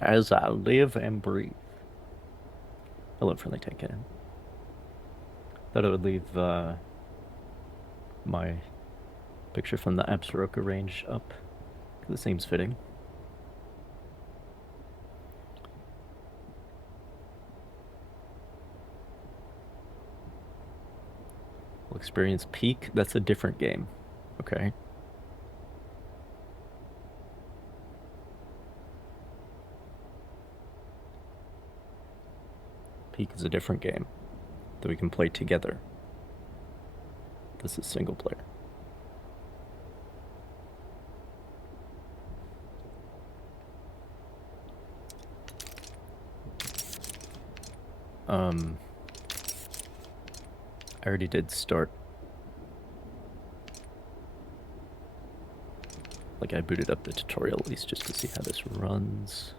As I live and breathe. Hello, friendly tank cannon. Thought I would leave my picture from the Absaroka range up, because it seems fitting. We'll experience Peak. That's a different game. Okay. Peak is a different game that we can play together. This is single player. I already did start. Like, I booted up the tutorial at least just to see how this runs.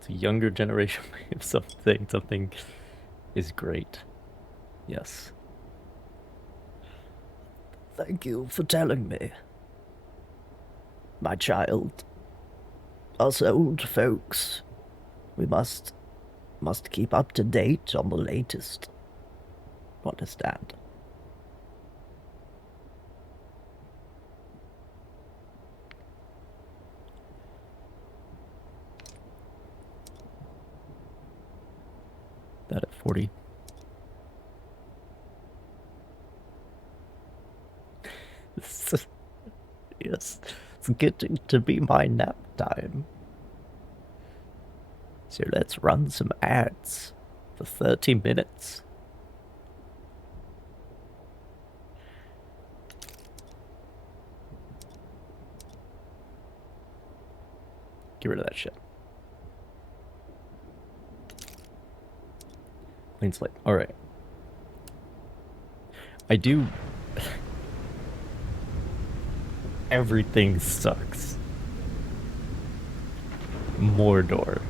It's a younger generation of something. Something is great. Yes. Thank you for telling me, my child. Us old folks, we must keep up to date on the latest. Understand? That at 40. Yes, it's getting to be my nap time. So let's run some ads for 30 minutes. Get rid of that shit. Clean slate. Alright. I do... Everything sucks. Mordor.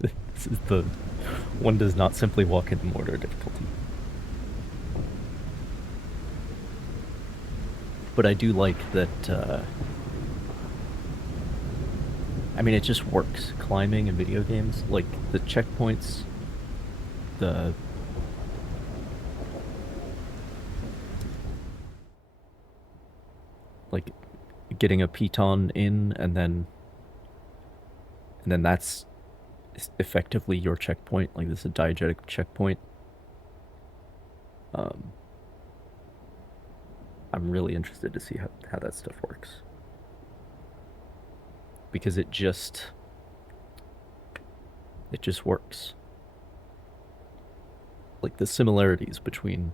This is the... One does not simply walk into Mordor difficulty. But I do like that, I mean, it just works. Climbing in video games, like the checkpoints, the... Like, getting a pt1 in, and then that's effectively your checkpoint. Like, this is a diegetic checkpoint. I'm really interested to see how that stuff works. Because it just works. Like, the similarities between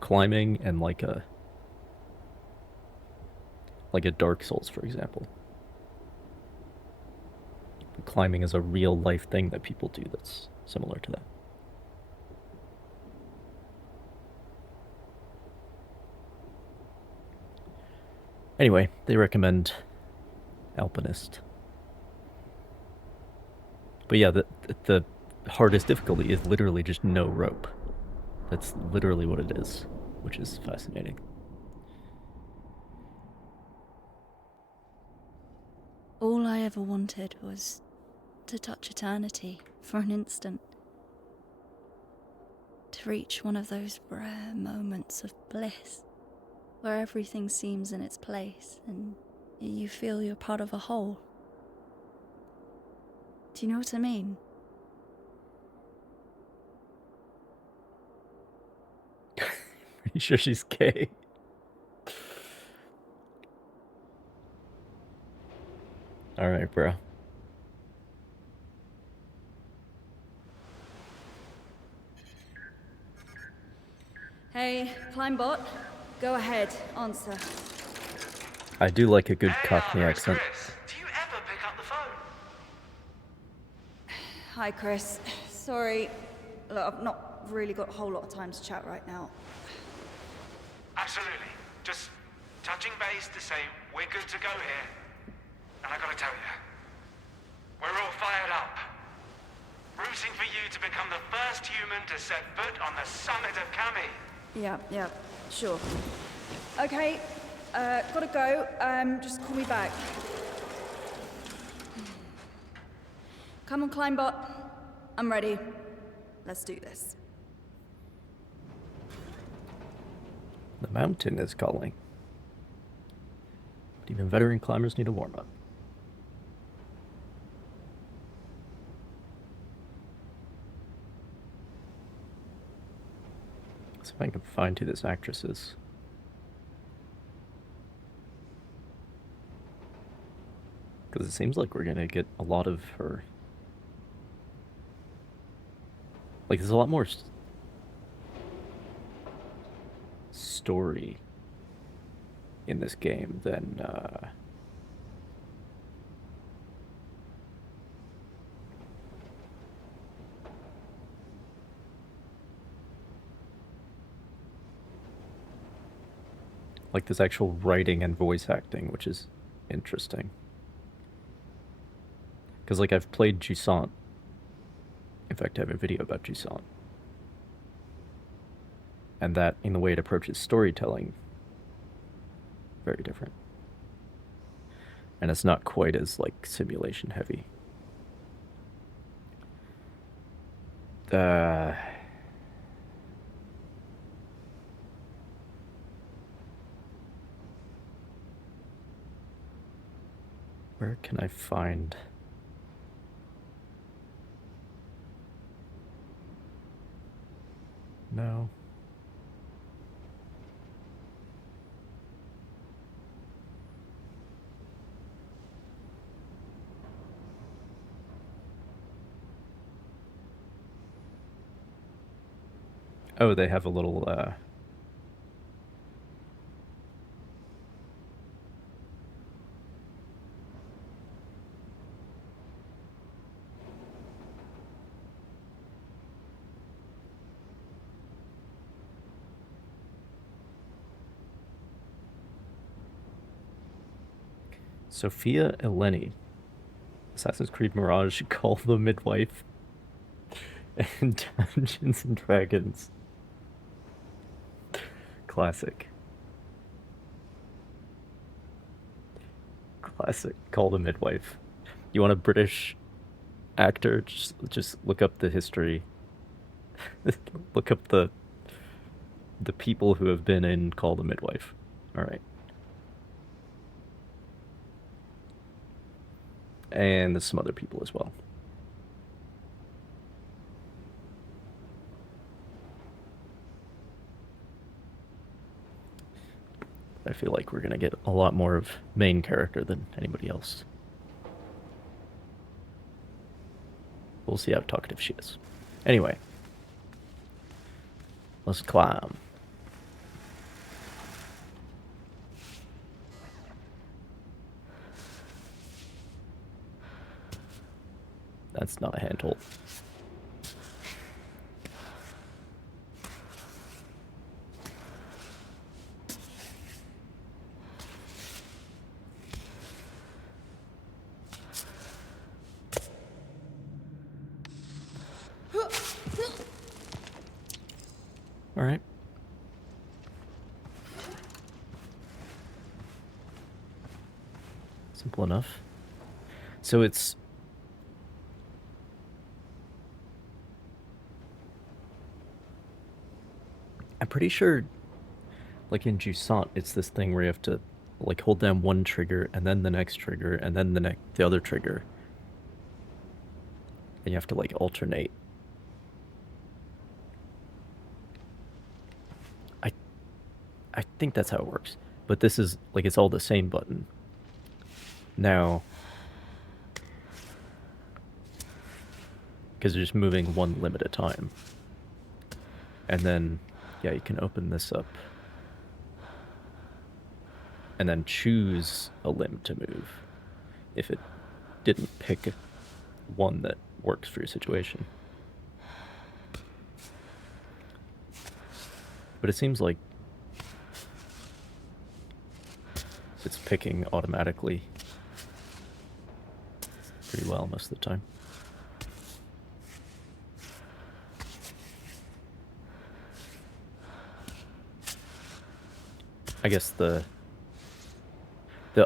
climbing and like a Dark Souls, for example. Climbing is a real life thing that people do that's similar to that. Anyway, they recommend Alpinist. But yeah, the hardest difficulty is literally just no rope. That's literally what it is, which is fascinating. All I ever wanted was to touch eternity for an instant. To reach one of those rare moments of bliss, where everything seems in its place and you feel you're part of a whole. Do you know what I mean? Pretty sure she's gay. Alright, bro. Hey, Climbot. Go ahead, answer. I do like a good Hey, Cockney It's accent. Chris. Do you ever pick up the phone? Hi, Chris. Sorry. Look, I've not really got a whole lot of time to chat right now. Absolutely. Just touching base to say we're good to go here. And I gotta tell you, we're all fired up. Rooting for you to become the first human to set foot on the summit of Kami. Yeah, sure. Okay, gotta go. Just call me back. Come on, Climbot. I'm ready. Let's do this. The mountain is calling. But even veteran climbers need a warm-up. See if I can find who this actress is. Because it seems like we're gonna get a lot of her. Like, there's a lot more story in this game than like this actual writing and voice acting, which is interesting. Because, like, I've played Jusant. In fact, I have a video about Jusant. And that, in the way it approaches storytelling, very different. And it's not quite as, like, simulation heavy. Where can I find... No. Oh, they have a little, Sophia Eleni. Assassin's Creed Mirage, Call the Midwife, and Dungeons and Dragons. Classic. Classic. Call the Midwife. You want a British actor? Just look up the history. Look up the people who have been in Call the Midwife. All right. And there's some other people as well. I feel like we're gonna get a lot more of main character than anybody else. We'll see how talkative she is. Anyway, let's climb. That's not a handhold. All right. Simple enough. So it's... I'm pretty sure, like in Jusant, it's this thing where you have to, like, hold down one trigger, and then the next trigger, and then the other trigger. And you have to, like, alternate. I think that's how it works. But this is, like, it's all the same button. Now, because you're just moving one limb at a time. And then, yeah, you can open this up. And then choose a limb to move. If it didn't pick one that works for your situation. But it seems like it's picking automatically pretty well most of the time. I guess the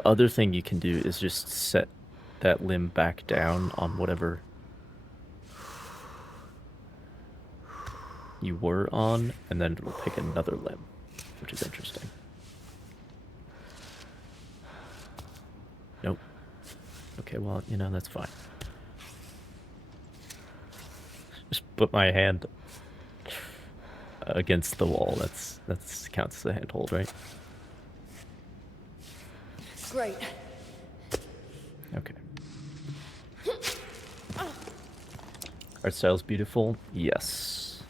other thing you can do is just set that limb back down on whatever you were on, and then it'll pick another limb, which is interesting. Nope. Okay, well, you know, that's fine. Just put my hand against the wall. That's counts as a handhold, right? Great. Okay. Art style's beautiful. Yes.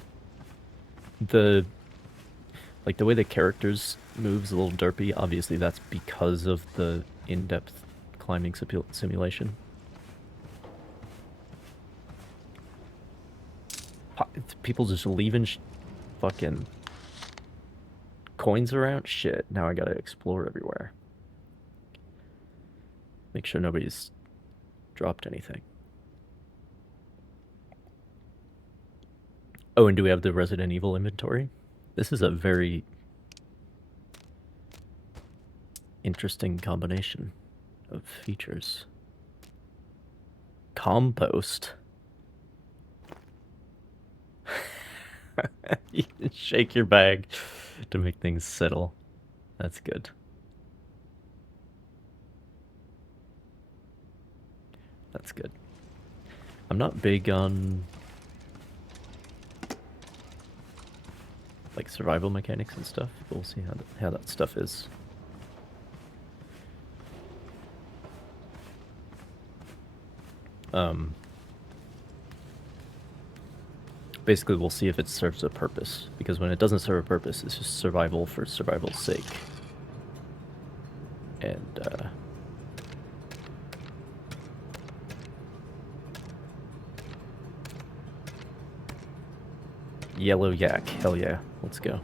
The way the characters move's a little derpy. Obviously, that's because of the in-depth climbing simulation. People just leaving fucking coins around? Shit, now I gotta explore everywhere. Make sure nobody's dropped anything. Oh, and do we have the Resident Evil inventory? This is a very interesting combination of features. Compost. You can shake your bag to make things settle. That's good. That's good. I'm not big on like survival mechanics and stuff, but we'll see how that stuff is. Basically, we'll see if it serves a purpose, because when it doesn't serve a purpose, it's just survival for survival's sake. And, yellow yak, hell yeah, let's go.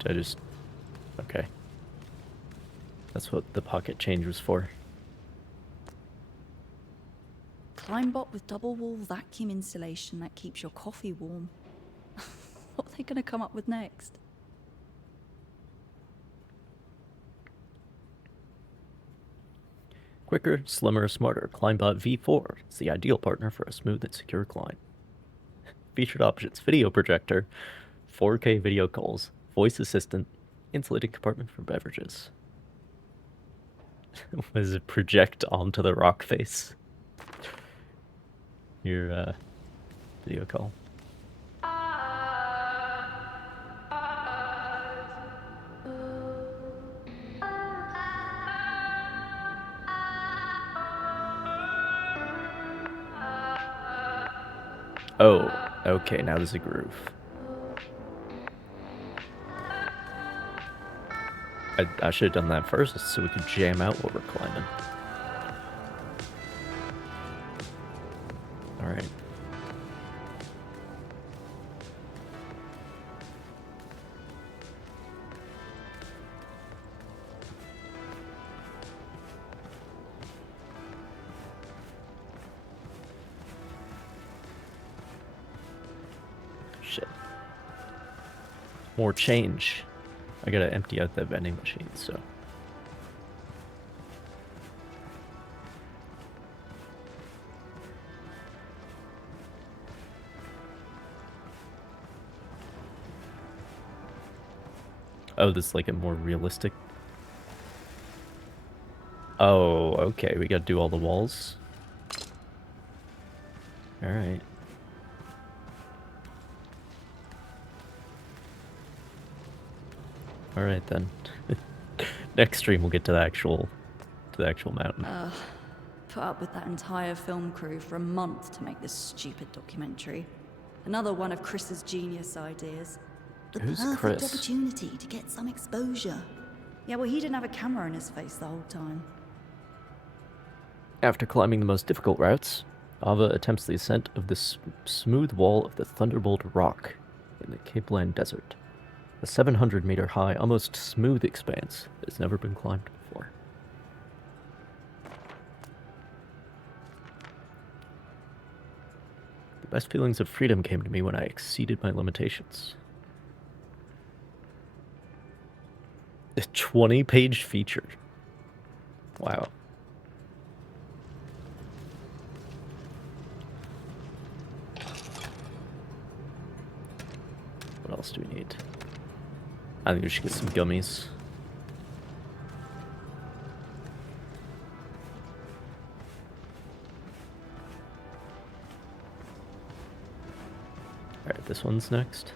Did I just... okay. That's what the pocket change was for. Climbot with double wall vacuum insulation that keeps your coffee warm. What are they going to come up with next? Quicker, slimmer, smarter. Climbot V4 is the ideal partner for a smooth and secure climb. Featured options: video projector, 4K video calls, voice assistant, insulated compartment for beverages. What does it project onto the rock face? Your video call. Oh, okay, now there's a groove. I should have done that first so we could jam out while we're climbing. Alright. Shit. More change. I gotta empty out that vending machine, so. Oh, this is like a more realistic. Oh, okay, we gotta do all the walls. Alright. Alright then. Next stream we'll get to the actual mountain. Put up with that entire film crew for a month to make this stupid documentary. Another one of Chris's genius ideas. The Who's perfect Chris? opportunity to get some exposure. Yeah, well, he didn't have a camera in his face the whole time. After climbing the most difficult routes, Ava attempts the ascent of the smooth wall of the Thunderbolt Rock in the Cape Land Desert. A 700-meter high, almost smooth expanse that has never been climbed before. The Best feelings of freedom came to me when I exceeded my limitations. A 20-page feature. Wow. What else do we need? I think we should get some gummies. Alright, this one's next.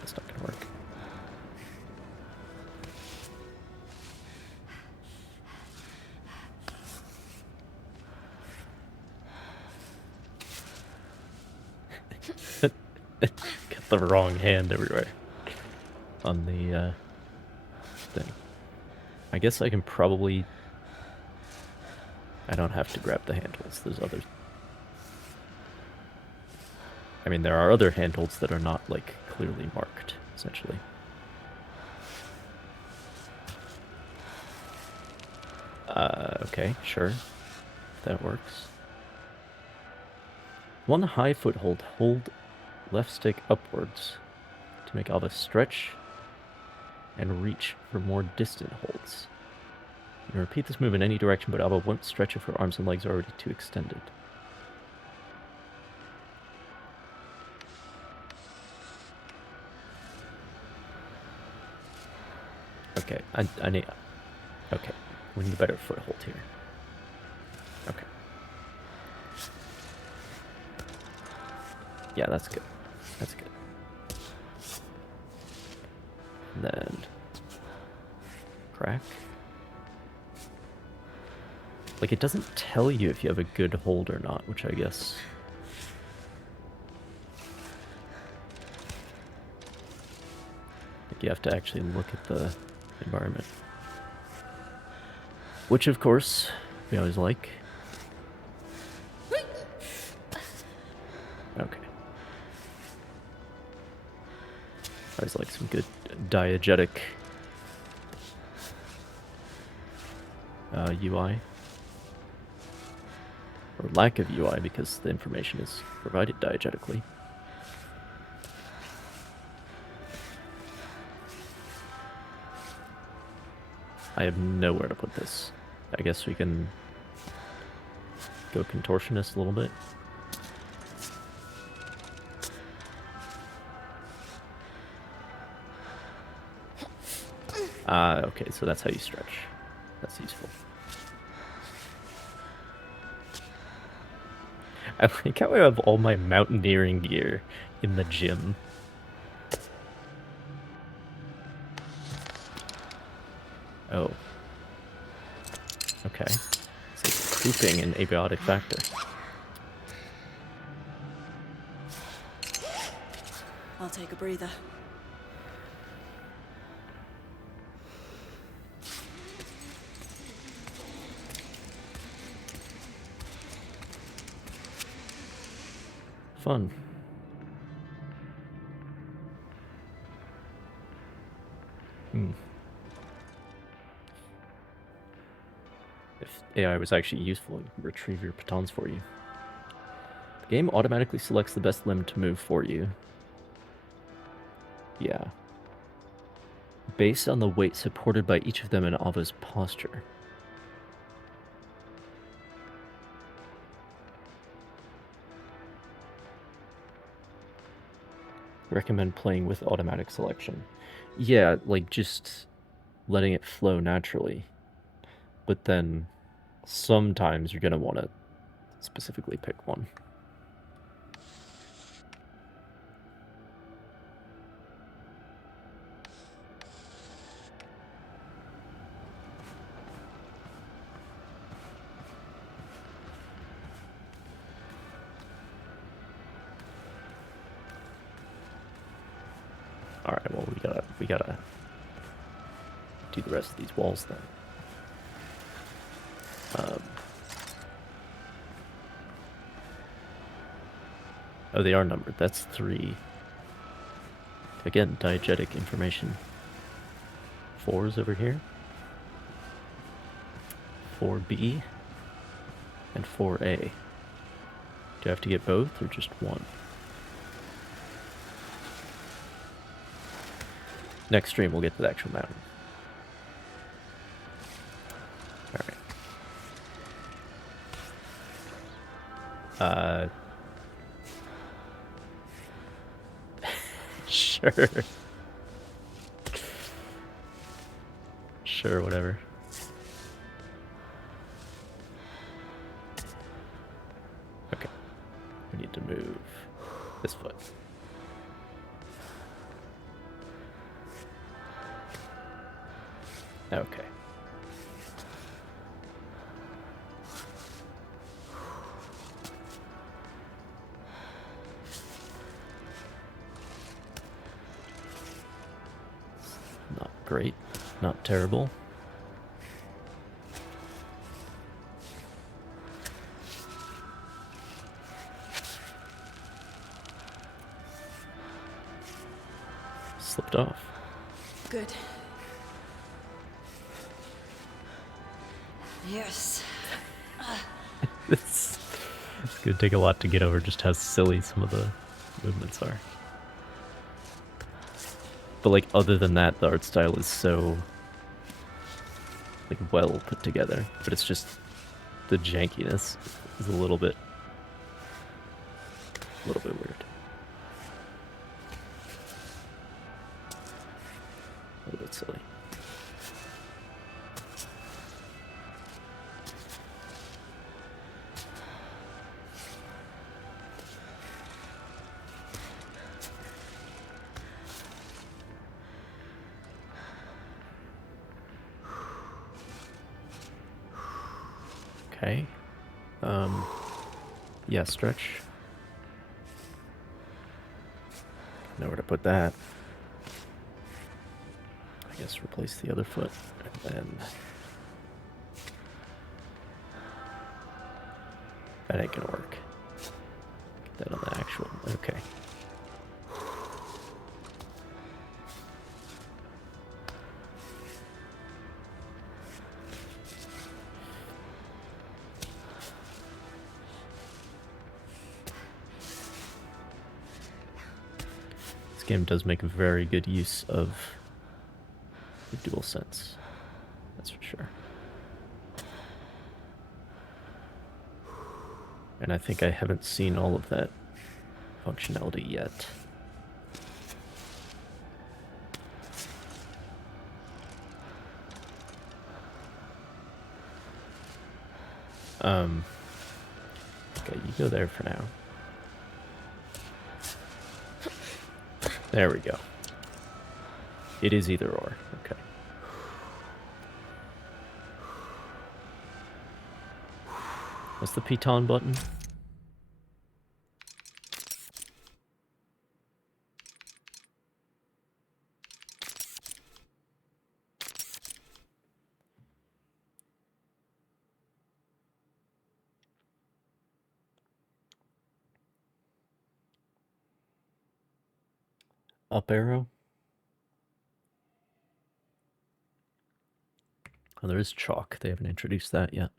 That's not gonna work. Got the wrong hand everywhere on the thing. I guess I can probably... I don't have to grab the handles. There's others. I mean, there are other handholds that are not, like, clearly marked, essentially. Okay, sure. That works. One high foothold. Hold left stick upwards to make Alva stretch and reach for more distant holds. You can repeat this move in any direction, but Alva won't stretch if her arms and legs are already too extended. Okay, I need... Okay, we need a better foothold here. Okay. Yeah, that's good. That's good. And then... crack. Like, it doesn't tell you if you have a good hold or not, which I guess... like, you have to actually look at the environment. Which, of course, we always like. Okay. Always like some good diegetic UI. Or lack of UI, because the information is provided diegetically. I have nowhere to put this. I guess we can go contortionist a little bit. Okay, so that's how you stretch. That's useful. I like how I have all my mountaineering gear in the gym. Oh. Okay. It's like pooping an abiotic factor. I'll take a breather. Fun. If AI was actually useful, it would retrieve your pitons for you. The game automatically selects the best limb to move for you. Yeah. Based on the weight supported by each of them in Alva's posture. Recommend playing with automatic selection. Yeah, like just letting it flow naturally. But then sometimes you're going to want to specifically pick one. Alright, well we gotta do the rest of these walls then. Oh, they are numbered. That's 3. Again, diegetic information. 4's over here. 4B and 4A. Do I have to get both or just one? Next stream we'll get to the actual mountain. Alright. Sure. Sure, whatever. Okay. We need to move this foot. Okay. Not great, not terrible. Slipped off. Good. Yes. It's gonna take a lot to get over just how silly some of the movements are. But like other than that, the art style is so like well put together. But it's just the jankiness is a little bit weird. A little bit silly. Okay. Yeah, stretch. Know where to put that. I guess replace the other foot, and then that ain't gonna work. Get that on the actual. Okay. This game does make very good use of the dual sense. That's for sure. And I think I haven't seen all of that functionality yet. Okay, you go there for now. There we go. It is either or. Okay. What's the pt1 button? Up arrow? Oh, there is chalk. They haven't introduced that yet.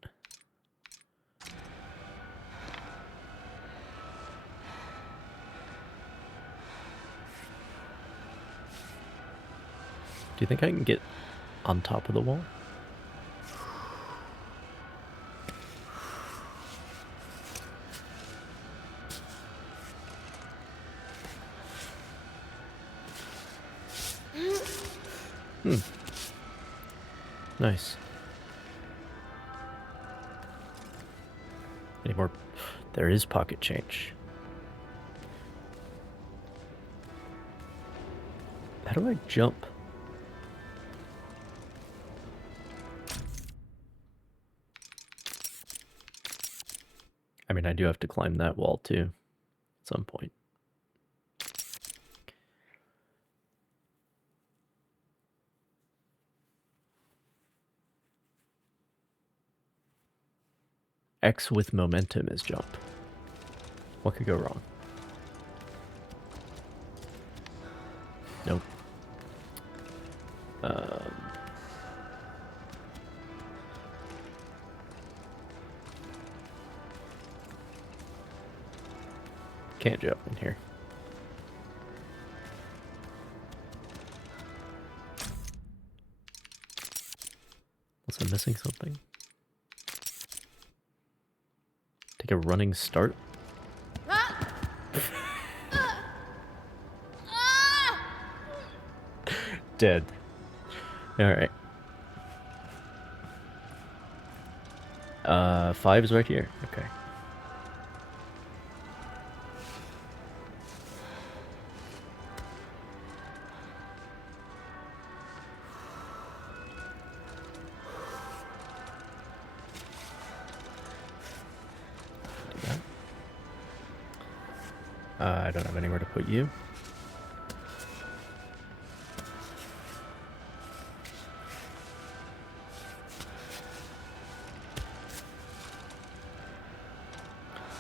Do you think I can get on top of the wall? Nice. Any more? There is pocket change. How do I jump? I mean, I do have to climb that wall too, at some point. X with momentum is jump. What could go wrong? Nope. can't jump in here. Was I missing something? Take a running start? Dead. Alright. 5 is right here. Okay. Do that. I don't have anywhere to put you.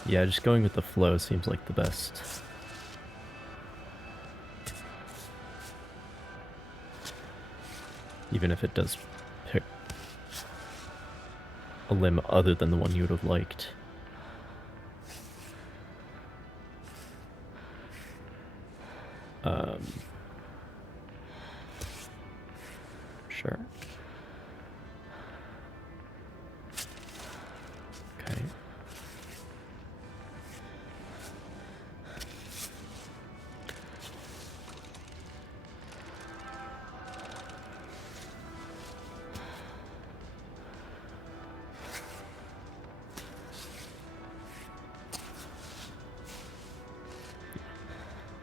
Yeah, just going with the flow seems like the best. Even if it does pick a limb other than the one you would have liked. Sure. Okay.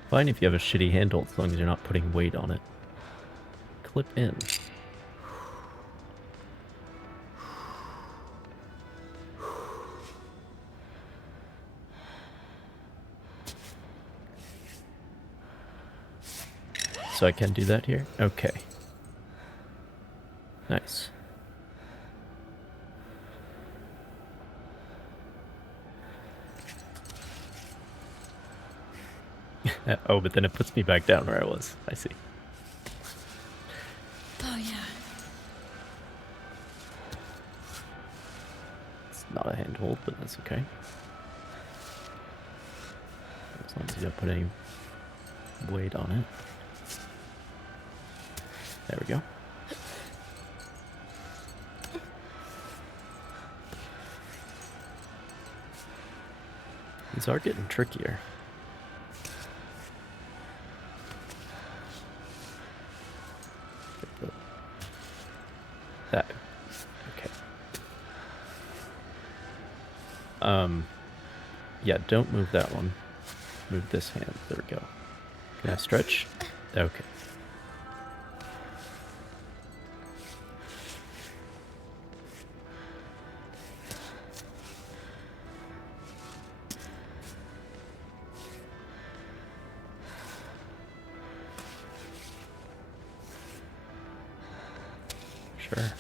Fine if you have a shitty handle, as long as you're not putting weight on it. Clip in. So I can do that here? Okay. Nice. Oh, but then it puts me back down where I was. I see. Oh, yeah. It's not a handhold, but that's okay. As long as you don't put any weight on it. There we go. These are getting trickier. That. Okay. Yeah, don't move that one. Move this hand. There we go. Can I stretch? Okay. Sure.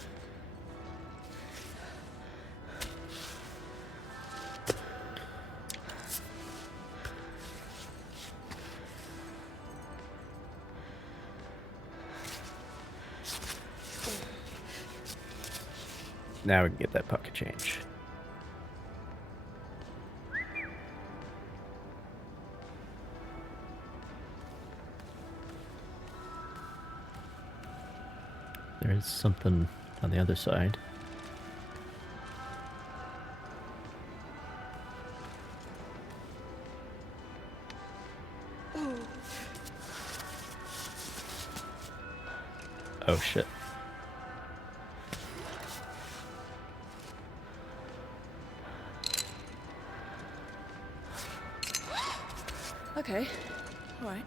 Now we can get that pocket change. There is something on the other side. Oh shit. Okay. All right.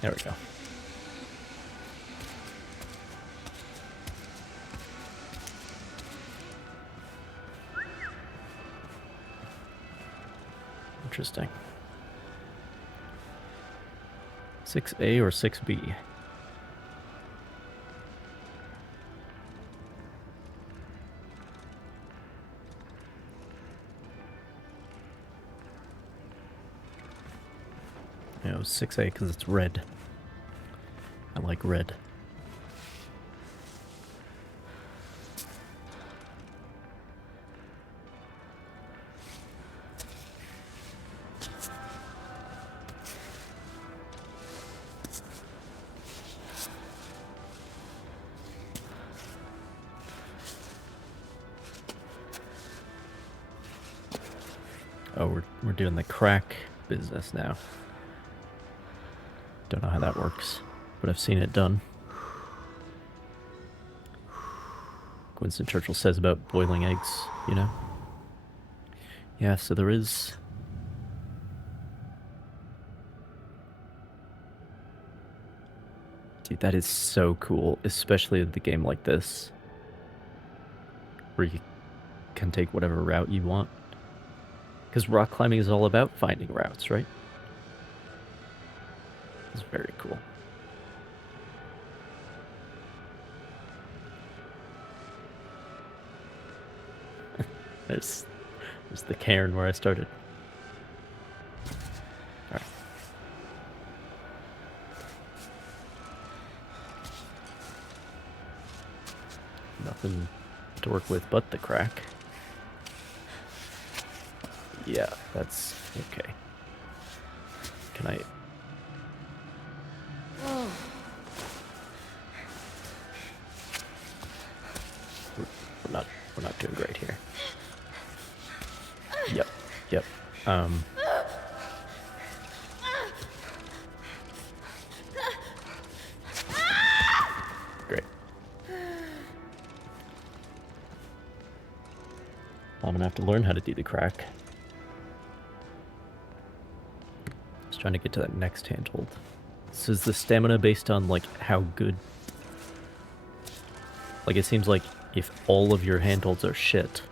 There we go. Interesting. 6A or 6B? Yeah, it was 6A because it's red. I like red. Oh, we're doing the crack business now. Don't know how that works, but I've seen it done. Winston Churchill says about boiling eggs, you know? Yeah, so there is... Dude, that is so cool, especially with a game like this, where you can take whatever route you want. Because rock climbing is all about finding routes, right? It's very cool. There's the cairn where I started. Alright. Nothing to work with but the crack. Yeah, that's okay. Can I... We're not doing great here. Yep. Great. I'm gonna have to learn how to do the crack. Just trying to get to that next handhold. So is the stamina based on, like, how good... Like, it seems like if all of your handholds are shit,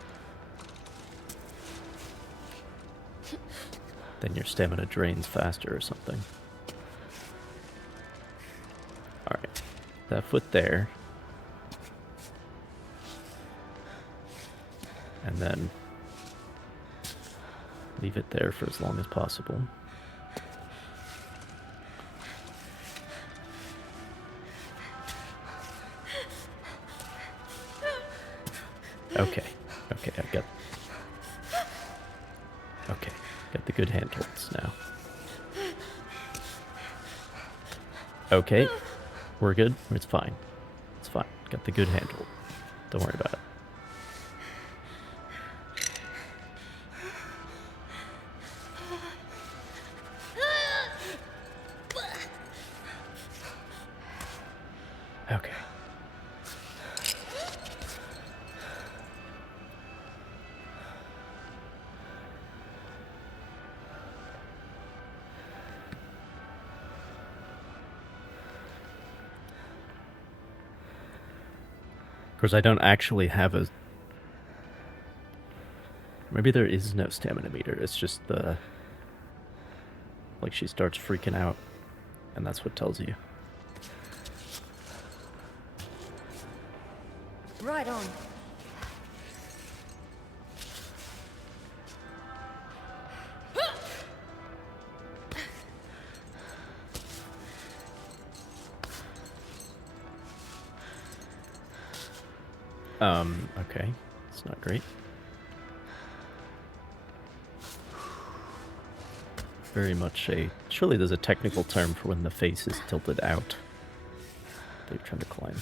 then your stamina drains faster or something. Alright. That foot there. And then leave it there for as long as possible. Okay, got the good handholds now. Okay, we're good. It's fine. Got the good handhold. Don't worry about it. Okay. Of course, I don't actually have a... Maybe there is no stamina meter. It's just the... Like, she starts freaking out, and that's what tells you. Right on. Okay. It's not great. Very much a... Surely there's a technical term for when the face is tilted out. They're trying to climb.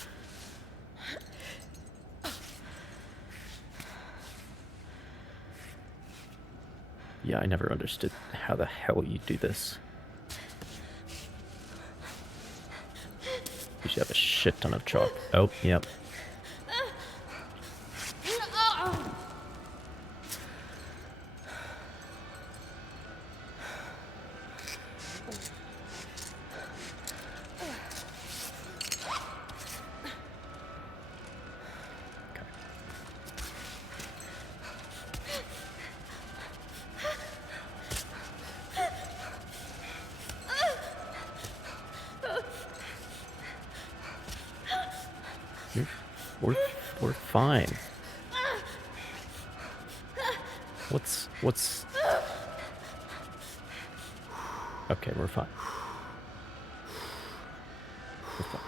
Yeah, I never understood how the hell you do this. You should have a shit ton of chalk. Oh, yep. We're fine. What's... Okay, we're fine. We're fine.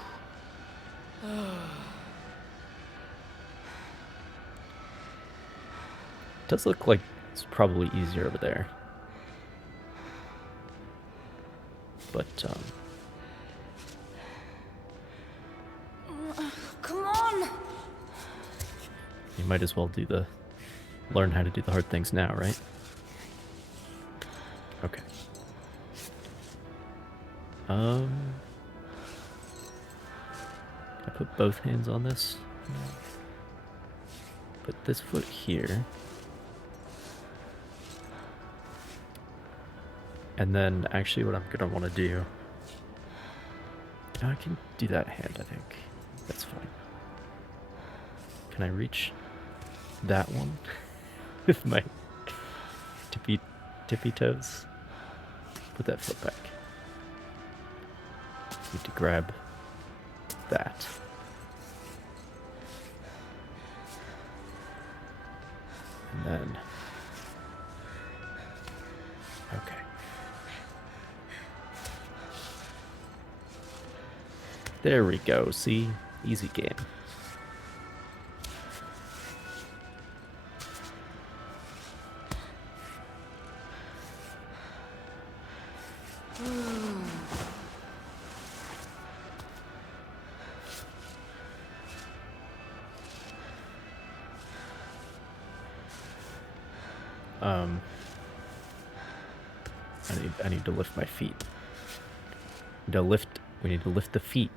Does look like it's probably easier over there. But, Come on! you might as well learn how to do the hard things now, right? Okay. I put both hands on this. Put this foot here. And then actually what I'm gonna want to do, I can do that hand, I think. That's fine. Can I reach that one with my tippy toes? Put that foot back. Need to grab that. And then, okay. There we go, see? Easy game. I need to lift my feet. We need to lift the feet.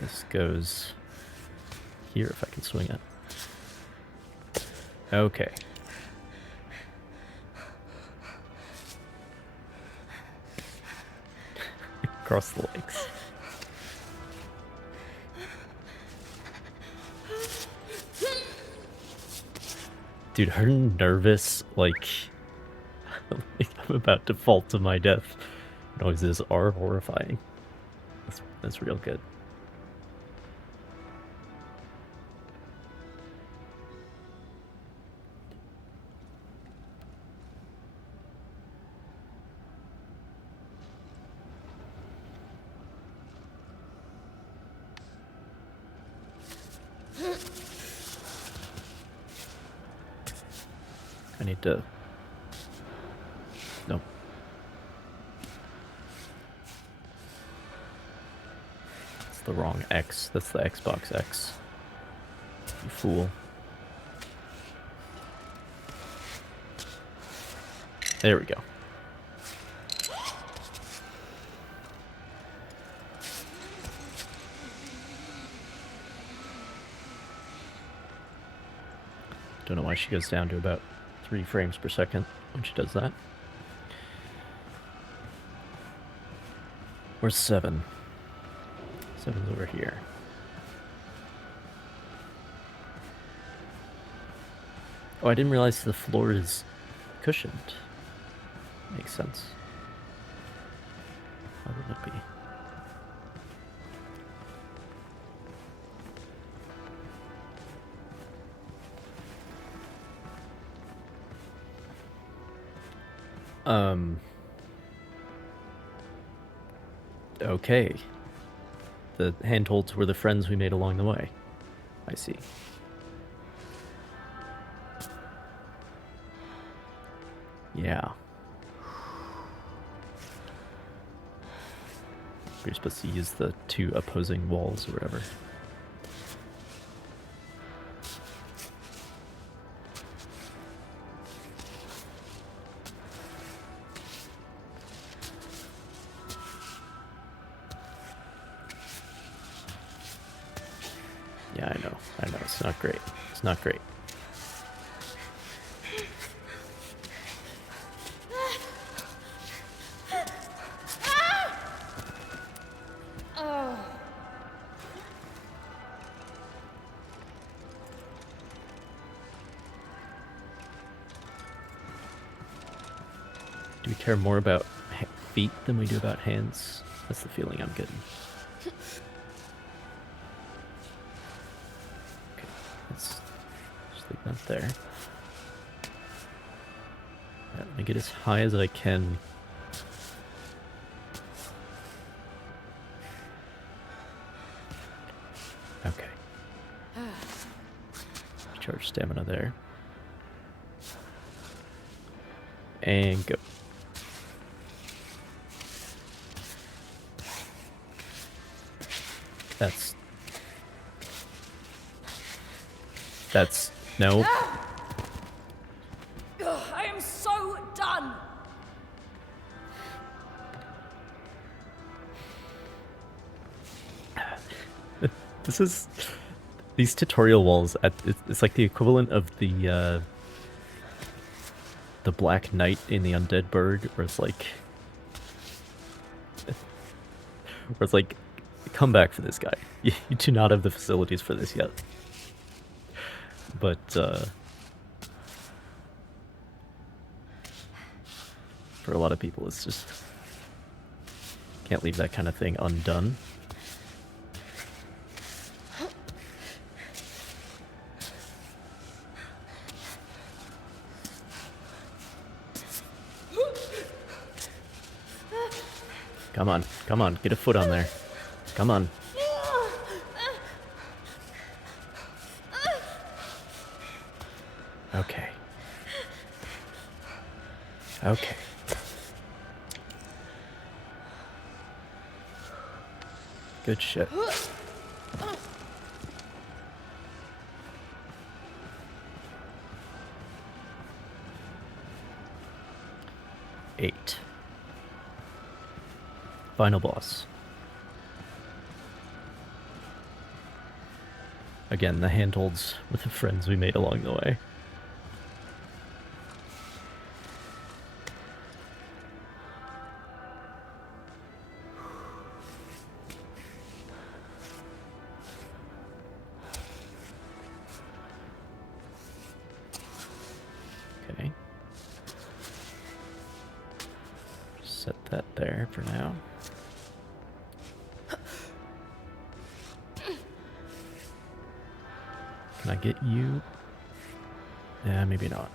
This goes here if I can swing it. Okay. Across the legs. Dude, her nervous, like I'm about to fall to my death noises are horrifying. That's real good. I need to... Nope. That's the wrong X. That's the Xbox X. You fool. There we go. Don't know why she goes down to about 3 frames per second when she does that. Where's 7? 7's over here. Oh, I didn't realize the floor is cushioned. Makes sense. How would it be? Okay. The handholds were the friends we made along the way. I see. Yeah. We're supposed to use the 2 opposing walls or whatever. Yeah, I know. It's not great. It's not great. Do we care more about feet than we do about hands? That's the feeling I'm getting. Okay, let's just leave that there. Yeah, let me get as high as I can. Okay. Charge stamina there. And go. That's... no. I am so done. This is... these tutorial walls, it's like the equivalent of the Black Knight in the Undead Burg, where it's like... come back for this guy. You do not have the facilities for this yet. But, for a lot of people, it's just... can't leave that kind of thing undone. Come on, get a foot on there. Come on. Okay. Okay. Good shit. Eight. Final boss. Again, the handholds with the friends we made along the way. Okay. Set that there for now. Can I get you? Yeah, maybe not.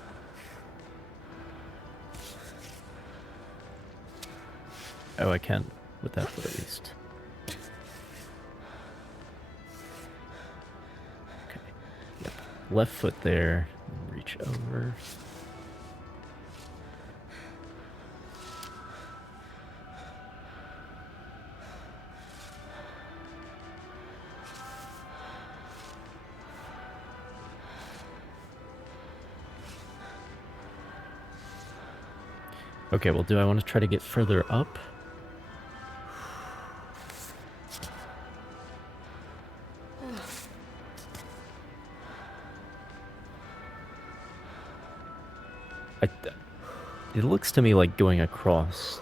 Oh, I can with that foot at least. Okay. Yep. Left foot there. Reach over. Okay, well, do I want to try to get further up? It looks to me like going across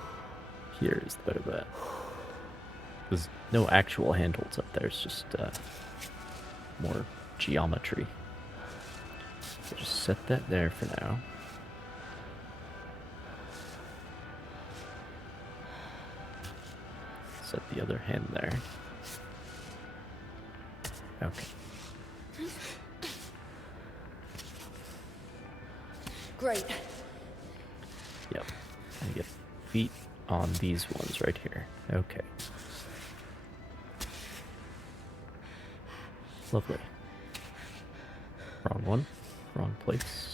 here is the better bet. There's no actual handholds up there, it's just more geometry. So just set that there for now. Set the other hand there. Okay. Great. Yep. And get feet on these ones right here. Okay. Lovely. Wrong one. Wrong place.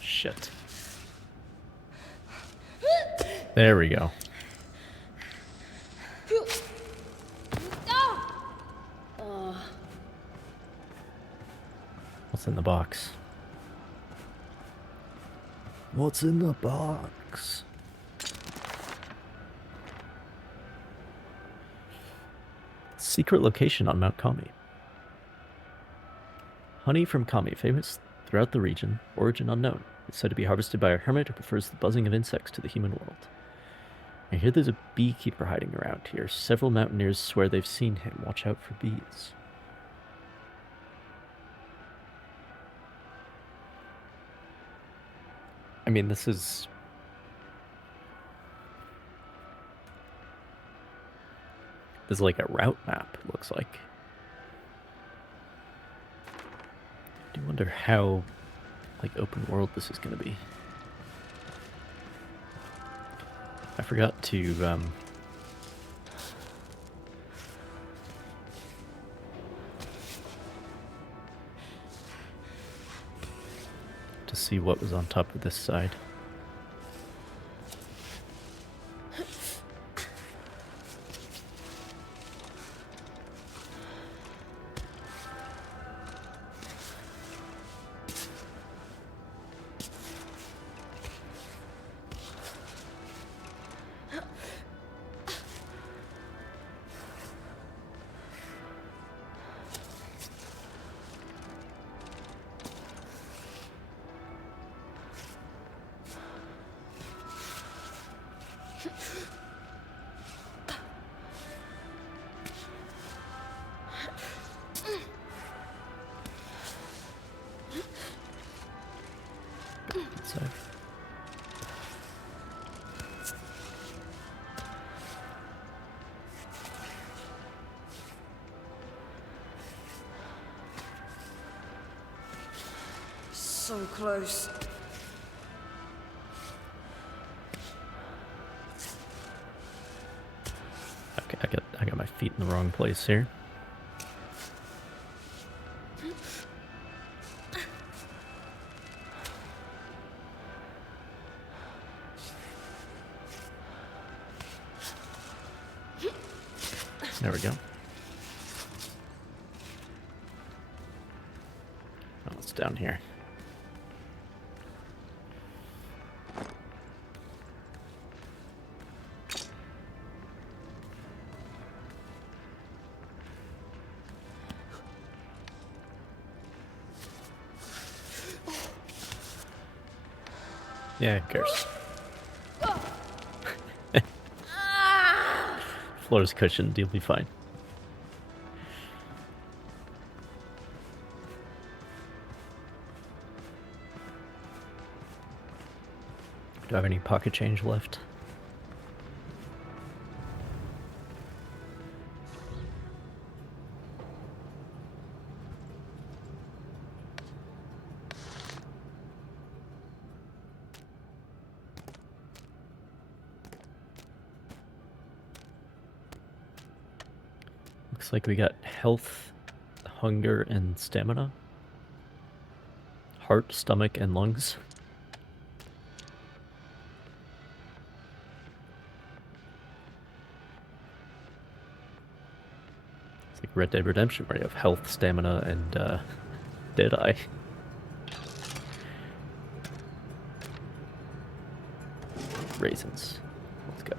Shit. There we go. What's in the box? What's in the box? Secret location on Mount Kami. Honey from Kami, famous throughout the region, origin unknown. It's said to be harvested by a hermit who prefers the buzzing of insects to the human world. I hear there's a beekeeper hiding around here. Several mountaineers swear they've seen him. Watch out for bees. I mean, this is... this is like a route map, it looks like. I do wonder how like open world this is gonna be. I forgot to see what was on top of this side. So So close. okay, I got my feet in the wrong place here. There we go. Oh, it's down here. Yeah, who cares? Floor's cushioned, you'll be fine. Do I have any pocket change left? Looks like we got health, hunger, and stamina. Heart, stomach, and lungs. It's like Red Dead Redemption where you have health, stamina, and Deadeye. Raisins. Let's go.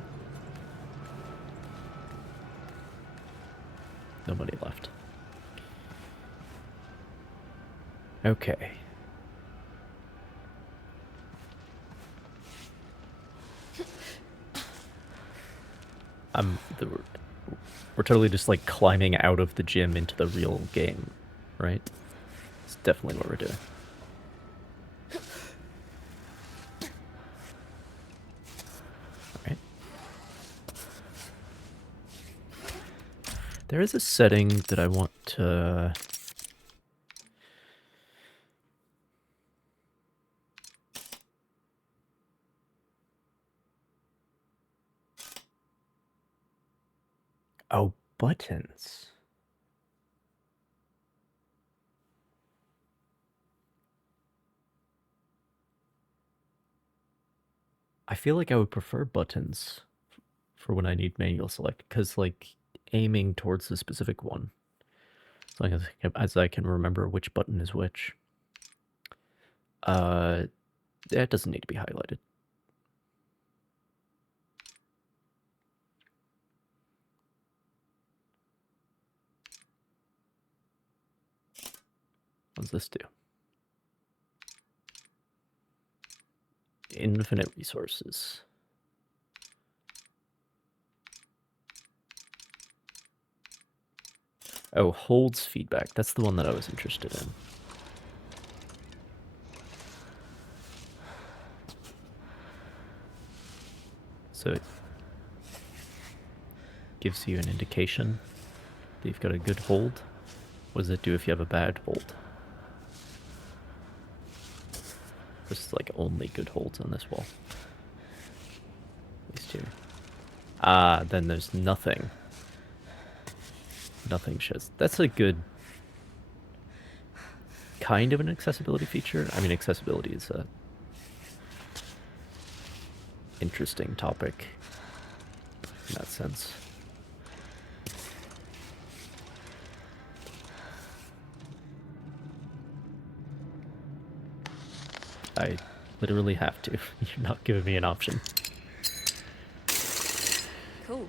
Nobody left. Okay. We're totally just like climbing out of the gym into the real game, right? It's definitely what we're doing. Alright. There is a setting that I want to... Oh, buttons. I feel like I would prefer buttons for when I need manual select, because like aiming towards the specific one, as long as I can remember which button is which, it doesn't need to be highlighted. What does this do? Infinite resources. Oh, holds feedback. That's the one that I was interested in. So it gives you an indication that you've got a good hold. What does it do if you have a bad hold? There's like only good holds on this wall. These two. Ah, then there's nothing. Nothing shows. That's a good kind of an accessibility feature. I mean, accessibility is a interesting topic in that sense. I literally have to. You're not giving me an option. Cool.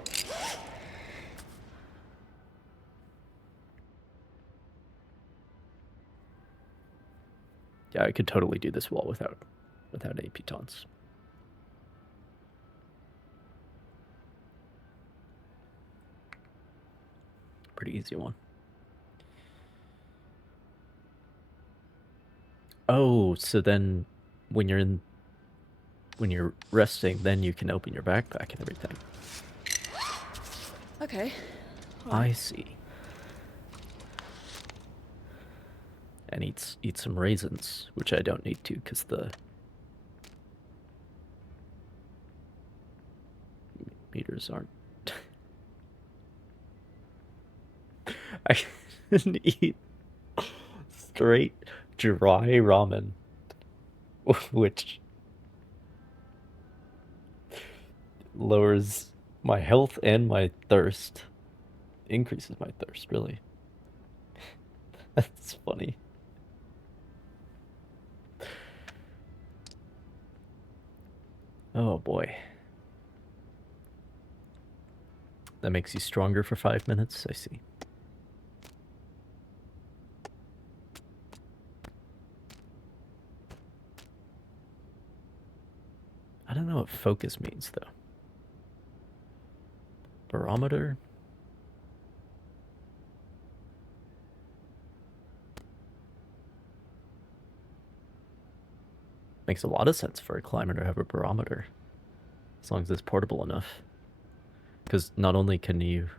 Yeah, I could totally do this wall without AP taunts. Pretty easy one. Oh, so then when you're resting, then you can open your backpack and everything. Okay. I see. And eat some raisins, which I don't need to because the meters aren't. I can eat straight dry ramen, which lowers my health and my thirst. Increases my thirst, really. That's funny. Oh boy. That makes you stronger for 5 minutes, I see. I don't know what focus means, though. Barometer? Makes a lot of sense for a climber to have a barometer, as long as it's portable enough. Because not only can you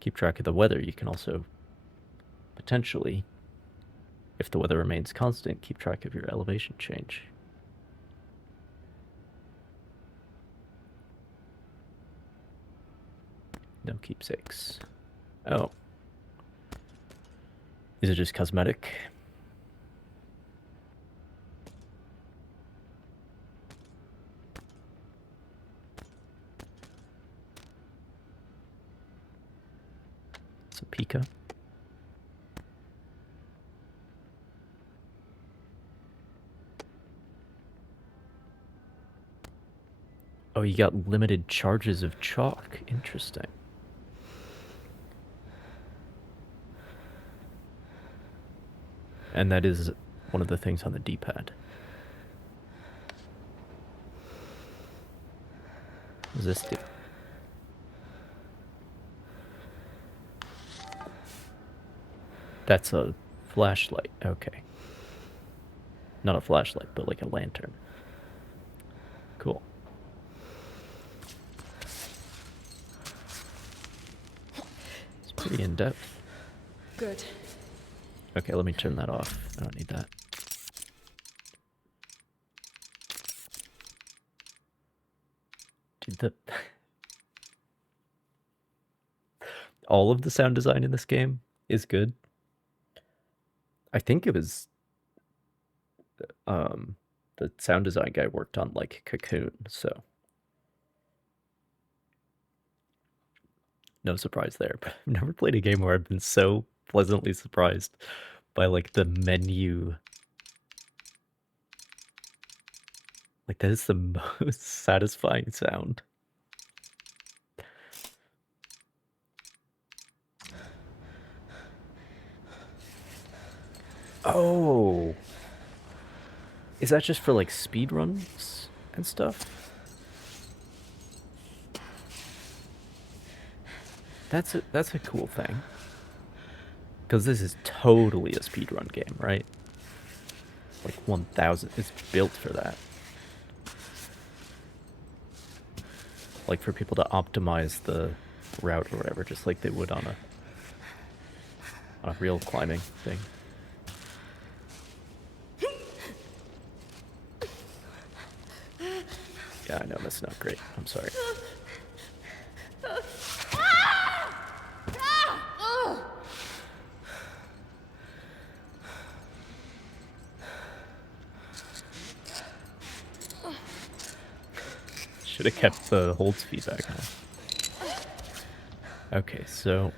keep track of the weather, you can also potentially, if the weather remains constant, keep track of your elevation change. No keepsakes. Oh. Is it just cosmetic? It's a Pika. Oh, you got limited charges of chalk. Interesting. And that is one of the things on the D-pad. What does this do? That's a flashlight. Okay. Not a flashlight, but like a lantern. Cool. It's pretty in-depth. Good. Okay, let me turn that off. I don't need that. Dude, all of the sound design in this game is good. I think it was the sound design guy worked on like Cocoon, so no surprise there. But I've never played a game where I've been so pleasantly surprised by like the menu. Like that is the most satisfying sound. Oh. Is that just for like speedruns and stuff? That's a cool thing. Because this is totally a speedrun game, right? Like 1000, it's built for that. Like for people to optimize the route or whatever, just like they would on a real climbing thing. Yeah, I know that's not great. I'm sorry. Should have kept the holds feedback on. Okay, so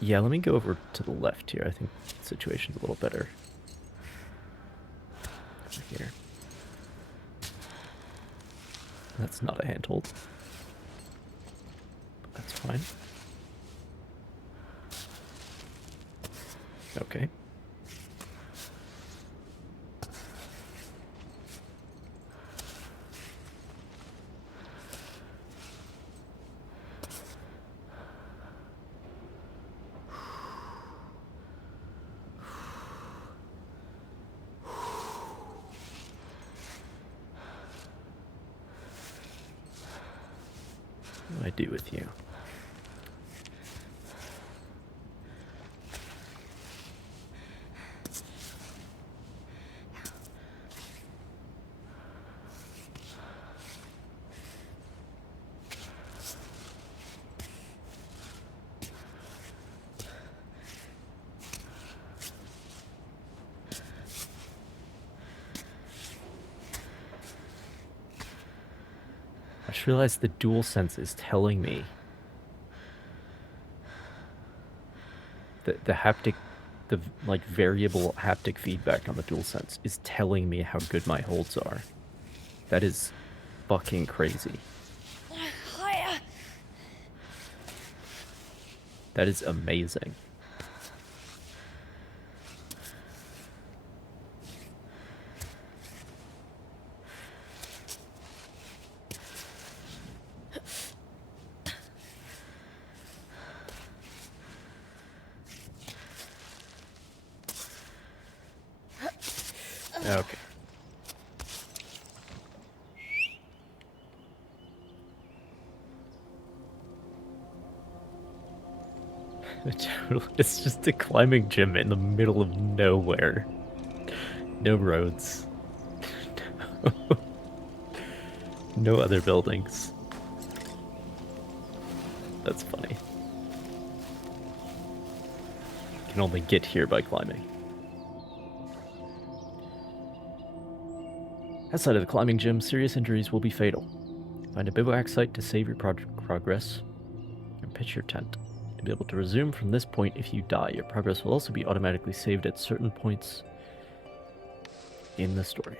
yeah, let me go over to the left here. I think the situation's a little better. Over here. That's not a handhold. But that's fine. Okay. What do I do with you? I just realized the DualSense is telling me that the haptic, the like variable haptic feedback on the DualSense is telling me how good my holds are. That is fucking crazy. Higher. That is amazing. Okay. It's just a climbing gym in the middle of nowhere. No roads. No other buildings. That's funny. Can only get here by climbing. Outside of the climbing gym, serious injuries will be fatal. Find a bivouac site to save your progress and pitch your tent. You'll be able to resume from this point if you die. Your progress will also be automatically saved at certain points in the story.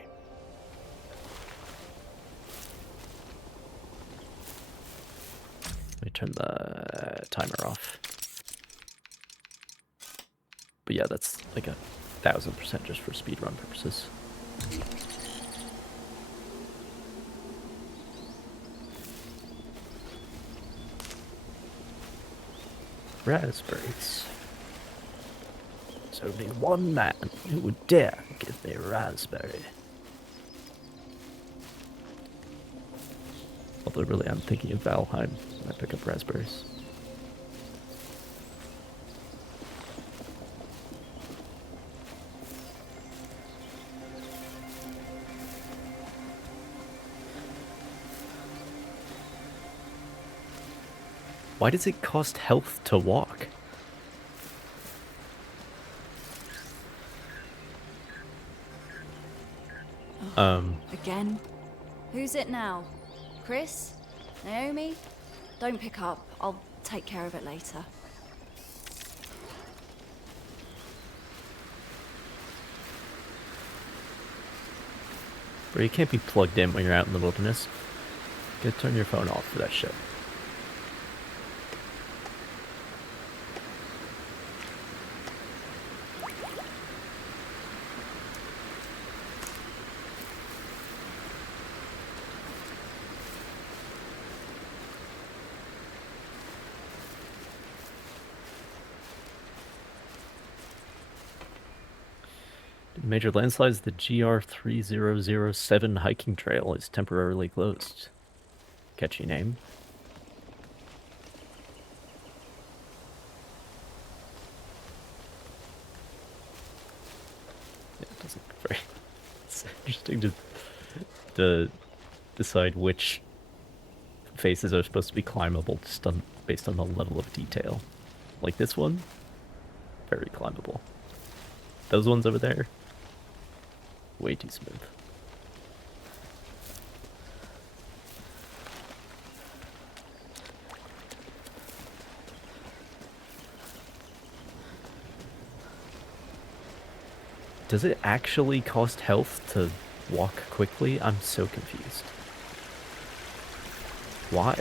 Let me turn the timer off. But yeah, that's like 1000% just for speedrun purposes. Raspberries. There's only one man who would dare give me a raspberry. Although really I'm thinking of Valheim when I pick up raspberries. Why does it cost health to walk? Again? Who's it now? Chris? Naomi? Don't pick up. I'll take care of it later. Bro, you can't be plugged in when you're out in the wilderness. You gotta turn your phone off for that shit. Major landslides, the GR3007 hiking trail is temporarily closed. Catchy name. interesting to decide which faces are supposed to be climbable just based on the level of detail. Like this one, very climbable. Those ones over there, way too smooth. Does it actually cost health to walk quickly? I'm so confused. Why?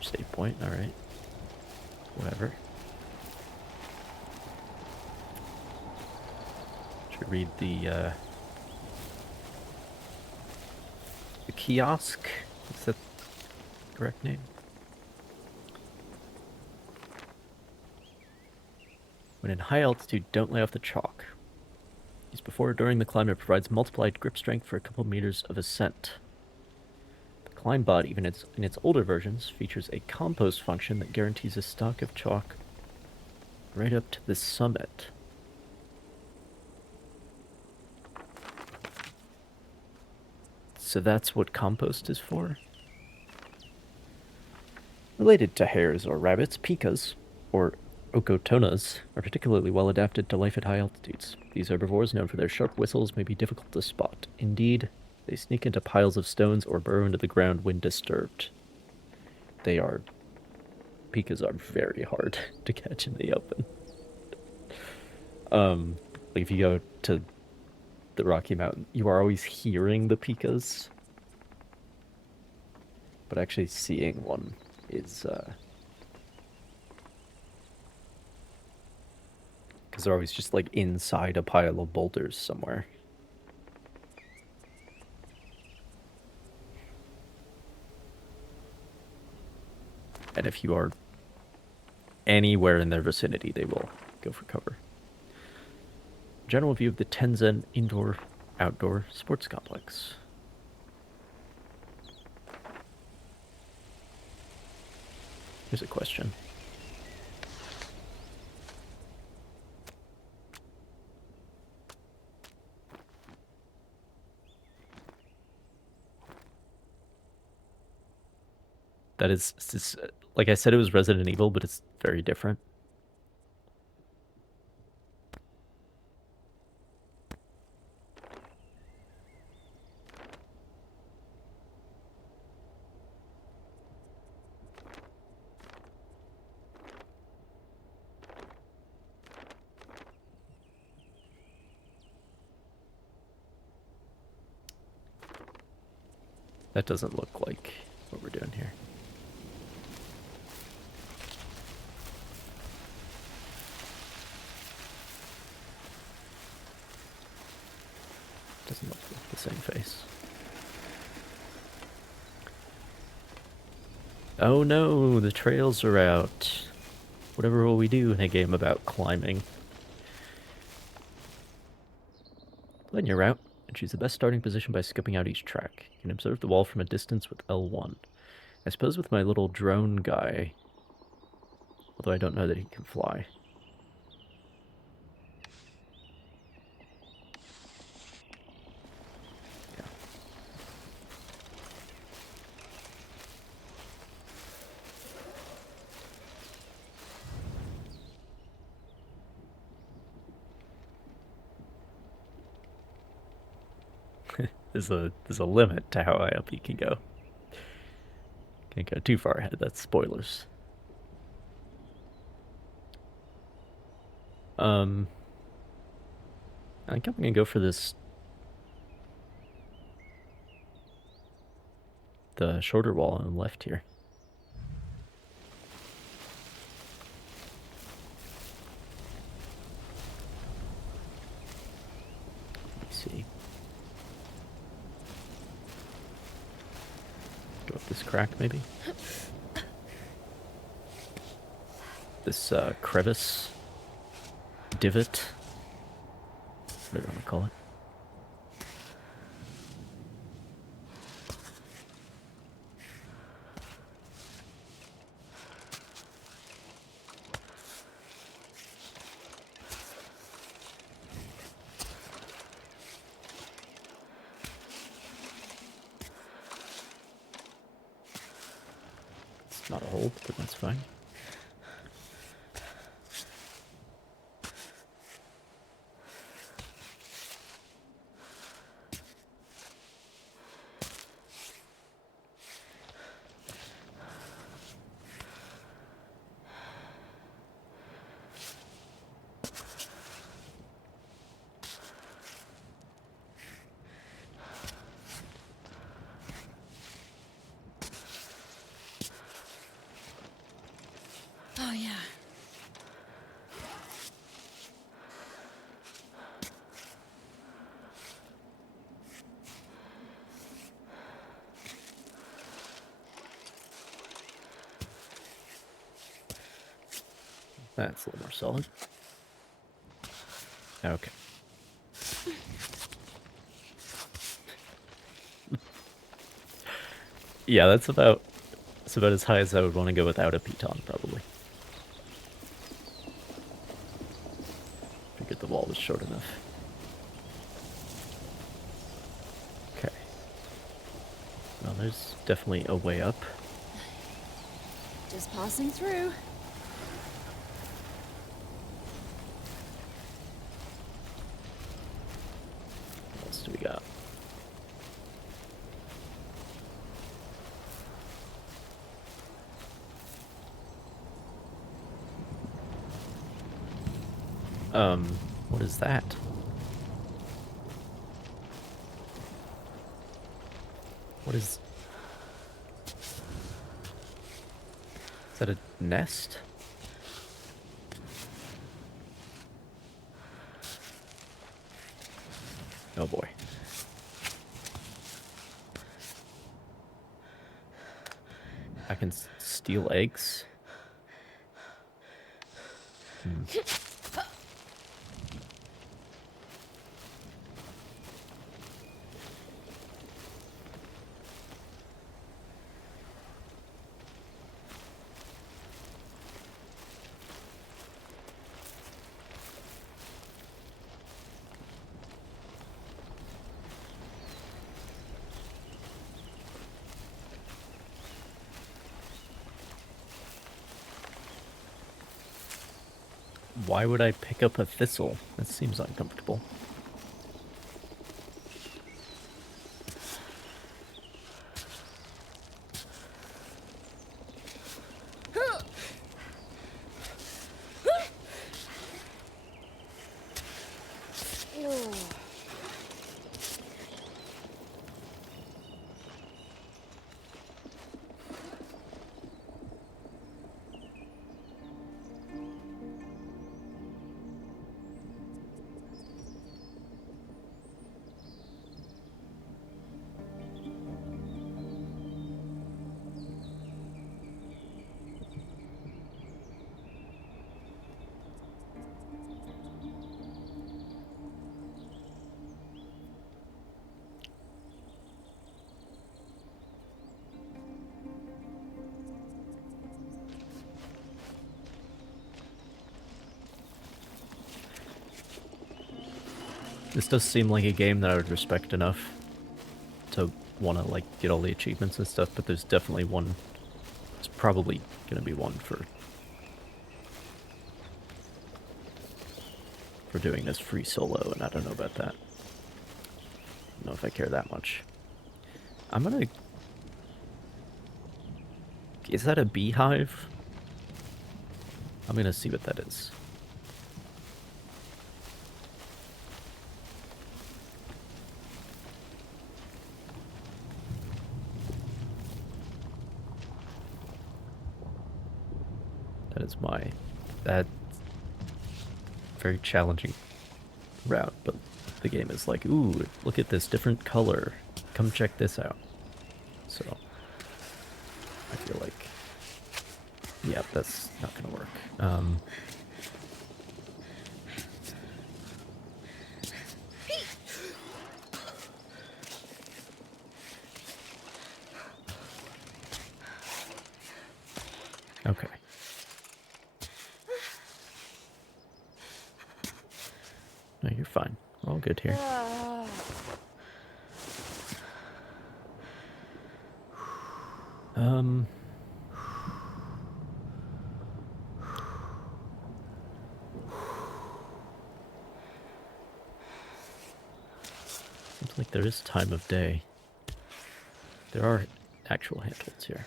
Save point, alright. Whatever. Should read the kiosk. Is that the correct name? When in high altitude, don't lay off the chalk. Used before or during the climb, it provides multiplied grip strength for a couple meters of ascent. The climb bot, even in its older versions, features a compost function that guarantees a stock of chalk right up to the summit. So that's what compost is for? Related to hares or rabbits, pikas, or okotonas, are particularly well adapted to life at high altitudes. These herbivores, known for their sharp whistles, may be difficult to spot. Indeed, they sneak into piles of stones or burrow into the ground when disturbed. Pikas are very hard to catch in the open. Like if you go to the Rocky Mountain, you are always hearing the pikas, but actually seeing one is because they're always just like inside a pile of boulders somewhere. And if you are anywhere in their vicinity, they will go for cover. General view of the Tenzin Indoor-Outdoor Sports Complex. Here's a question. That is, like I said, it was Resident Evil, but it's very different. That doesn't look like what we're doing here. Doesn't look like the same face. Oh no, the trails are out. Whatever will we do in a game about climbing? Plan your route and choose the best starting position by scoping out each track. You can observe the wall from a distance with L1. I suppose with my little drone guy, although I don't know that he can fly. Yeah. There's a limit to how high up you can go. Can't go too far ahead, that's spoilers. I think I'm gonna go for this, the shorter wall on the left here. Let me see. Go up this crack, maybe? This crevice, divot, whatever you want to call it. not a hold, but that's fine. Oh, yeah. That's a little more solid. Okay. Yeah, that's about as high as I would want to go without a pt1, probably. Figured the wall was short enough. Okay. Well, there's definitely a way up. Just passing through. What else do we got? What is that? What is... Is that a nest? Oh boy. I can steal eggs? Why would I pick up a thistle? That seems uncomfortable. This does seem like a game that I would respect enough to want to, like, get all the achievements and stuff, but there's definitely one... It's probably going to be one for doing this free solo, and I don't know about that. I don't know if I care that much. I'm gonna... Is that a beehive? I'm gonna see what that is. That is my... That... Very challenging route, but the game is like, ooh, look at this different color. Come check this out. So, I feel like... Yeah, that's not gonna work. Okay. No, you're fine. We're all good here. Seems like there is time of day. There are actual handholds here.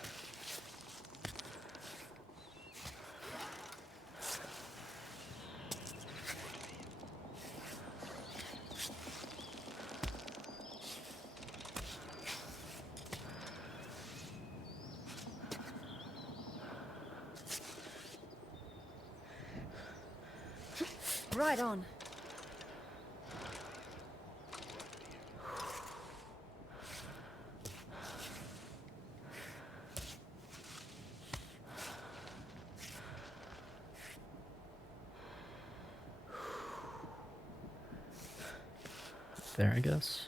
Right on. There, I guess.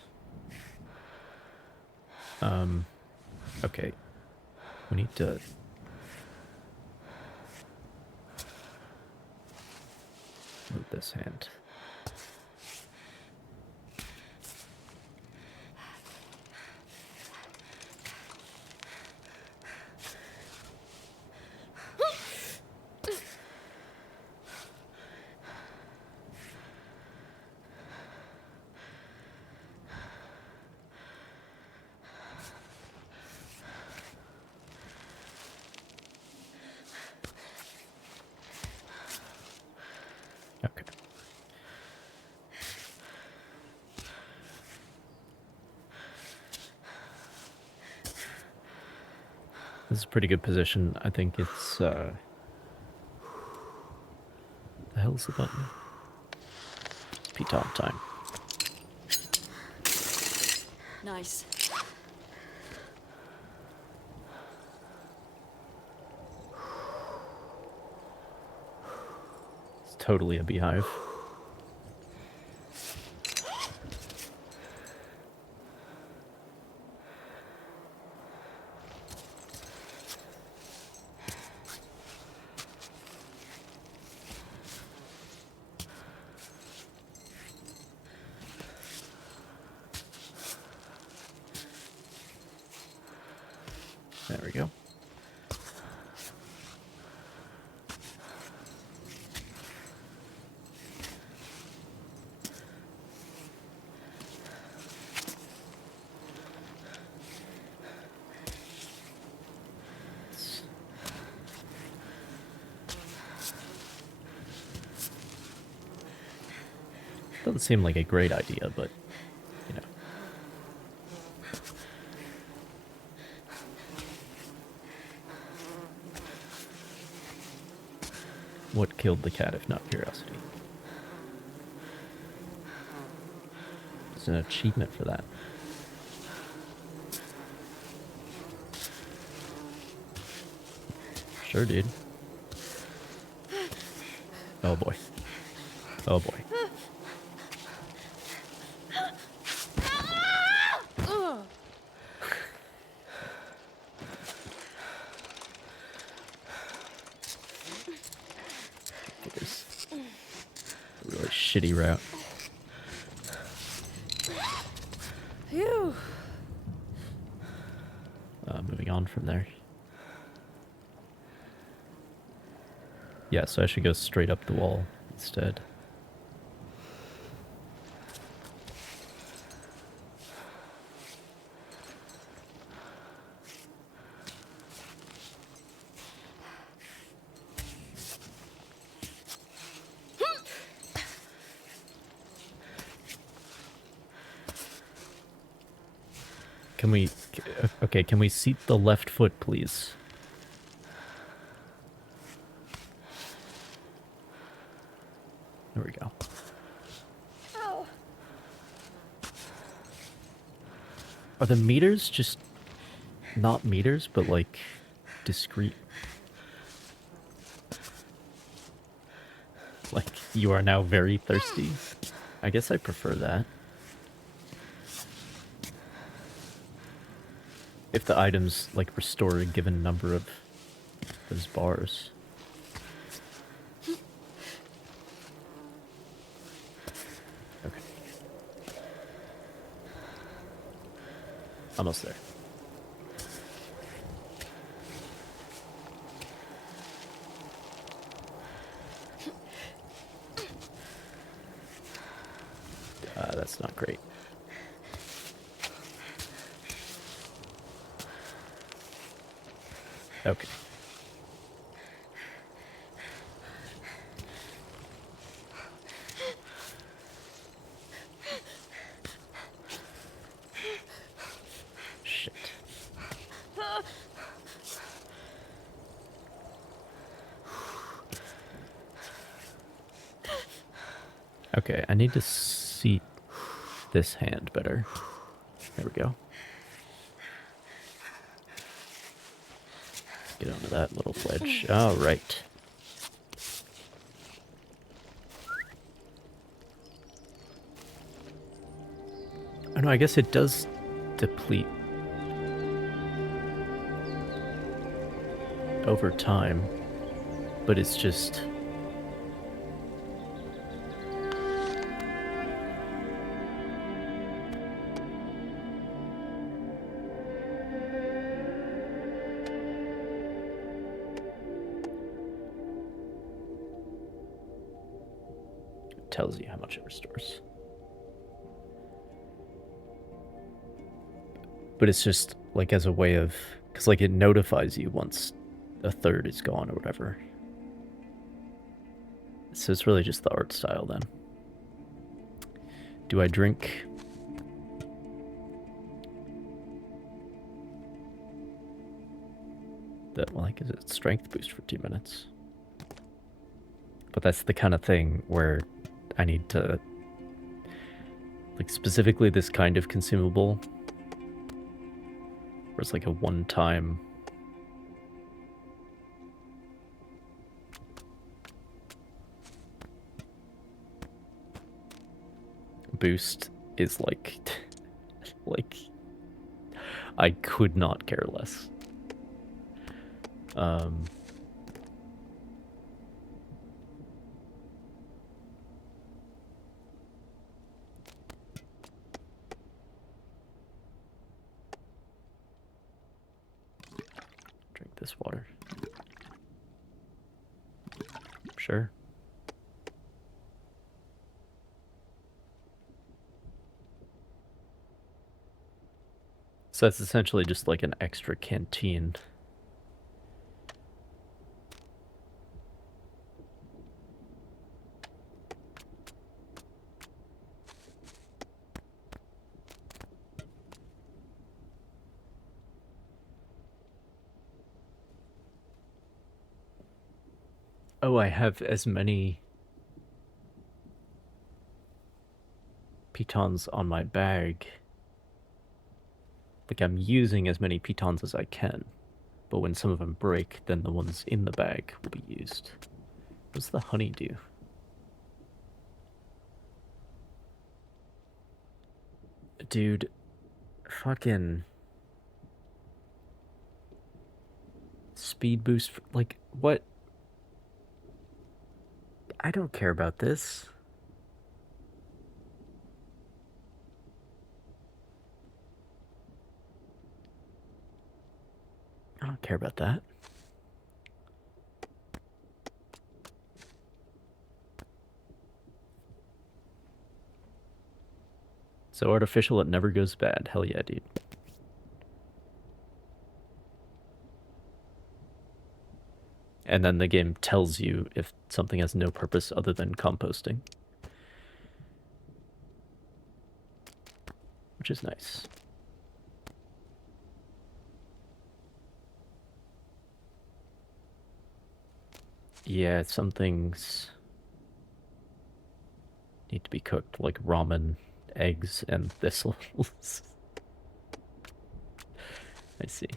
Okay. We need to... move this hand. Okay. This is a pretty good position. I think it's, the hell's the button? It's pt1 time. Nice. It's totally a beehive. There we go. Doesn't seem like a great idea, but, you know. What killed the cat if not curiosity? There's an achievement for that. Sure, dude. Oh boy. Oh boy. There's a really shitty route. Phew. Moving on from there. Yeah, so I should go straight up the wall instead. Can we... Okay, can we seat the left foot, please? There we go. Ow. Are the meters just not meters, but like discrete? Like, you are now very thirsty? I guess I prefer that. If the items, like, restore a given number of those bars. Okay. Almost there. That's not great. Okay. Shit. Okay, I need to seat this hand better. There we go. Get onto that little sledge. All right. Oh no, I guess it does deplete over time, but it's just... it tells you how much it restores. But it's just like as a way of, because like it notifies you once a third is gone or whatever. So it's really just the art style then. Do I drink? That, like, is it strength boost for 2 minutes? But that's the kind of thing where I need to, like, specifically this kind of consumable, where it's like a one-time boost is like, like, I could not care less. Drink this water. Sure. So that's essentially just like an extra canteen. Oh, I have as many pitons on my bag. Like, I'm using as many pitons as I can, but when some of them break, then the ones in the bag will be used. What's the honey do? Dude, fucking speed boost, like, what? I don't care about this. I don't care about that. So artificial, it never goes bad. Hell yeah, dude. And then the game tells you if something has no purpose other than composting. Which is nice. Yeah, some things need to be cooked, like ramen, eggs, and thistles. I see.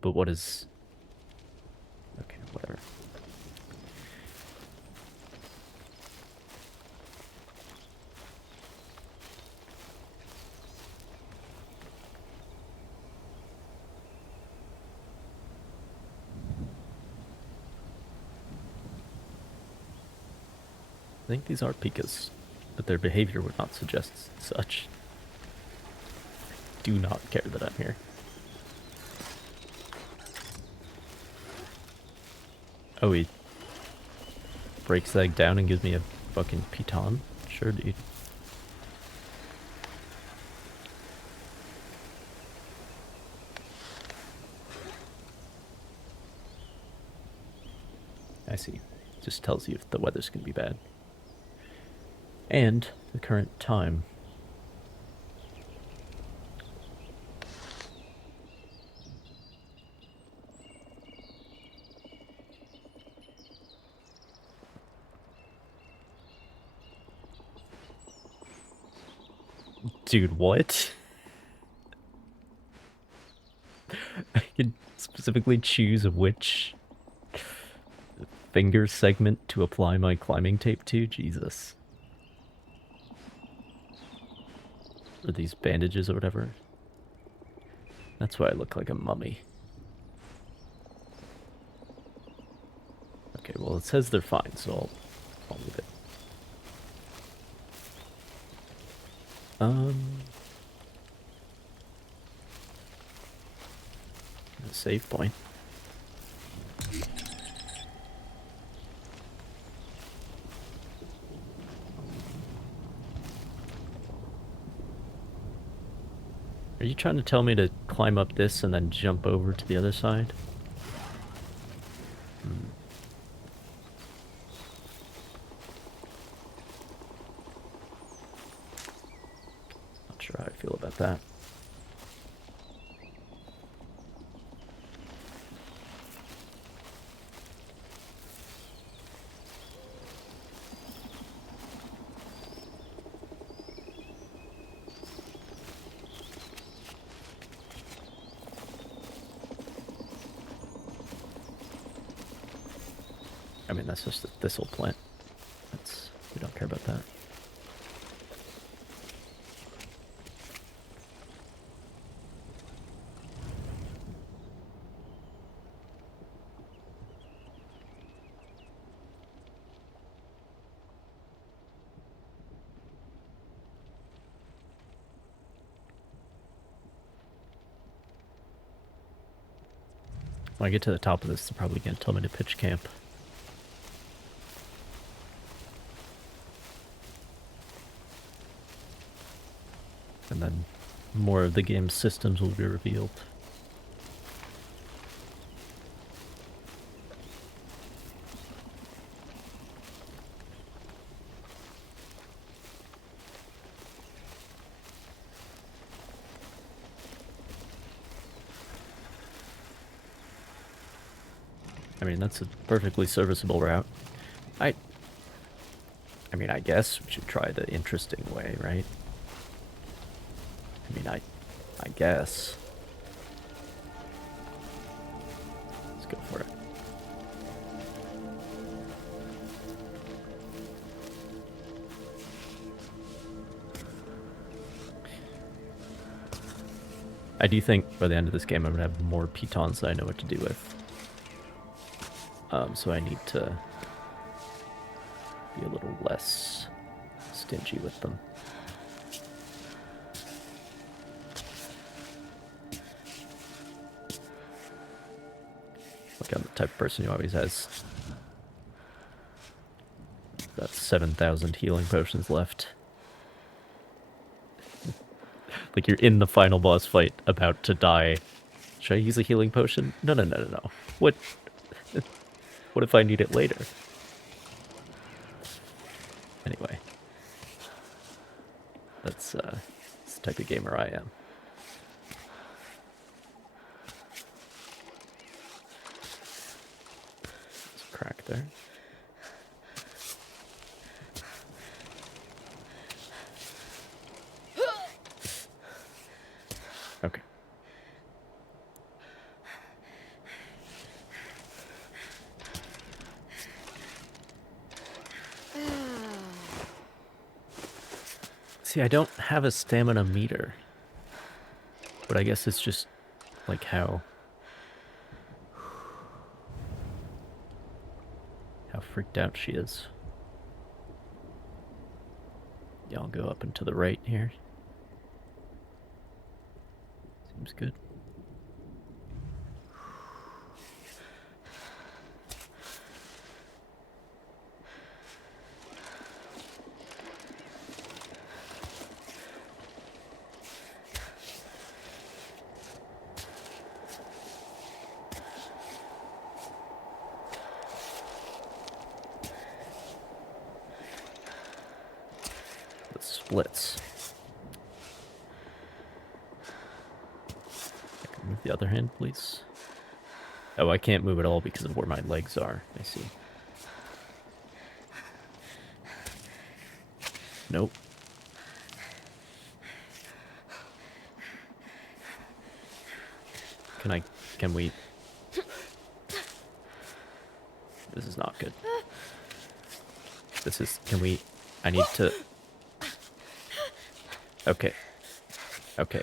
But what is... Okay, whatever. I think these are pikas, but their behavior would not suggest such. I do not care that I'm here. Oh, breaks that down and gives me a fucking piton? Sure, dude. I see. Just tells you if the weather's gonna be bad. And the current time. Dude, what? I can specifically choose which finger segment to apply my climbing tape to? Jesus. Or these bandages or whatever. That's why I look like a mummy. Okay, well it says they're fine, so I'll leave it. A save point. Are you trying to tell me to climb up this and then jump over to the other side? Not sure how I feel about that. I mean, that's just a thistle plant. We don't care about that. When I get to the top of this, they're probably going to tell me to pitch camp. And then more of the game's systems will be revealed. I mean, that's a perfectly serviceable route. I mean, I guess we should try the interesting way, right? I mean, I guess. Let's go for it. I do think by the end of this game I'm going to have more pitons that I know what to do with. So I need to be a little less stingy with them. Like I'm the type of person who always has about 7,000 healing potions left. Like you're in the final boss fight, about to die. Should I use a healing potion? No. What? What if I need it later? Anyway. That's the type of gamer I am. There's a crack there. Okay. See, I don't have a stamina meter. But I guess it's just like how freaked out she is. Yeah, I'll go up and to the right here. Seems good. splits. Move the other hand, please. Oh, I can't move at all because of where my legs are. I see. Nope. Can we... This is not good. I need to... Okay. Okay.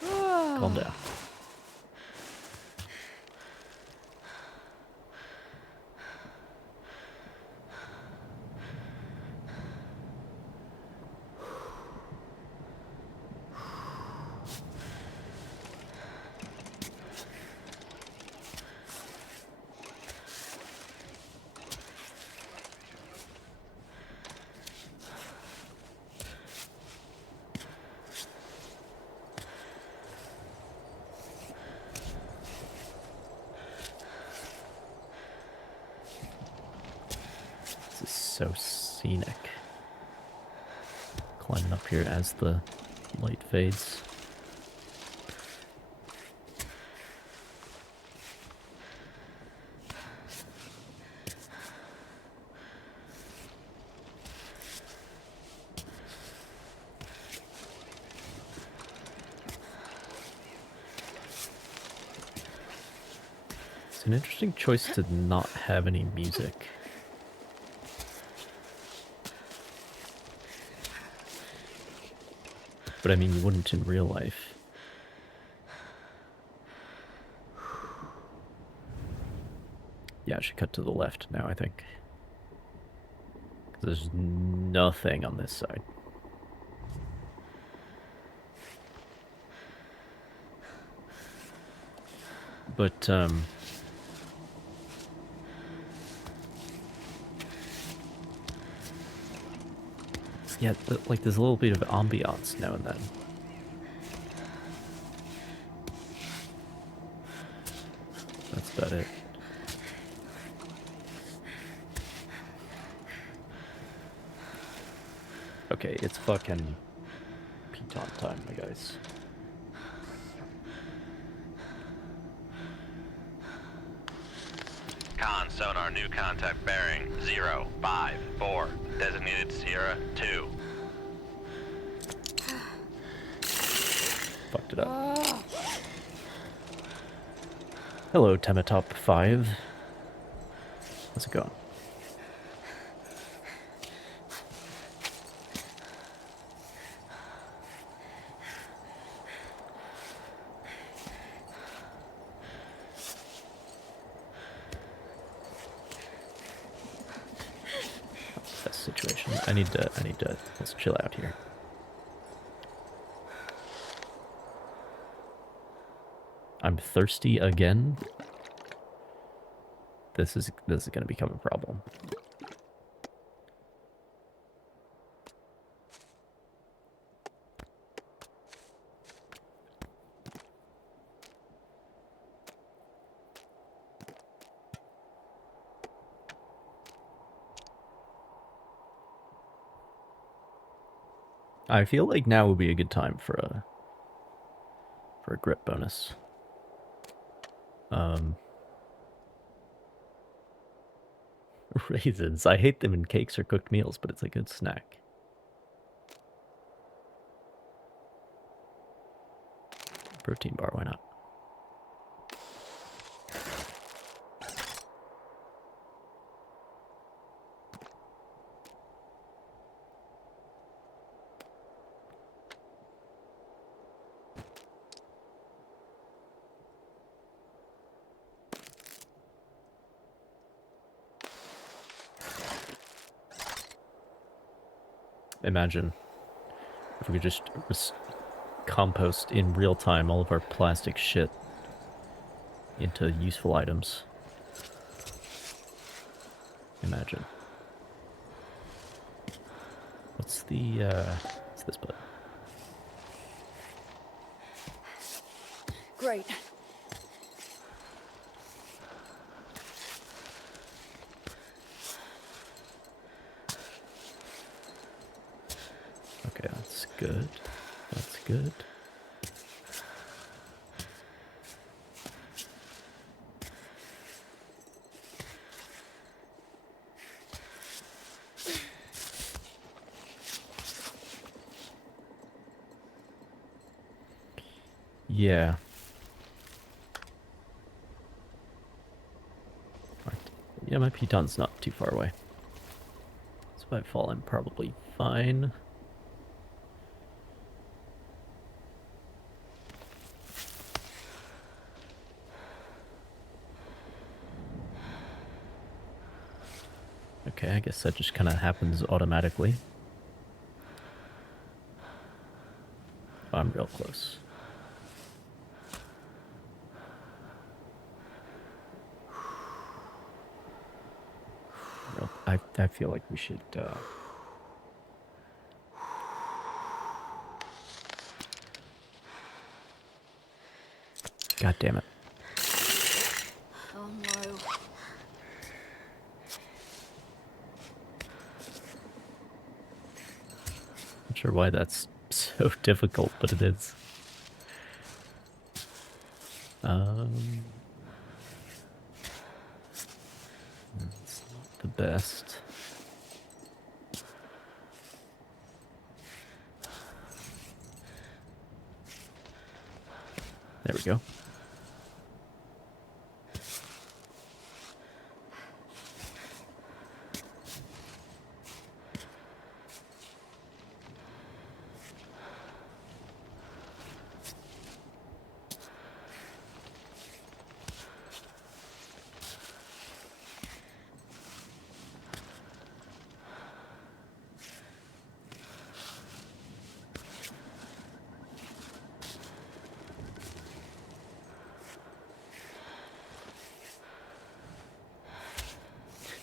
Calm down. So scenic. Climbing up here as the light fades. It's an interesting choice to not have any music. But I mean, you wouldn't in real life. Yeah, I should cut to the left now, I think. 'Cause there's nothing on this side. But, yeah, like, there's a little bit of ambiance now and then. That's about it. Okay, it's fucking pt1 time, my guys. Con sonar new contact bearing 054. Designated Sierra 2. Fucked it up. Hello, Tematop 5. How's it going? Best situation. I need to, let's chill out here. I'm thirsty again. This is gonna become a problem. I feel like now would be a good time for a grip bonus. Raisins. I hate them in cakes or cooked meals, but it's a good snack. Protein bar, why not? Imagine if we could just compost in real time all of our plastic shit into useful items. Imagine. What's this button? Great. good. That's good. Yeah. Yeah, my pt1's not too far away. So if I fall, I'm probably fine. Okay, I guess that just kind of happens automatically. I'm real close. I feel like we should, God damn it. Oh no. Not sure why that's so difficult, but it is. It's not the best. There we go.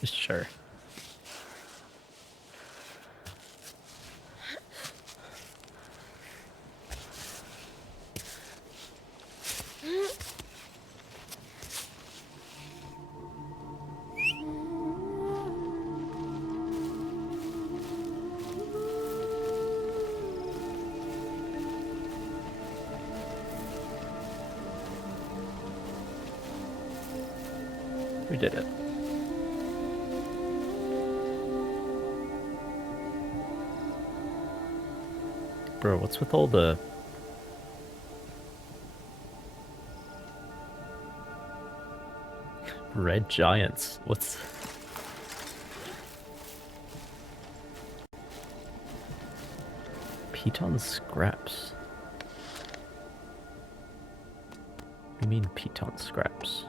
Sure. We did it. Bro, what's with all the... red giants? What's... pt1 scraps? What do you mean pt1 scraps?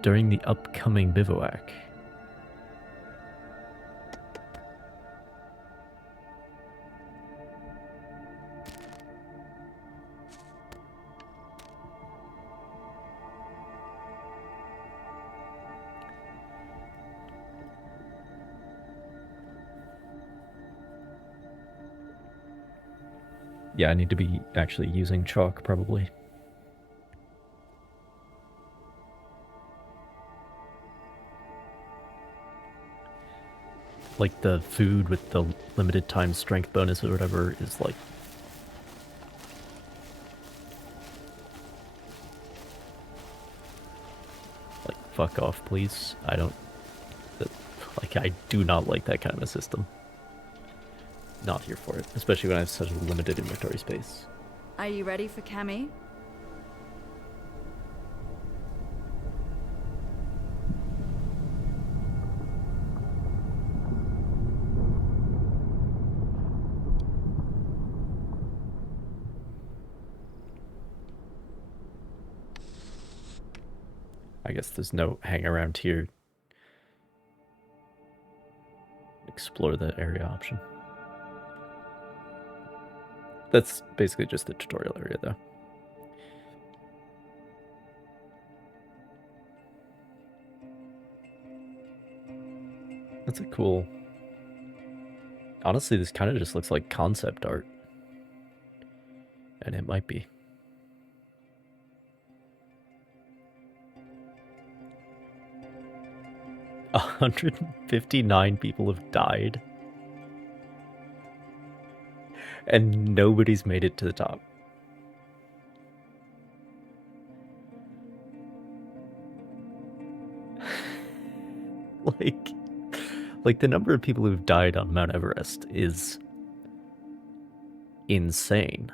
During the upcoming bivouac. Yeah, I need to be actually using chalk, probably. Like, the food with the limited time strength bonus or whatever is like... fuck off, please. I don't... like, I do not like that kind of a system. Not here for it, especially when I have such a limited inventory space. Are you ready for Cammy? I guess there's no hang around here. Explore the area option. That's basically just the tutorial area, though. That's a cool... Honestly, this kind of just looks like concept art. And it might be. 159 people have died. And nobody's made it to the top. like the number of people who've died on Mount Everest is insane.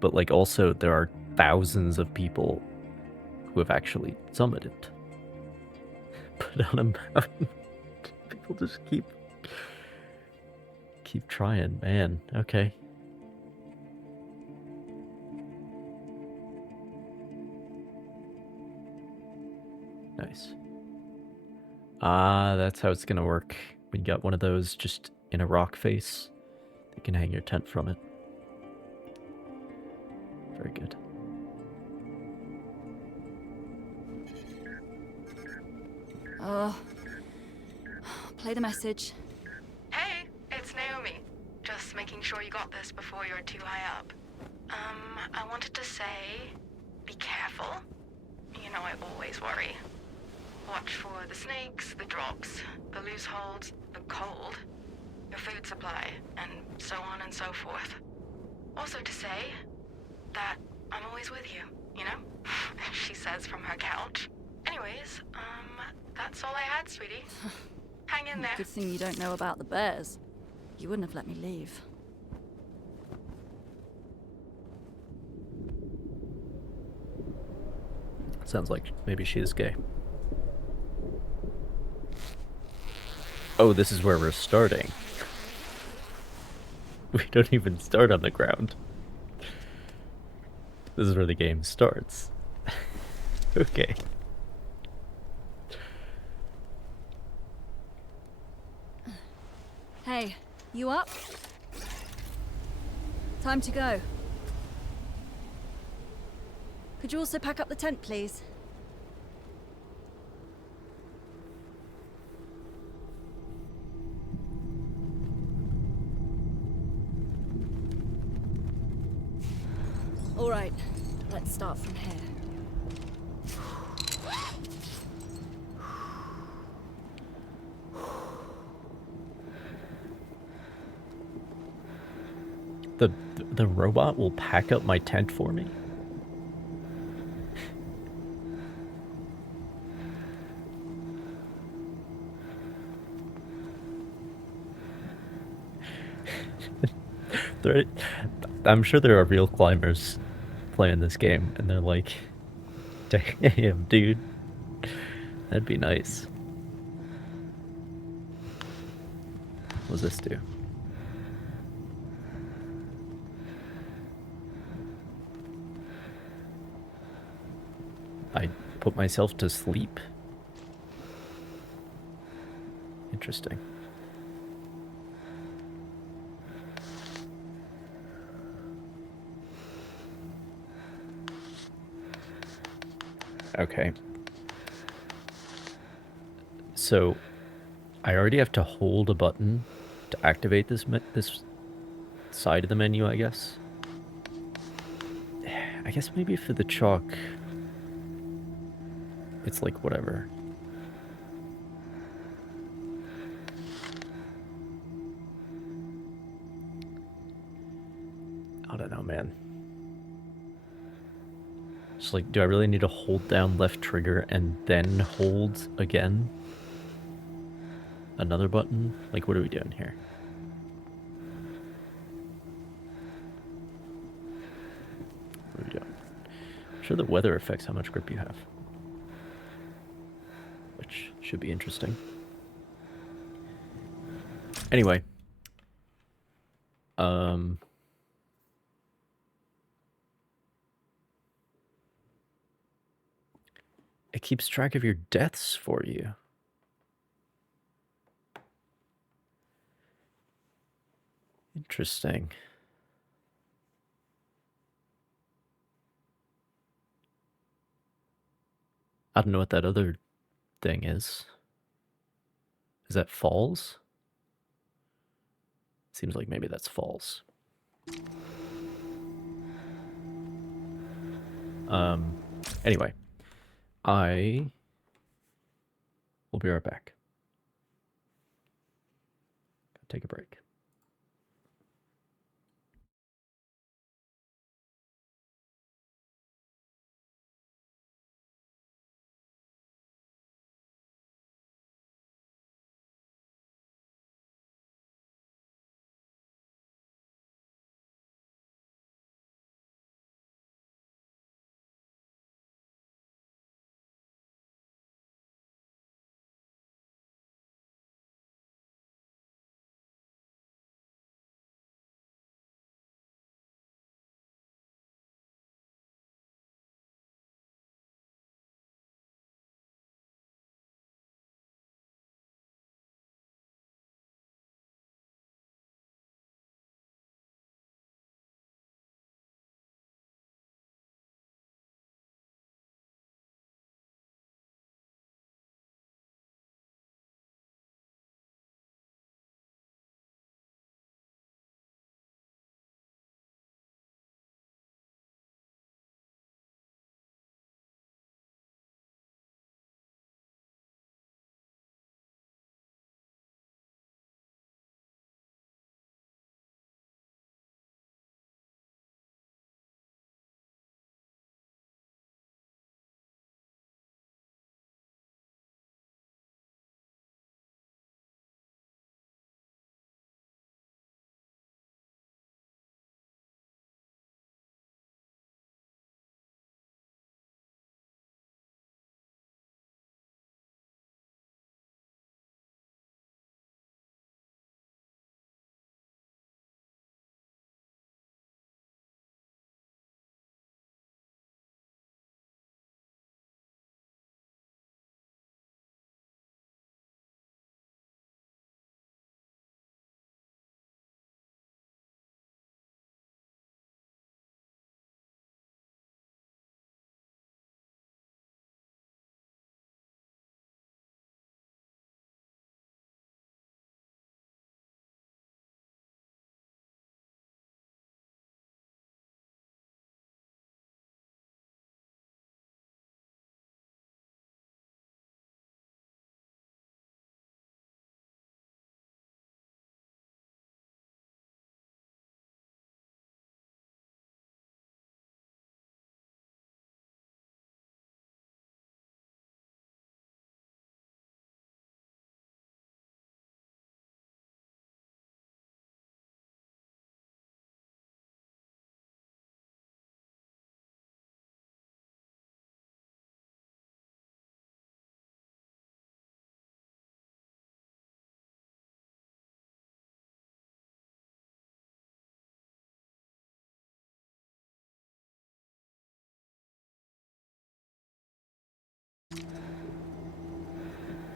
But like also there are thousands of people who have actually summited. But on a mountain, people just keep trying, man. Okay. Nice. Ah, that's how it's gonna work. When you got one of those just in a rock face, you can hang your tent from it. Very good. Play the message. Hey, it's Naomi. Just making sure you got this before you're too high up. I wanted to say, be careful. You know I always worry. Watch for the snakes, the drops, the loose holds, the cold, your food supply, and so on and so forth. Also to say that I'm always with you, you know? She says from her couch. Anyways, that's all I had, sweetie. Hang in there. Good thing you don't know about the bears. You wouldn't have let me leave. Sounds like maybe she is gay. Oh, this is where we're starting. We don't even start on the ground. This is where the game starts. Okay. Hey, you up? Time to go. Could you also pack up the tent, please? All right, let's start from here. The robot will pack up my tent for me? I'm sure there are real climbers playing this game, and they're like, damn, dude, that'd be nice. What does this do? I put myself to sleep? Interesting. Okay. So, I already have to hold a button to activate this side of the menu, I guess. I guess maybe for the chalk, it's like whatever. I don't know, man. It's like, do I really need to hold down left trigger and then hold again? Another button? Like, what are we doing here? What are we doing? I'm sure the weather affects how much grip you have. Which should be interesting. Anyway. It keeps track of your deaths for you. Interesting. I don't know what that other thing is. Is that falls? Seems like maybe that's falls. Anyway. I We'll be right back. Take a break.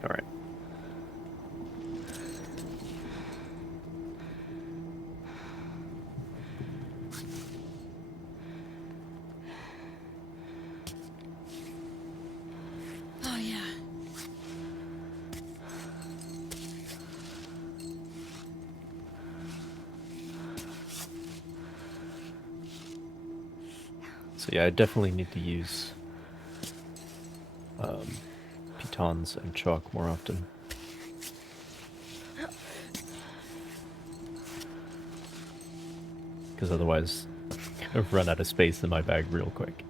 All right. Oh, yeah. So yeah, I definitely need to use pitons and chalk more often. Because otherwise, I've run out of space in my bag real quick.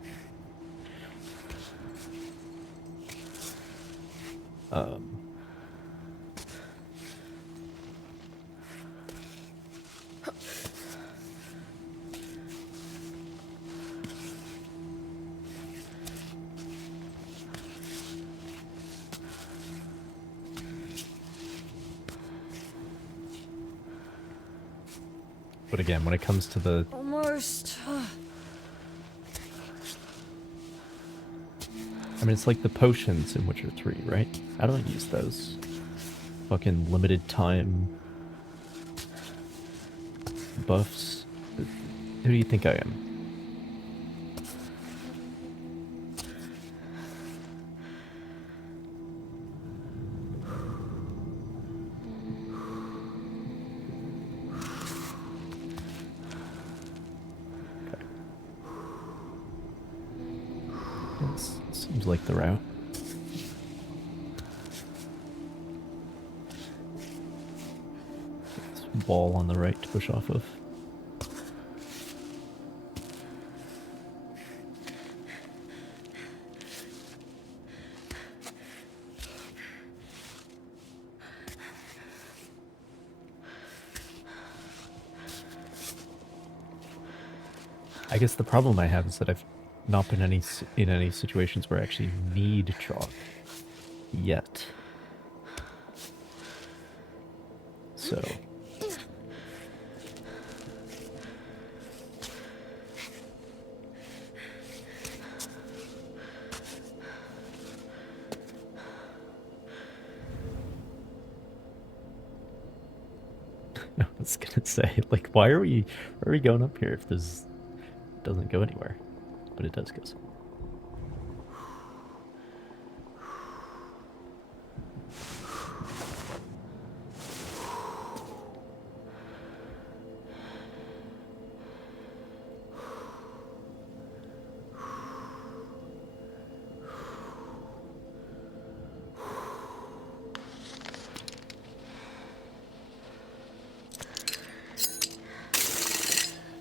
But again, when it comes to the... Almost. I mean, it's like the potions in Witcher 3, right? I don't use those. Fucking limited time buffs. Who do you think I am? Seems like the route. wall on the right to push off of. I guess the problem I have is that I've not been in any situations where I actually need chalk yet. So I was gonna say, like, why are we going up here if this doesn't go anywhere? But it does go somewhere.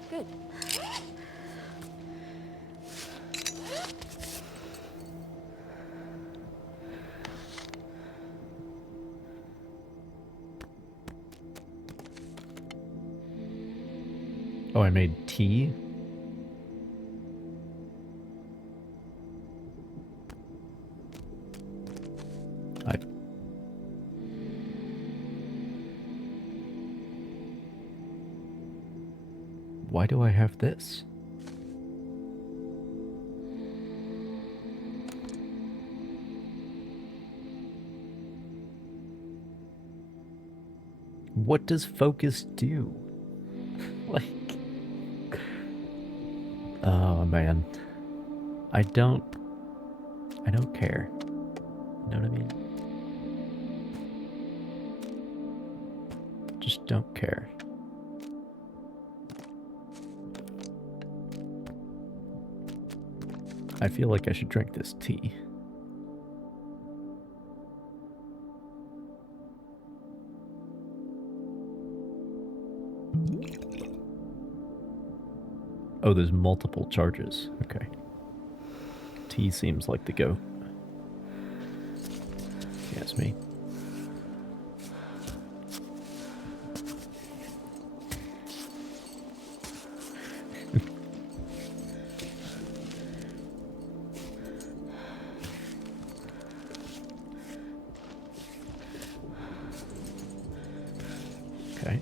Good. Oh, I made tea? Why do I have this? What does focus do? Like... Oh, man. I don't care. You know what I mean? Just don't care. I feel like I should drink this tea. Oh, there's multiple charges. Okay. Tea seems like the go. Yeah, it's me. Okay.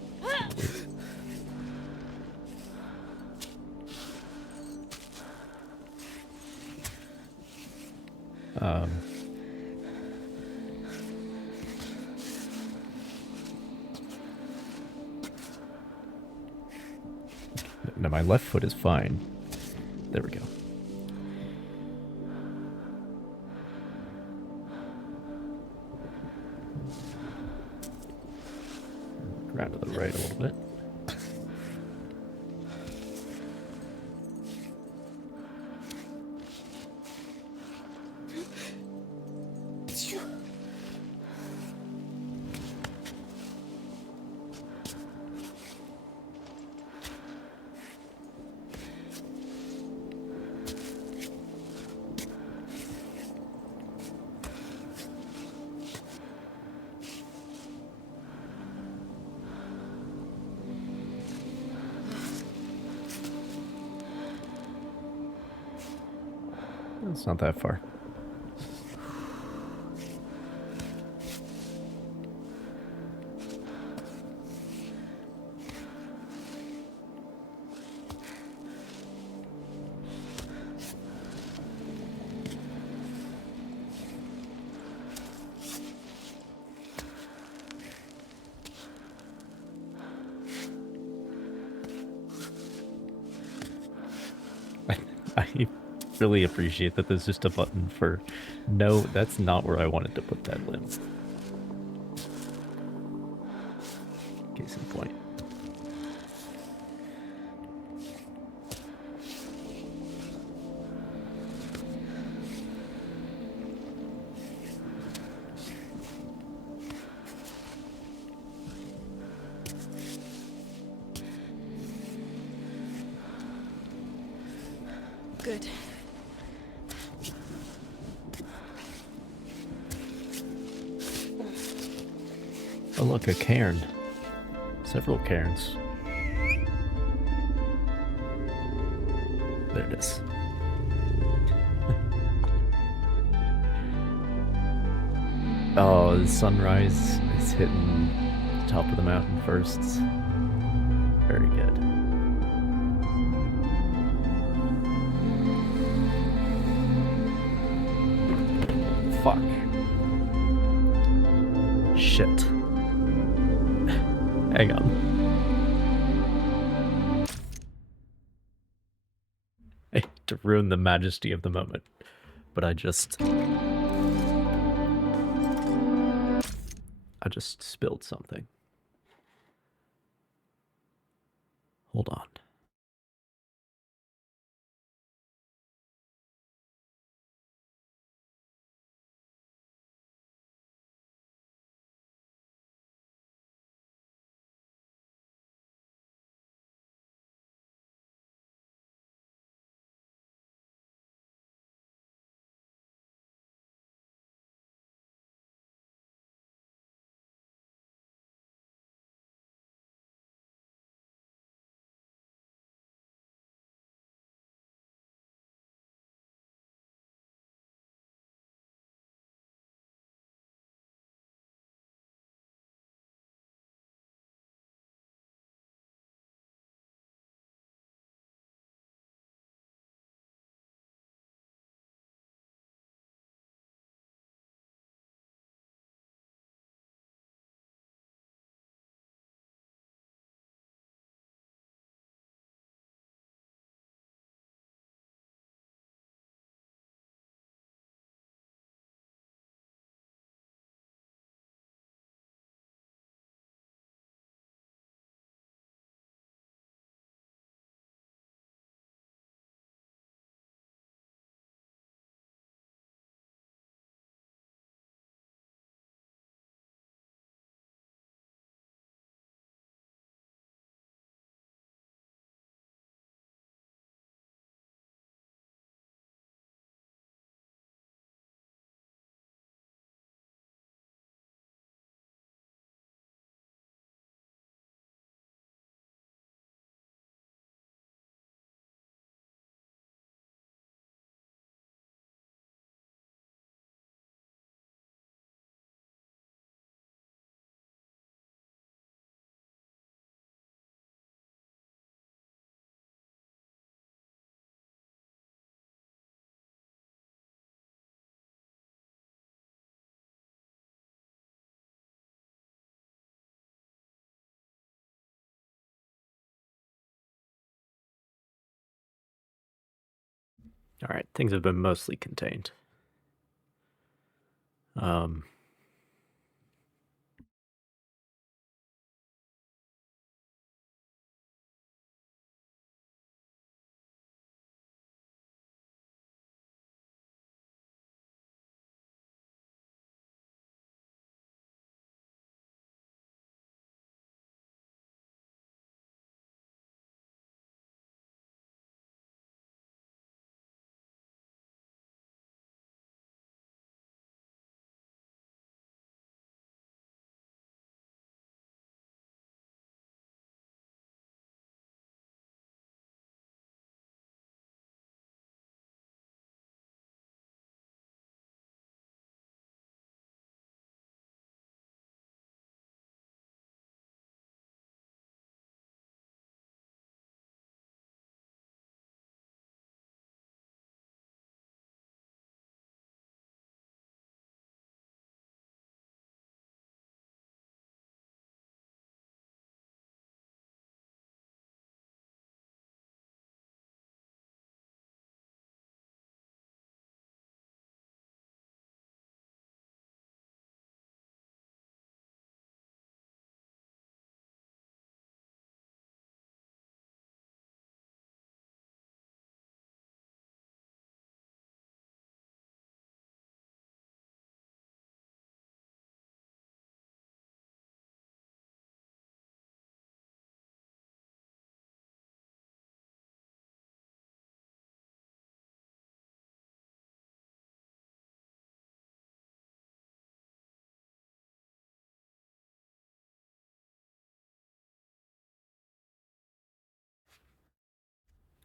No, my left foot is fine. There we go. Round to the right a little bit. It's not that far. I really appreciate that there's just a button for no, that's not where I wanted to put that limb. Case in point. Good. Oh look, a cairn. Several cairns. There it is. Oh, the sunrise is hitting the top of the mountain first. Very good. Fuck. Shit. Hang on. I hate to ruin the majesty of the moment, but I just spilled something. Hold on. All right, things have been mostly contained.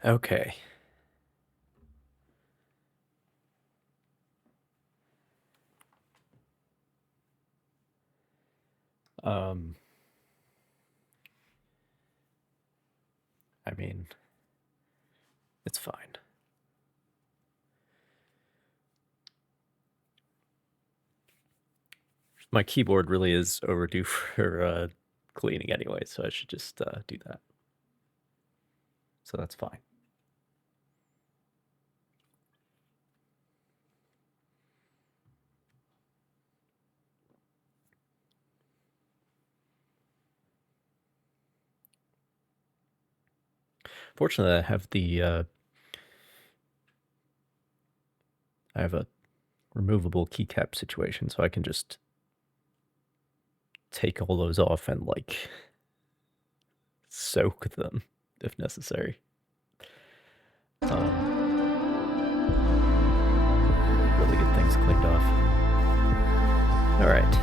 Okay. I mean, it's fine. My keyboard really is overdue for cleaning anyway, so I should just do that. So that's fine. Fortunately, I have a removable keycap situation, so I can just take all those off and like soak them if necessary. Really get things cleaned off. All right.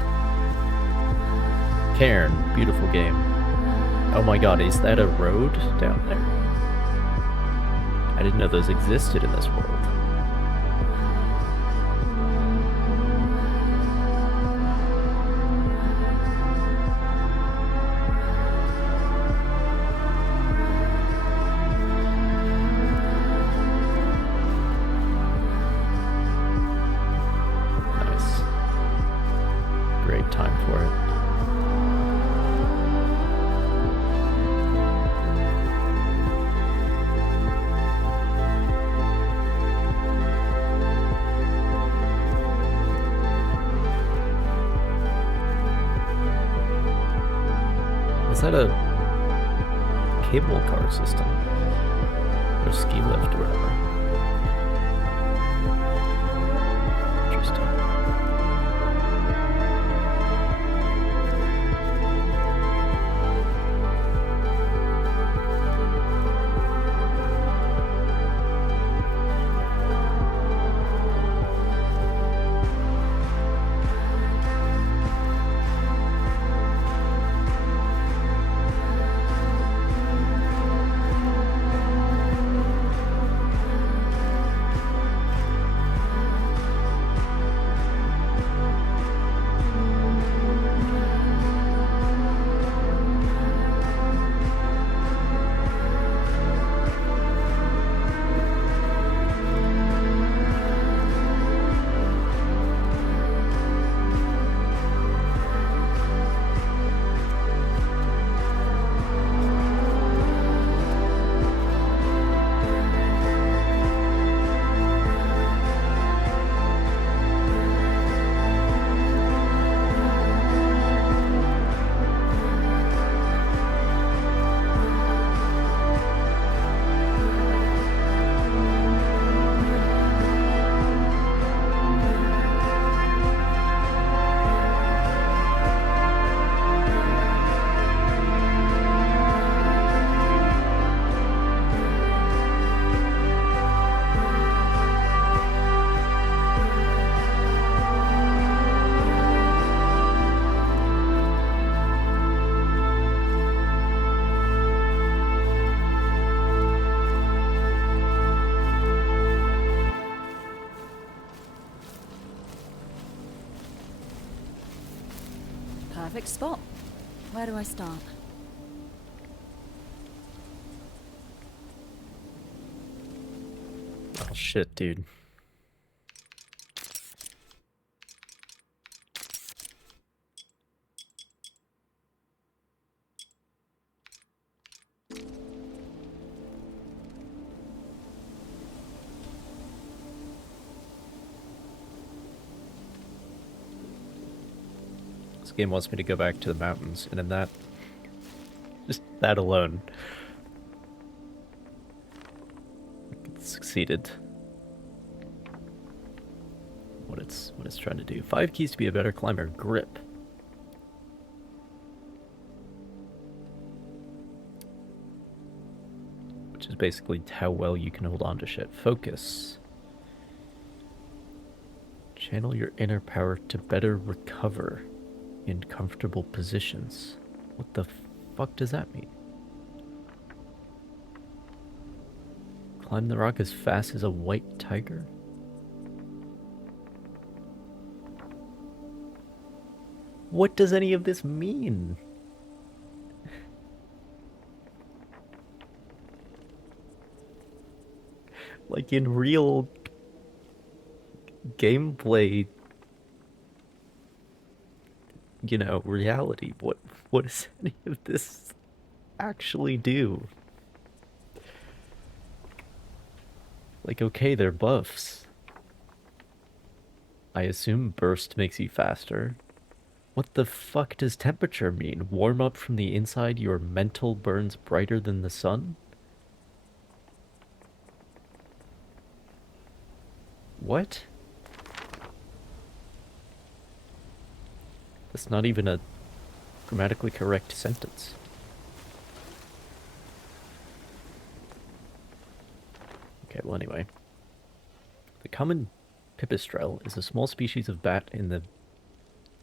Cairn, beautiful game. Oh my god, is that a road down there? I didn't know those existed in this world. Nice. Great time for it. Is that a cable car system? Or ski lift or whatever? Interesting. Perfect spot. Where do I start? Oh shit, dude. This game wants me to go back to the mountains, and in that, just that alone, it succeeded. What it's trying to do. 5 keys to be a better climber. Grip. Which is basically how well you can hold on to shit. Focus. Channel your inner power to better recover in comfortable positions. What the fuck does that mean? Climb the rock as fast as a white tiger? What does any of this mean? Like in real gameplay, reality, what does any of this actually do? Like, okay, they're buffs. I assume burst makes you faster. What the fuck does temperature mean? Warm up from the inside, your mental burns brighter than the sun? What? That's not even a grammatically correct sentence. Okay, well anyway. The common pipistrelle is a small species of bat in the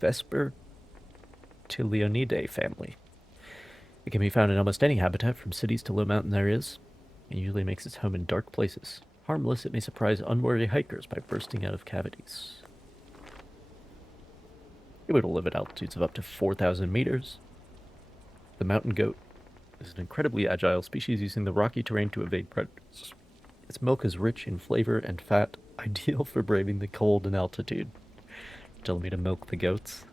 Vespertilionidae family. It can be found in almost any habitat, from cities to low mountain areas, and usually makes its home in dark places. Harmless, it may surprise unwary hikers by bursting out of cavities. Able to live at altitudes of up to 4,000 meters. The mountain goat is an incredibly agile species using the rocky terrain to evade predators. Its milk is rich in flavor and fat, ideal for braving the cold and altitude. Telling me to milk the goats?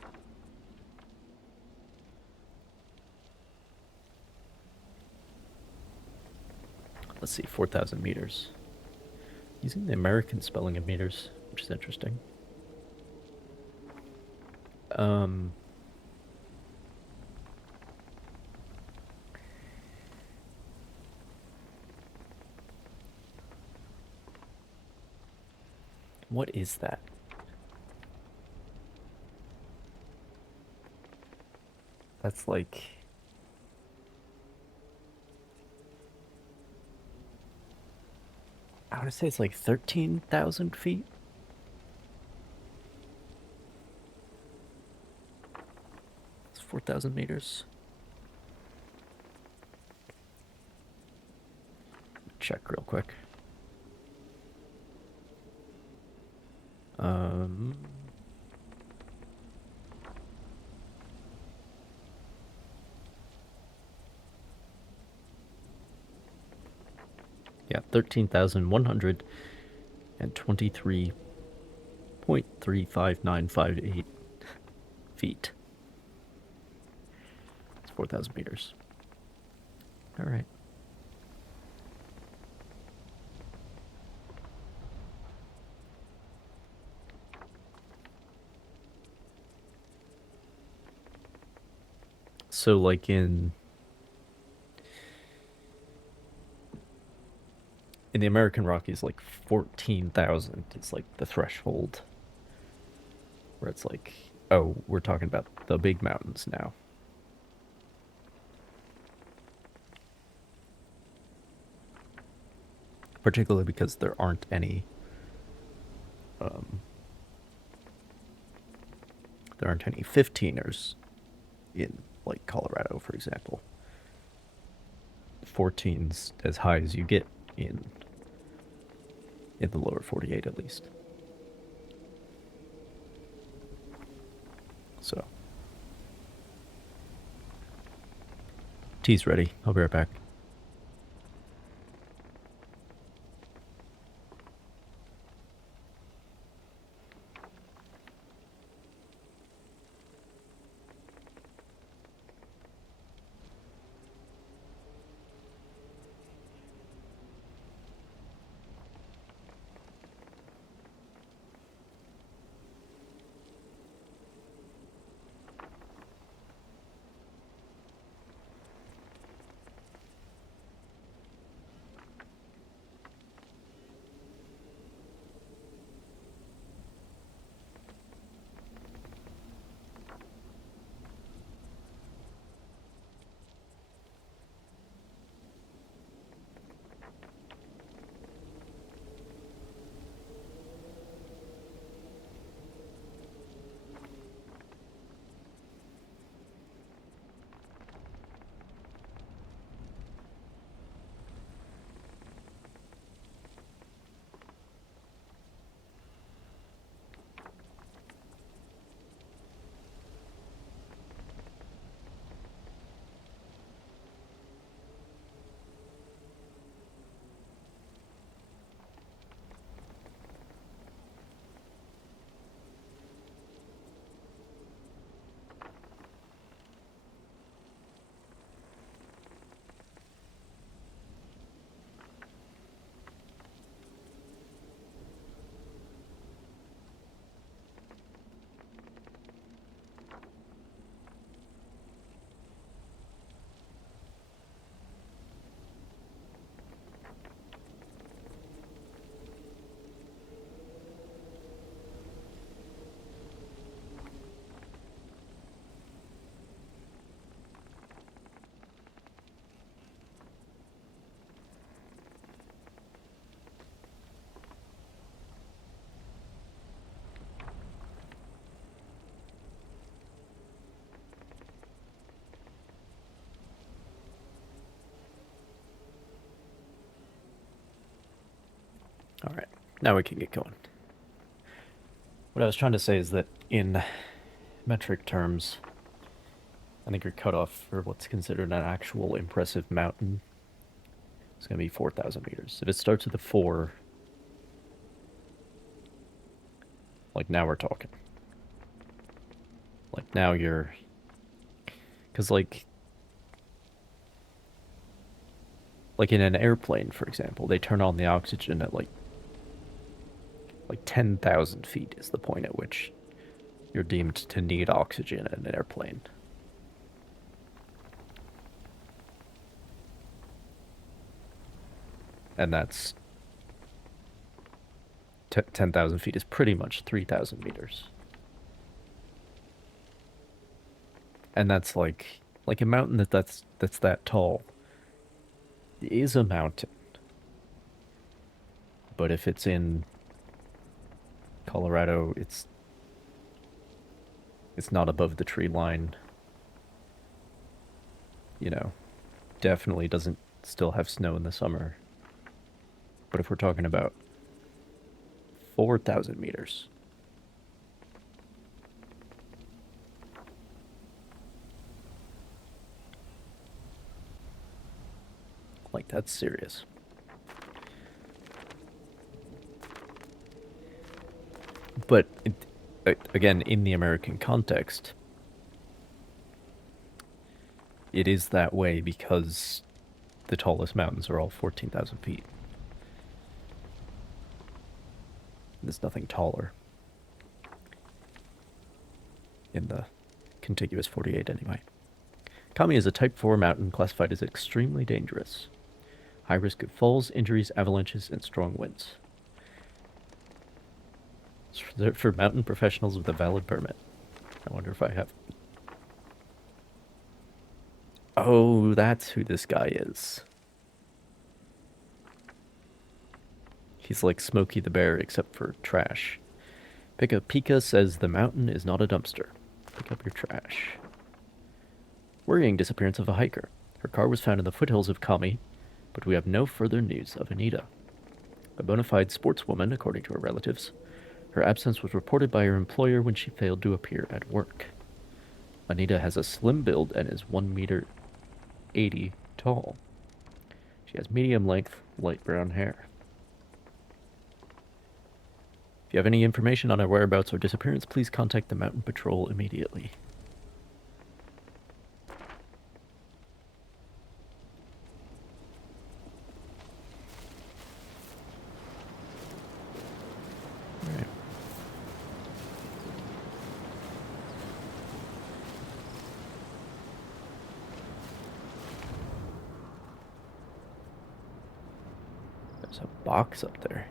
Let's see, 4,000 meters. Using the American spelling of meters, which is interesting. What is that? That's like... I want to say it's like 13,000 feet? It's 4,000 meters. Check real quick. Yeah, 13,123.35958 feet. It's 4,000 meters. All right. So, like in the American Rockies, like 14,000 is like the threshold where it's like, oh, we're talking about the big mountains now. Particularly because there aren't any, there aren't any 15ers in like Colorado, for example. 14's as high as you get in the lower 48 at least. So, tea's ready. I'll be right back. Alright, now we can get going. What I was trying to say is that in metric terms, I think your cutoff for what's considered an actual impressive mountain is going to be 4,000 meters. If it starts with a 4, like now we're talking. Like now you're... Because like in an airplane, for example, they turn on the oxygen at like 10,000 feet is the point at which you're deemed to need oxygen in an airplane. And that's 10,000 feet is pretty much 3,000 meters. And that's like a mountain that's that tall is a mountain. But if it's in Colorado, it's not above the tree line. You know, definitely doesn't still have snow in the summer. But if we're talking about 4,000 meters, like that's serious. But again, in the American context, it is that way because the tallest mountains are all 14,000 feet. There's nothing taller in the contiguous 48 anyway. Kami is a Type 4 mountain classified as extremely dangerous. High risk of falls, injuries, avalanches, and strong winds. It's for mountain professionals with a valid permit. I wonder if I have... Oh, that's who this guy is. He's like Smokey the Bear, except for trash. Pika says the mountain is not a dumpster. Pick up your trash. Worrying disappearance of a hiker. Her car was found in the foothills of Kami, but we have no further news of Anita. A bona fide sportswoman, according to her relatives. Her absence was reported by her employer when she failed to appear at work. Anita has a slim build and is 1 meter 80 tall. She has medium length, light brown hair. If you have any information on her whereabouts or disappearance, please contact the Mountain Patrol immediately. Alright. There's a box up there.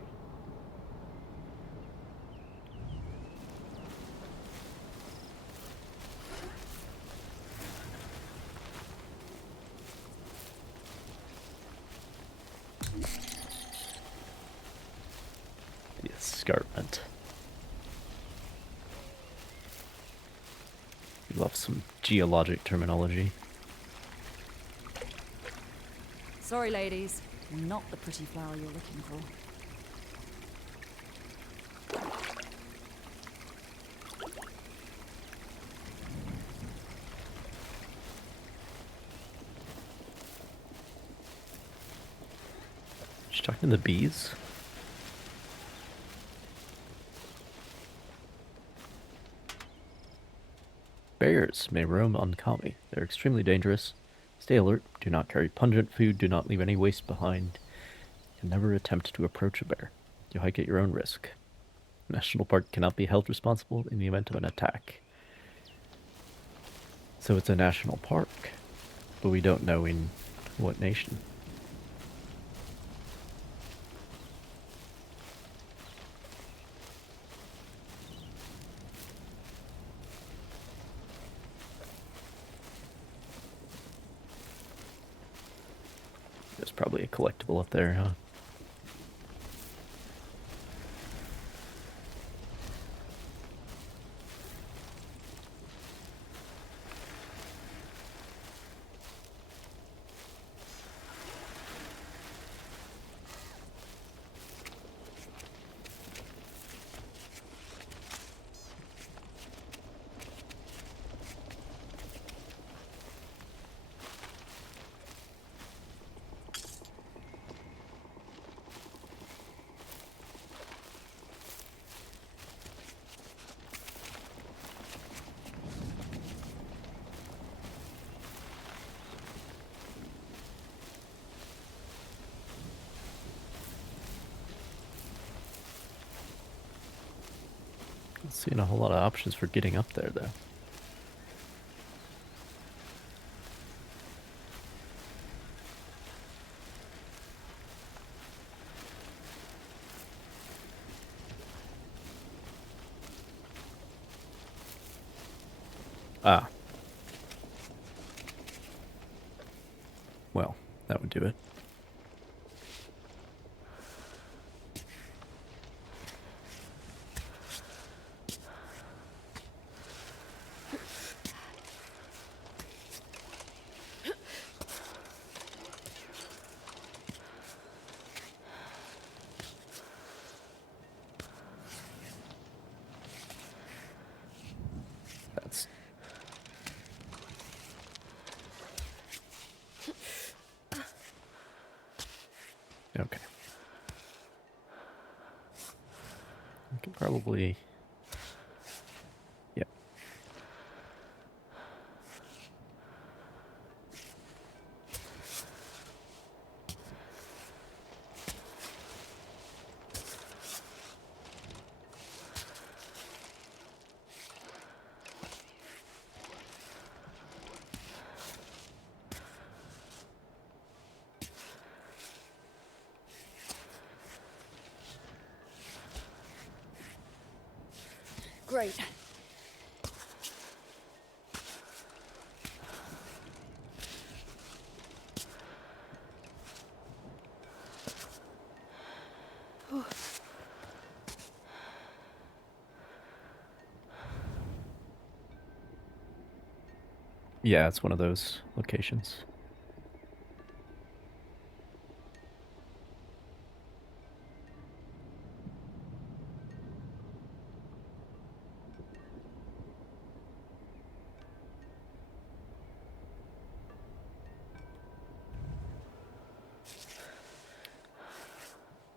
The escarpment. We love some geologic terminology. Sorry, ladies. Not the pretty flower you're looking for. She's talking to the bees? Bears may roam on Kami. They're extremely dangerous. Stay alert. Do not carry pungent food. Do not leave any waste behind. And never attempt to approach a bear. You hike at your own risk. National Park cannot be held responsible in the event of an attack. So it's a national park, but we don't know in what nation. There's probably a collectible up there, huh? Not seeing a whole lot of options for getting up there, though. Ah. Well, that would do it. That's... Okay. We can probably... Yep. Great. Yeah, it's one of those locations.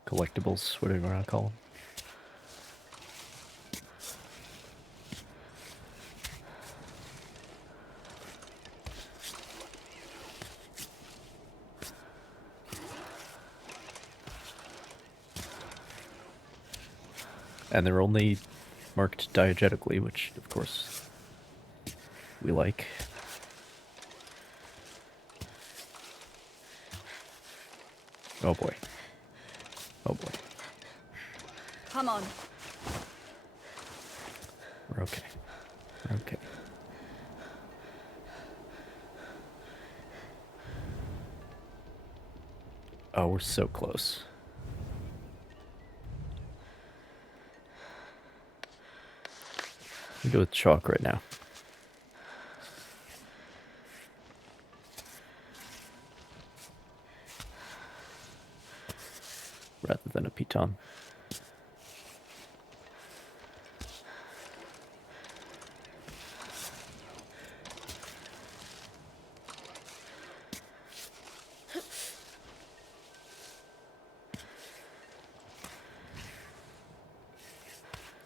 Collectibles, whatever you want to call them. And they're only marked diegetically, which, of course, we like. Oh boy. Oh boy. Come on. We're okay. We're okay. Oh, we're so close. We go with chalk right now. Rather than a pt1.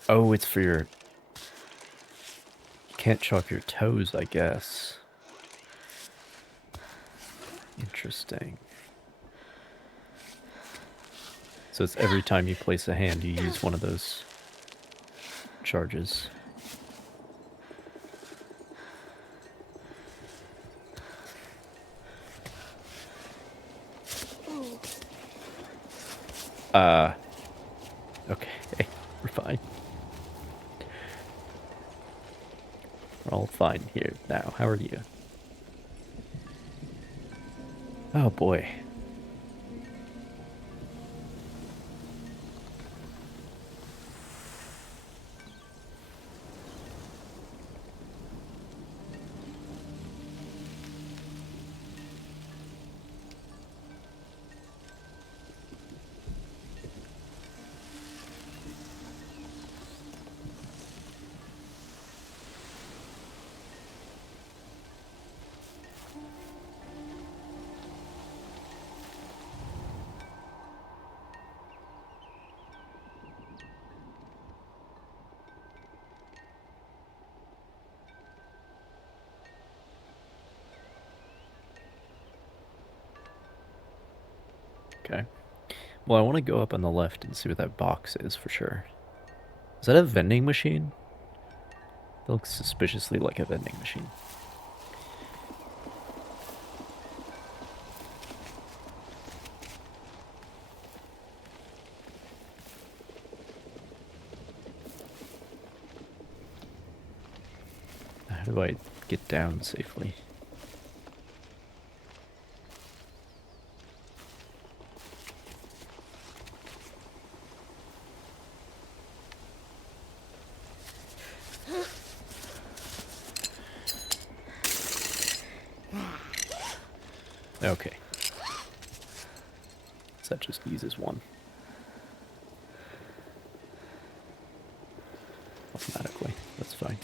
Oh, it's for your... You can't chalk your toes, I guess. Interesting. So it's every time you place a hand, you use one of those charges. Okay, we're fine. We're all fine here now. How are you? Oh boy. Okay. Well, I want to go up on the left and see what that box is for sure. Is that a vending machine? That looks suspiciously like a vending machine. How do I get down safely? Okay. So that just uses one. Automatically. That's fine.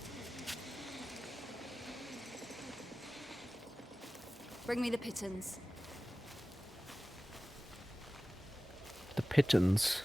Bring me the pittons. The pittons.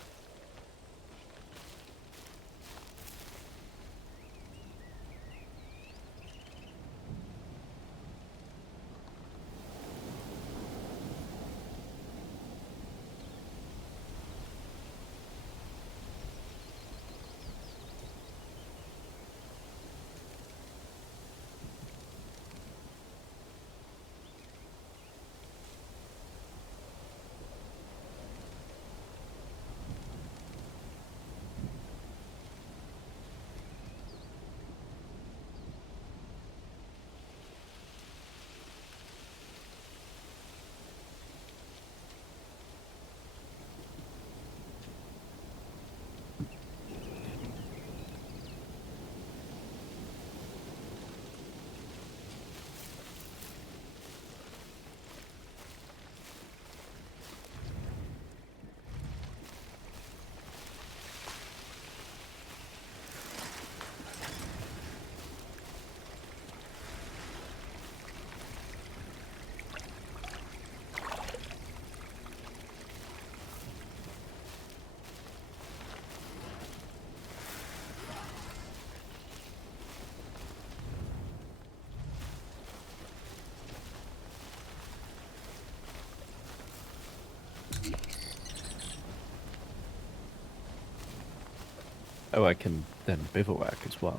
Oh, I can then bivouac as well.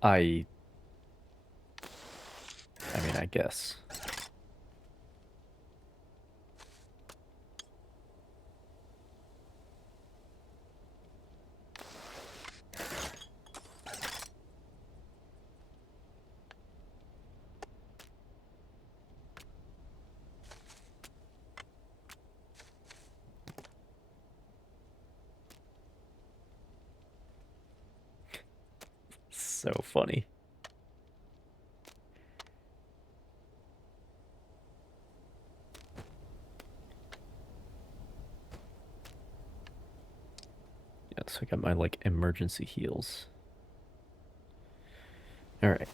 I mean, I guess. So funny. Yeah, so I got my, like, emergency heals. Alright.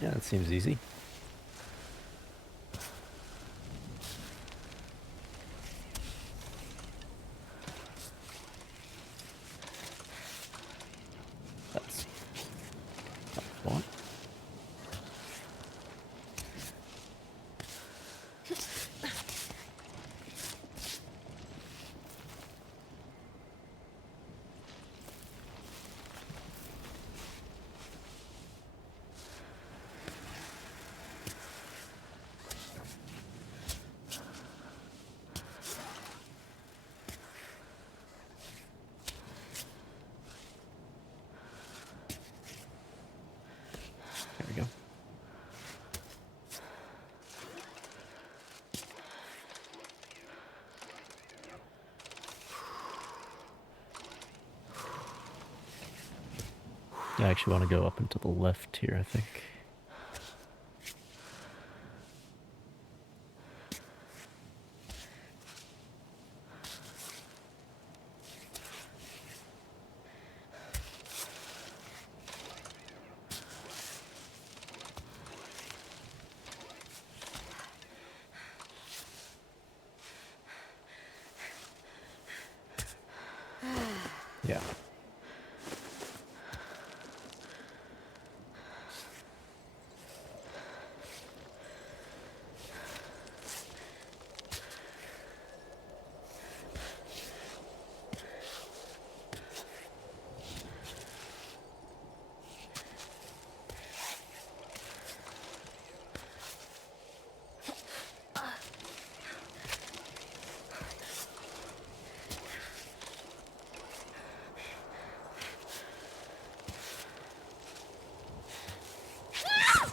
Yeah, that seems easy. That's not what? There we go. I actually want to go up and to the left here, I think. Yeah.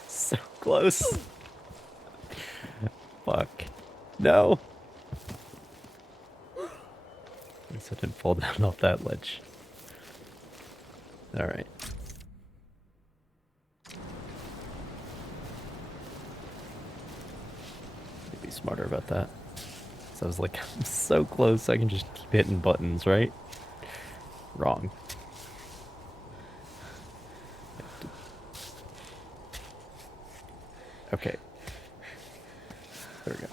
So close. Fuck. No. At least I didn't fall down off that ledge. Alright. Be smarter about that. So I was like, I'm so close, I can just keep hitting buttons, right? Wrong. Okay. There we go.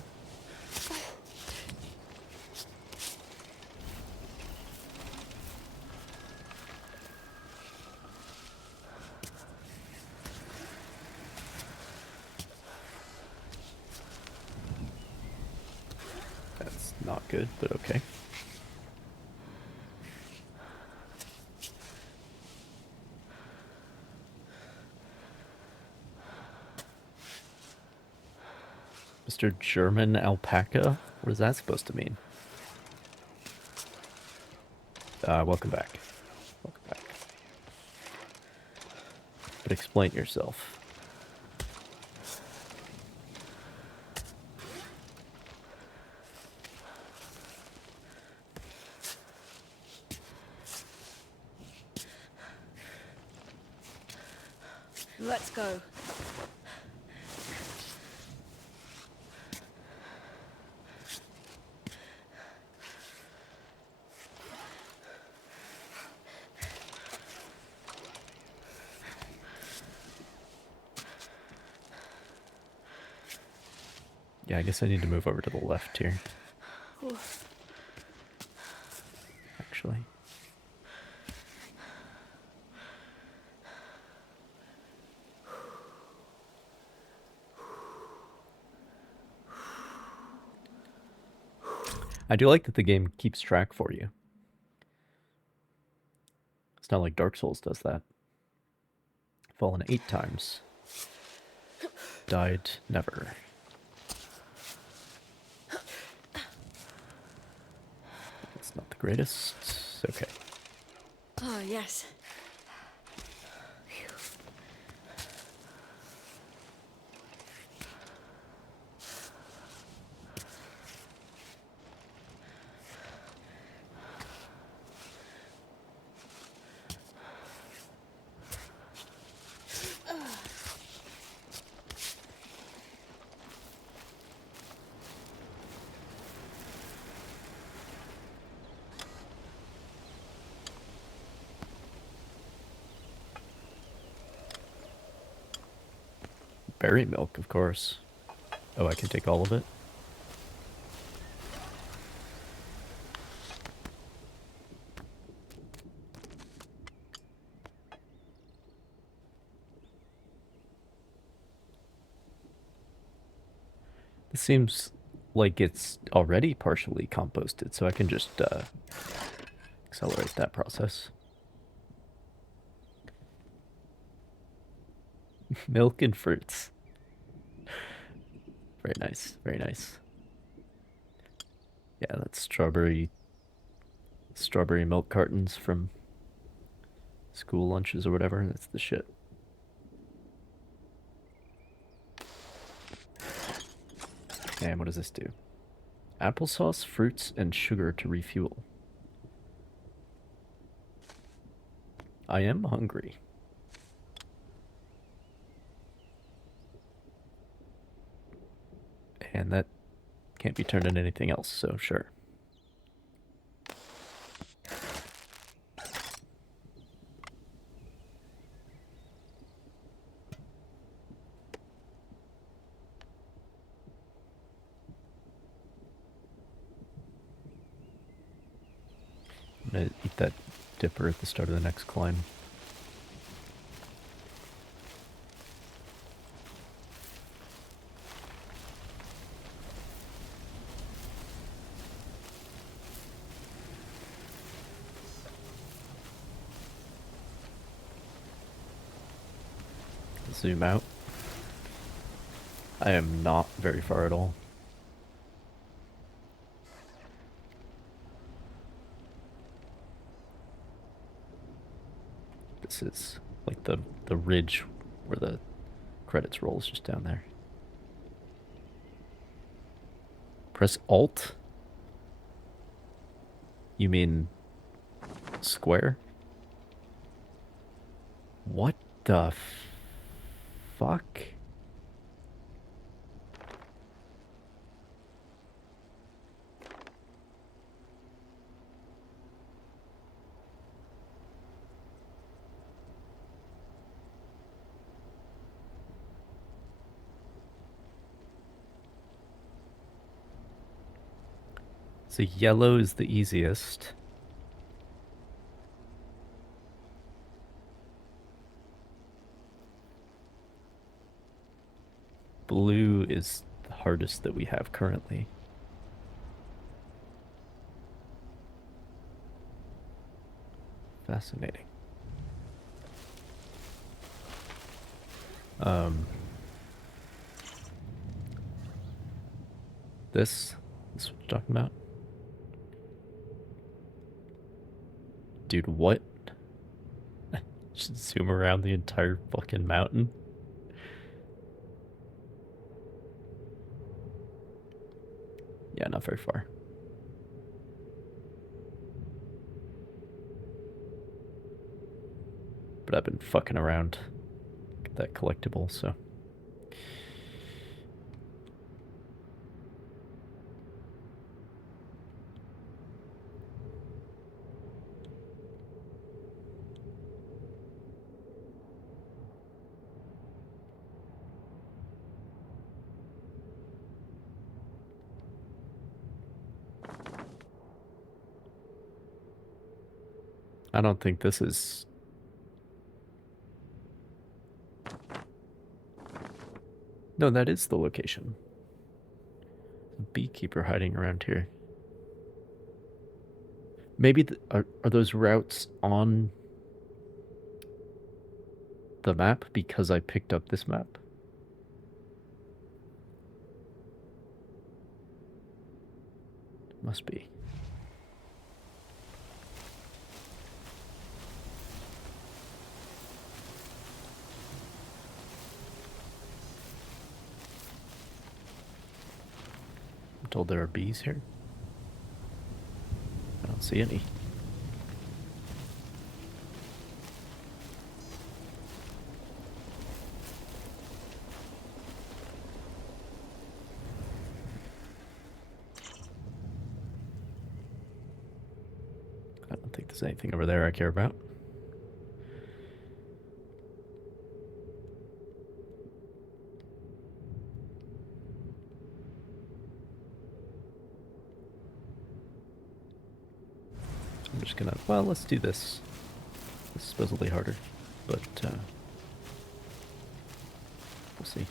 That's not good, but okay. Mr. German Alpaca? What is that supposed to mean? Welcome back. Welcome back. But explain yourself. Let's go. Yeah, I guess I need to move over to the left here. Actually. I do like that the game keeps track for you. It's not like Dark Souls does that. Fallen 8 times. Died never. It's not the greatest. Okay. Oh, yes. Berry milk, of course. Oh, I can take all of it? This seems like it's already partially composted, so I can just accelerate that process. Milk and fruits. Very nice, very nice. Yeah, that's strawberry milk cartons from school lunches or whatever. That's the shit. And what does this do? Applesauce, fruits, and sugar to refuel. I am hungry. And that can't be turned into anything else, so sure. I'm gonna eat that dipper at the start of the next climb. Zoom out. I am not very far at all. This is like the ridge where the credits roll is just down there. Press Alt? You mean square? What the fuck? So yellow is the easiest. Blue is the hardest that we have currently. Fascinating. This is what you're talking about? Dude, what? Just zoom around the entire fucking mountain? Yeah, not very far. But I've been fucking around. Get that collectible, so. I don't think this is... No, that is the location. A beekeeper hiding around here. Maybe are those routes on the map because I picked up this map? Must be. I'm told there are bees here. I don't see any. I don't think there's anything over there I care about. I'm just gonna, well, let's do this. This is supposedly harder, but we'll see.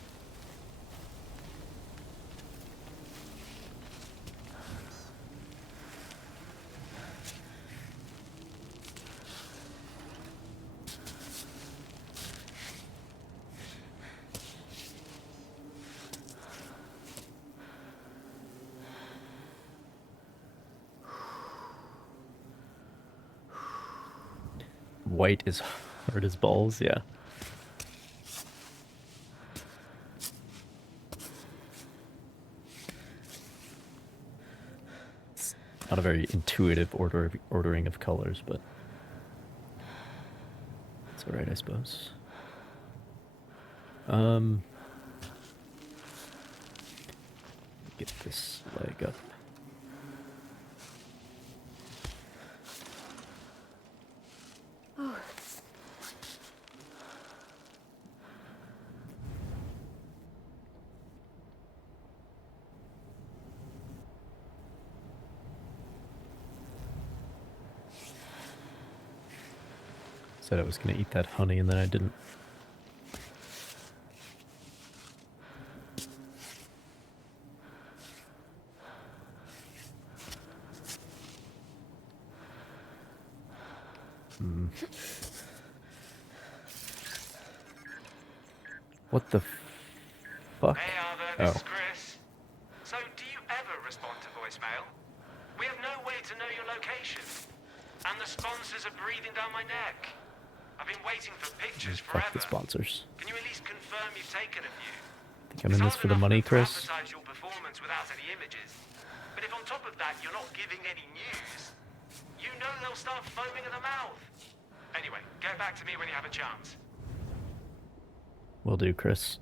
White is hard as balls, yeah. It's not a very intuitive ordering of colors, but it's alright, I suppose. Get this leg up. Said I was gonna eat that honey and then I didn't. What the fuck? Hey Arthur, this is Chris. So, do you ever respond to voicemail? We have no way to know your location. And the sponsors are breathing down my neck. I've been waiting for pictures Fuck the forever. sponsors. Can you at least confirm you've taken a few? Think I'm in this for the money, Chris? To advertise your performance without any images. But if on top of that you're not giving any news, you know they'll start foaming at the mouth. Anyway, get back to me when you have a chance. Will do, Chris.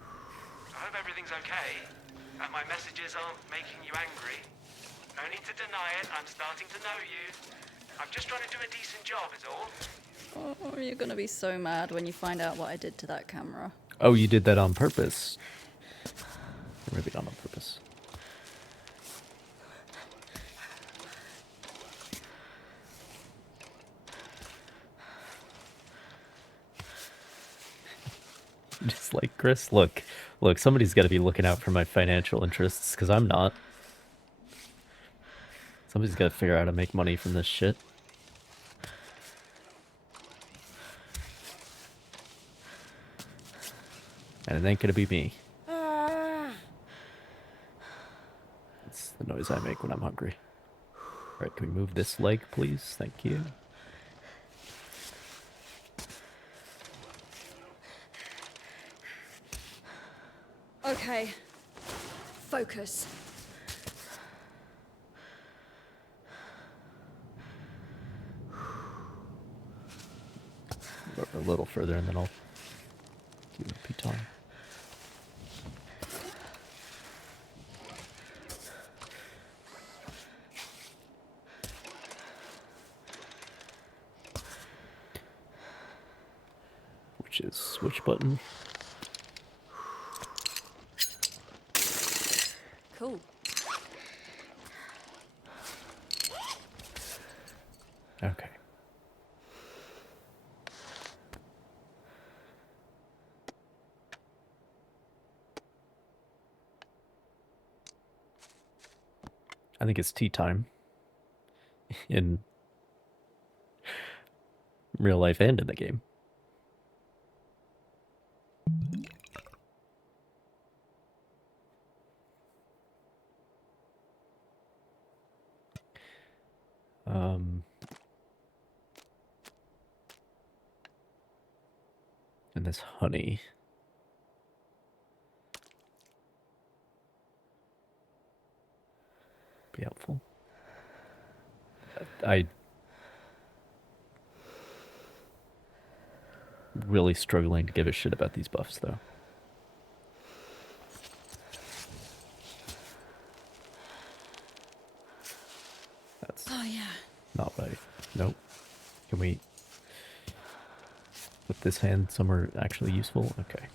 I hope everything's okay, and my messages aren't making you angry. No need to deny it, I'm starting to know you. I'm just trying to do a decent job, is all. Oh, you're gonna be so mad when you find out what I did to that camera. Oh, you did that on purpose. Or maybe not on purpose. Just like, Chris, look, somebody's got to be looking out for my financial interests, because I'm not. Somebody's got to figure out how to make money from this shit. And it ain't gonna be me. It's the noise I make when I'm hungry. Alright, can we move this leg, please? Thank you. Okay. Focus. A little further and then I'll give it a pt1. Which is switch button. Cool. Okay. I think it's tea time. In real life and in the game. And this honey. Be helpful. I really struggling to give a shit about these buffs though. That's not what I... Nope. Can we put this hand somewhere actually useful? Okay.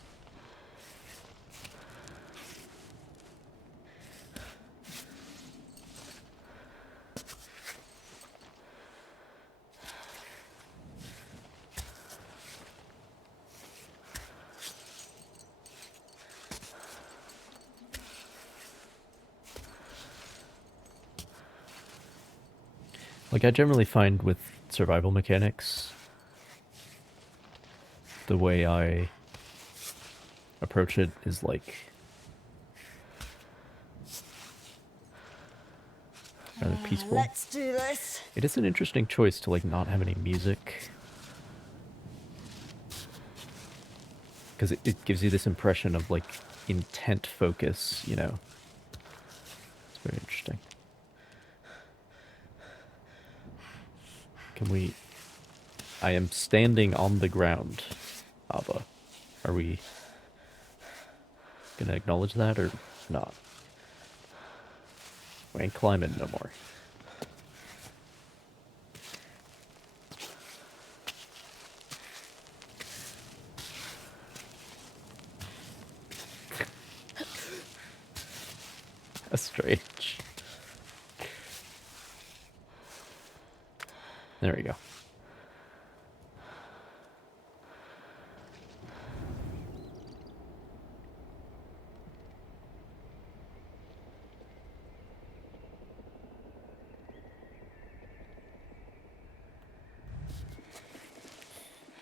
Like, I generally find with survival mechanics, the way I approach it is like rather peaceful. Let's do this. It is an interesting choice to like not have any music, because it gives you this impression of like intent focus, you know. It's very interesting. Can we... I am standing on the ground, Abba. Are we gonna acknowledge that or not? We ain't climbing no more. That's strange. There we go.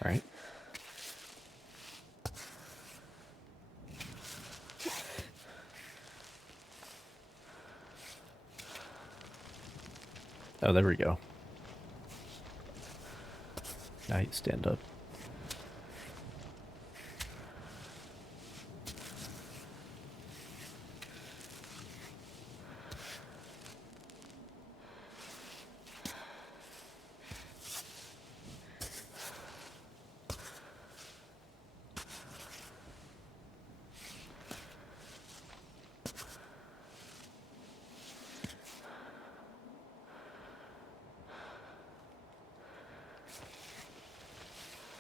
Right? Oh, there we go. Now you stand up.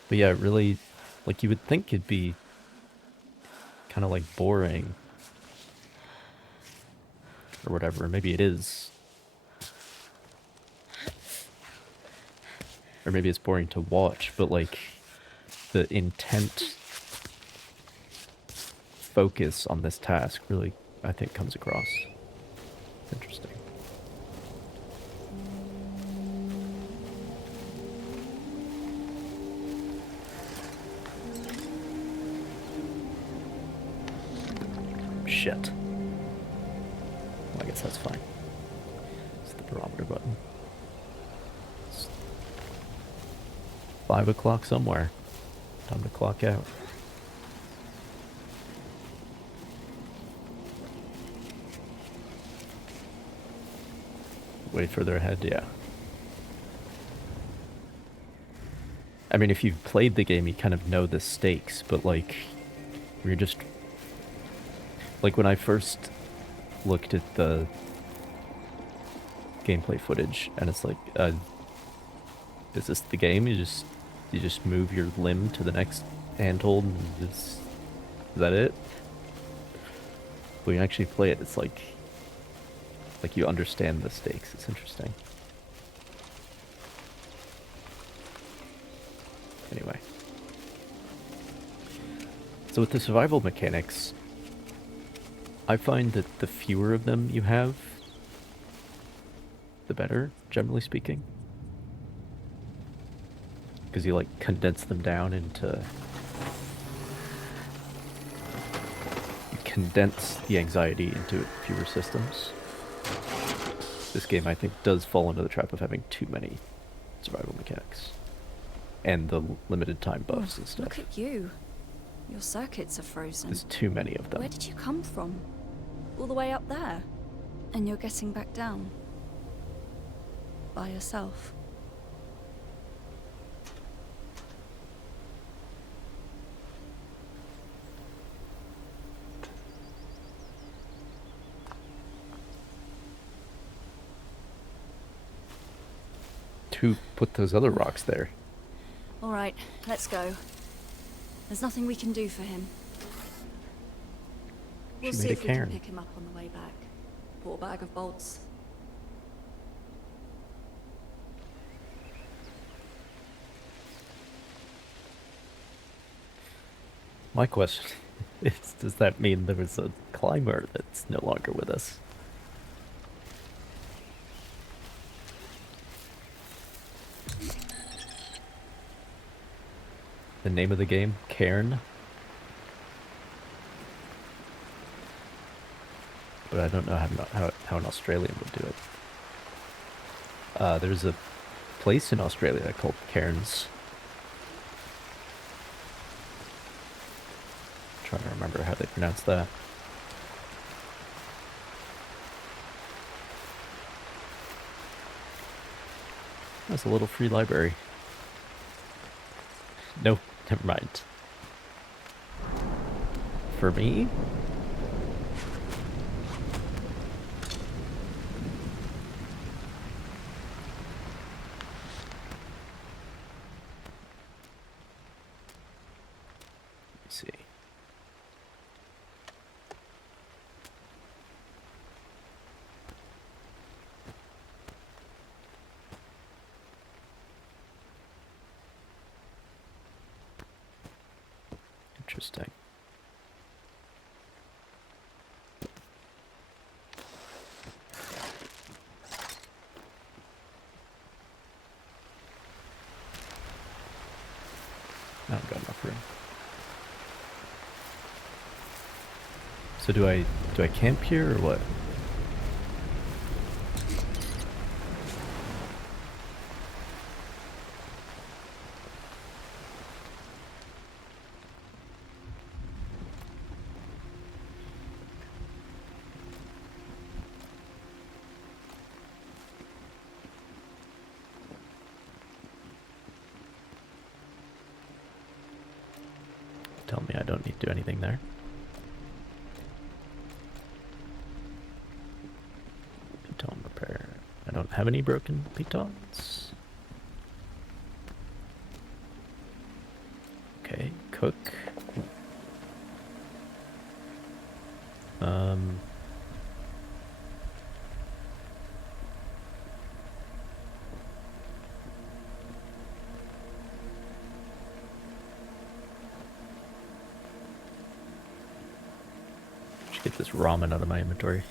But yeah, really, like you would think it'd be kind of like boring or whatever. Maybe it is. Or maybe it's boring to watch, but like the intent focus on this task really, I think, comes across. It's interesting. Shit. Well, I guess that's fine. It's the barometer button. It's 5 o'clock somewhere. Time to clock out. Way further ahead, yeah. I mean, if you've played the game, you kind of know the stakes, but like, you're just... Like, when I first looked at the gameplay footage, and it's like, is this the game? You just move your limb to the next handhold, and is that it? When you actually play it, it's like you understand the stakes. It's interesting. Anyway. So with the survival mechanics, I find that the fewer of them you have, the better, generally speaking. Because you, like, condense them down into... You condense the anxiety into fewer systems. This game, I think, does fall into the trap of having too many survival mechanics. And the limited time buffs and stuff. Look at you. Your circuits are frozen. There's too many of them. Where did you come from? All the way up there? And you're getting back down? By yourself? Who put those other rocks there? All right, let's go. There's nothing we can do for him. We'll see if we can pick him up on the way back. Poor bag of bolts. My question is, does that mean there was a climber that's no longer with us? The name of the game? Cairn? But I don't know how an Australian would do it. There's a place in Australia called Cairns. I'm trying to remember how they pronounce that. That's a little free library. No, never mind. For me? Let's see. Interesting. I don't got enough room. So do I camp here or what? Tell me I don't need to do anything there. Piton repair. I don't have any broken pitons. Okay, cook. Should get this ramen out of my inventory.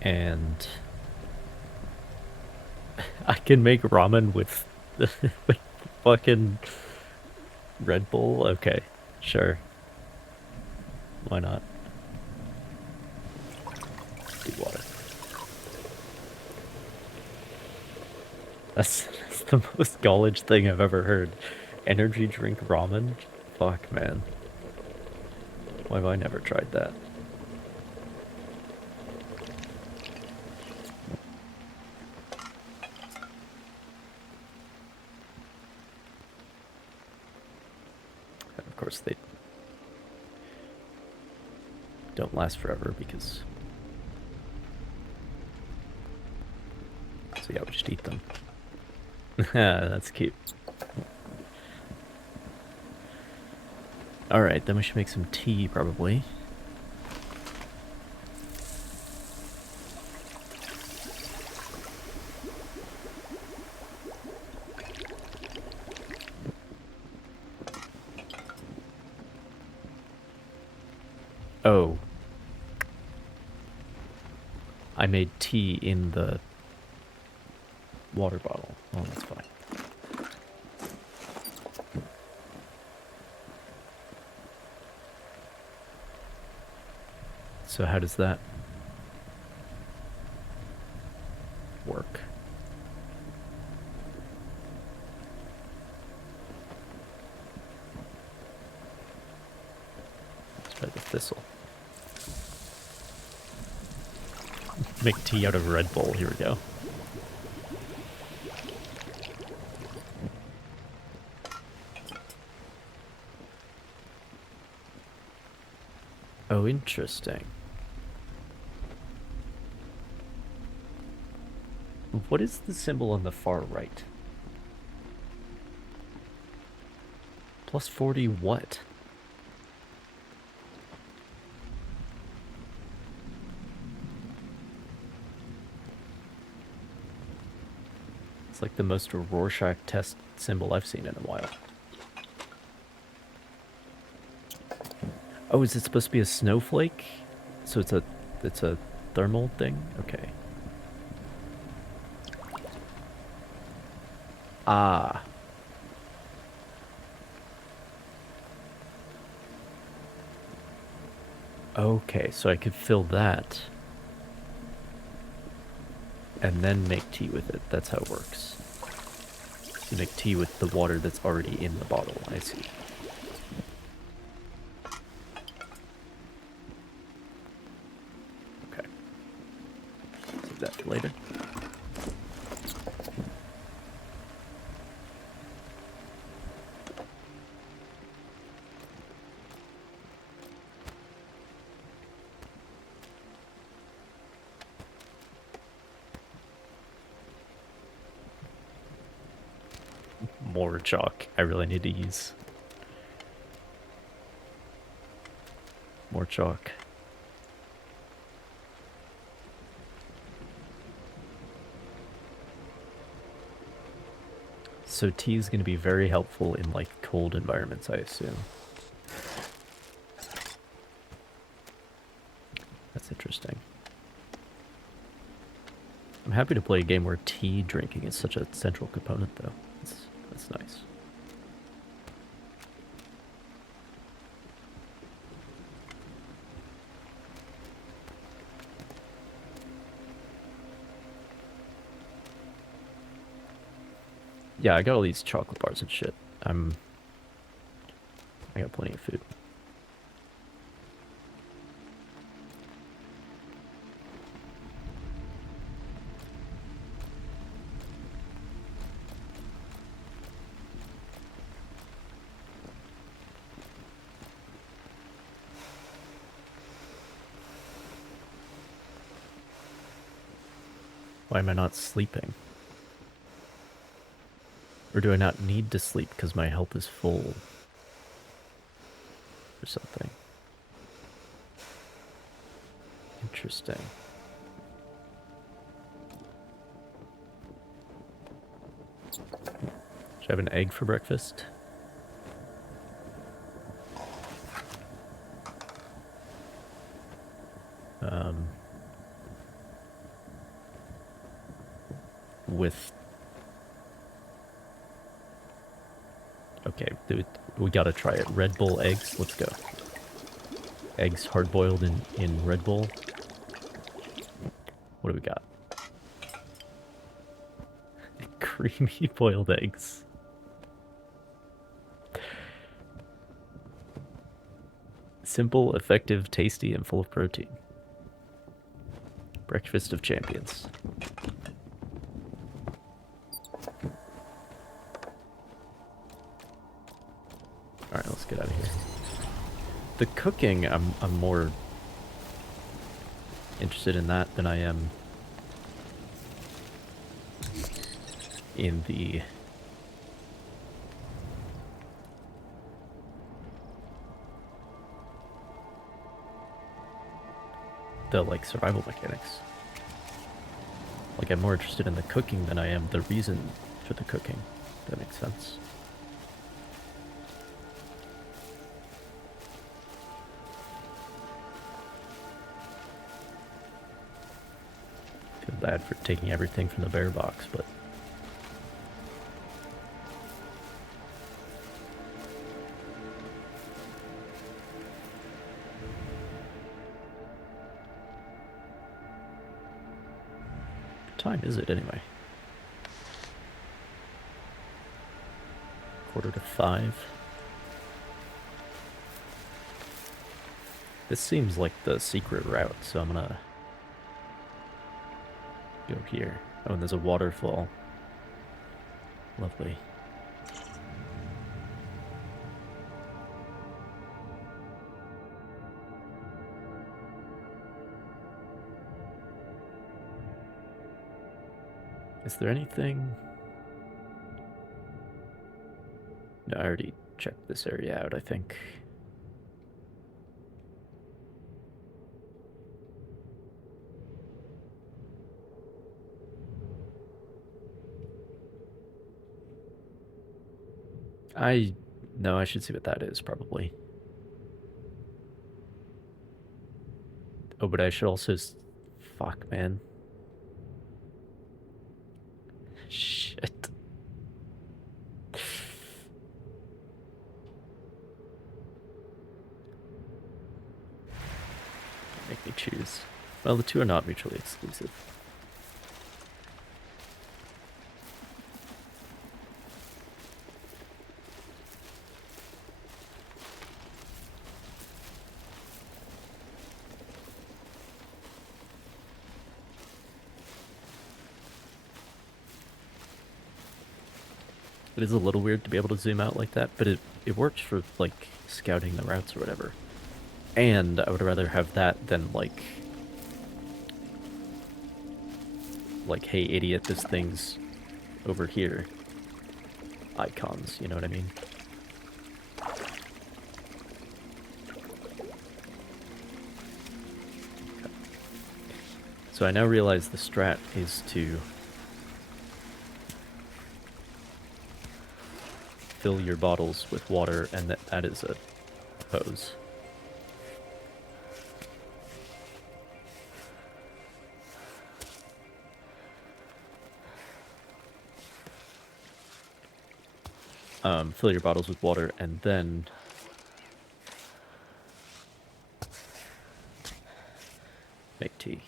And I can make ramen with with fucking Red Bull? Okay, sure. Why not? Do water. That's the most college thing I've ever heard. Energy drink ramen? Fuck, man. Why have I never tried that? And of course, they don't last forever because... So yeah, we just eat them. That's cute. Alright, then we should make some tea, probably. Oh. I made tea in the water bottle. Oh, that's fine. So how does that work? Let's try the thistle. Make tea out of Red Bull. Here we go. Oh, interesting. What is the symbol on the far right? Plus 40 what? It's like the most Rorschach test symbol I've seen in a while. Oh, is it supposed to be a snowflake? So it's a thermal thing? Okay. Ah. Okay, so I could fill that. And then make tea with it. That's how it works. You make tea with the water that's already in the bottle. I see. Okay. Save that for later. More chalk. I really need to use more chalk. So tea is going to be very helpful in like cold environments, I assume. That's interesting. I'm happy to play a game where tea drinking is such a central component, though. That's nice. Yeah, I got all these chocolate bars and shit. I got plenty of food. Why am I not sleeping? Or do I not need to sleep because my health is full? Or something. Interesting. Should I have an egg for breakfast? With... Okay, dude, we gotta try it. Red Bull eggs, let's go. Eggs hard-boiled in Red Bull. What do we got? Creamy boiled eggs. Simple, effective, tasty, and full of protein. Breakfast of champions. Alright, let's get out of here. The cooking, I'm more interested in that than I am in the like survival mechanics. Like, I'm more interested in the cooking than I am the reason for the cooking. If that makes sense. Feel bad for taking everything from the bear box, but what time is it anyway? 4:45. This seems like the secret route, so I'm gonna go here. Oh, and there's a waterfall. Lovely. Is there anything? No, I already checked this area out, I think. No, I should see what that is, probably. Oh, but I should also... Fuck, man. Shit. Make me choose. Well, the two are not mutually exclusive. It is a little weird to be able to zoom out like that, but it works for, like, scouting the routes or whatever. And I would rather have that than, like, hey, idiot, this thing's over here. Icons, you know what I mean? So I now realize the strat is to fill your bottles with water, and that is a hose. fill your bottles with water, and then make tea.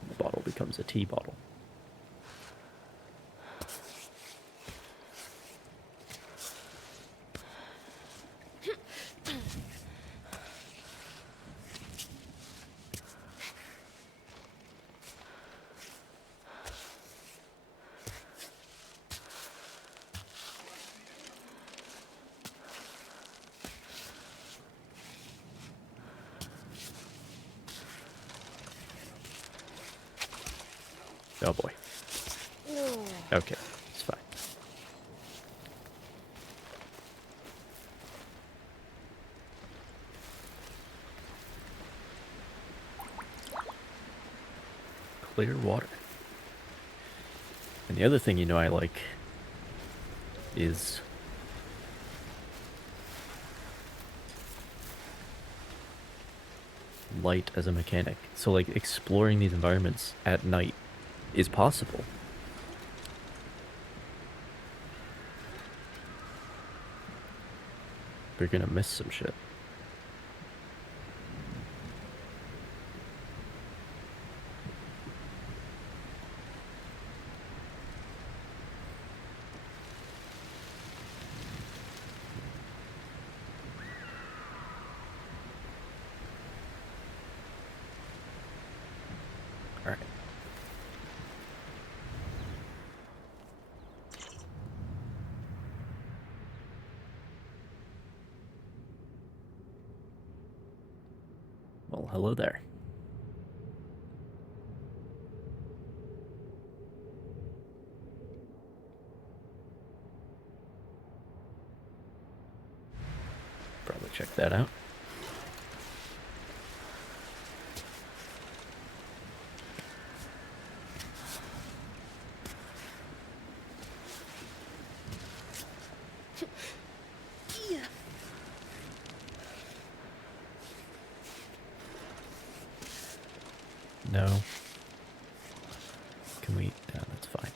And the bottle becomes a tea bottle. Oh boy. Okay, it's fine. Clear water. And the other thing I like is light as a mechanic. So like exploring these environments at night is possible. We're gonna miss some shit. Alright. Well, hello there. Probably check that out. No. Can we? No, that's fine.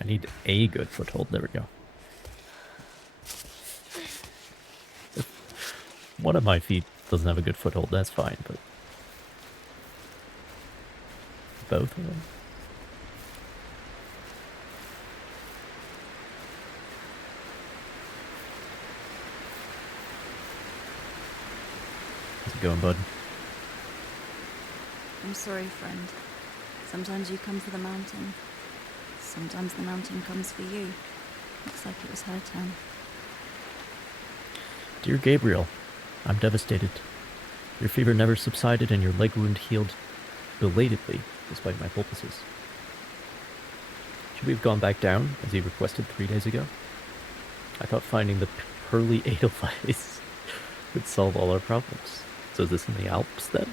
I need a good foothold. There we go. One of my feet doesn't have a good foothold, that's fine, but both of them? How's it going, bud? I'm sorry, friend. Sometimes you come for the mountain. Sometimes the mountain comes for you. Looks like it was her turn. Dear Gabriel, I'm devastated. Your fever never subsided and your leg wound healed belatedly, despite my poultices. Should we have gone back down, as he requested 3 days ago? I thought finding the pearly edelweiss would solve all our problems. So is this in the Alps, then?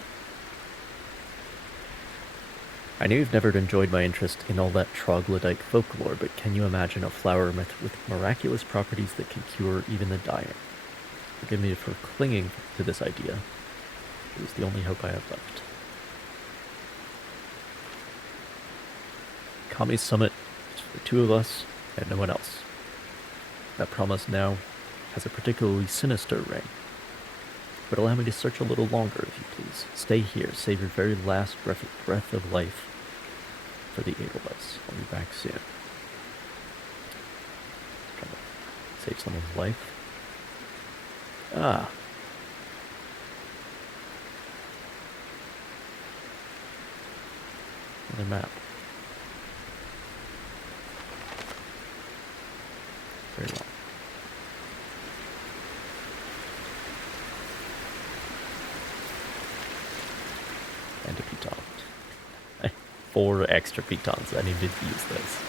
I know you've never enjoyed my interest in all that troglodyte folklore, but can you imagine a flower with miraculous properties that can cure even the dying? Forgive me for clinging to this idea. It is the only hope I have left. Kami's summit is for the two of us and no one else. That promise now has a particularly sinister ring. But allow me to search a little longer, if you please. Stay here, save your very last breath of life for the Edelweiss. I'll be back soon. Trying to save someone's life. Ah. Another map. Very long. And a piton. 4 extra pitons. I needed to use those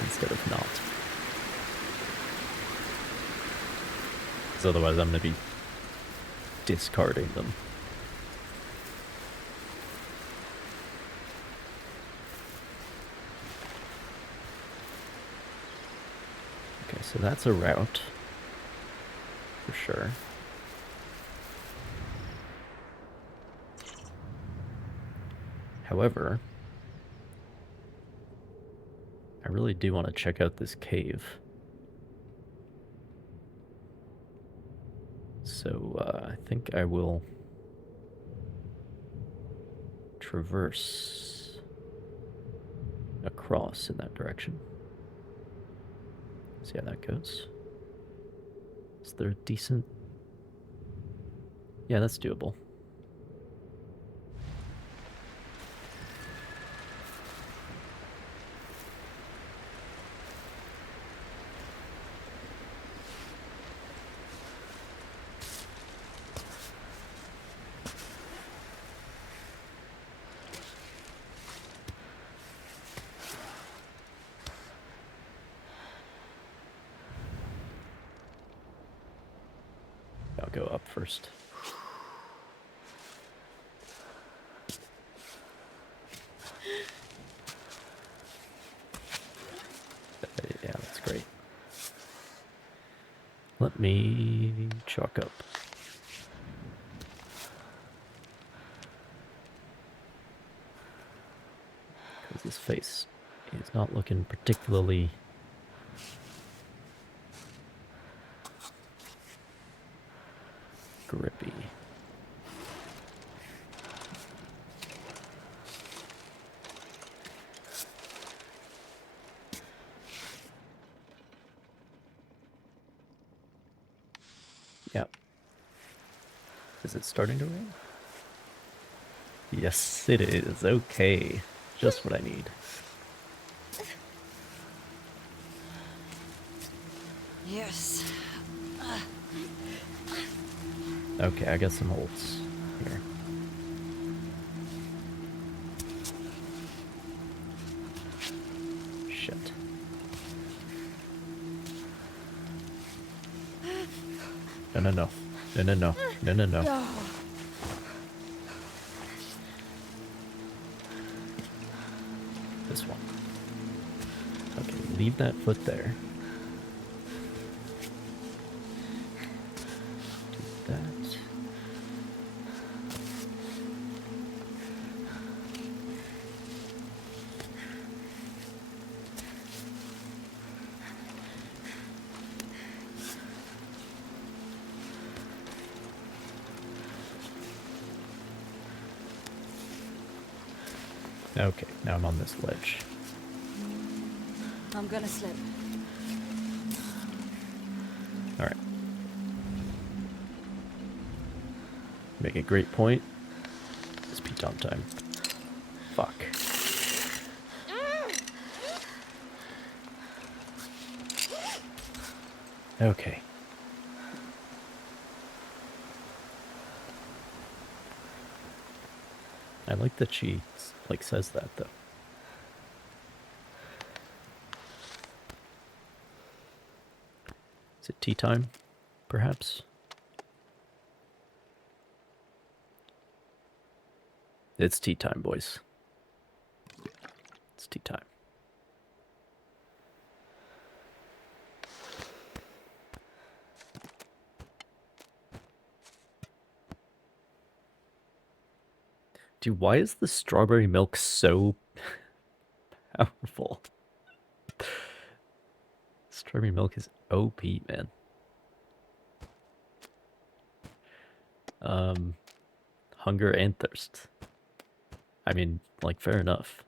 instead of not. Because otherwise I'm going to be discarding them. So that's a route. For sure. However, I really do want to check out this cave. So I think I will traverse across in that direction. See how that goes. Is there a decent... Yeah, that's doable. I'll go up first. Yeah, that's great. Let me chalk up. Because this face is not looking particularly grippy. Yep. Is it starting to rain? Yes, it is. Okay. Just what I need. Yes. Okay, I got some holds here. Shit. No, no, no. No, no, no. No, no, no. This one. Okay, leave that foot there. Do that. Okay, now I'm on this ledge. I'm gonna slip. Alright. Make a great point. It's pt1 time. Fuck. Okay. I like that she, like, says that, though. Is it tea time, perhaps? It's tea time, boys. It's tea time. Dude, why is the strawberry milk so powerful? Strawberry milk is OP, man. Hunger and thirst. I mean, like, fair enough.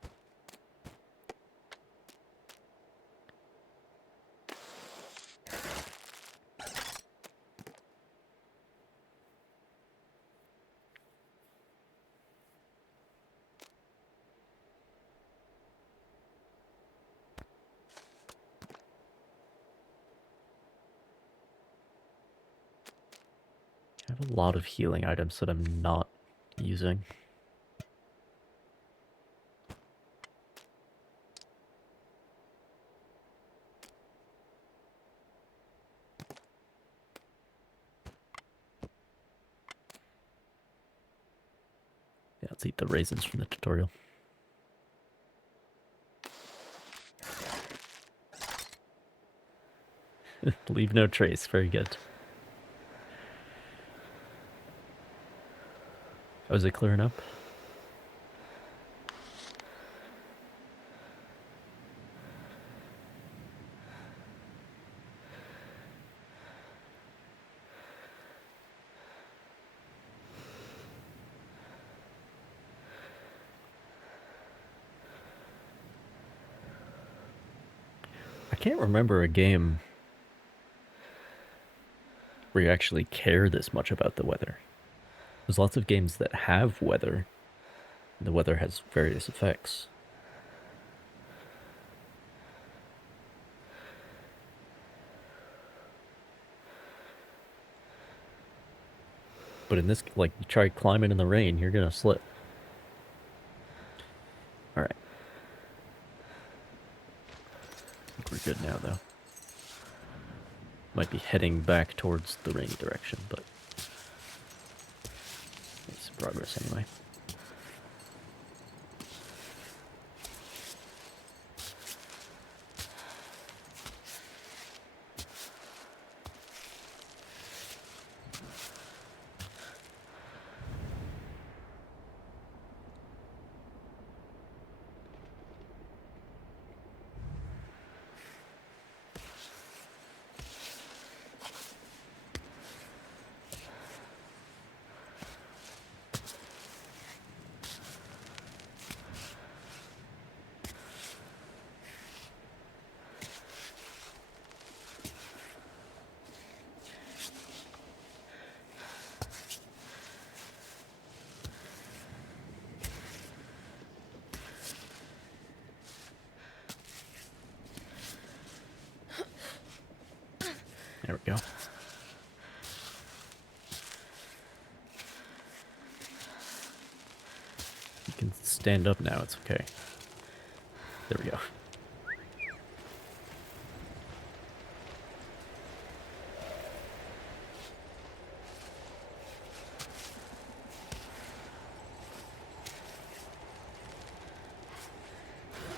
I have a lot of healing items that I'm not using. Yeah, let's eat the raisins from the tutorial. Leave no trace. Very good. Oh, is it clearing up? I can't remember a game where you actually care this much about the weather. There's lots of games that have weather, and the weather has various effects. But in this, like, you try climbing in the rain, you're gonna slip. Alright. I think we're good now, though. Might be heading back towards the rainy direction, but make some progress anyway. There we go. You can stand up now, it's okay. There we go.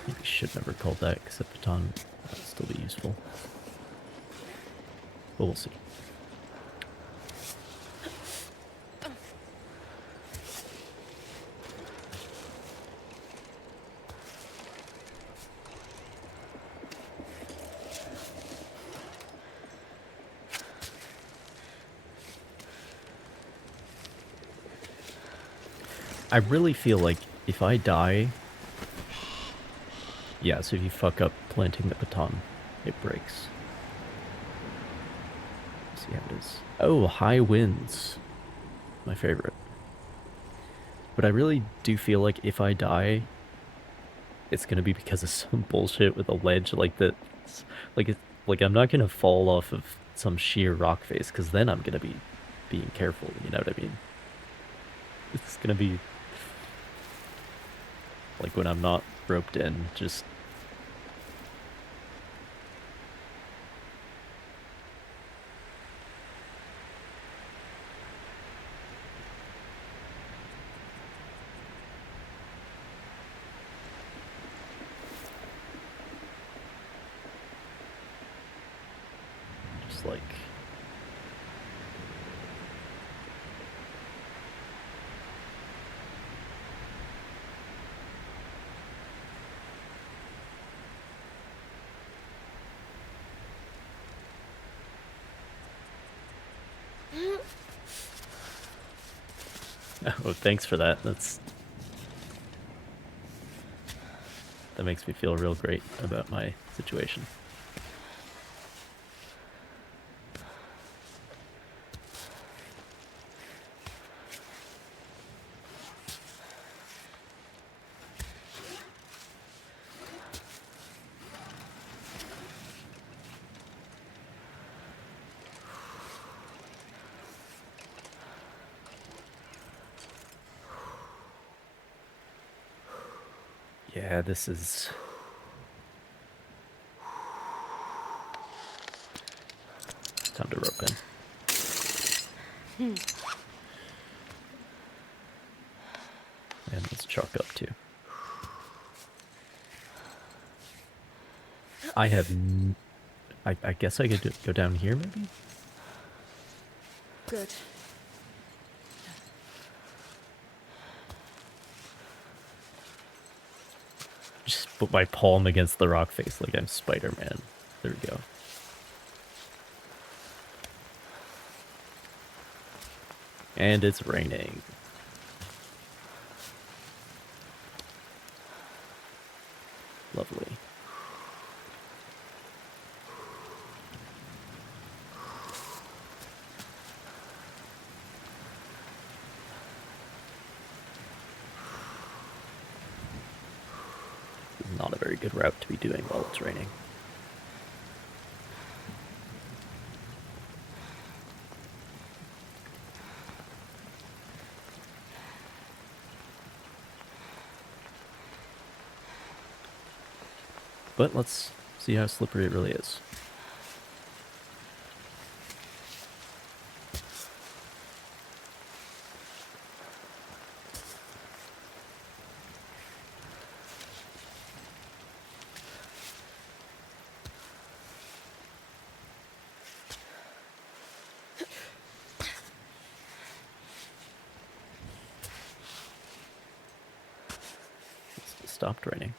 Maybe should never call that pt1. That'd still be useful. But we'll see. I really feel like if I die... Yeah, so if you fuck up planting the baton, it breaks. Let's see how it is. Oh, high winds. My favorite. But I really do feel like if I die, it's gonna be because of some bullshit with a ledge like that. Like I'm not gonna fall off of some sheer rock face, because then I'm gonna be being careful, you know what I mean? It's gonna be like when I'm not roped in, just... just like... Oh, thanks for that. That makes me feel real great about my situation. Yeah, this is... time to rope in. And let's chalk up too. I have I guess I could go down here, maybe? Good. Just put my palm against the rock face like I'm Spider-Man. There we go. And it's raining. Lovely. Not a very good route to be doing while it's raining. But let's see how slippery it really is. It stopped raining.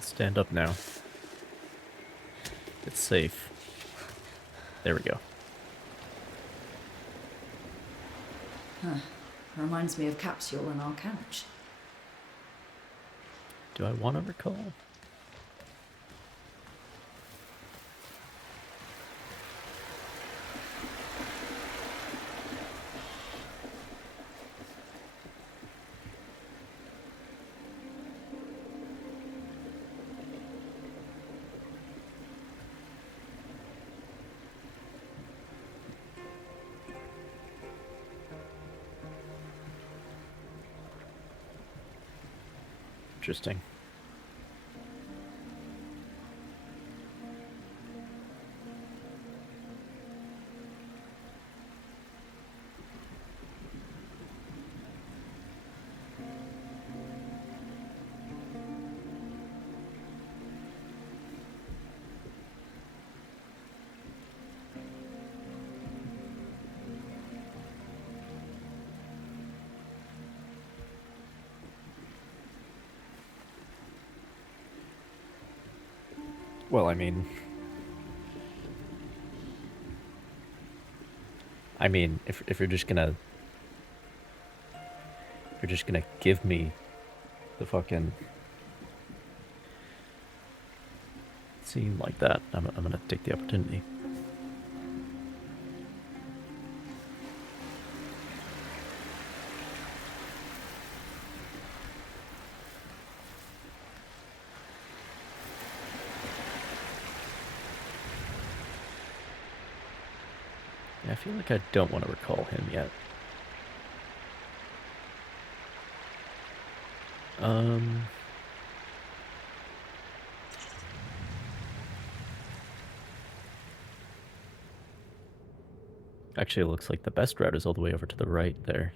Stand up now. It's safe. There we go. Huh. Reminds me of Capsule on our couch. Do I want to recall? Interesting. Well, I mean, if you're just gonna give me the fucking scene like that, I'm gonna take the opportunity. I feel like I don't want to recall him yet. Actually, it looks like the best route is all the way over to the right there.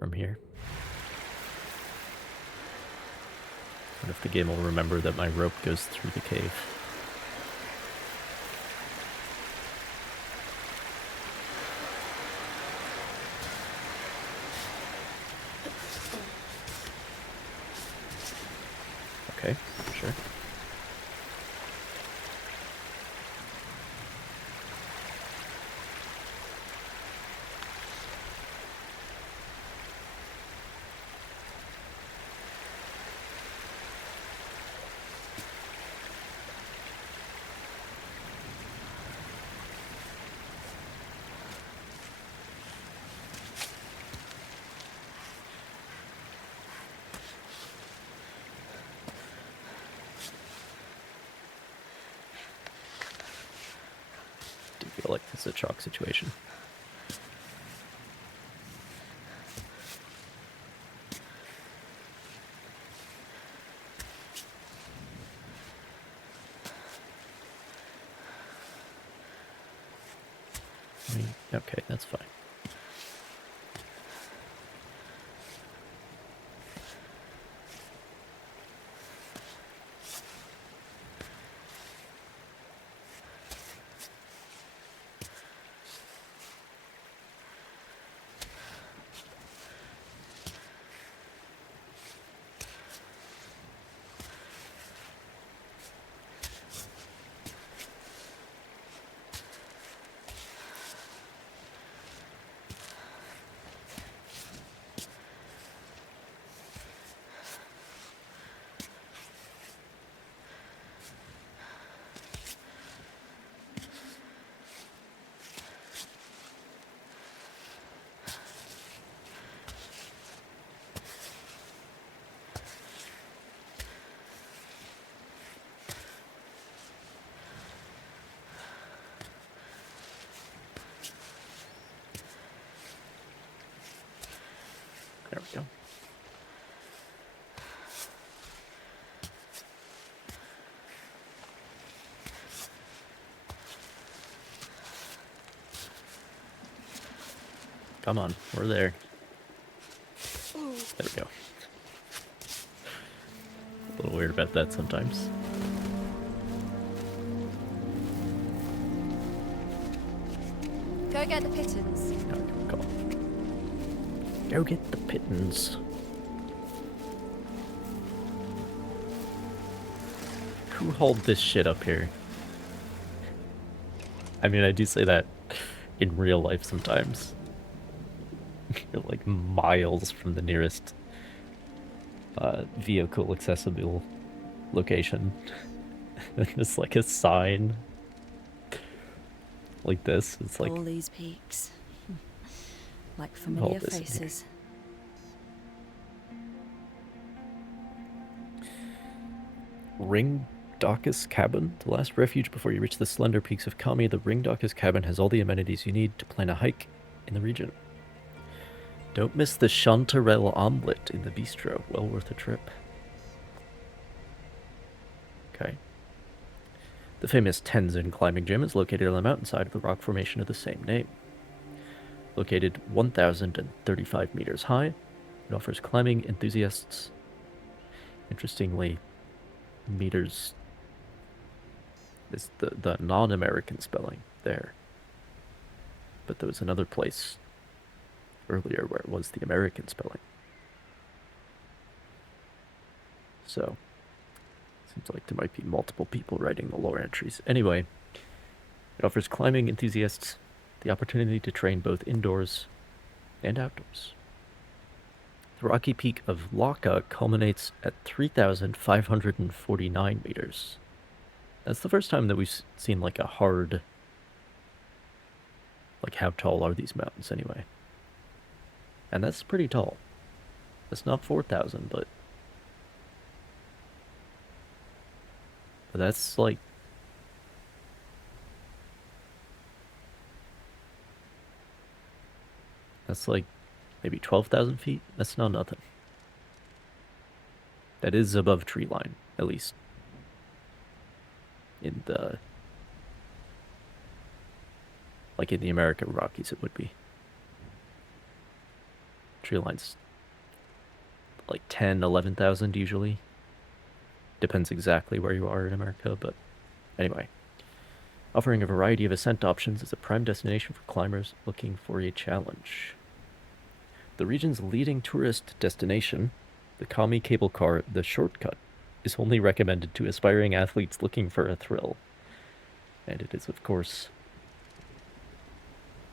From here. What if the game will remember that my rope goes through the cave? Okay, sure. Do feel like it's a chalk situation. Okay, that's fine. There we go. Come on, we're there. There we go. A little weird about that sometimes. Go get the pittons. Go get the pittons. Who hauled this shit up here? I mean, I do say that in real life sometimes. You're like miles from the nearest vehicle accessible location. It's like a sign like this. It's like all these peaks. Like familiar this in here. faces. Ring Dockus Cabin, the last refuge before you reach the slender peaks of Kami. The Ring Dockus Cabin has all the amenities you need to plan a hike in the region. Don't miss the chanterelle omelet in the bistro. Well worth a trip. Okay. The famous Tenzin climbing gym is located on the mountainside of the rock formation of the same name. Located 1,035 meters high, it offers climbing enthusiasts. Interestingly, meters is the non-American spelling there. But there was another place earlier where it was the American spelling. So, seems like there might be multiple people writing the lore entries. Anyway, it offers climbing enthusiasts the opportunity to train both indoors and outdoors. The rocky peak of Laka culminates at 3,549 meters. That's the first time that we've seen like a hard, like how tall are these mountains anyway? And that's pretty tall. That's not 4,000, but that's like maybe 12,000 feet. That's not nothing. That is above tree line, at least in the in the American Rockies it would be. Tree line's like 10, 11,000 usually. Depends exactly where you are in America, but anyway. Offering a variety of ascent options as a prime destination for climbers looking for a challenge. The region's leading tourist destination, the Kami Cable Car, the shortcut, is only recommended to aspiring athletes looking for a thrill. And it is, of course,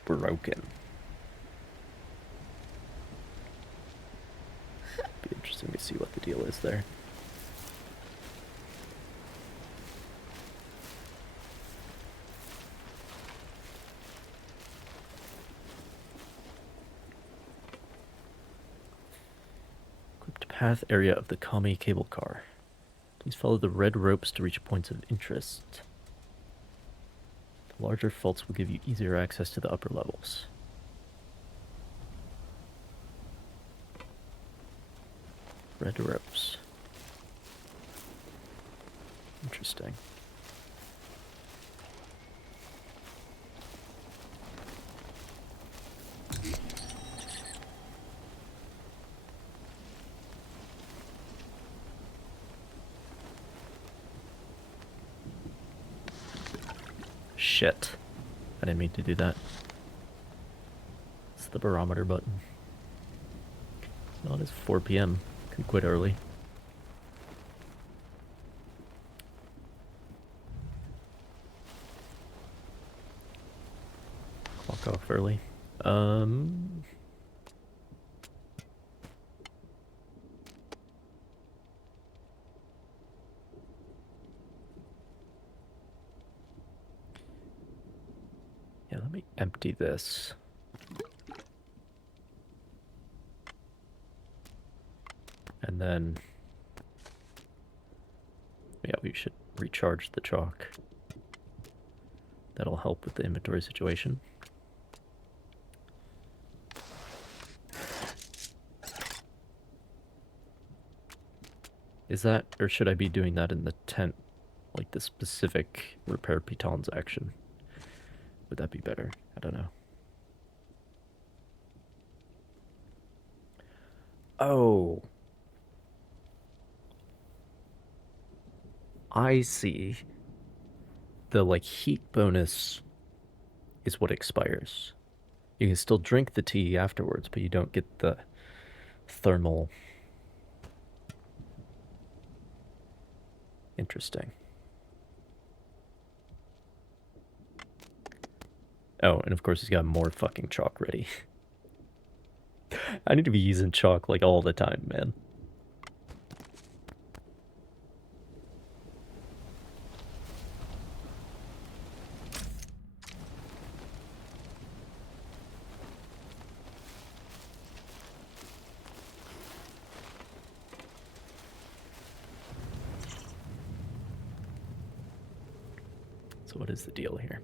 broken. Be interesting to see what the deal is there. Equipped path area of the Kami cable car. Please follow the red ropes to reach points of interest. The larger faults will give you easier access to the upper levels. Red ropes. Interesting. Shit. I didn't mean to do that. It's the barometer button. Well, it is 4 p.m. Could quit early. Clock off early. Yeah, let me empty this. And then, yeah, we should recharge the chalk. That'll help with the inventory situation. Is that, or should I be doing that in the tent? Like the specific repair pitons action? Would that be better? I don't know. Oh. I see. The, like, heat bonus is what expires. You can still drink the tea afterwards, but you don't get the thermal. Interesting. Oh, and of course he's got more fucking chalk ready. I need to be using chalk, like, all the time, man. So what is the deal here?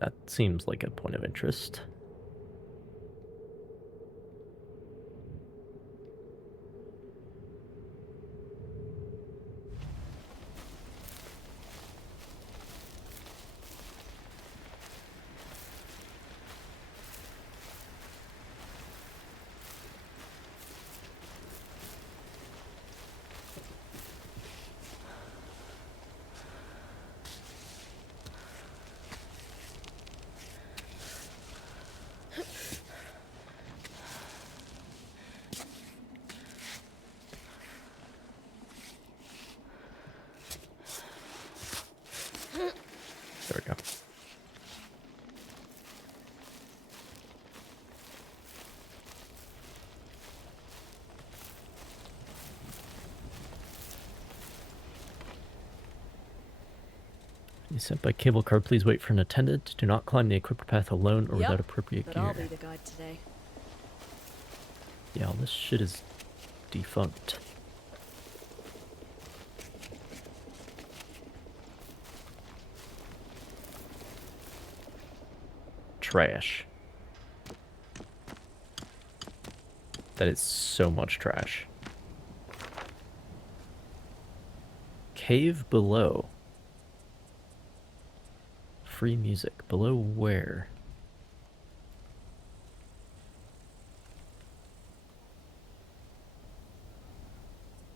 That seems like a point of interest. There we go. You sent by cable car, please wait for an attendant. Do not climb the equipped path alone or without appropriate but gear. I'll be the guide today. Yeah, all this shit is defunct. Trash. That is so much trash. Cave below. Free music. Below where?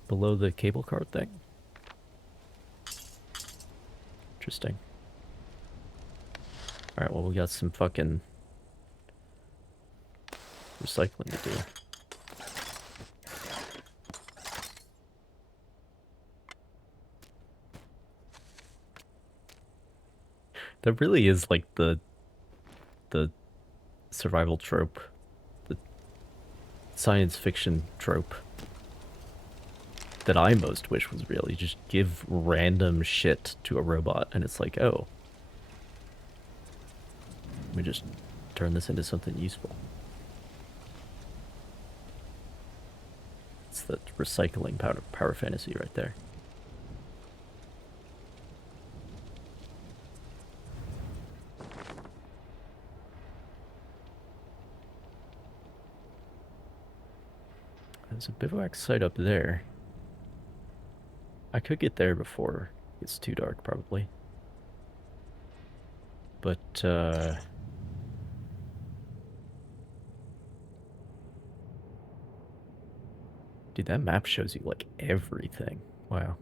Below the cable car thing? Interesting. Alright, well, we got some fucking recycling to do. That really is like the survival trope, the science fiction trope that I most wish was real. You just give random shit to a robot and it's like, oh, me just turn this into something useful. It's the recycling power fantasy right there. There's a bivouac site up there. I could get there before it's too dark, probably. But, dude, that map shows you, like, everything. Wow.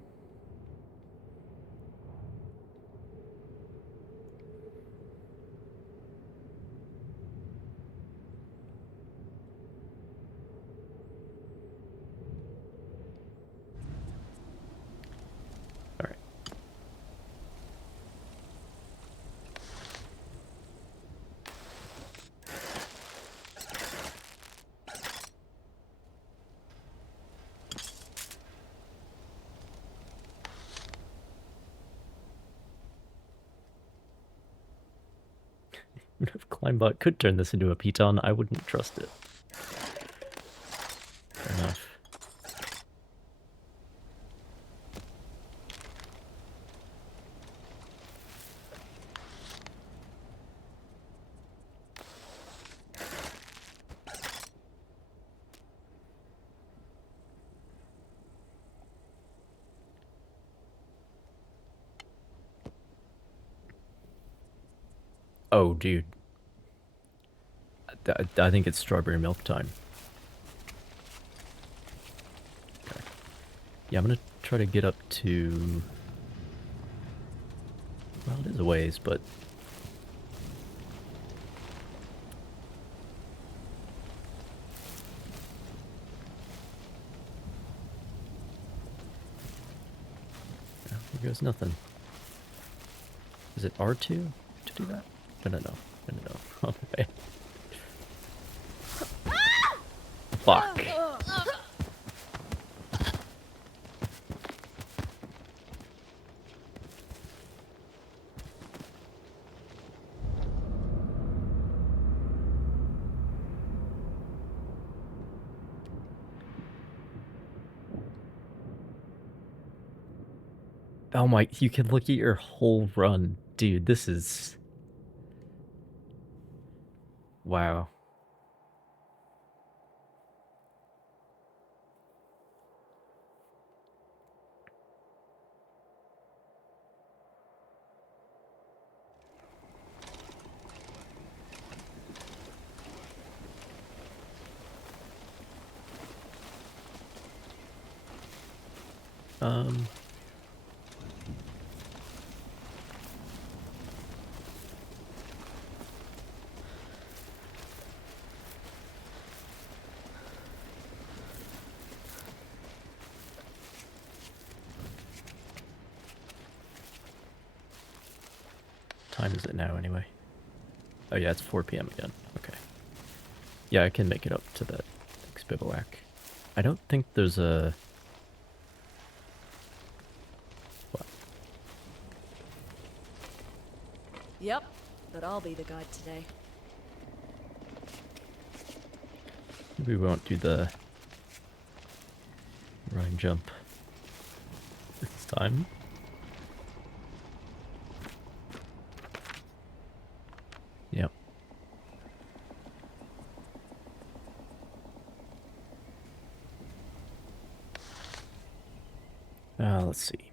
Alright. If Climbot could turn this into a pt1, I wouldn't trust it. Fair enough. Oh, dude. I think it's strawberry milk time. Okay. Yeah, I'm gonna try to get up to... Well, it is a ways, but... Oh, here goes nothing. Is it R2 to do that? No. Okay. Fuck. Oh my, you can look at your whole run. Dude, this is... Wow. Time is it now, anyway? Oh yeah, it's 4 p.m. again. Okay. Yeah, I can make it up to that next bivouac. I don't think there's a... What? Yep, but I'll be the guide today. Maybe we won't do the run jump this time. Yep. Let's see.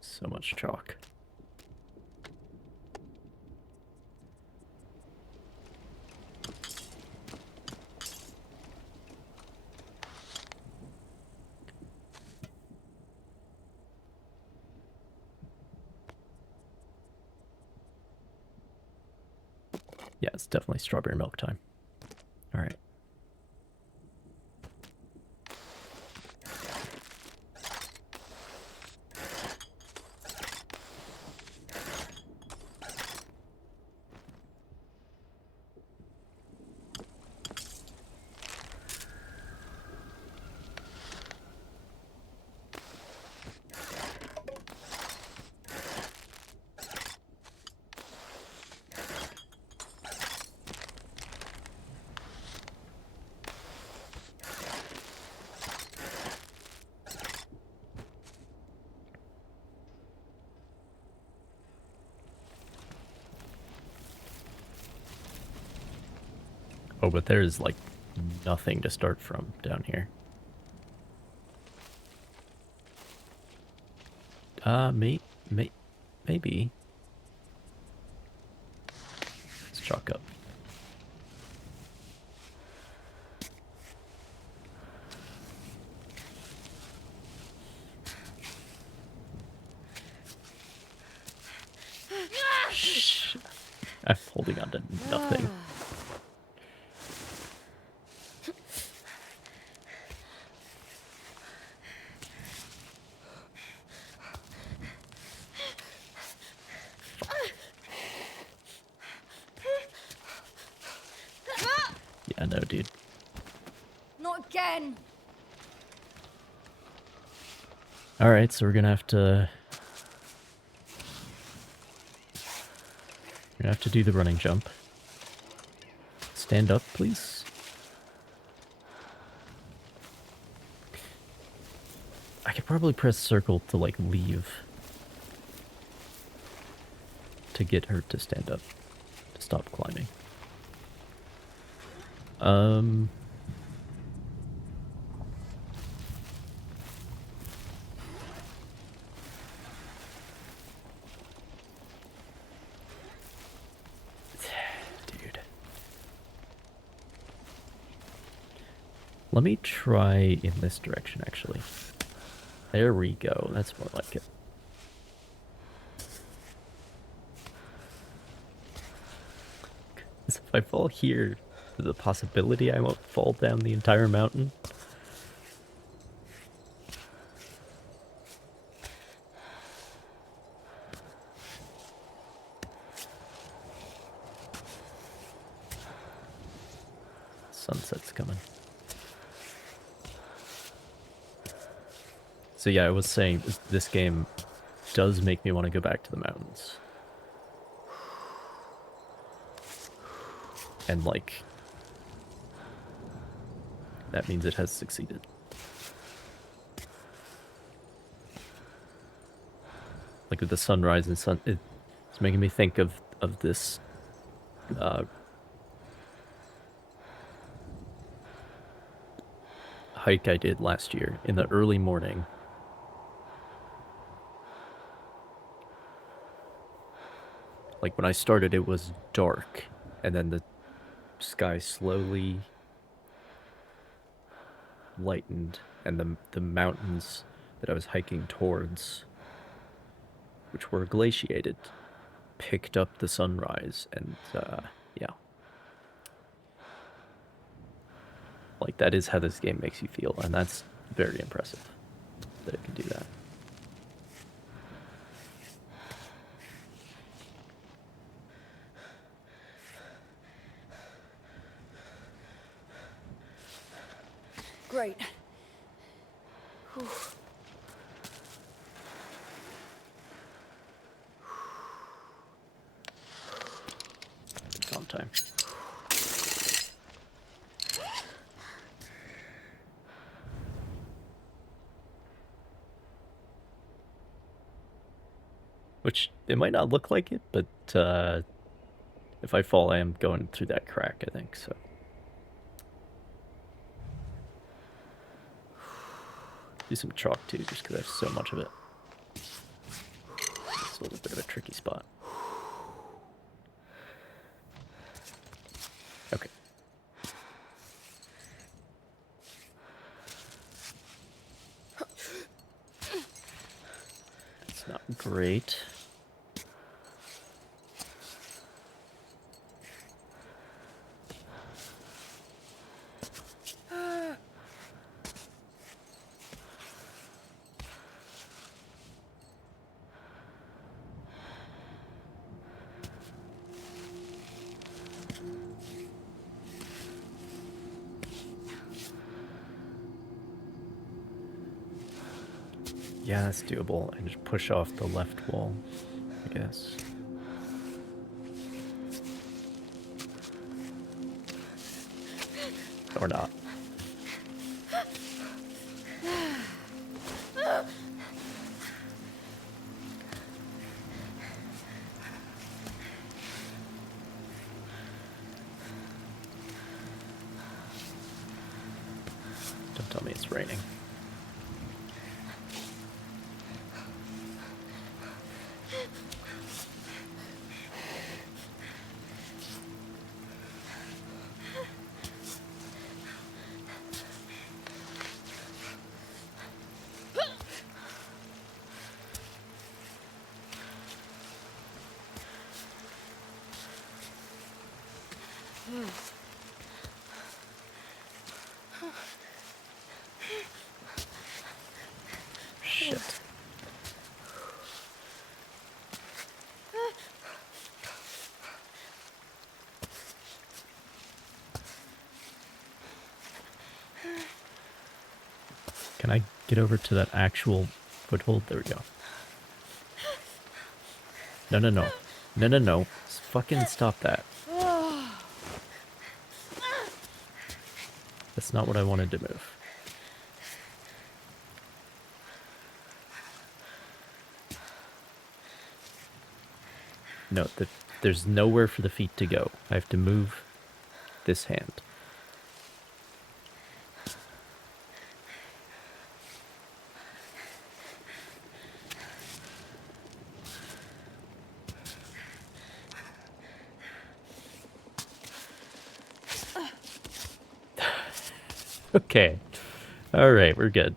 So much chalk. Yeah, it's definitely strawberry milk time. All right. Oh, but there's like nothing to start from down here. Maybe. Let's chalk up. I'm holding on to nothing. Yeah, no, dude. Not again! Alright, so we're gonna have to... We're gonna have to do the running jump. Stand up, please. I could probably press circle to, like, leave. To get her to stand up. To stop climbing. Dude. Let me try in this direction, actually. There we go. That's more like it. Because if I fall here, there's a possibility I won't fall down the entire mountain. Sunset's coming. So yeah, I was saying this game does make me want to go back to the mountains. And like, that means it has succeeded. Like with the sunrise and sun, it's making me think of this hike I did last year in the early morning. Like when I started, it was dark, and then the sky slowly lightened, and the mountains that I was hiking towards, which were glaciated, picked up the sunrise, and yeah. Like that is how this game makes you feel, and that's very impressive that it can do that. Great. Whew. It's on time. Which, it might not look like it, but if I fall, I am going through that crack, I think, so. Do some chalk too, just because I have so much of it. It's a little bit of a tricky spot. Okay. It's not great. Yeah, that's doable. And just push off the left wall, I guess. Or not. tell me it's raining. Shit. Can I get over to that actual foothold? There we go. No, no, no. No, no, no. Fucking stop that. That's not what I wanted to move. No, there's nowhere for the feet to go. I have to move this hand. Okay. Alright, we're good.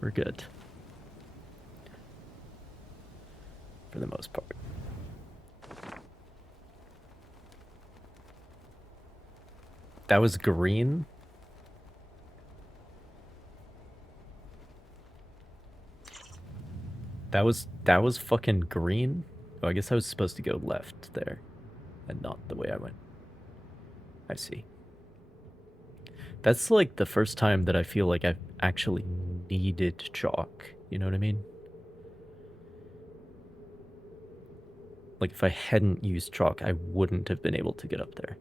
We're good. For the most part. That was green? That was fucking green? Oh, I guess I was supposed to go left there. And not the way I went. I see. That's like the first time that I feel like I've actually needed chalk. You know what I mean? Like if I hadn't used chalk, I wouldn't have been able to get up there.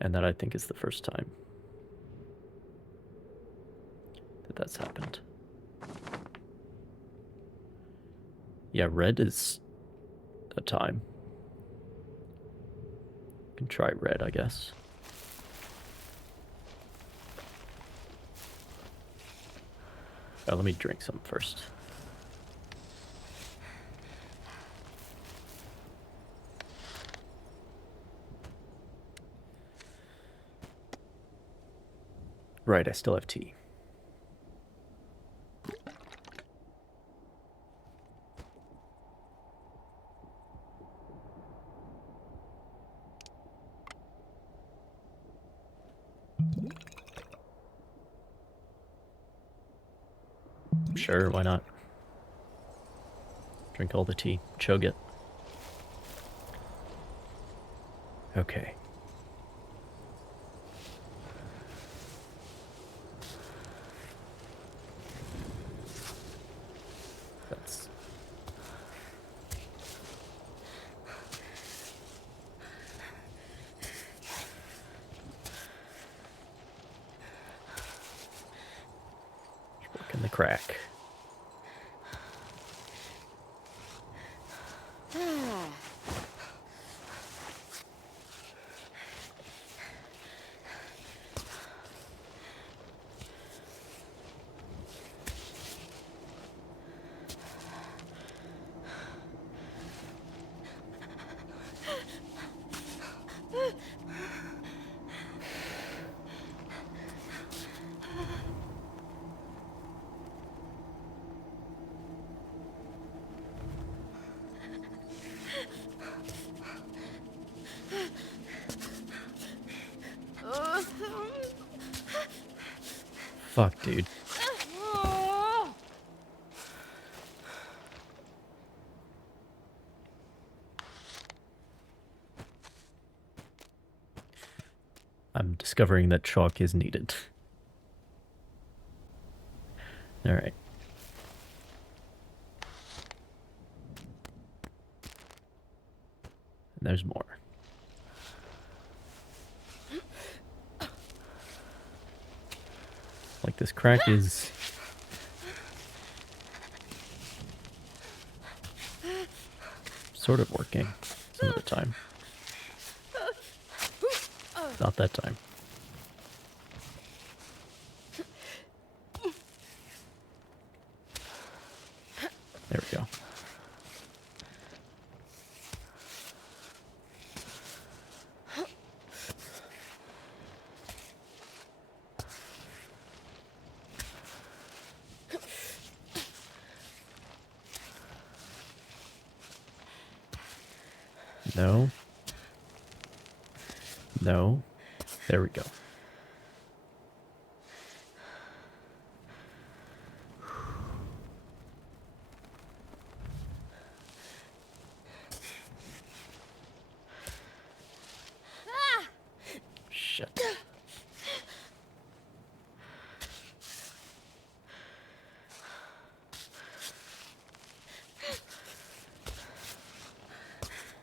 And that I think is the first time that that's happened. Yeah, red is a time. Can try red, I guess. Oh, let me drink some first. Right, I still have tea. Sure, why not? Drink all the tea. Chug it. Okay. That's... working the crack. Fuck, dude. I'm discovering that chalk is needed. Alright. There's more. Like this crack is... sort of working some of the time. Not that time. No. No. There we go. Shit.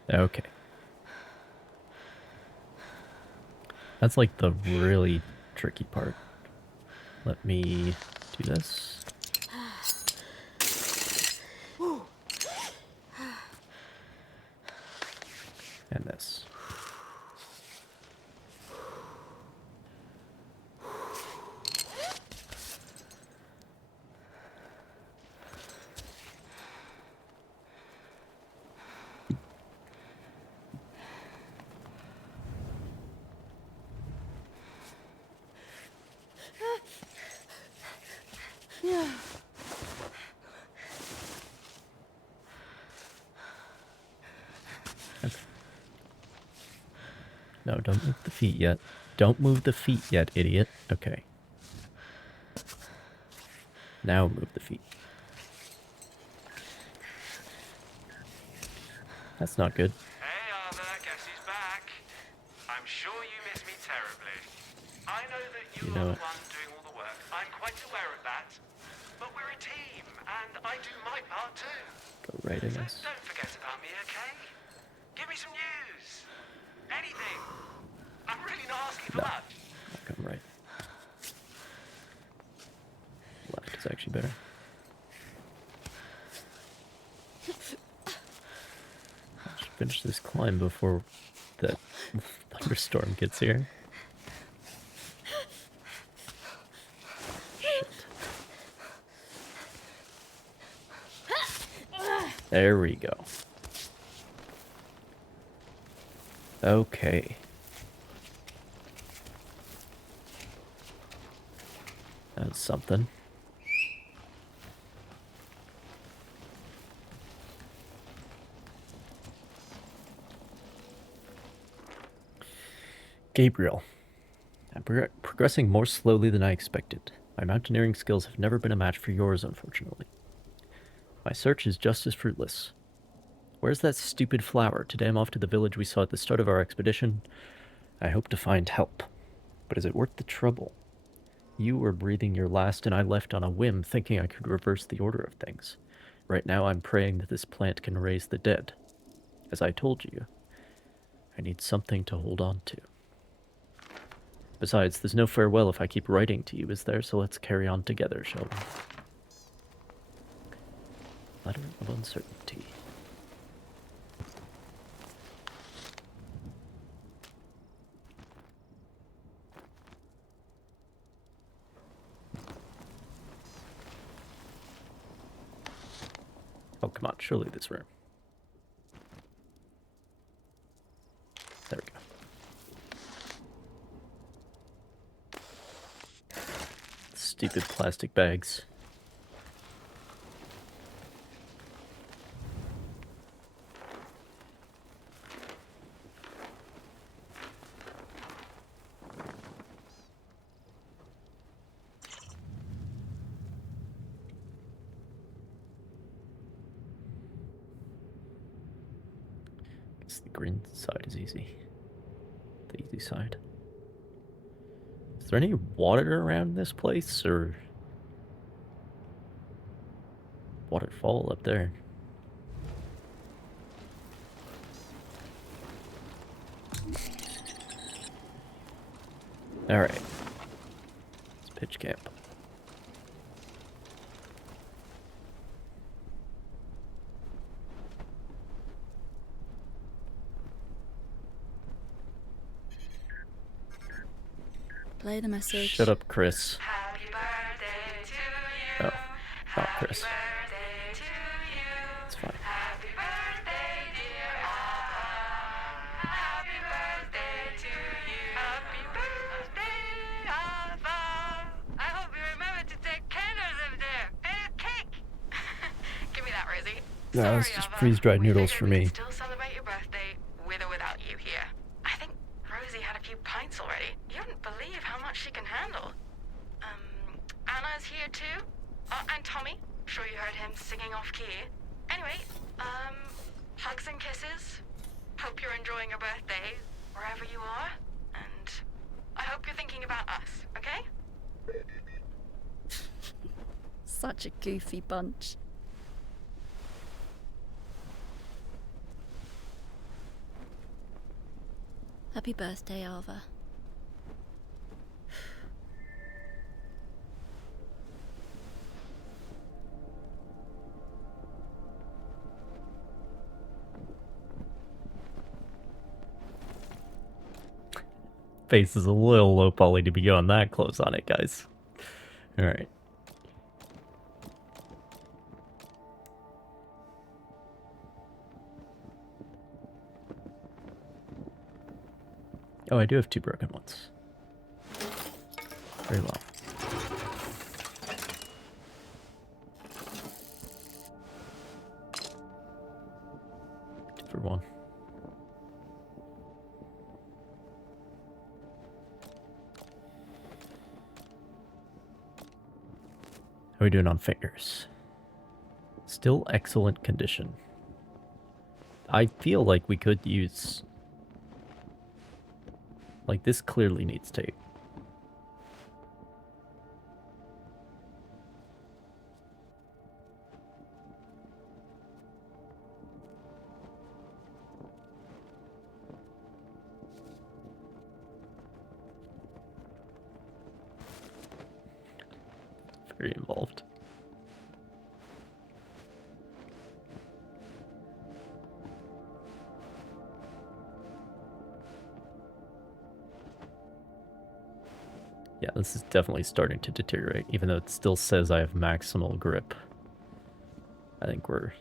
Okay. That's like the really tricky part. Let me do this. And this. No, don't move the feet yet. Don't move the feet yet, idiot. Okay. Now move the feet. That's not good. Hey, Arthur, guess who's back? I'm sure you miss me terribly. I know that you know are it. the one doing all the work. I'm quite aware of that. But we're a team, and I do my part too. Go right, I So guess. don't forget about me, okay? Give me some news. Anything. I'm really not asking for No. much. I'll come right. Left is actually better. I should finish this climb before that thunderstorm gets here. Shit. There we go. Okay. That's something. Gabriel. I'm progressing more slowly than I expected. My mountaineering skills have never been a match for yours, unfortunately. My search is just as fruitless. Where's that stupid flower? Today I'm off to the village we saw at the start of our expedition. I hope to find help. But is it worth the trouble? You were breathing your last and I left on a whim, thinking I could reverse the order of things. Right now I'm praying that this plant can raise the dead. As I told you, I need something to hold on to. Besides, there's no farewell if I keep writing to you, is there? So let's carry on together, shall we? Letter of uncertainty. Oh, come on, surely this room. There we go. Stupid plastic bags. Guess the green side is easy. The easy side. Is there any water around this place, or waterfall up there? All right. Let's pitch camp. Play the message. Shut up, Chris. Happy birthday to you. Oh, not Chris. Happy birthday to you. It's fine. Happy birthday, dear Alpha. Happy birthday to you. Happy birthday, Alpha. I hope you remember to take candles up there and a cake. Give me that, Rosie. No, Sorry, it's just Alpha. freeze-dried We noodles figured for we could me. still celebrate your birthday few pints already. You wouldn't believe how much she can handle. Anna's here too. And Tommy. Sure you heard him singing off key. Anyway, hugs and kisses. Hope you're enjoying your birthday, wherever you are. And I hope you're thinking about us, okay? Such a goofy bunch. Happy birthday, Ava. Face is a little low poly to be going that close on it, guys. Alright. Oh, I do have 2 broken ones. Very well. 2 for 1. How are we doing on fingers? Still excellent condition. I feel like we could use... Like, this clearly needs tape. Very involved. Yeah, this is definitely starting to deteriorate, even though it still says I have maximal grip. I think we're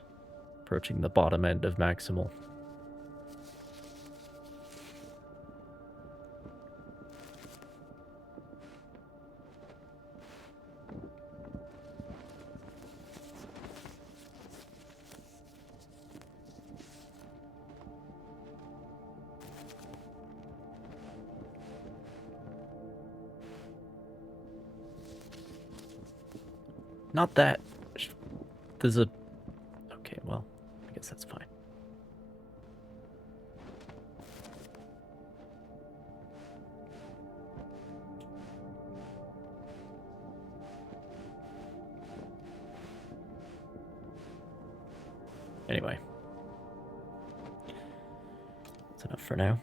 approaching the bottom end of maximal. Not that. There's a... Okay, well, I guess that's fine. Anyway. That's enough for now.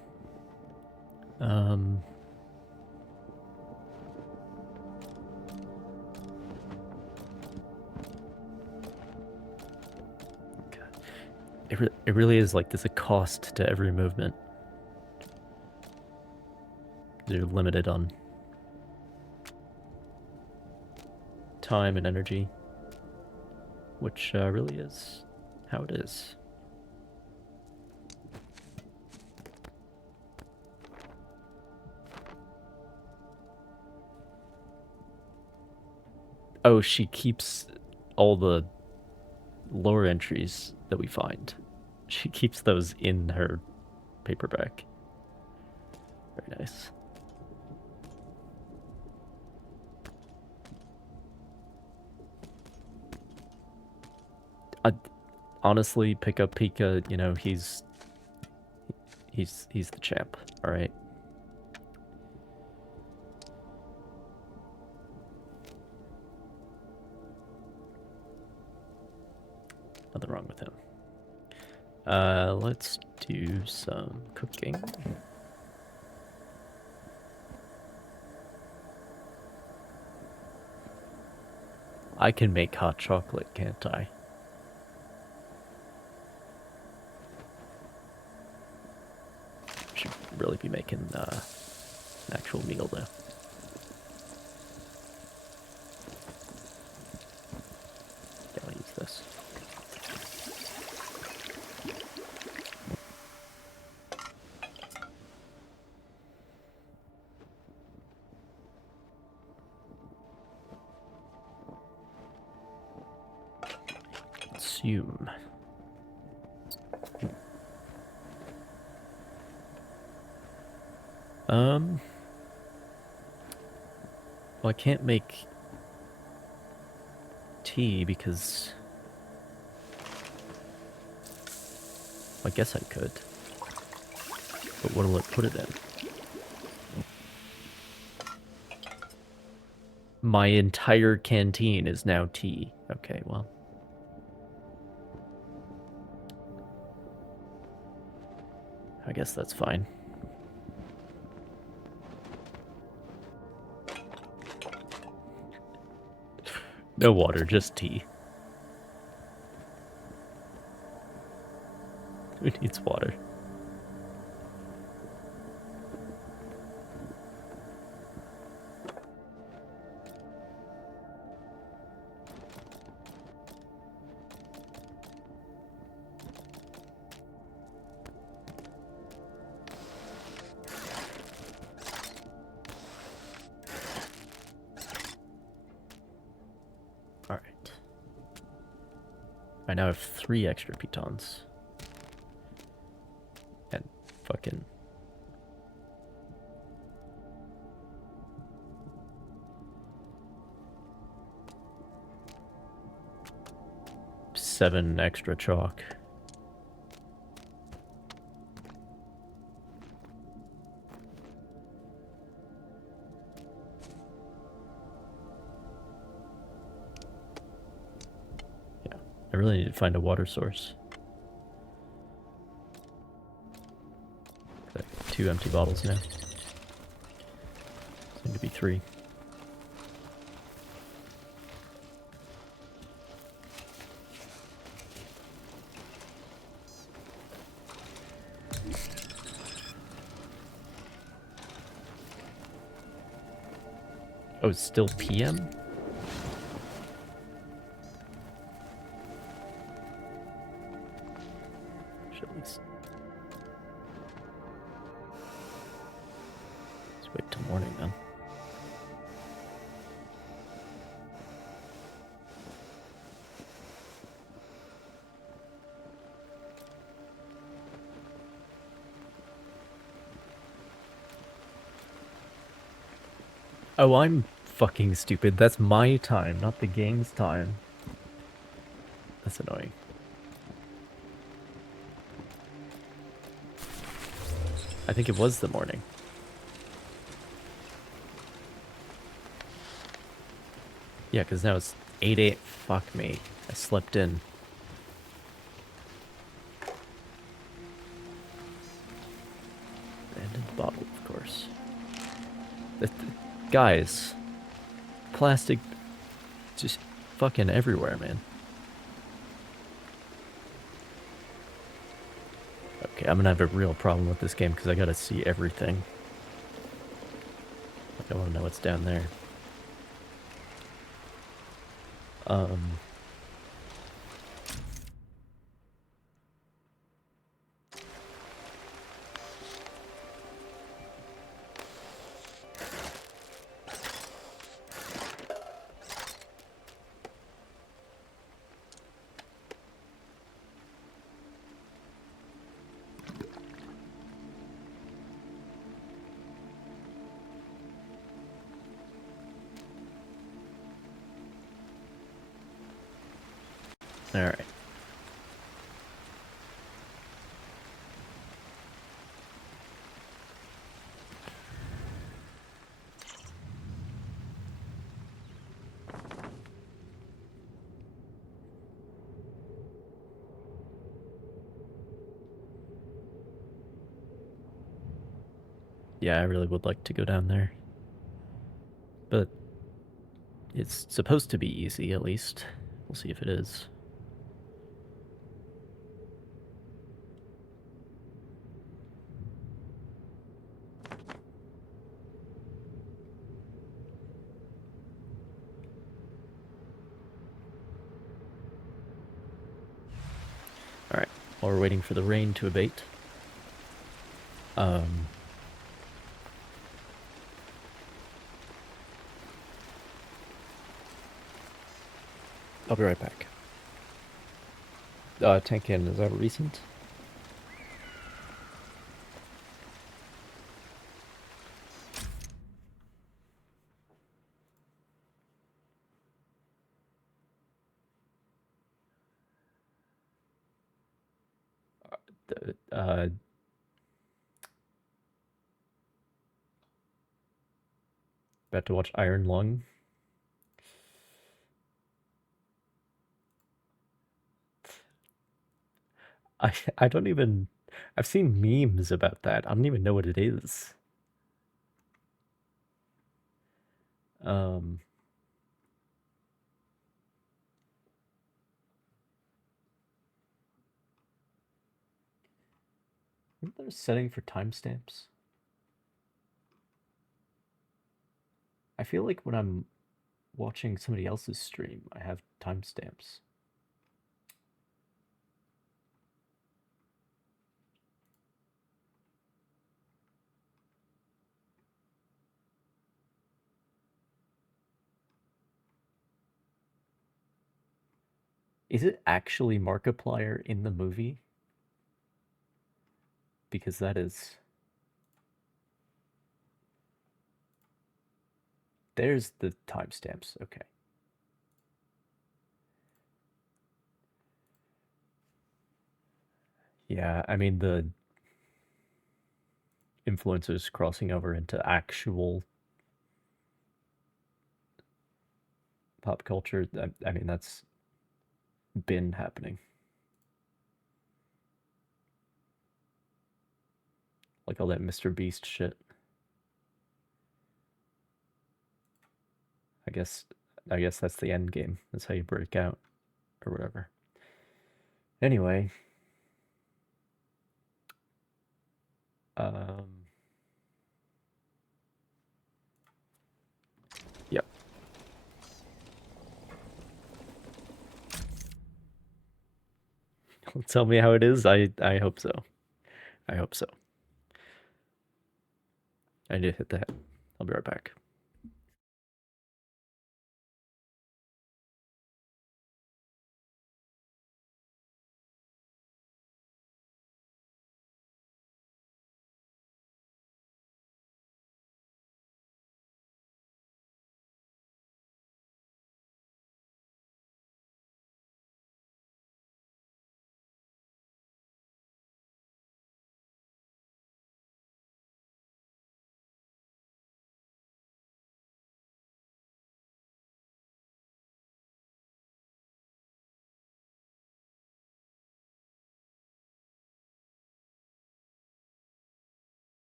It really is like there's a cost to every movement. You're limited on time and energy, which really is how it is. Oh, she keeps all the lore entries that we find. She keeps those in her paperback. Very nice. I'd honestly pick up Pika, you know, he's the champ, alright? Nothing wrong with him. Let's do some cooking. I can make hot chocolate, can't I? Should really be making an actual meal though. Yeah, I'll use this. Consume. Well, I can't make tea because I guess I could. But what'll it put it in? My entire canteen is now tea. Okay, well. I guess that's fine. No water, just tea. Who needs water? Alright. I now have 3 extra pitons. And fucking... seven extra chalk. Yeah, I really need to find a water source. I have 2 empty bottles now. Seem to be 3. Oh, it's still PM? Should at least... let's wait till morning then. Oh, I'm fucking stupid. That's my time, not the game's time. That's annoying. I think it was the morning. Yeah, because now it's 8-8. Fuck me. I slept in. Abandoned bottle, of course. Guys, plastic just fucking everywhere, man. Okay, I'm gonna have a real problem with this game because I gotta see everything. Like, I wanna know what's down there. All right. Yeah, I really would like to go down there. But it's supposed to be easy, at least. We'll see if it is. Alright, while we're waiting for the rain to abate. I'll be right back. Tank cannon, is that recent? About to watch Iron Lung. I don't even... I've seen memes about that. I don't even know what it is. Isn't there a setting for timestamps? I feel like when I'm watching somebody else's stream, I have timestamps. Is it actually Markiplier in the movie? Because that is... There's the timestamps, okay. Yeah, I mean, the influencers crossing over into actual pop culture, I mean, that's been happening. Like all that Mr. Beast shit. I guess that's the end game. That's how you break out, or whatever. Anyway. Yep. Tell me how it is. I hope so. I hope so. I need to hit the head. I'll be right back.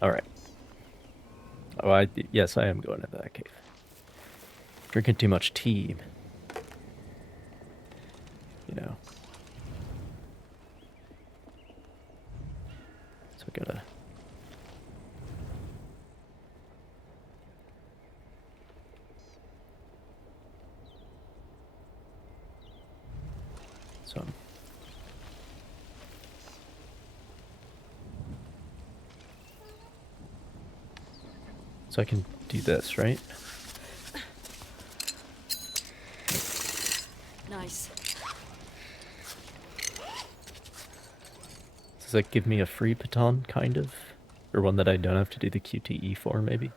All right. Oh, yes, I am going into that cave. Drinking too much tea. You know. So I gotta... So I can do this, right? Nice. Does that give me a free baton, kind of? Or one that I don't have to do the QTE for, maybe?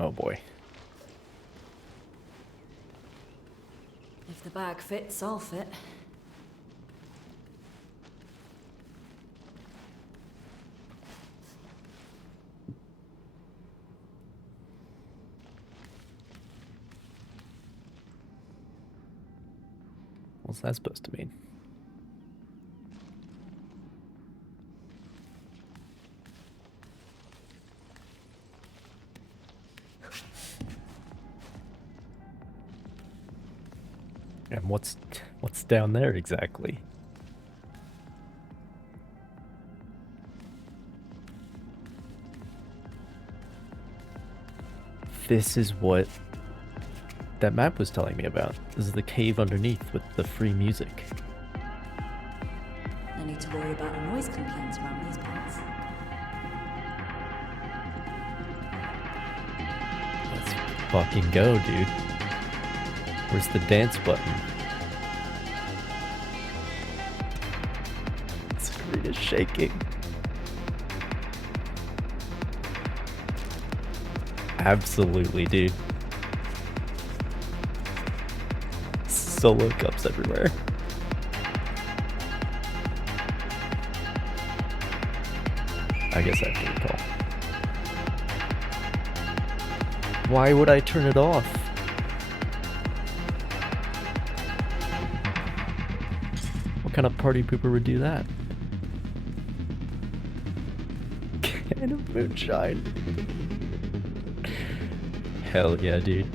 Oh boy. If the bag fits, I'll fit. What's that supposed to mean? And what's down there exactly? This is what that map was telling me about. This is the cave underneath with the free music. No need to worry about a noise complaints around these parts. Let's fucking go, dude. Where's the dance button? The screen is shaking. Absolutely, dude. Solo cups everywhere. I guess I have to recall. Why would I turn it off? What kind of party pooper would do that? Can of moonshine. Hell yeah, dude.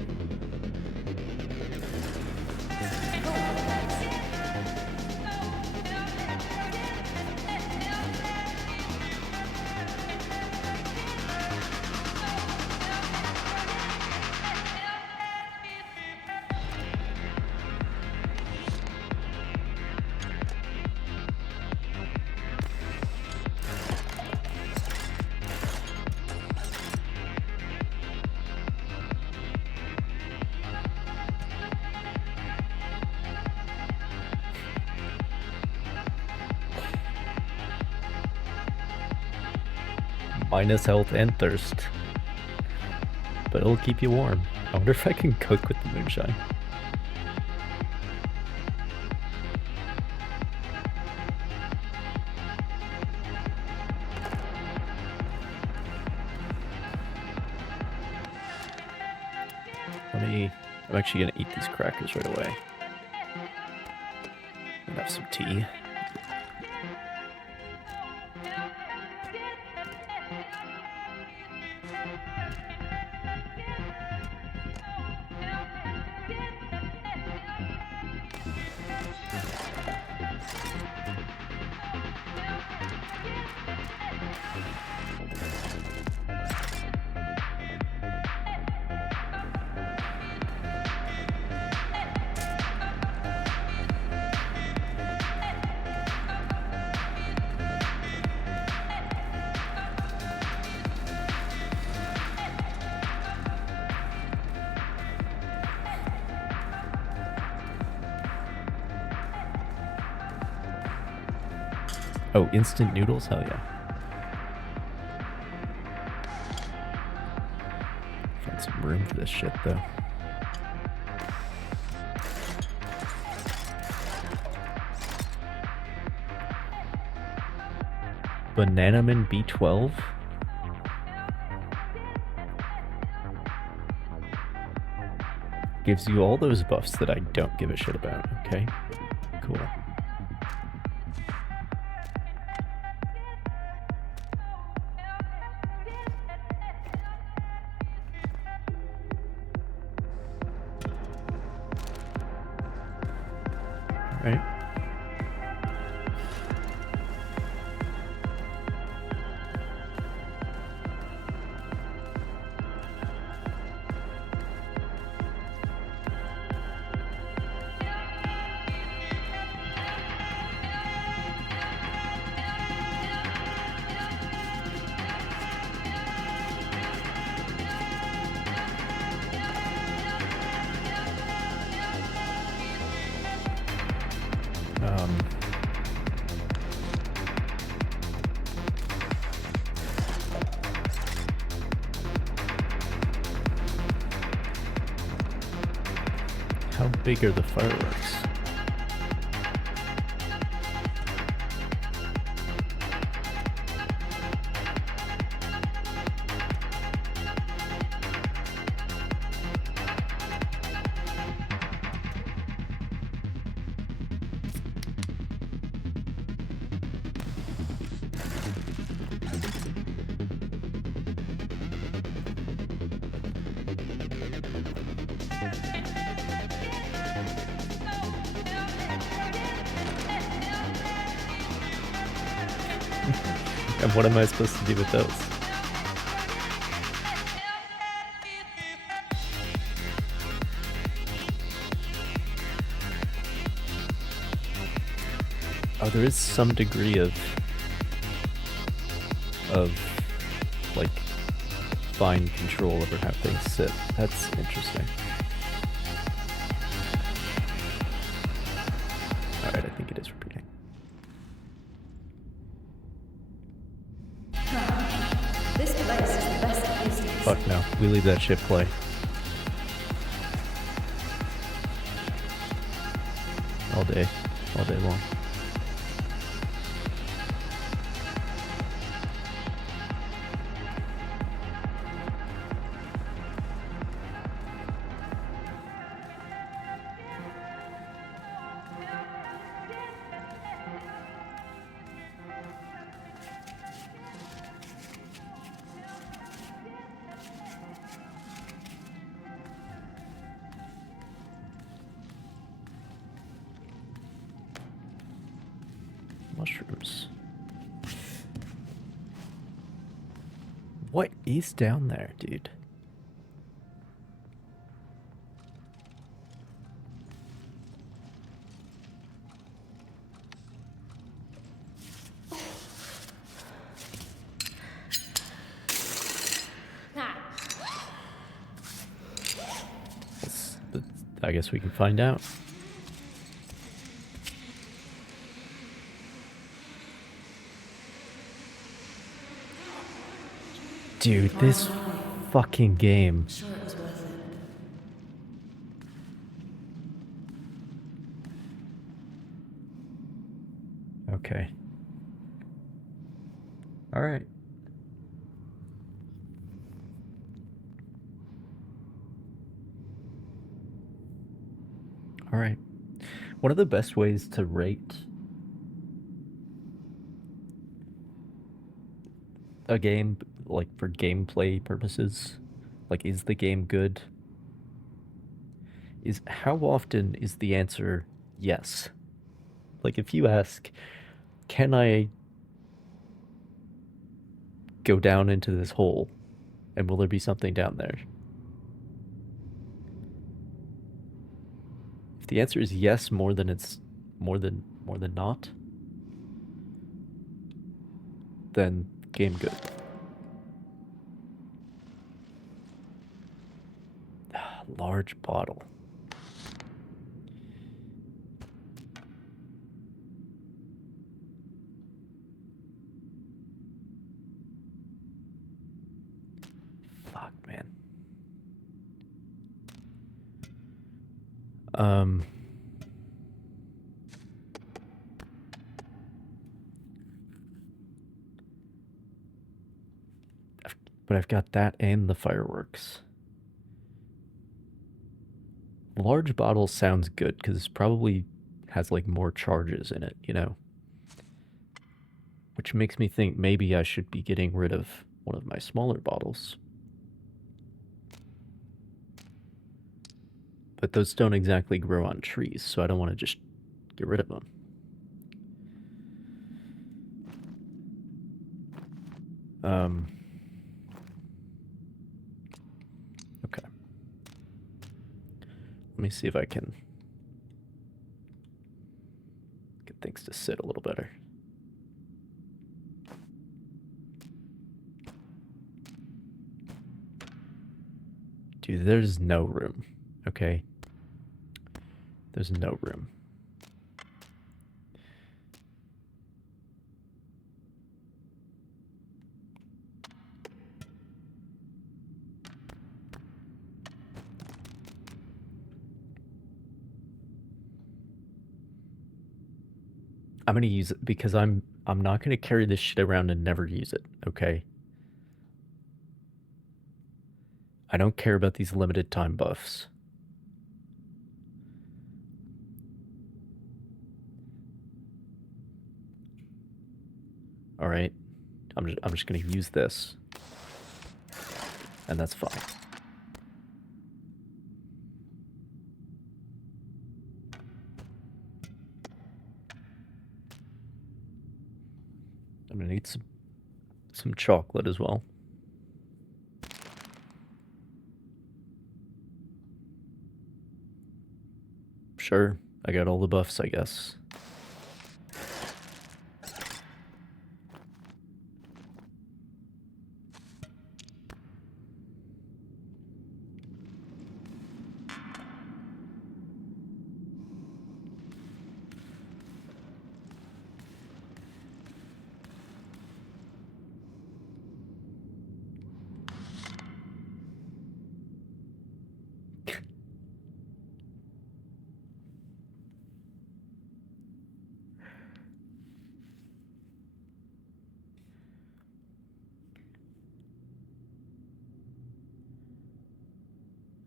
Minus health and thirst. But it'll keep you warm. I wonder if I can cook with the moonshine. I'm actually gonna eat these crackers right away. And have some tea. Oh, instant noodles? Hell yeah. Find some room for this shit, though. Bananaman B12? Gives you all those buffs that I don't give a shit about, okay? Cool. Right. How big are the fireworks? And what am I supposed to do with those? Oh, there is some degree of like fine control over how things sit. That's interesting. Alright, I think it is repeating. This place is the best place to Fuck no. We leave that shit play. All day long. Mushrooms. What is down there, dude? I guess we can find out. Dude, this fucking game. Sure, it was worth it. Okay. All right. All right. One of the best ways to rate a game, like for gameplay purposes, like is the game good, is how often is the answer yes? Like if you ask, can I go down into this hole and will there be something down there? If the answer is yes more than not, then game good. Large bottle. Fuck, man. But I've got that and the fireworks. Large bottle sounds good because it probably has like more charges in it, you know? Which makes me think maybe I should be getting rid of one of my smaller bottles. But those don't exactly grow on trees, so I don't want to just get rid of them. Okay. Let me see if I can get things to sit a little better. Dude, there's no room, okay? There's no room. I'm gonna use it because I'm not gonna carry this shit around and never use it, okay? I don't care about these limited time buffs. Alright. I'm just gonna use this. And that's fine. I'm gonna need some chocolate as well. Sure, I got all the buffs, I guess.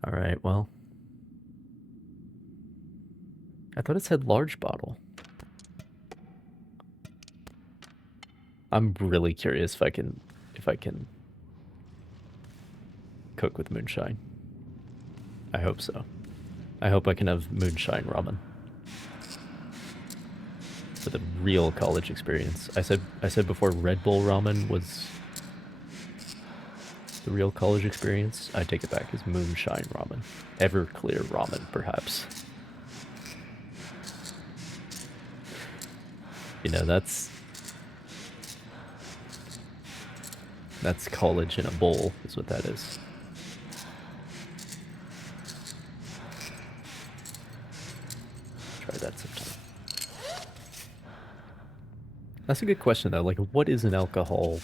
Alright, well. I thought it said large bottle. I'm really curious if I can cook with moonshine. I hope so. I hope I can have moonshine ramen. For the real college experience. I said before Red Bull ramen was the real college experience. I take it back as moonshine ramen. Everclear ramen, perhaps. You know, that's college in a bowl, is what that is. Try that sometime. That's a good question, though. Like, what is an alcohol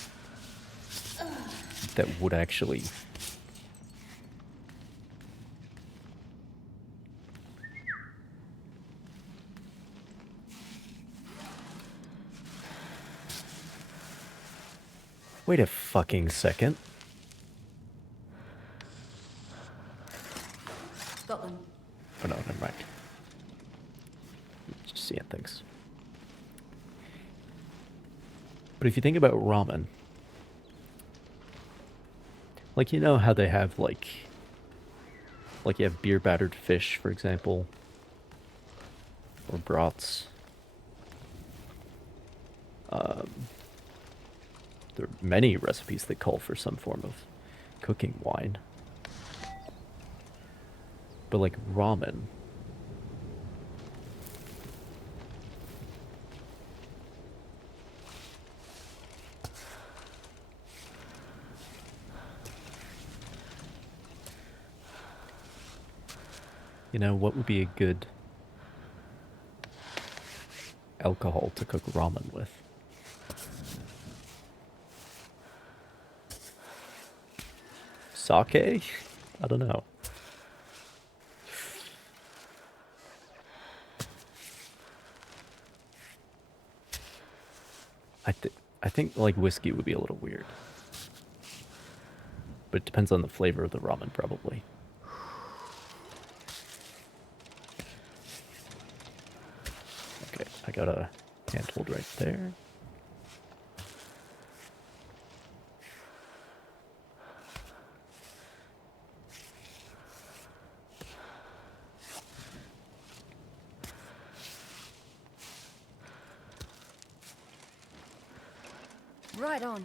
that would actually... Wait a fucking second. Scotland. Oh no, never mind. Just seeing things. But if you think about ramen, like, you know how they have, like you have beer battered fish, for example, or broths. There are many recipes that call for some form of cooking wine. But like ramen, you know, what would be a good alcohol to cook ramen with? Sake? I don't know. I think like whiskey would be a little weird. But it depends on the flavor of the ramen, probably. Okay, I got a handhold right there. Right on.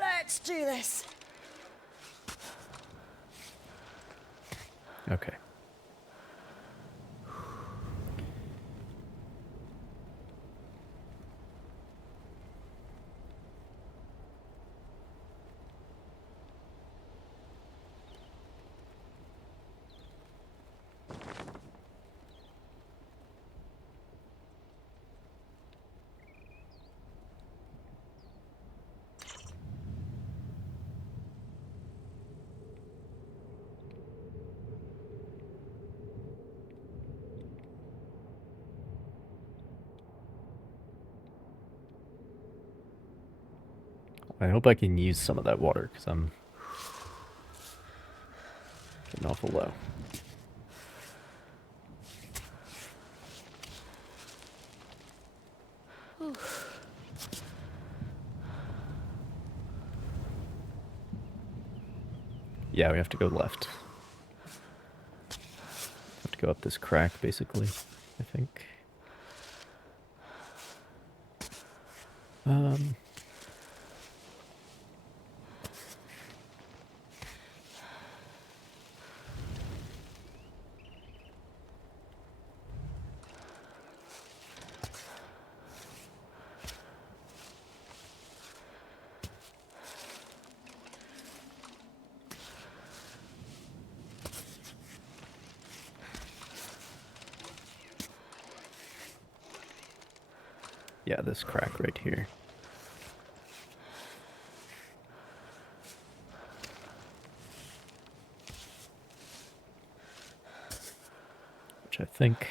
Let's do this. Okay. I hope I can use some of that water, because I'm getting awful low. Yeah, we have to go left. Have to go up this crack, basically, I think. Yeah, this crack right here. Which I think...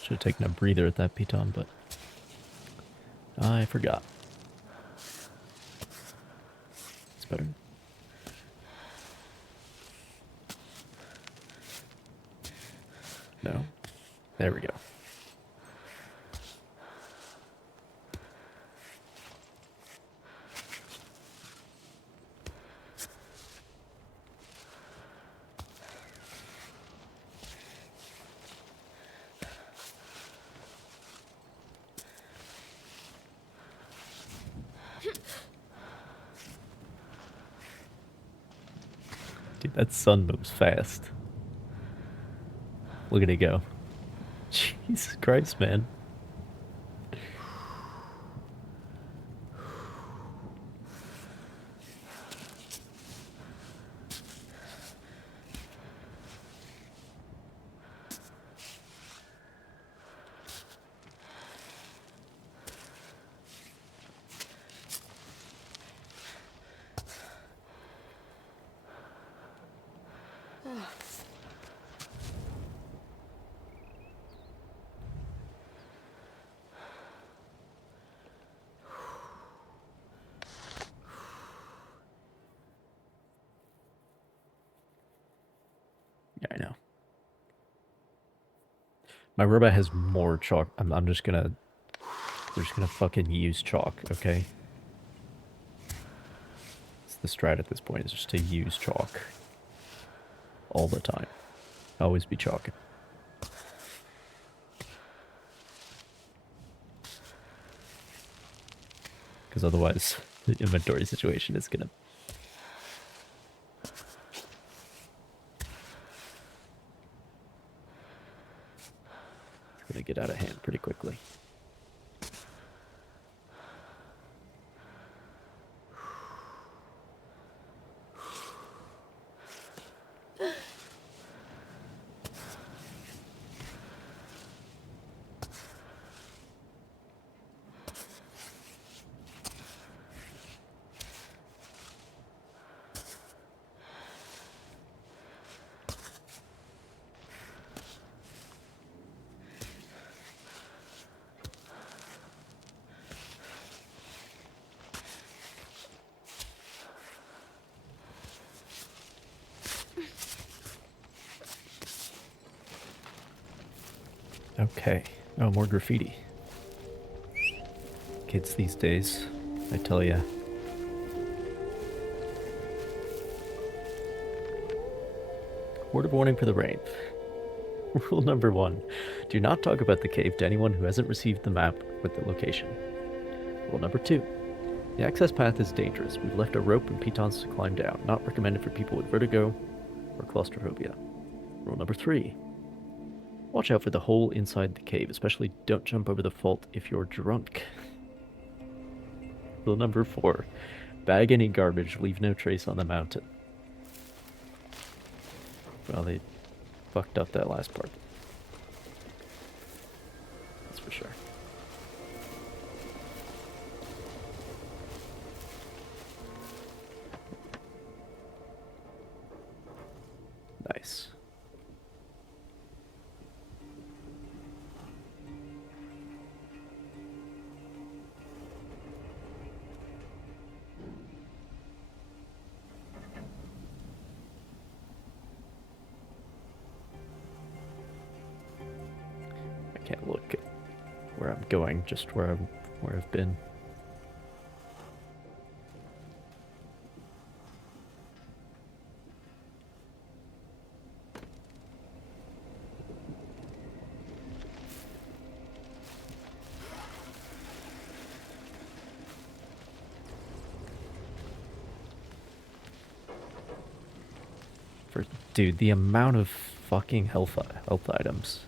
Should have taken a breather at that pt1, but I forgot. It's better. No. There we go. Dude, that sun moves fast. Look at it go. Jesus Christ, man. Yeah, I know. My robot has more chalk. I'm just gonna... We're just gonna fucking use chalk, okay? It's the strat at this point, is just to use chalk. All the time. Always be chalking. Because otherwise, the inventory situation is gonna... It's gonna get out of hand pretty quickly. Okay. Oh, more graffiti. Kids these days, I tell ya. Word of warning for the rain. Rule number 1. Do not talk about the cave to anyone who hasn't received the map with the location. Rule number 2. The access path is dangerous. We've left a rope and pitons to climb down. Not recommended for people with vertigo or claustrophobia. Rule number 3. Watch out for the hole inside the cave, especially don't jump over the fault if you're drunk. Rule number 4. Bag any garbage, leave no trace on the mountain. Well, they fucked up that last part. That's for sure. Nice. I can't look at where I'm going, just where I've been. Dude, the amount of fucking health items.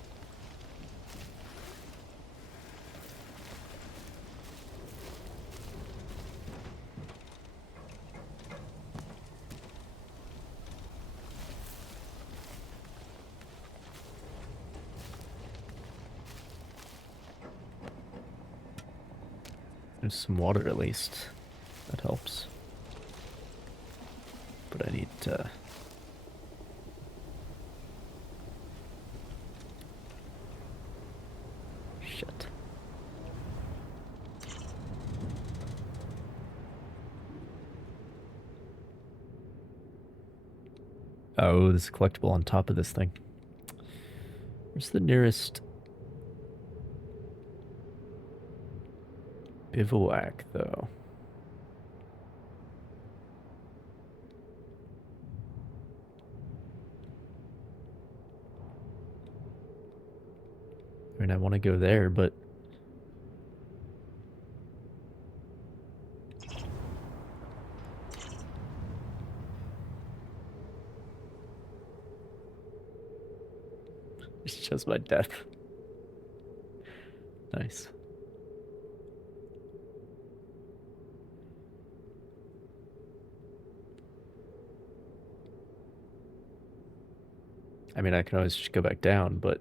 There's some water at least. That helps. But I need to... Shit. Oh, there's a collectible on top of this thing. Where's the nearest bivouac, though? I mean, I want to go there, but... It's just my death. Nice. I mean, I can always just go back down, but...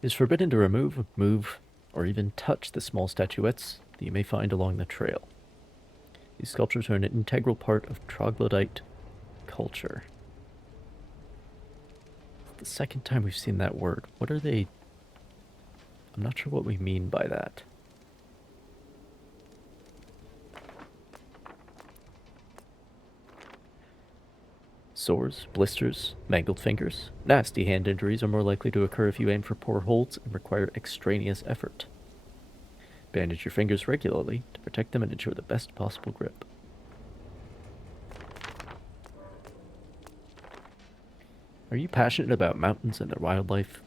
It is forbidden to remove, move, or even touch the small statuettes that you may find along the trail. These sculptures are an integral part of troglodyte culture. The second time we've seen that word. What are they... I'm not sure what we mean by that. Sores, blisters, mangled fingers. Nasty hand injuries are more likely to occur if you aim for poor holds and require extraneous effort. Bandage your fingers regularly to protect them and ensure the best possible grip. Are you passionate about mountains and their wildlife?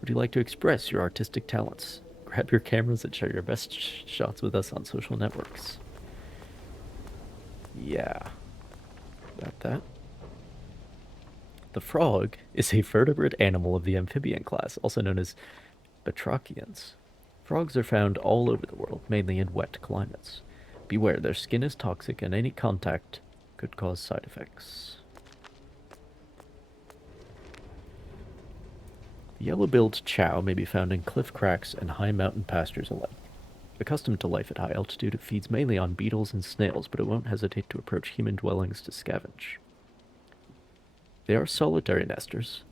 Would you like to express your artistic talents? Grab your cameras and share your best shots with us on social networks. Yeah. About that. The frog is a vertebrate animal of the amphibian class, also known as batrachians. Frogs are found all over the world, mainly in wet climates. Beware, their skin is toxic and any contact could cause side effects. The yellow-billed chow may be found in cliff cracks and high mountain pastures alike. Accustomed to life at high altitude, it feeds mainly on beetles and snails, but it won't hesitate to approach human dwellings to scavenge. They are solitary nesters,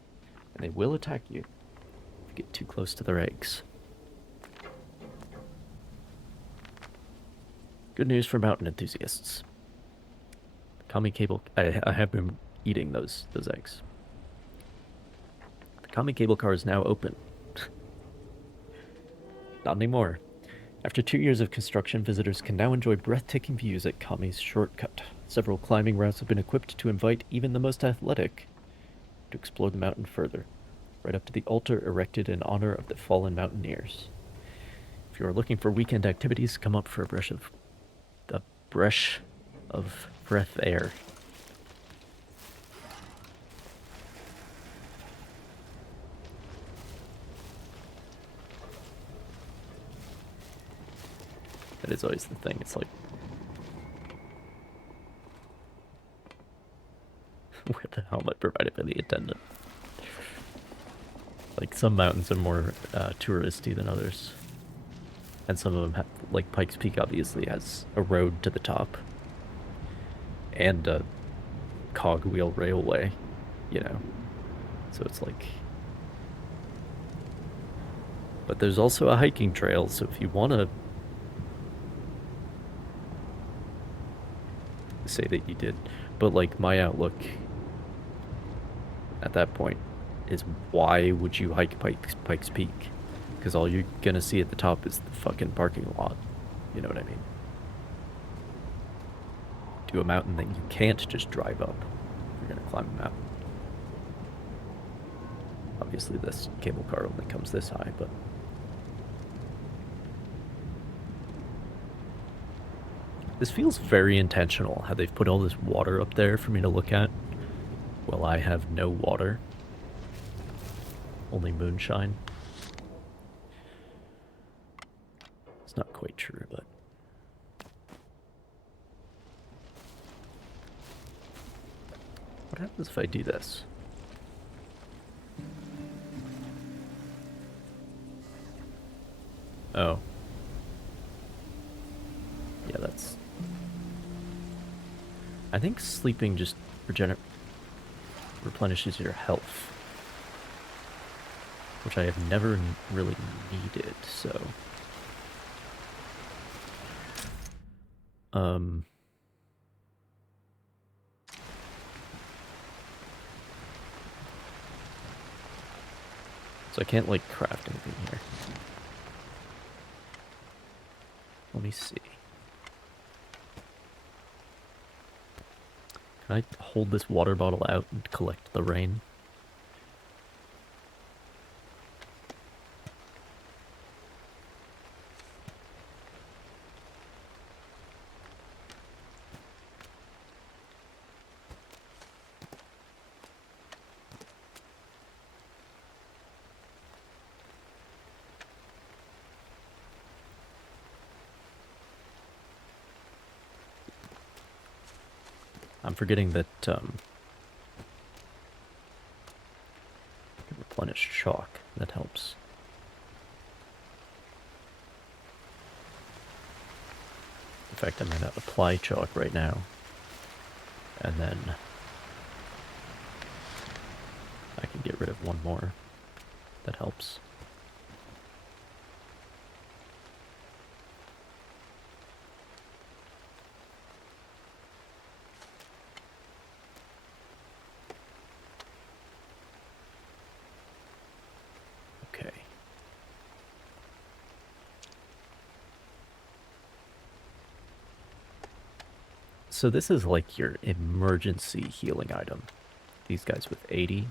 and they will attack you if you get too close to their eggs. Good news for mountain enthusiasts. Kami cable... I have been eating those eggs. The Kami cable car is now open. Not anymore. After 2 years of construction, visitors can now enjoy breathtaking views at Kami's shortcut. Several climbing routes have been equipped to invite even the most athletic to explore the mountain further, right up to the altar erected in honor of the fallen mountaineers. If you are looking for weekend activities, come up for a breath of air. That is always the thing. It's like, where the hell am I provided by the attendant? Like, some mountains are more touristy than others. And some of them have, like Pikes Peak obviously has a road to the top. And a cogwheel railway, you know? So it's like... But there's also a hiking trail, so if you want to say that you did, but like my outlook at that point is, why would you hike Pikes Peak? Because all you're gonna see at the top is the fucking parking lot. You know what I mean? To a mountain that you can't just drive up if you're gonna climb a mountain. Obviously this cable car only comes this high, but... This feels very intentional, how they've put all this water up there for me to look at. Well, I have no water. Only moonshine. It's not quite true, but... What happens if I do this? Oh. Yeah, that's... I think sleeping just replenishes your health. Which I have never really needed, so... So I can't, like, craft anything here. Let me see. Can I hold this water bottle out and collect the rain? I'm forgetting that, can replenish chalk. That helps. In fact, I'm gonna apply chalk right now. And then... I can get rid of one more. That helps. Okay. So this is like your emergency healing item. These guys with 80.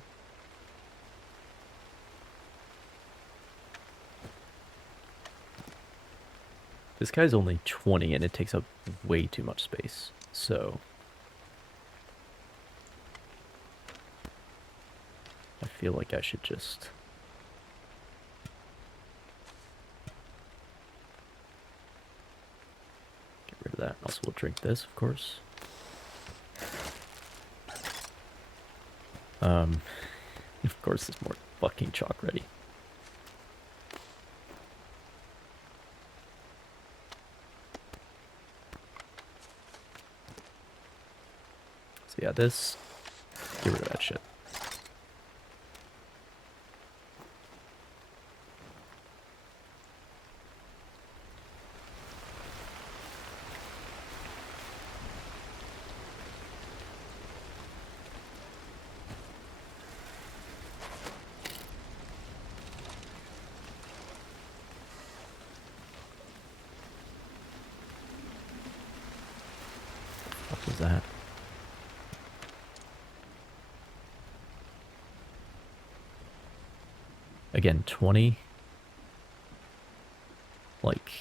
This guy's only 20 and it takes up way too much space, so... I feel like I should just... get rid of that. Also, we'll drink this, of course. Of course, there's more fucking chalk ready. So yeah, this, get rid of that shit. What was that? Again, 20. Like...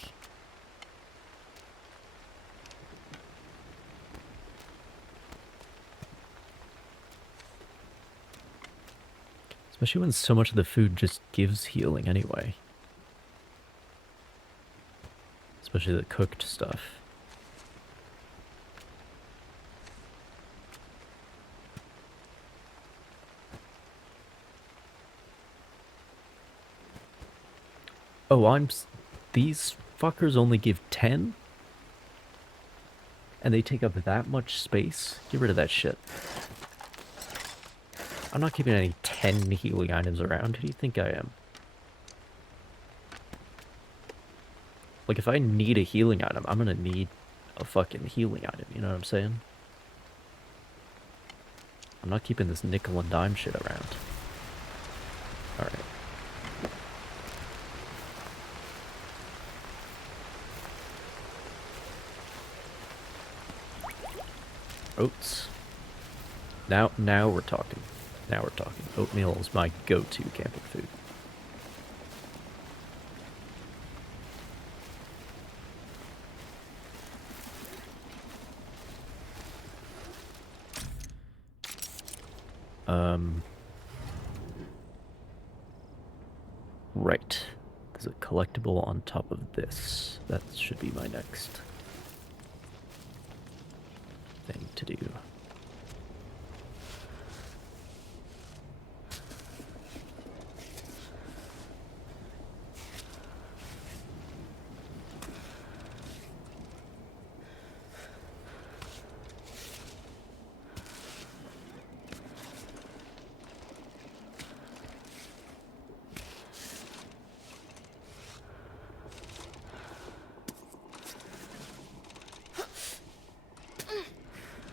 Especially when so much of the food just gives healing anyway. Especially the cooked stuff. Oh, these fuckers only give 10? And they take up that much space? Get rid of that shit. I'm not keeping any 10 healing items around. Who do you think I am? Like, if I need a healing item, I'm gonna need a fucking healing item, you know what I'm saying? I'm not keeping this nickel and dime shit around. Alright. Oats. Now we're talking. Now we're talking. Oatmeal is my go-to camping food. Right. There's a collectible on top of this. That should be my next thing to do.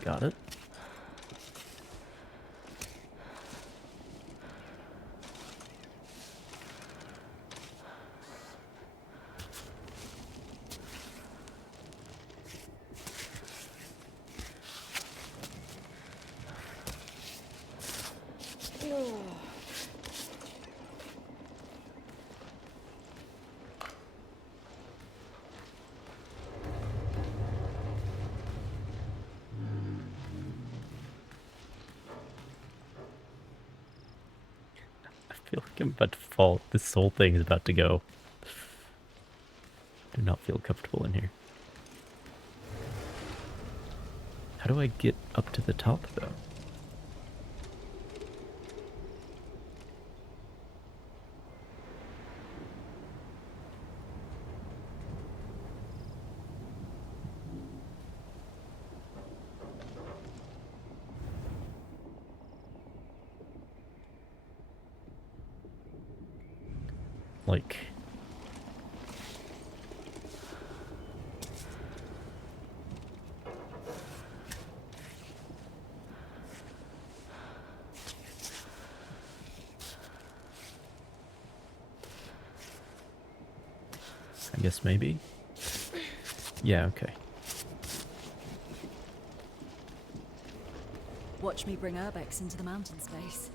Got it. I feel like I'm about to fall. This whole thing is about to go. I do not feel comfortable in here. How do I get up to the top, though? Like... I guess maybe? Yeah, okay. Watch me bring Urbex into the mountain space.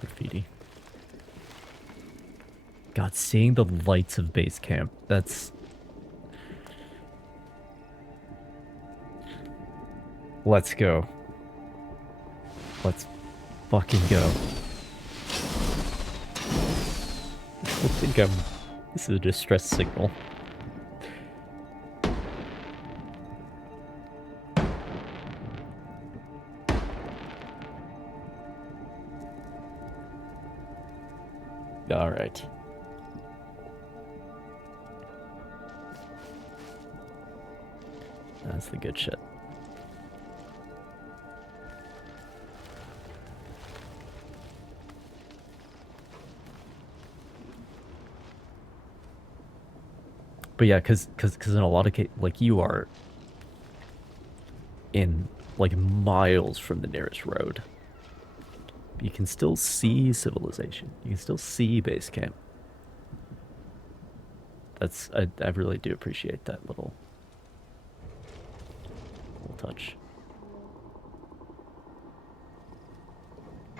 Graffiti. God, seeing the lights of base camp, that's... Let's go. Let's fucking go. I think this is a distress signal. Alright. That's the good shit. But yeah, cause in a lot of cases, like, you are in, like, miles from the nearest road. You can still see civilization. You can still see base camp. I really do appreciate that little touch.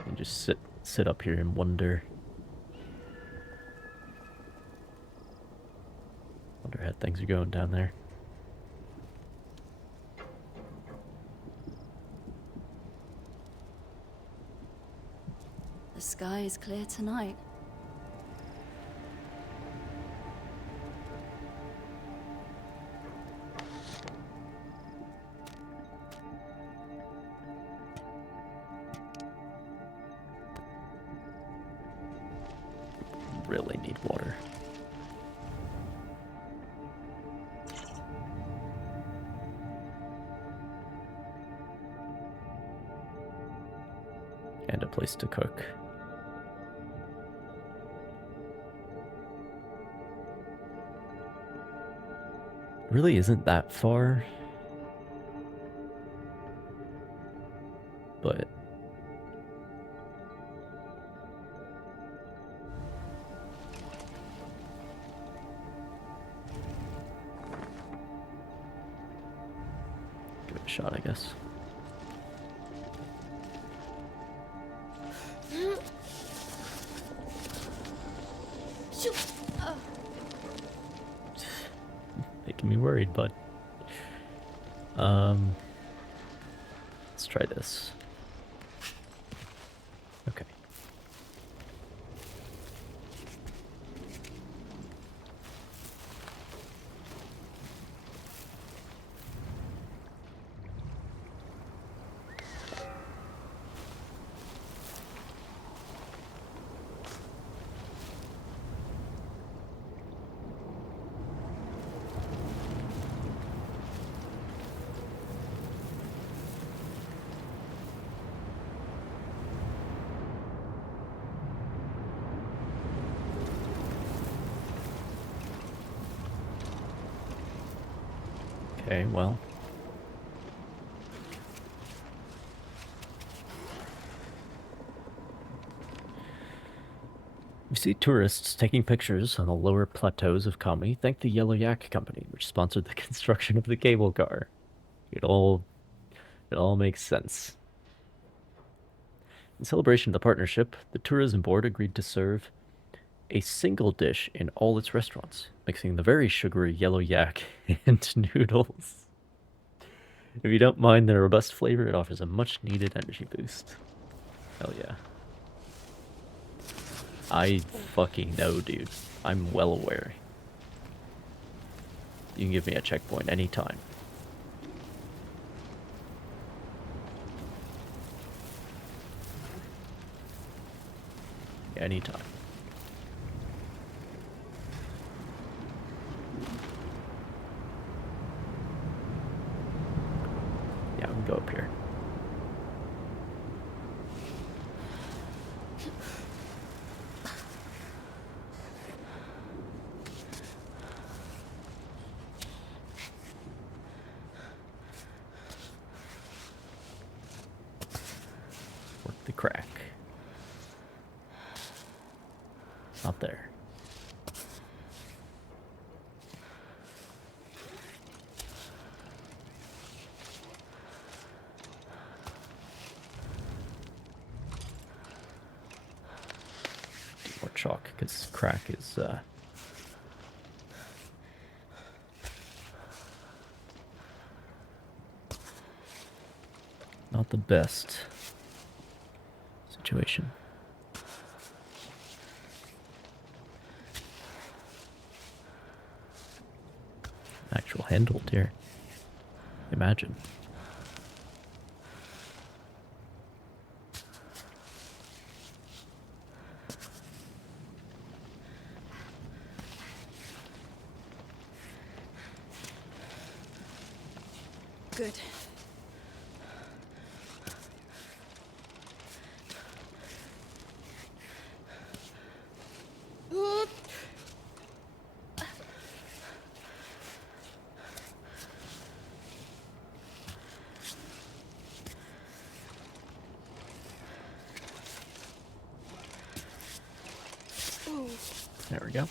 And just sit up here and wonder how things are going down there. The sky is clear tonight. really need water. And a place to cook. Really isn't that far. But give it a shot, I guess. Making me worried, bud. Let's try this. Okay. Okay, well. We see tourists taking pictures on the lower plateaus of Kami thank the Yellow Yak Company, which sponsored the construction of the cable car. It all makes sense. In celebration of the partnership, the tourism board agreed to serve a single dish in all its restaurants, mixing the very sugary yellow yak and noodles. If you don't mind the robust flavor, it offers a much-needed energy boost. Hell yeah. I fucking know, dude. I'm well aware. You can give me a checkpoint anytime. Anytime. Yeah, we can go up here. Work the crack. Not there. More chalk, because crack is not the best situation. Actual handle here. Imagine. Good. There we go.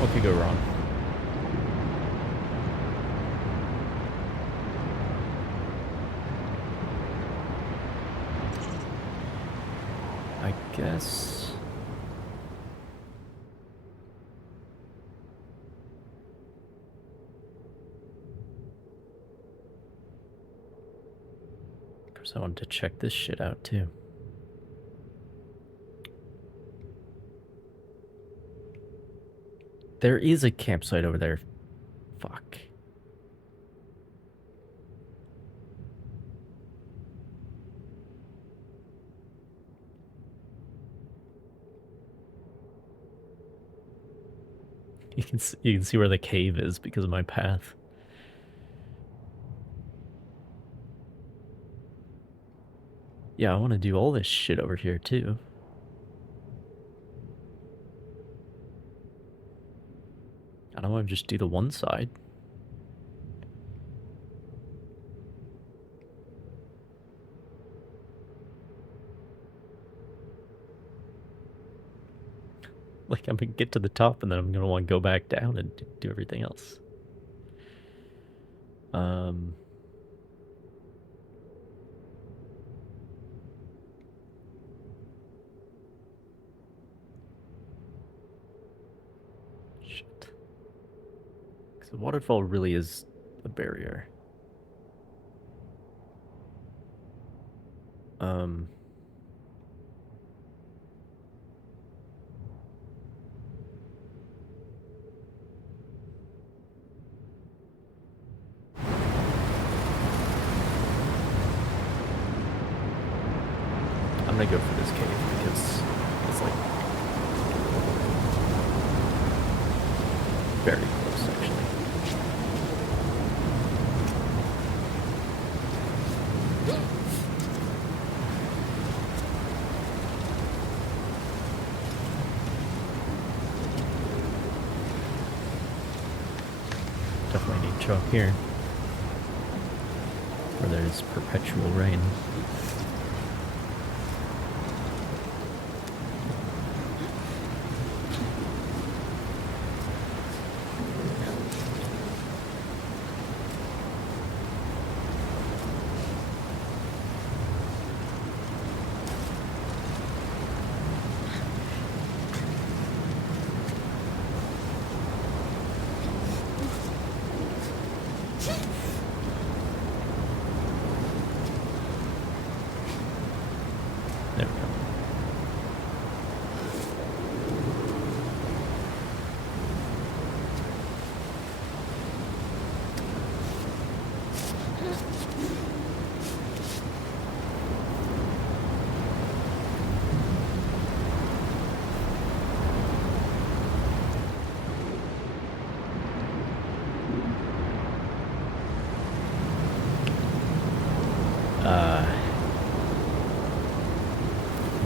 What could go wrong? I guess. Of course, I wanted to check this shit out too. There is a campsite over there. Fuck. You can see where the cave is because of my path. Yeah, I want to do all this shit over here too. I don't want to just do the one side. Like, I'm gonna get to the top and then I'm gonna want to go back down and do everything else. Shit. Because the waterfall really is a barrier. I'm gonna go for this cave because it's like very close actually. Definitely need chalk here where there's perpetual rain. There we go.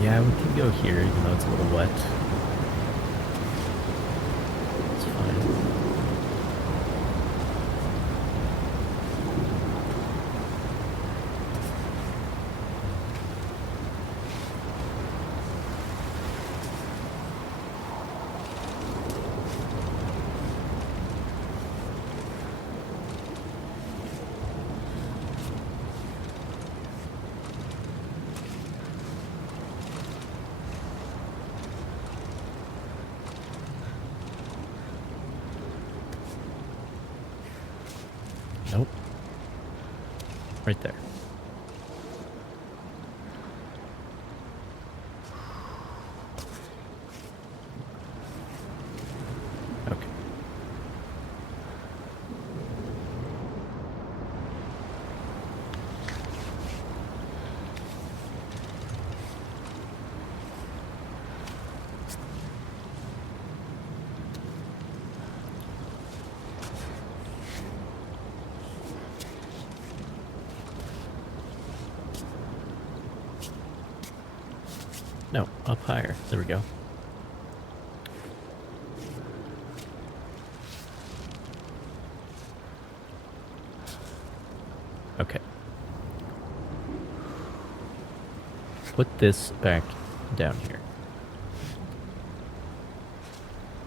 Yeah, we can go here, even though it's a little wet. It's fine. Nope. Right there. Okay. No, up higher. There we go. Okay. Put this back down here.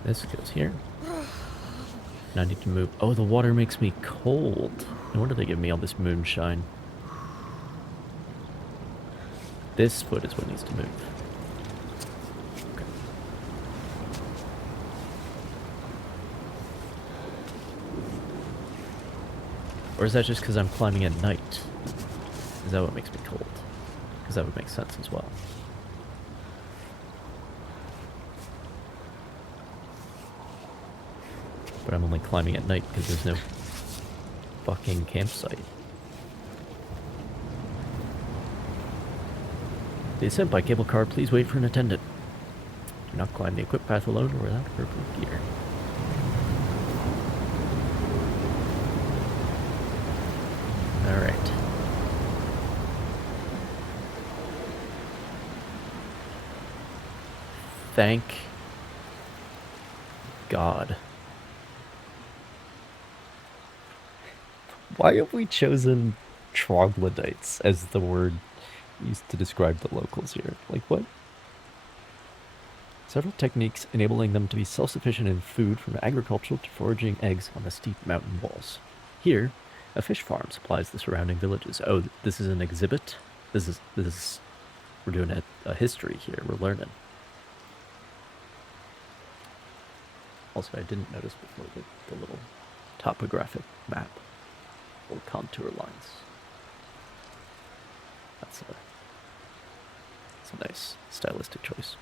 This goes here. Now I need to move. Oh, the water makes me cold. No wonder they give me all this moonshine. This foot is what needs to move. Okay. Or is that just because I'm climbing at night? Is that what makes me cold? Because that would make sense as well. But I'm only climbing at night because there's no fucking campsite. The ascent by cable car, please wait for an attendant. Do not climb the equipped path alone or without appropriate gear. Alright. Thank God. Why have we chosen troglodytes as the word used to describe the locals here? Like, what? Several techniques enabling them to be self-sufficient in food, from agriculture to foraging eggs on the steep mountain walls. Here, a fish farm supplies the surrounding villages. Oh, this is an exhibit? We're doing a history here. We're learning. Also, I didn't notice before the little topographic map. Little contour lines. That's a nice stylistic choice.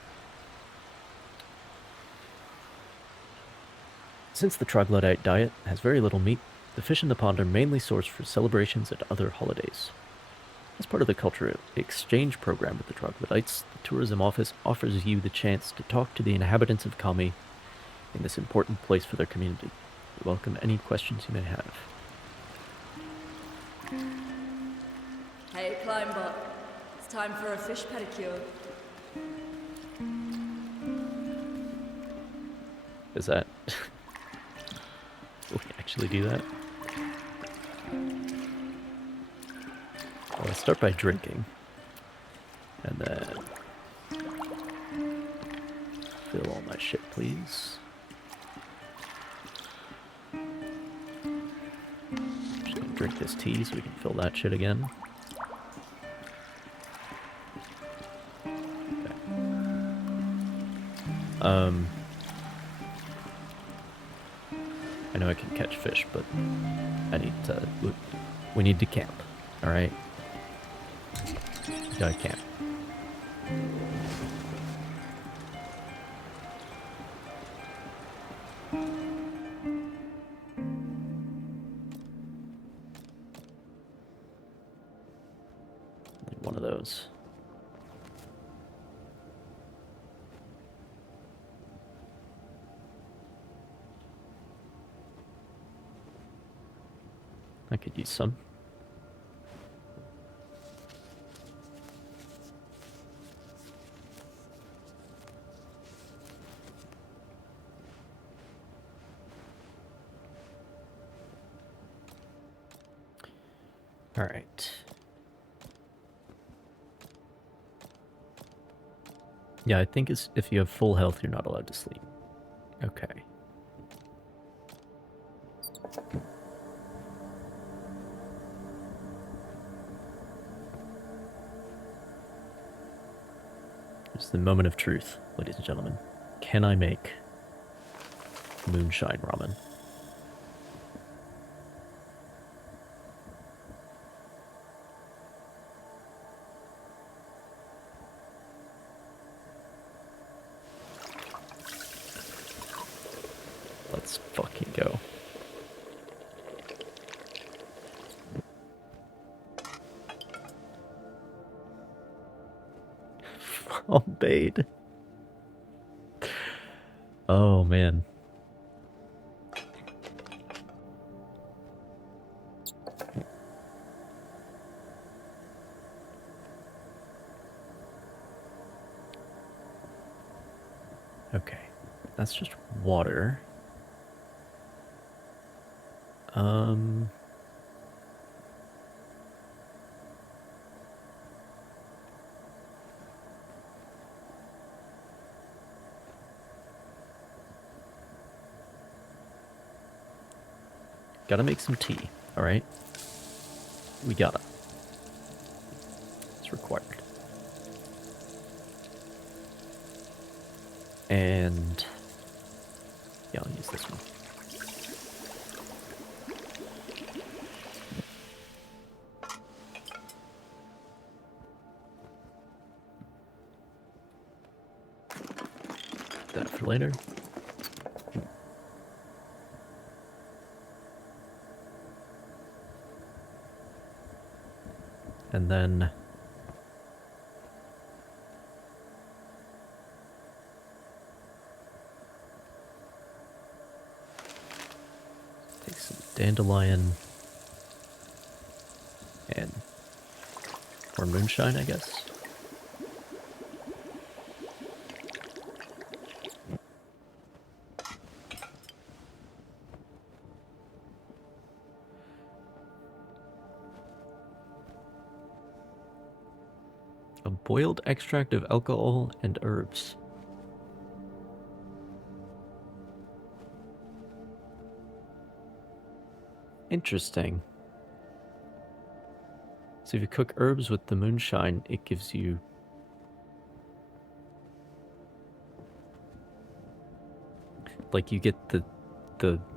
Since the troglodyte diet has very little meat, the fish in the pond are mainly sourced for celebrations and other holidays. As part of the cultural exchange program with the troglodytes, the tourism office offers you the chance to talk to the inhabitants of Kami in this important place for their community. We welcome any questions you may have. Hey, Climbot. It's time for a fish pedicure. Is that... Will we actually do that? Well, let's start by drinking. And then... fill all my shit, please. Just gonna drink this tea so we can fill that shit again. Okay. I know I can catch fish, but I need to... We need to camp, alright? Gotta camp. One of those. I could use some. All right. Yeah, I think it's if you have full health, you're not allowed to sleep. Okay. It's the moment of truth, ladies and gentlemen. Can I make moonshine ramen? Let's fucking go. Flambéed. Oh man. Okay, that's just water. Gotta make some tea, alright? We gotta. It's required. And... yeah, I'll use this one. That for later. And then take some dandelion and more moonshine, I guess. A boiled extract of alcohol and herbs. Interesting. So if you cook herbs with the moonshine, it gives you like you get the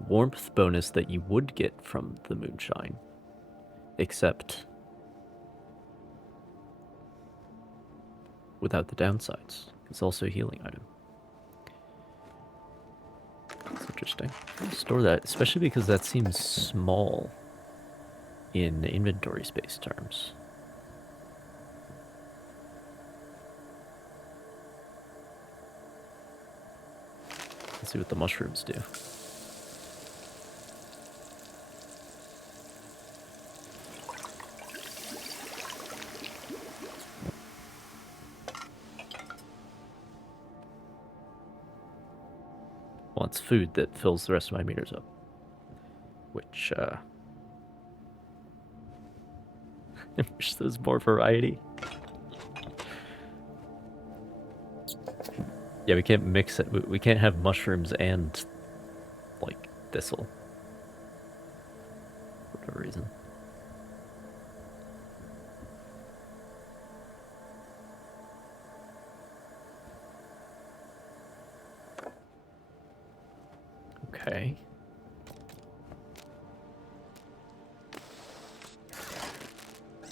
warmth bonus that you would get from the moonshine, except without the downsides. It's also a healing item. That's interesting. I'll store that, especially because that seems small in inventory space terms. Let's see what the mushrooms do. Well, it's food that fills the rest of my meters up. Which, I wish there was more variety. Yeah, we can't mix it. We can't have mushrooms and, like, thistle. For whatever reason. Okay.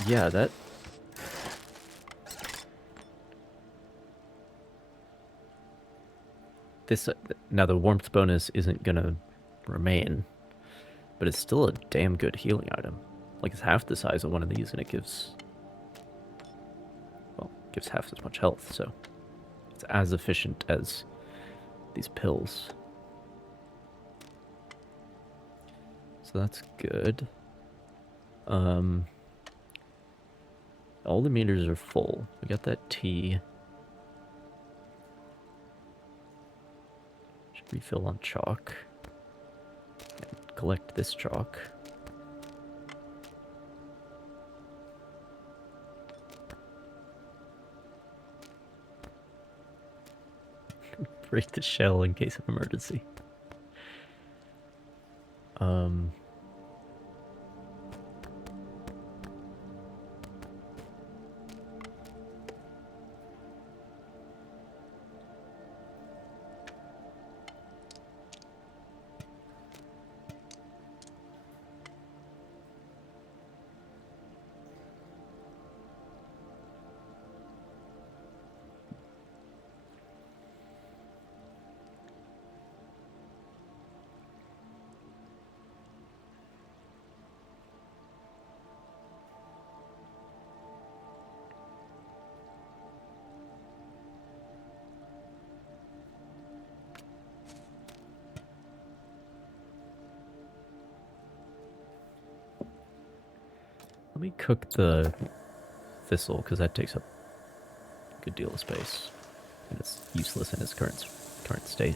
Yeah, that... This, now the warmth bonus isn't gonna remain, but it's still a damn good healing item. Like, it's half the size of one of these, and it gives... Well, gives half as much health, so... It's as efficient as these pills. So that's good. All the meters are full. We got that tea. Should refill on chalk. And collect this chalk. Break the shell in case of emergency. Let me cook the thistle, because that takes up a good deal of space. And it's useless in its current state.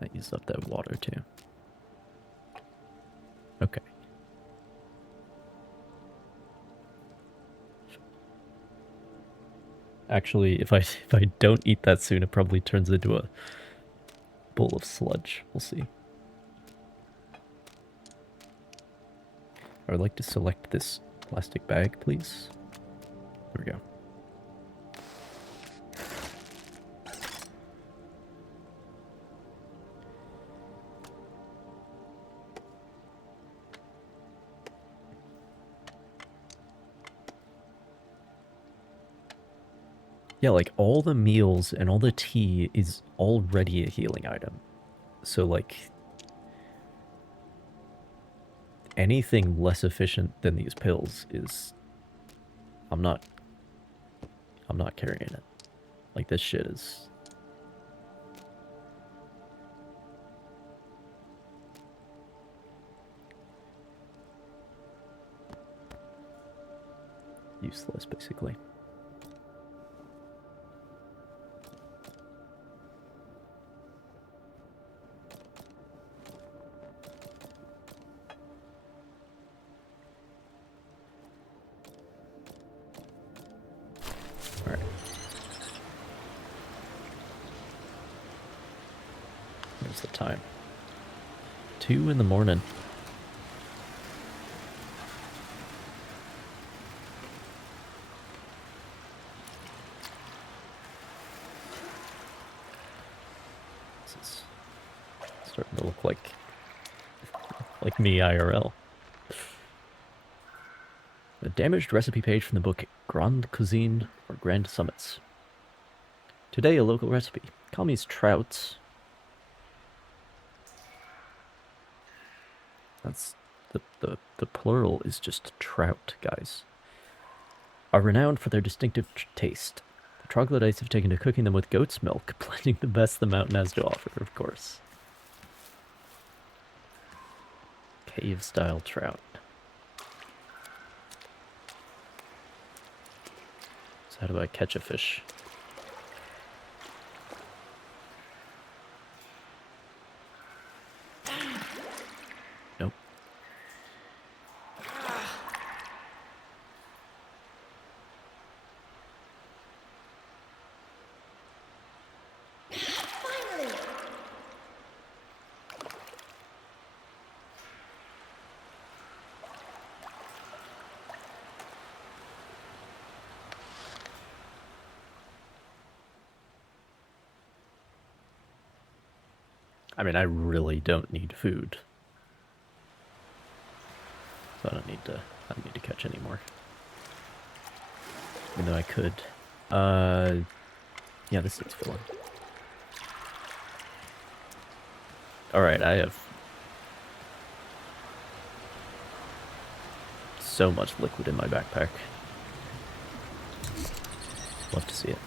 That used up that water too. Okay. Actually, if I don't eat that soon, it probably turns into a bowl of sludge. We'll see. I would like to select this plastic bag, please. There we go. Yeah, like all the meals and all the tea is already a healing item. So like anything less efficient than these pills is I'm not carrying it. Like this shit is useless basically. All right. Here's the time. 2 in the morning. This is starting to look like me IRL. The damaged recipe page from the book Grande Cuisine or Grand Summits. Today, a local recipe. Call me's trouts. That's the plural is just trout, guys. Are renowned for their distinctive taste. The troglodytes have taken to cooking them with goat's milk, blending the best the mountain has to offer, of course. Cave-style trout. So how do I catch a fish? Nope. I mean, I really don't need food. So I don't need to catch any more. Even though I could. Yeah, this thing's filling. Alright, I have so much liquid in my backpack. Love to see it.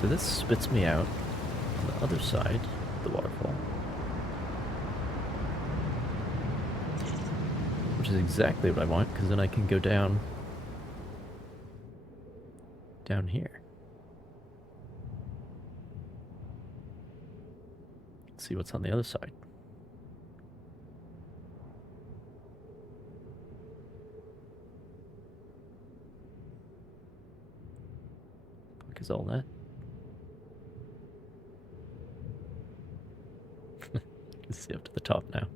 So this spits me out on the other side of the waterfall. Which is exactly what I want, because then I can go down here. Let's see what's on the other side. Fuck is all that? Let's see up to the top now.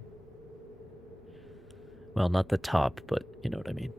Well, not the top, but you know what I mean.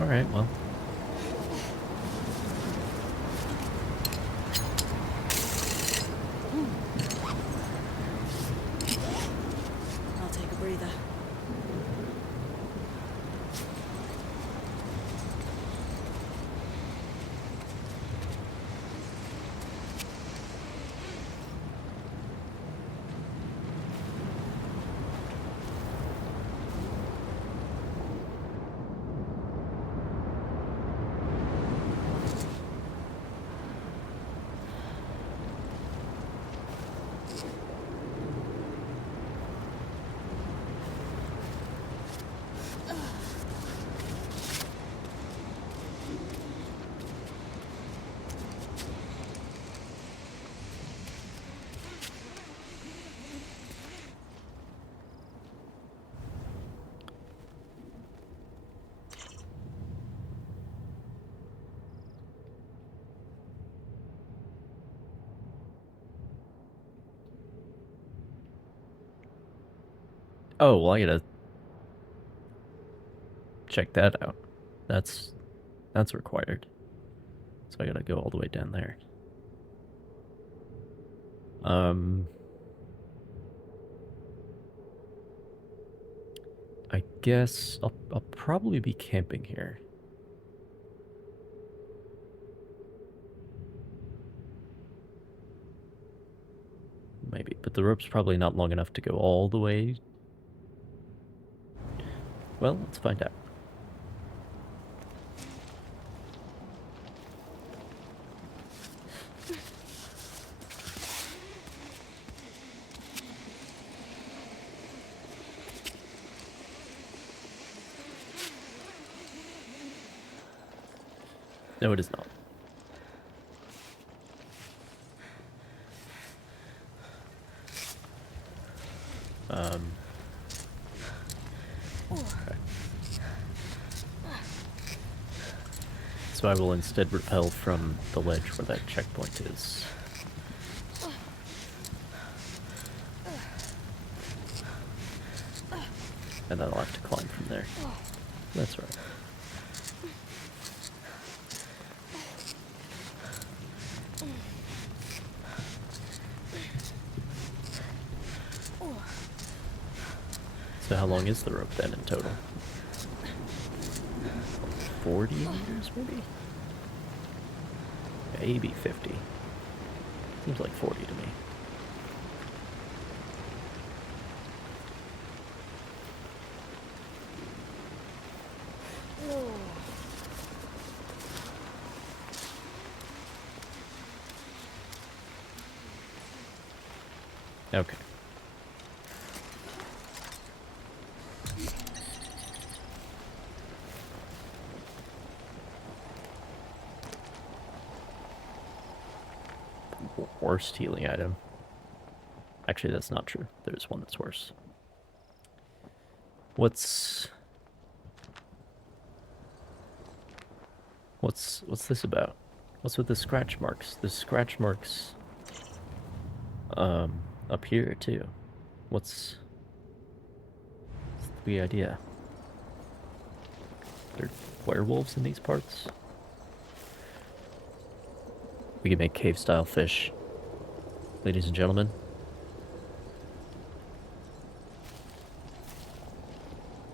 Alright, well. I'll take a breather. Oh, well, I gotta check that out. That's required. So I gotta go all the way down there. I guess I'll probably be camping here. Maybe, but the rope's probably not long enough to go all the way. Well, let's find out. No, it is not. Okay. So I will instead repel from the ledge where that checkpoint is. And then I'll have to climb from there. That's right. So how long is the rope then in total? 40 meters, maybe? Maybe 50. Seems like 40 to me. Okay. Worst healing item. Actually, that's not true. There's one that's worse. What's this about? What's with the scratch marks? The scratch marks up here too. What's the idea? There werewolves in these parts? We can make cave-style fish. Ladies and gentlemen.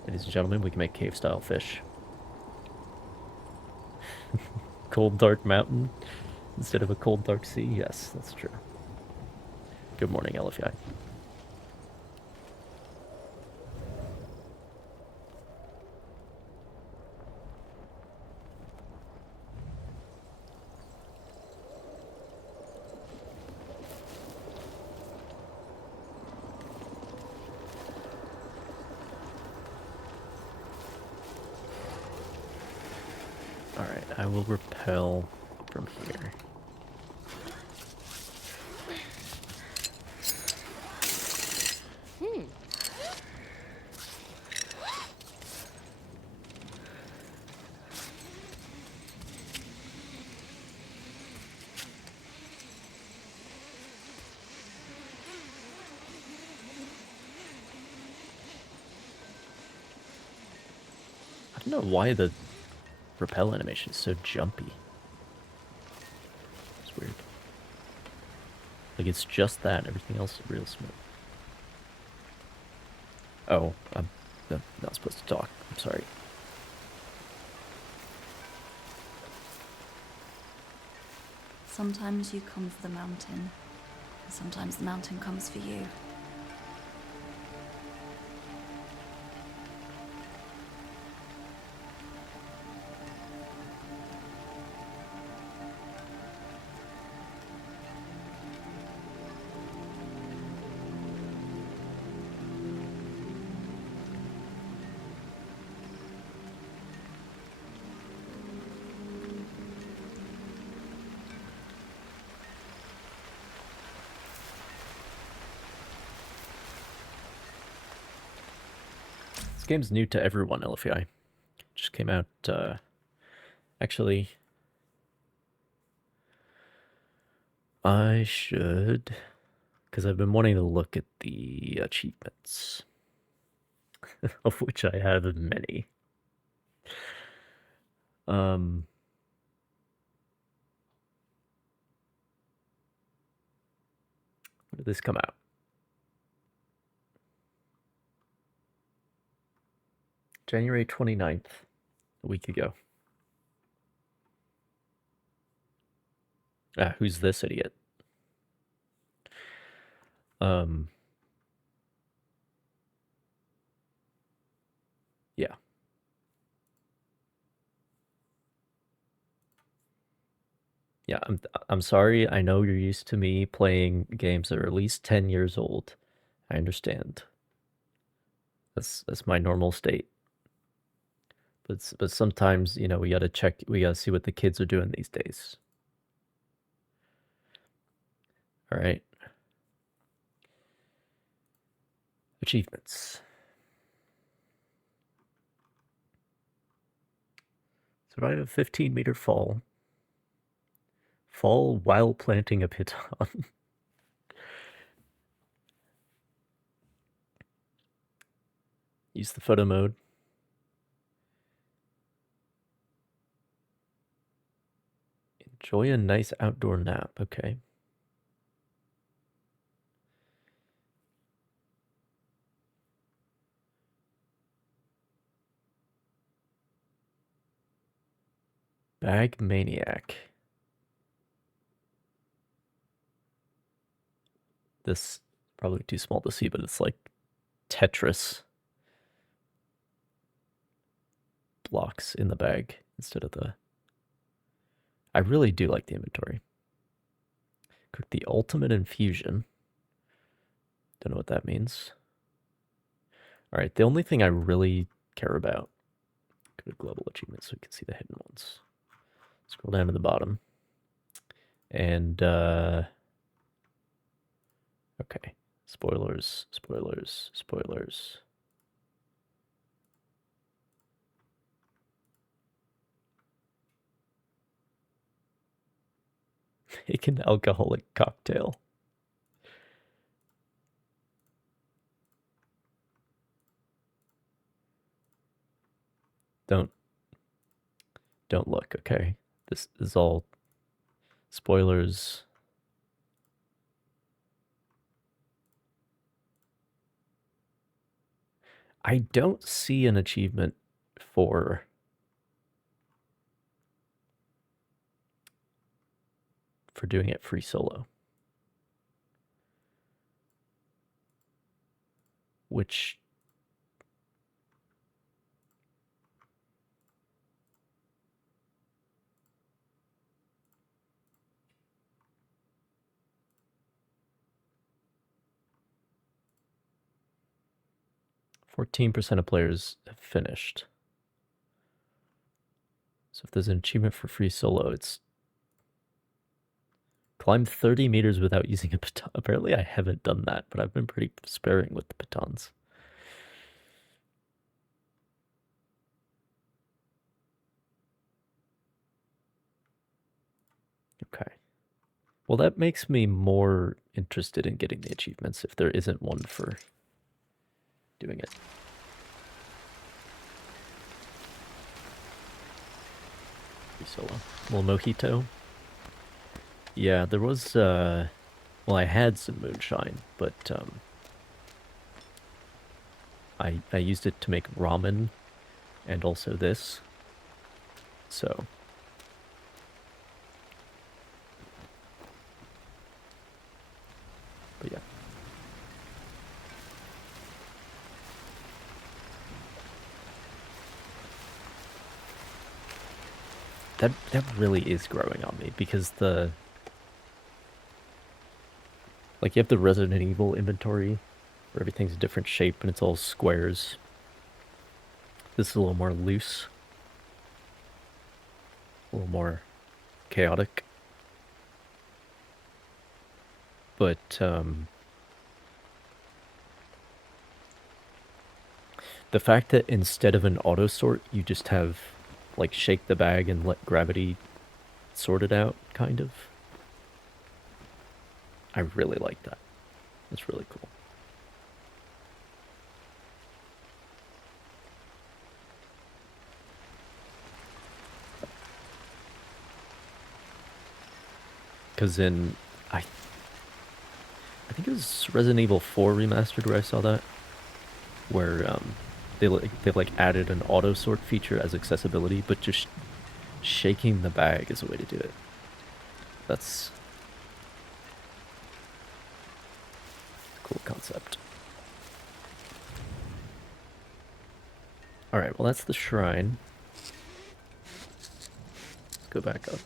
Ladies and gentlemen, we can make cave-style fish. Cold, dark mountain instead of a cold, dark sea? Yes, that's true. Good morning, LFI. Alright, I will repel from here. I don't know why the repel animation is so jumpy. It's weird. Like, it's just that, everything else is real smooth. Oh, I'm not supposed to talk. I'm sorry. Sometimes you come for the mountain, and sometimes the mountain comes for you. This game's new to everyone, LFI. Just came out, actually, I should, because I've been wanting to look at the achievements. of which I have many. When did this come out? January 29th, a week ago. Ah, who's this idiot? Yeah. Yeah, I'm sorry. I know you're used to me playing games that are at least 10 years old. I understand. That's my normal state. But sometimes, you know, we gotta see what the kids are doing these days. All right. Achievements. Survive a 15-meter fall. Fall while planting a piton. Use the photo mode. Enjoy a nice outdoor nap. Okay. Bag Maniac. This probably too small to see, but it's like Tetris blocks in the bag instead of the... I really do like the inventory. Cook the ultimate infusion. Don't know what that means. All right, the only thing I really care about, go to global achievements so we can see the hidden ones. Scroll down to the bottom. And, okay. Spoilers, spoilers, spoilers. Make an alcoholic cocktail. Don't look, okay? This is all spoilers. I don't see an achievement for doing it free solo. Which... %14 of players have finished. So if there's an achievement for free solo, it's climb 30 meters without using a baton. Apparently I haven't done that, but I've been pretty sparing with the batons. Okay. Well, that makes me more interested in getting the achievements if there isn't one for doing it. Free solo. Little mojito. Yeah, there was, well, I had some moonshine, but, I used it to make ramen and also this. So... But yeah. That really is growing on me because the... Like, you have the Resident Evil inventory where everything's a different shape and it's all squares. This is a little more loose. A little more chaotic. But, the fact that instead of an auto sort, you just have, like, shake the bag and let gravity sort it out, kind of. I really like that. That's really cool. Because in I think it was Resident Evil 4 remastered where I saw that, where they like added an auto sort feature as accessibility, but just shaking the bag is a way to do it. That's a cool concept. All right, well that's the shrine. Let's go back up.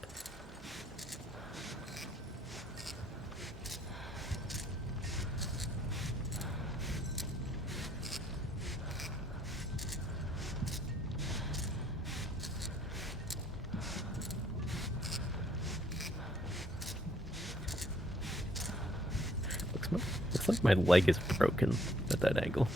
Looks like my leg is broken at that angle.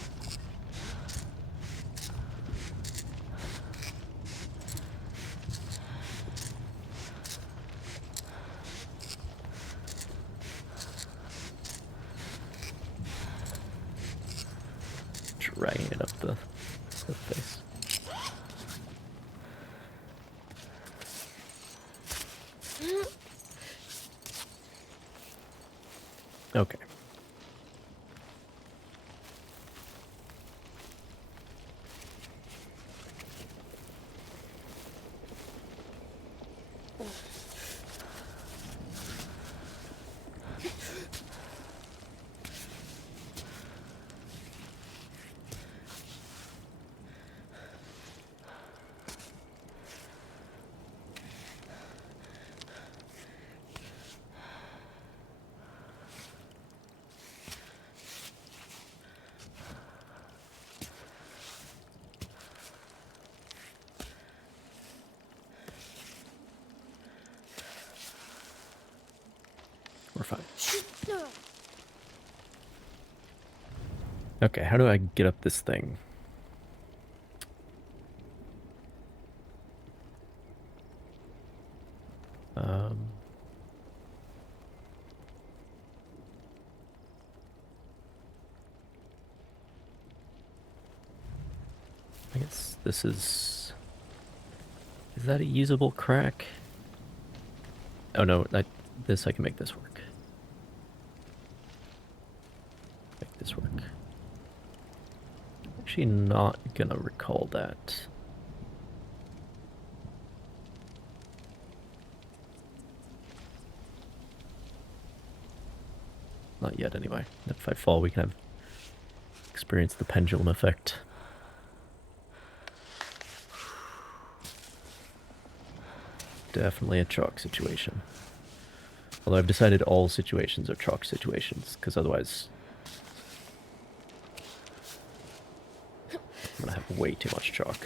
Dragging it up the face. Okay. We're fine. Okay, how do I get up this thing? I guess this is that a usable crack? Oh no, I can make this work. Make this work. Actually not gonna recall that. Not yet anyway. If I fall we can experience the pendulum effect. Definitely a chalk situation. Although I've decided all situations are chalk situations, because otherwise I'm gonna have way too much chalk.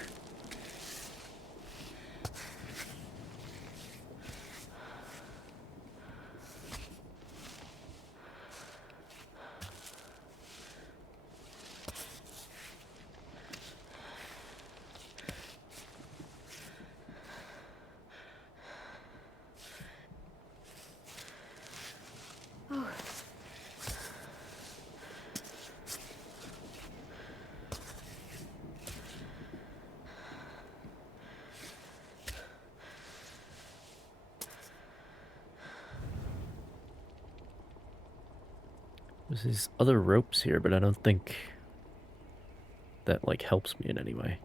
There's these other ropes here, but I don't think that, like, helps me in any way.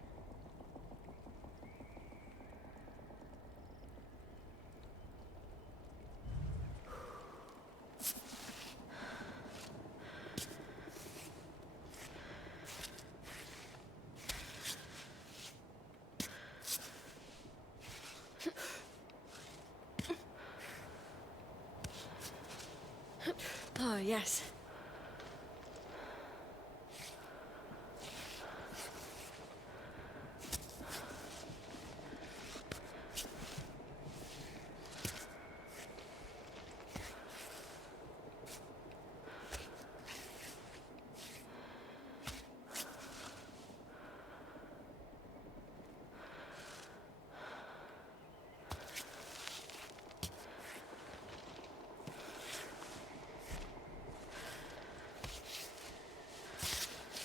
Oh, yes.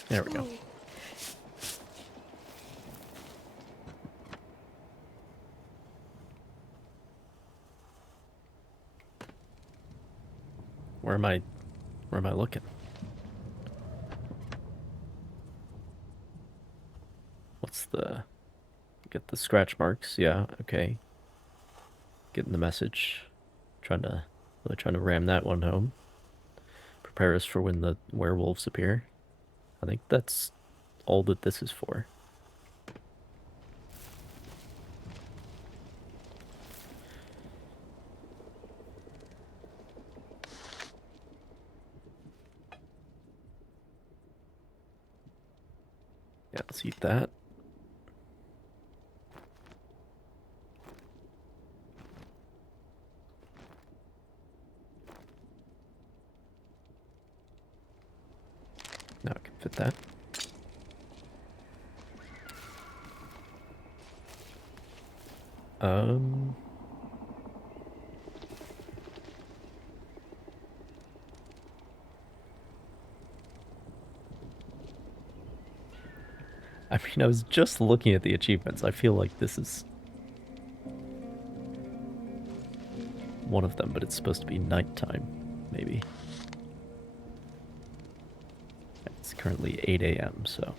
There we go. Where am I looking? What's the... Get the scratch marks, yeah, okay. Getting the message. Really trying to ram that one home. Prepare us for when the werewolves appear. I think that's all that this is for. Yeah, let's eat that. Now I can fit that. I mean, I was just looking at the achievements. I feel like this is one of them, but it's supposed to be nighttime, maybe. It's currently 8 a.m., so...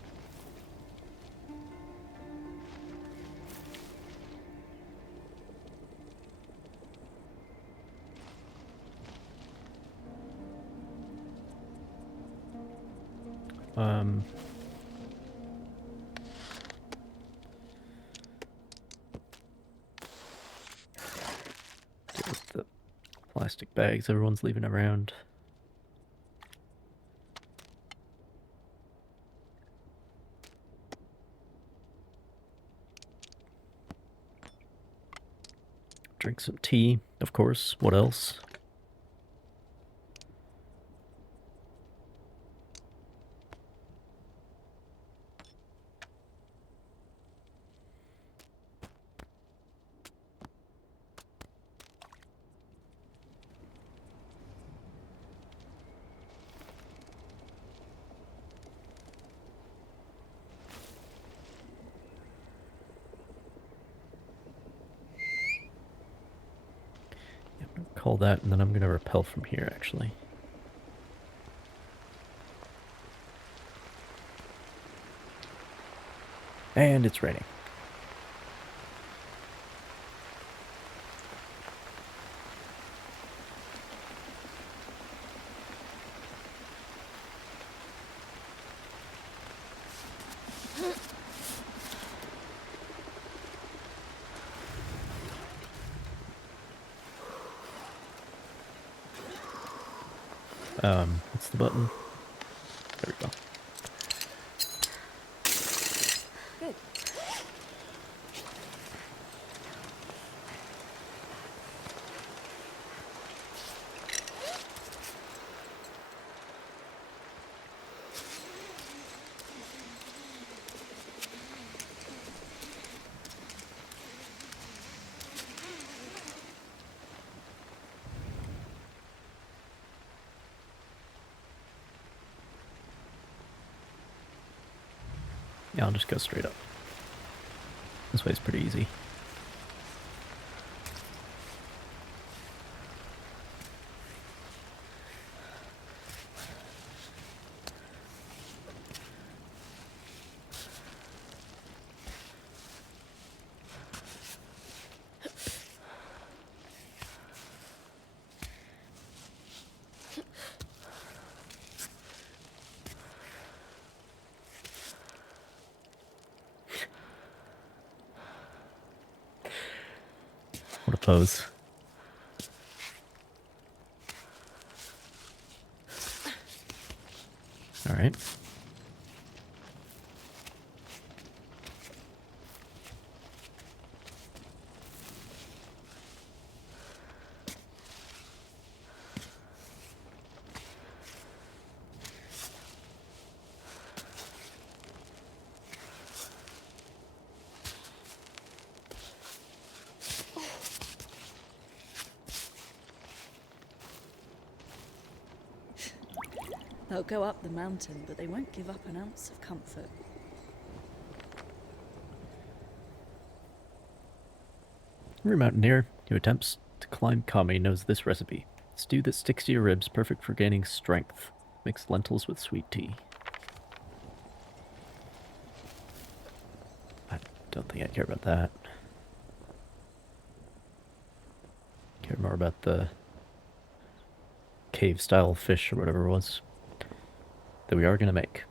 Deal with the plastic bags everyone's leaving around. Drink some tea, of course. What else? Call that, and then I'm gonna repel from here, actually. And it's raining. What's the button? There we go. Good. Yeah, I'll just go straight up. This way's pretty easy. What a pose. All right. They'll go up the mountain, but they won't give up an ounce of comfort. Every mountaineer who attempts to climb Kami knows this recipe. Stew that sticks to your ribs, perfect for gaining strength. Mix lentils with sweet tea. I don't think I care about that. Care more about the cave-style fish or whatever it was that we are going to make.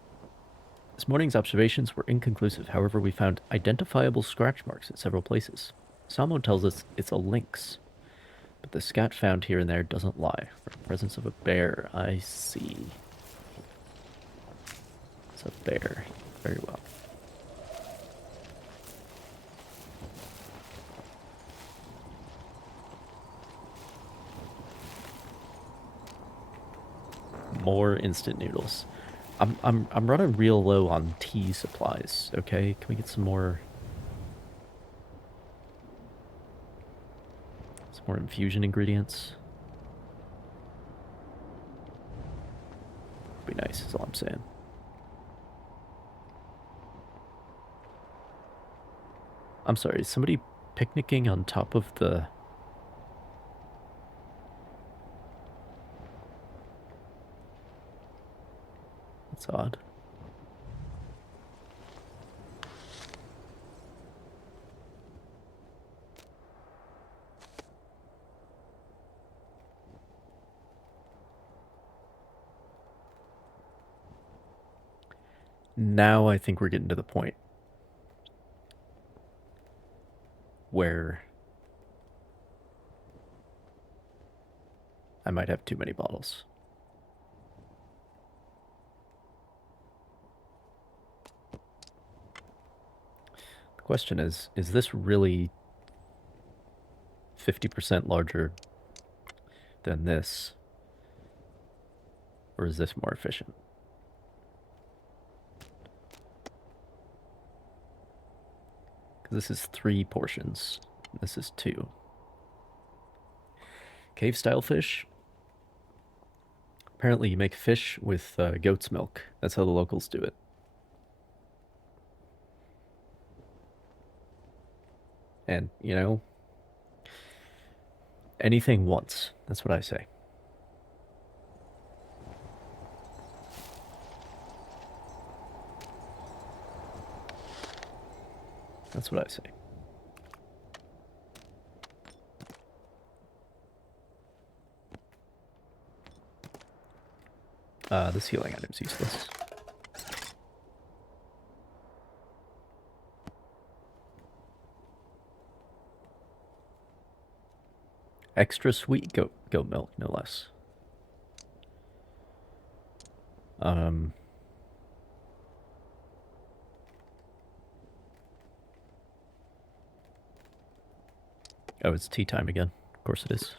This morning's observations were inconclusive. However, we found identifiable scratch marks at several places. Samo tells us it's a lynx, but the scat found here and there doesn't lie. For the presence of a bear, I see. It's a bear. Very well. More instant noodles. I'm running real low on tea supplies, okay? Can we get some more infusion ingredients? Be nice, is all I'm saying. I'm sorry, is somebody picnicking on top of the... That's odd. Now I think we're getting to the point where I might have too many bottles. The question is this really 50% larger than this? Or is this more efficient? This is 3 portions. This is 2. Cave-style fish. Apparently you make fish with goat's milk. That's how the locals do it. And, you know, anything once. That's what I say. That's what I say. This healing item's useless. Extra sweet goat milk, no less. Oh, it's tea time again. Of course it is.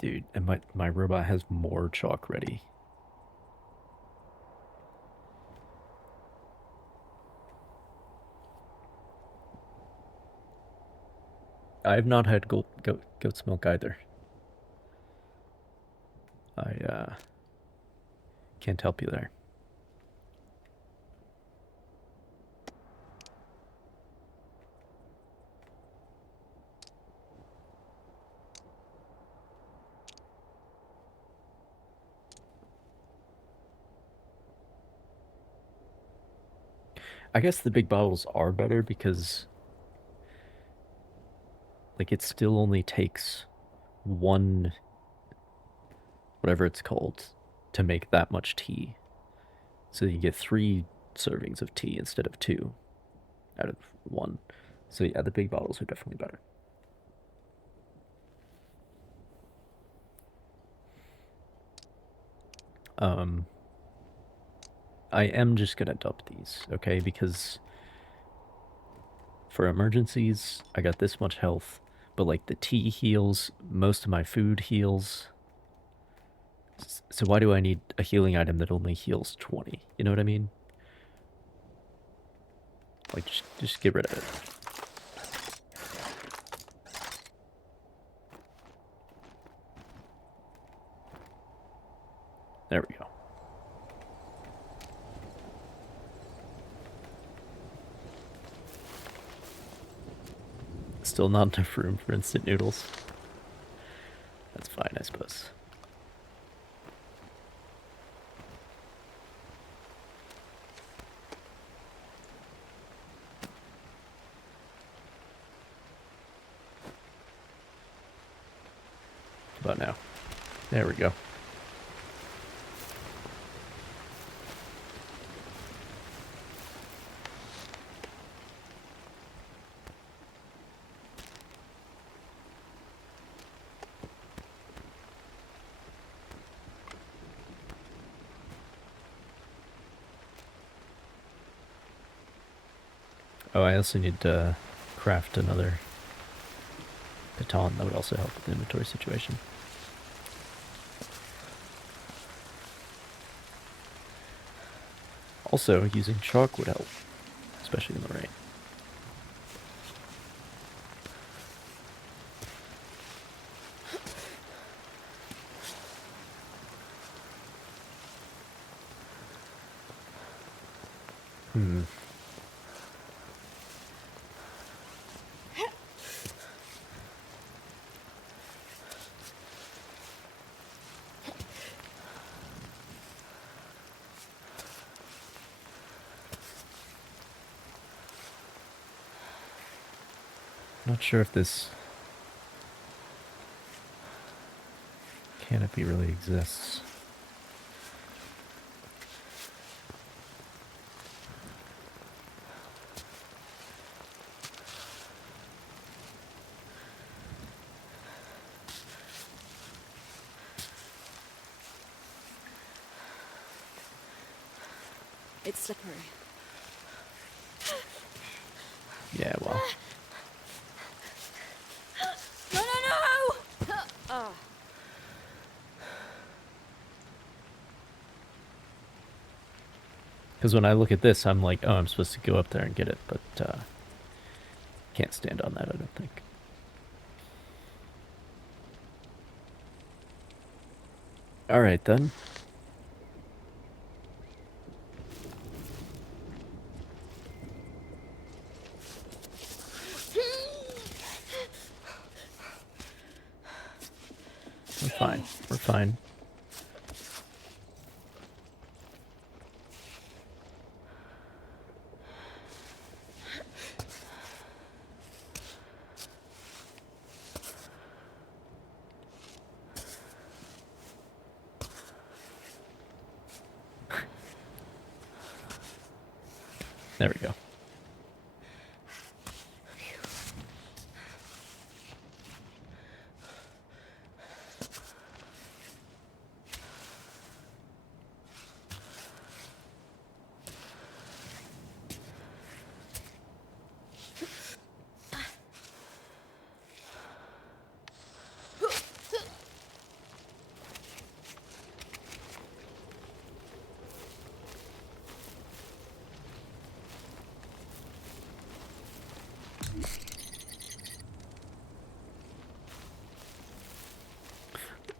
Dude, and my robot has more chalk ready. I have not had goat's milk either. I can't help you there. I guess the big bottles are better because, like, it still only takes one, whatever it's called, to make that much tea. So you get 3 servings of tea instead of 2 out of 1. So yeah, the big bottles are definitely better. I am just gonna dump these, okay? Because for emergencies, I got this much health, but like the tea heals, most of my food heals. So why do I need a healing item that only heals 20? You know what I mean? Like, just get rid of it. There we go. Still not enough room for instant noodles. That's fine, I suppose. About now. There we go. Oh, I also need to craft another baton. That would also help with the inventory situation. Also, using chalk would help, especially in the rain. Not sure if this canopy really exists. It's slippery. Yeah, well. No, no, no! Oh. Because when I look at this, I'm like, oh, I'm supposed to go up there and get it, but can't stand on that, I don't think. All right, then. We're fine. We're fine. There we go.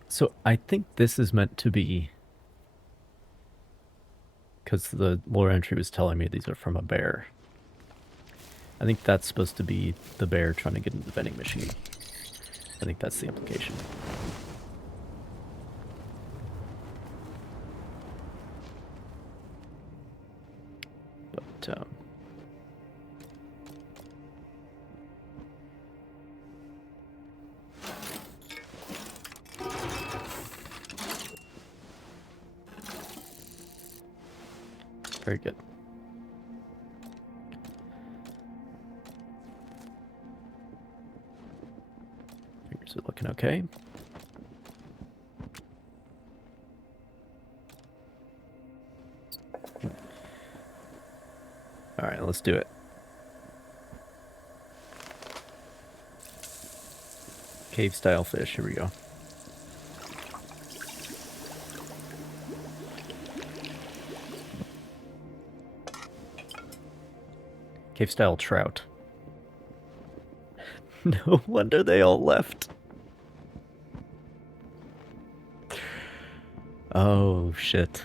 So I think this is meant to be, because the lore entry was telling me these are from a bear. I think that's supposed to be the bear trying to get into the vending machine. I think that's the implication. But, very good. Fingers are looking okay. All right, let's do it. Cave style fish, here we go. Cave-style trout. No wonder they all left. Oh, shit.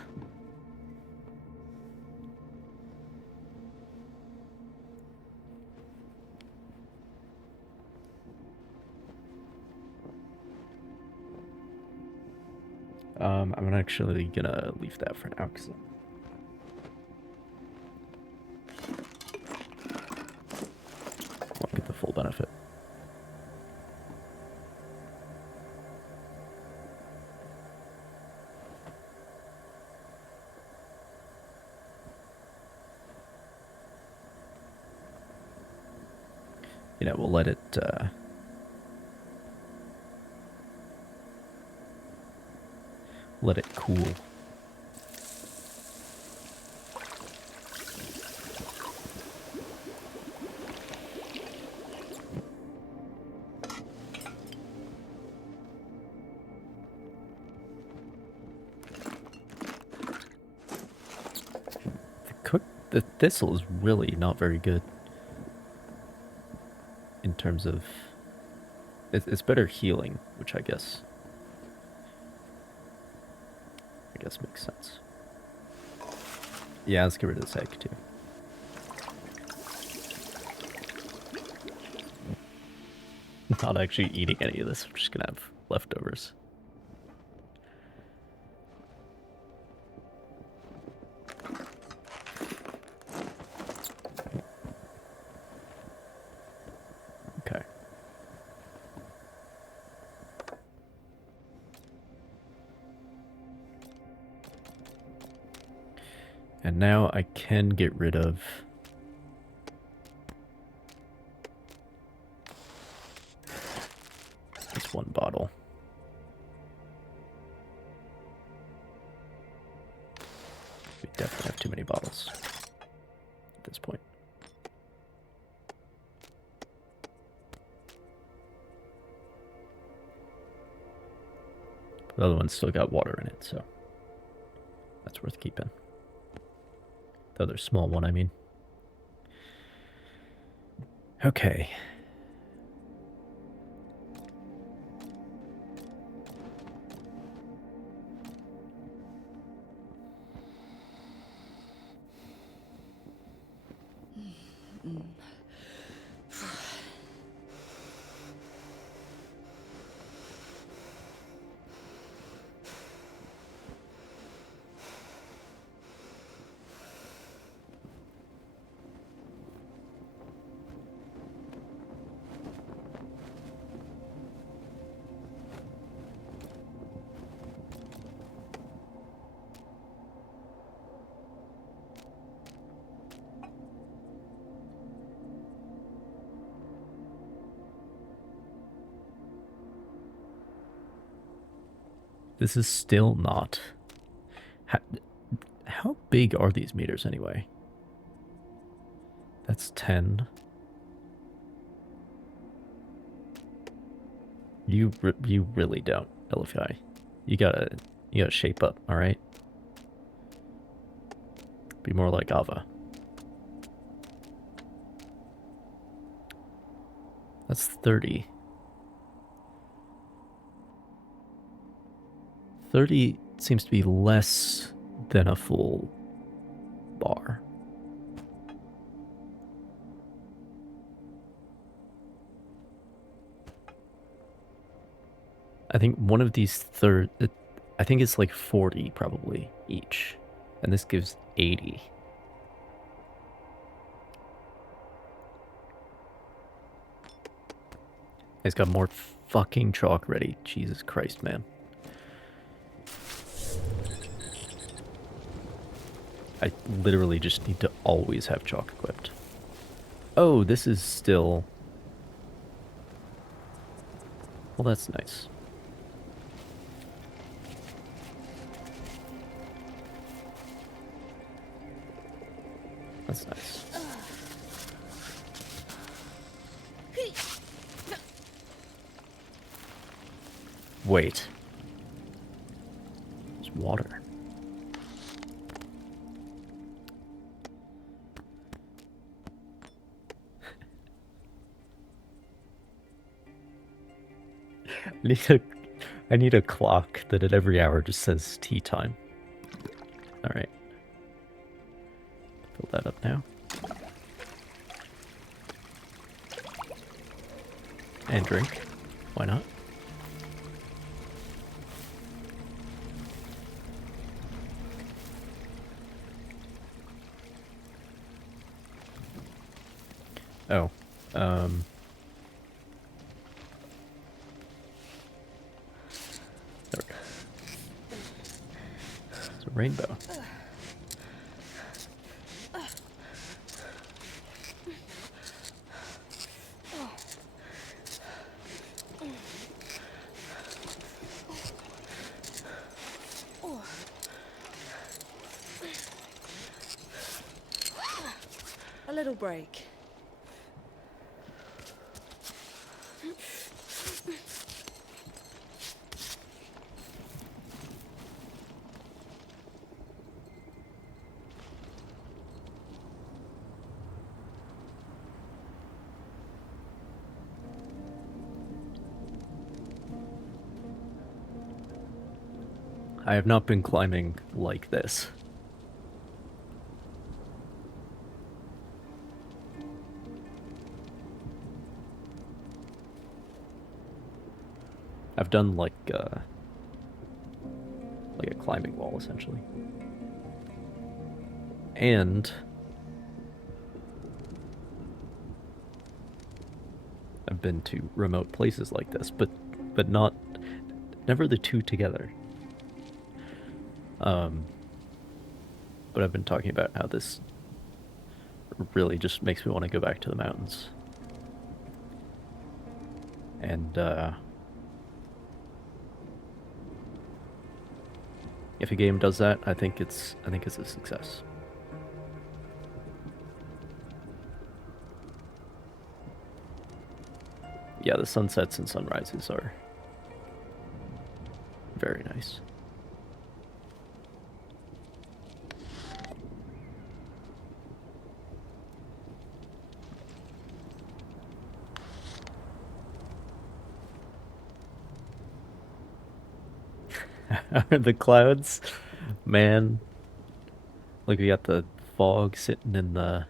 I'm actually gonna leave that for now, because I won't get the full benefit. You know, we'll let it, let it cool. The thistle is really not very good in terms of it's better healing, which I guess makes sense. Yeah, let's get rid of this egg too. Not actually eating any of this. I'm just gonna have leftovers. Okay. And now I can get rid of this one bottle. We definitely have too many bottles at this point. The other one's still got water in it, so that's worth keeping. The other small one, I mean. Okay. This is still not... How big are these meters anyway? That's 10. You really don't, LFI. You gotta shape up, alright? Be more like Ava. That's 30. 30 seems to be less than a full bar. I think one of these I think it's like 40 probably each. And this gives 80. He's got more fucking chalk ready. Jesus Christ, man. I literally just need to always have chalk equipped. Oh, this is still... Well, that's nice. That's nice. Wait. There's water. I need a clock that at every hour just says tea time. Alright. Fill that up now. And drink. Why not? Oh. There we go. It's a rainbow. A little break. I have not been climbing like this. I've done like a climbing wall essentially. And I've been to remote places like this, but never the two together. But I've been talking about how this really just makes me want to go back to the mountains. And if a game does that, I think it's a success. Yeah, the sunsets and sunrises are very nice. The clouds, man. Look, we got the fog sitting down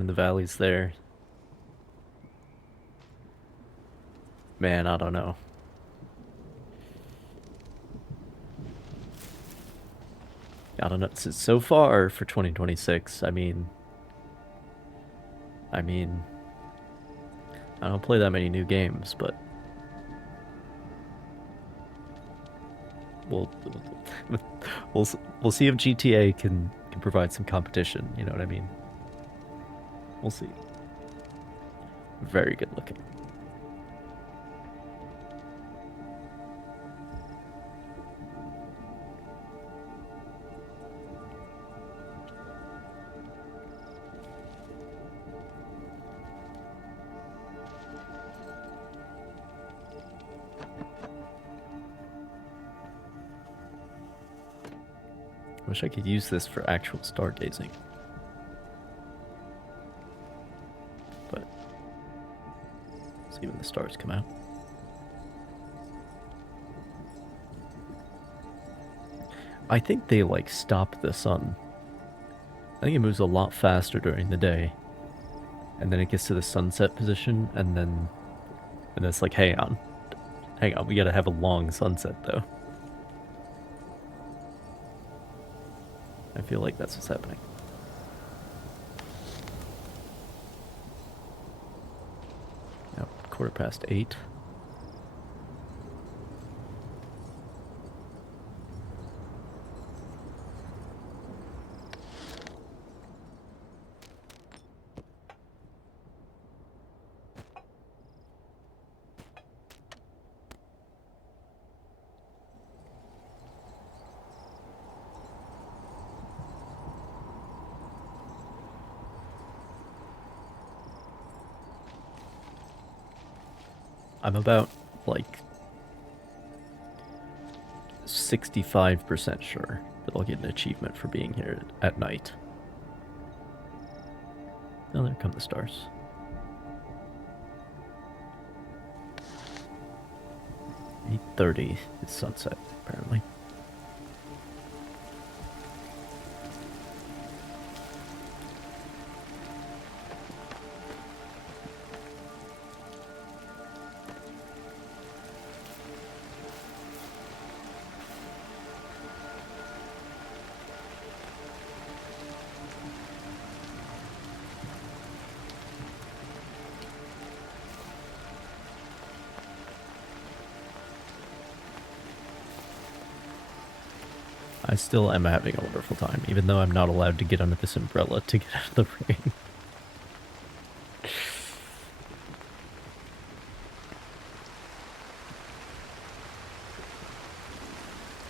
in the valleys there. Man, I don't know. I don't know. So far for 2026, I mean, I don't play that many new games, but we'll see if GTA can provide some competition. You know what I mean? We'll see. Very good looking. Wish I could use this for actual stargazing. But see when the stars come out. I think they like stop the sun. I think it moves a lot faster during the day. And then it gets to the sunset position and it's like, hang on, we gotta have a long sunset though. I feel like that's what's happening. Yep, 8:15. I'm about, like, 65% sure that I'll get an achievement for being here at night. Oh, there come the stars. 8:30 is sunset, apparently. I still am having a wonderful time, even though I'm not allowed to get under this umbrella to get out of the rain.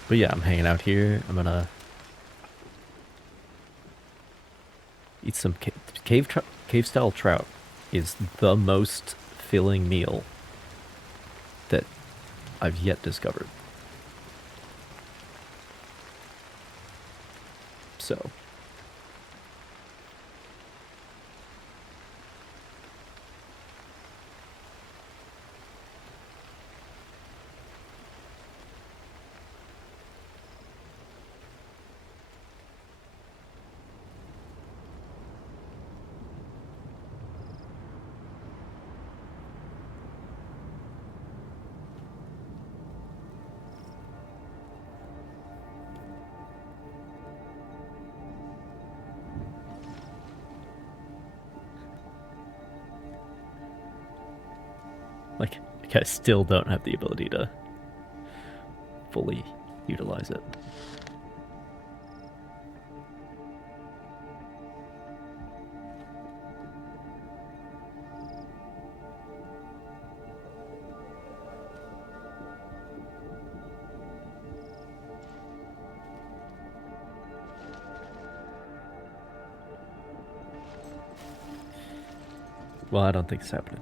But yeah, I'm hanging out here. I'm gonna eat some cave-style trout is the most filling meal that I've yet discovered. So like I still don't have the ability to fully utilize it. Well, I don't think it's happening.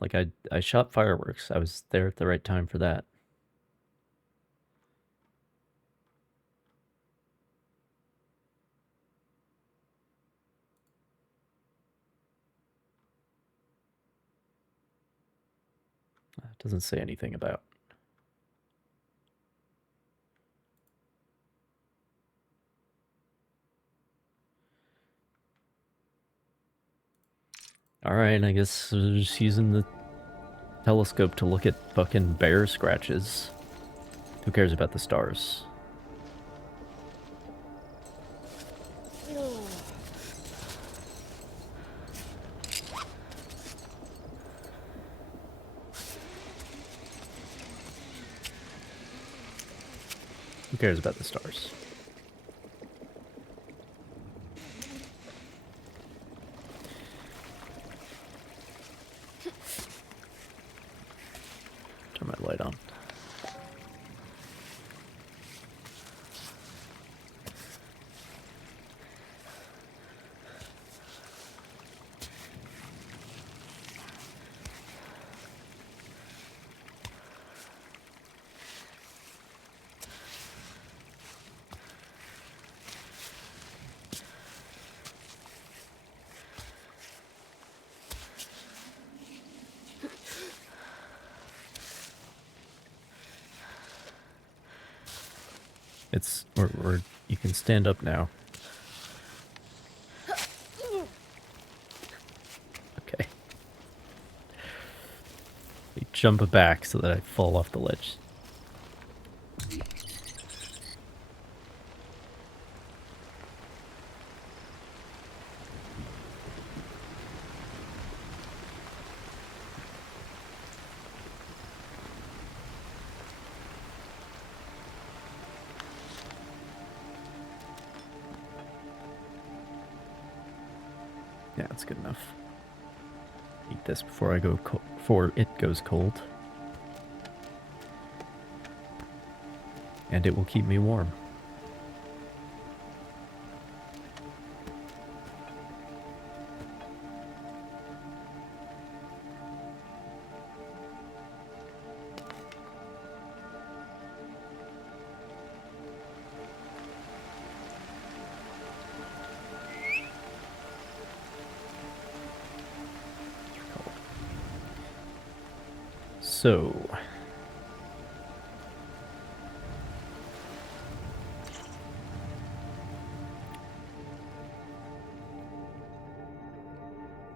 Like I shot fireworks. I was there at the right time for that. It doesn't say anything about. Alright, I guess we're just using the telescope to look at fucking bear scratches. Who cares about the stars? Who cares about the stars? Turn my light on. It's or you can stand up now. Okay. You jump back so that I fall off the ledge. Yeah, that's good enough. Eat this before I go before it goes cold. And it will keep me warm. So,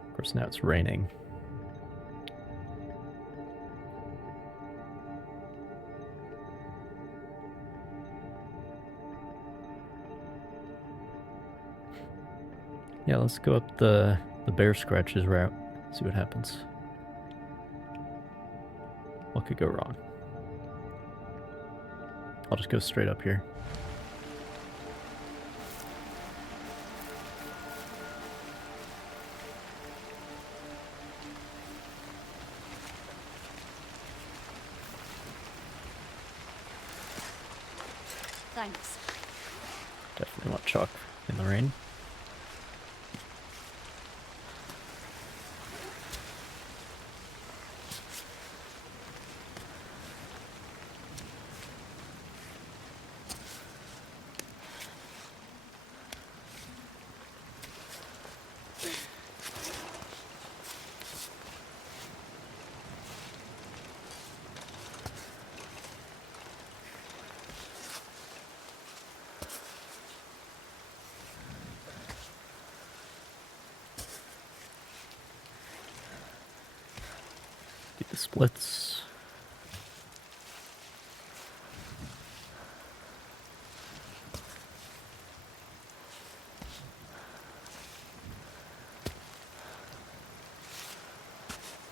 of course, now it's raining. Yeah, let's go up the bear scratches route. See what happens. What could go wrong? I'll just go straight up here. Thanks. Definitely want chalk in the rain. Do the splits.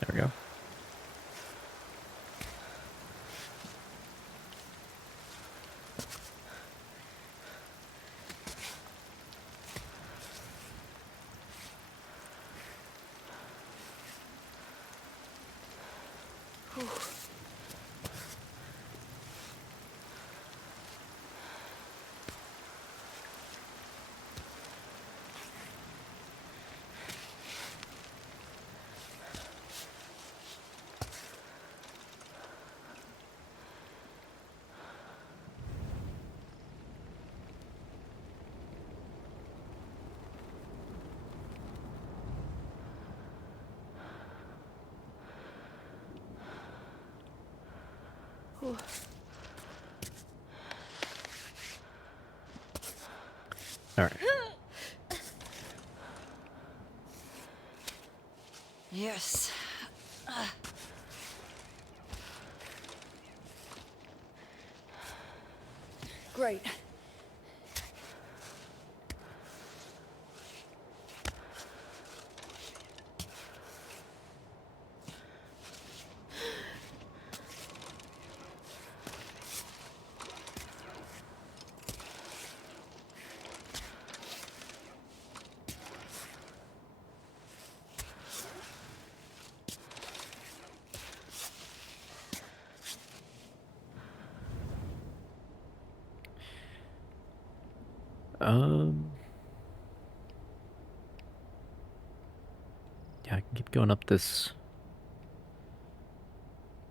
There we go. All right. Yes. Great. Yeah, I can keep going up this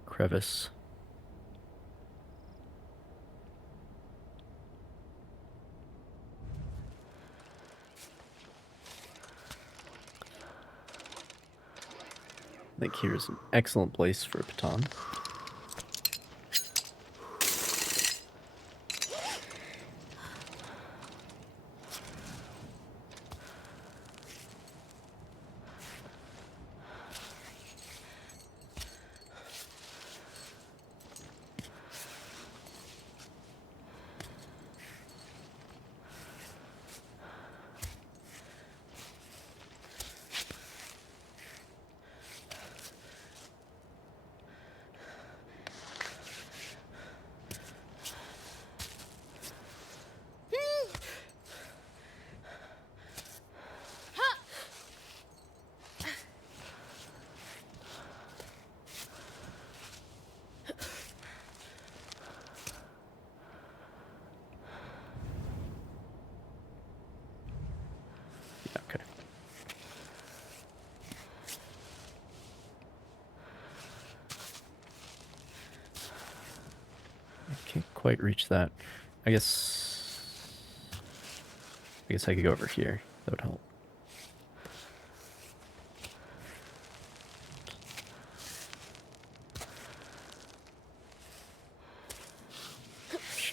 crevice. I think here's an excellent place for a baton. Okay. I can't quite reach that. I guess I could go over here. That would help.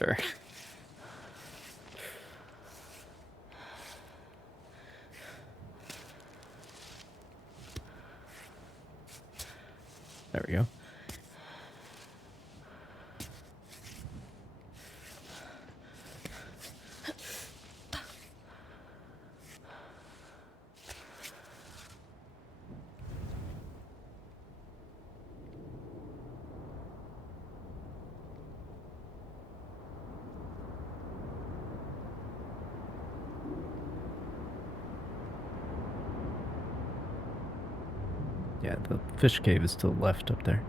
Sure. There we go. Yeah, the fish cave is to the left up there.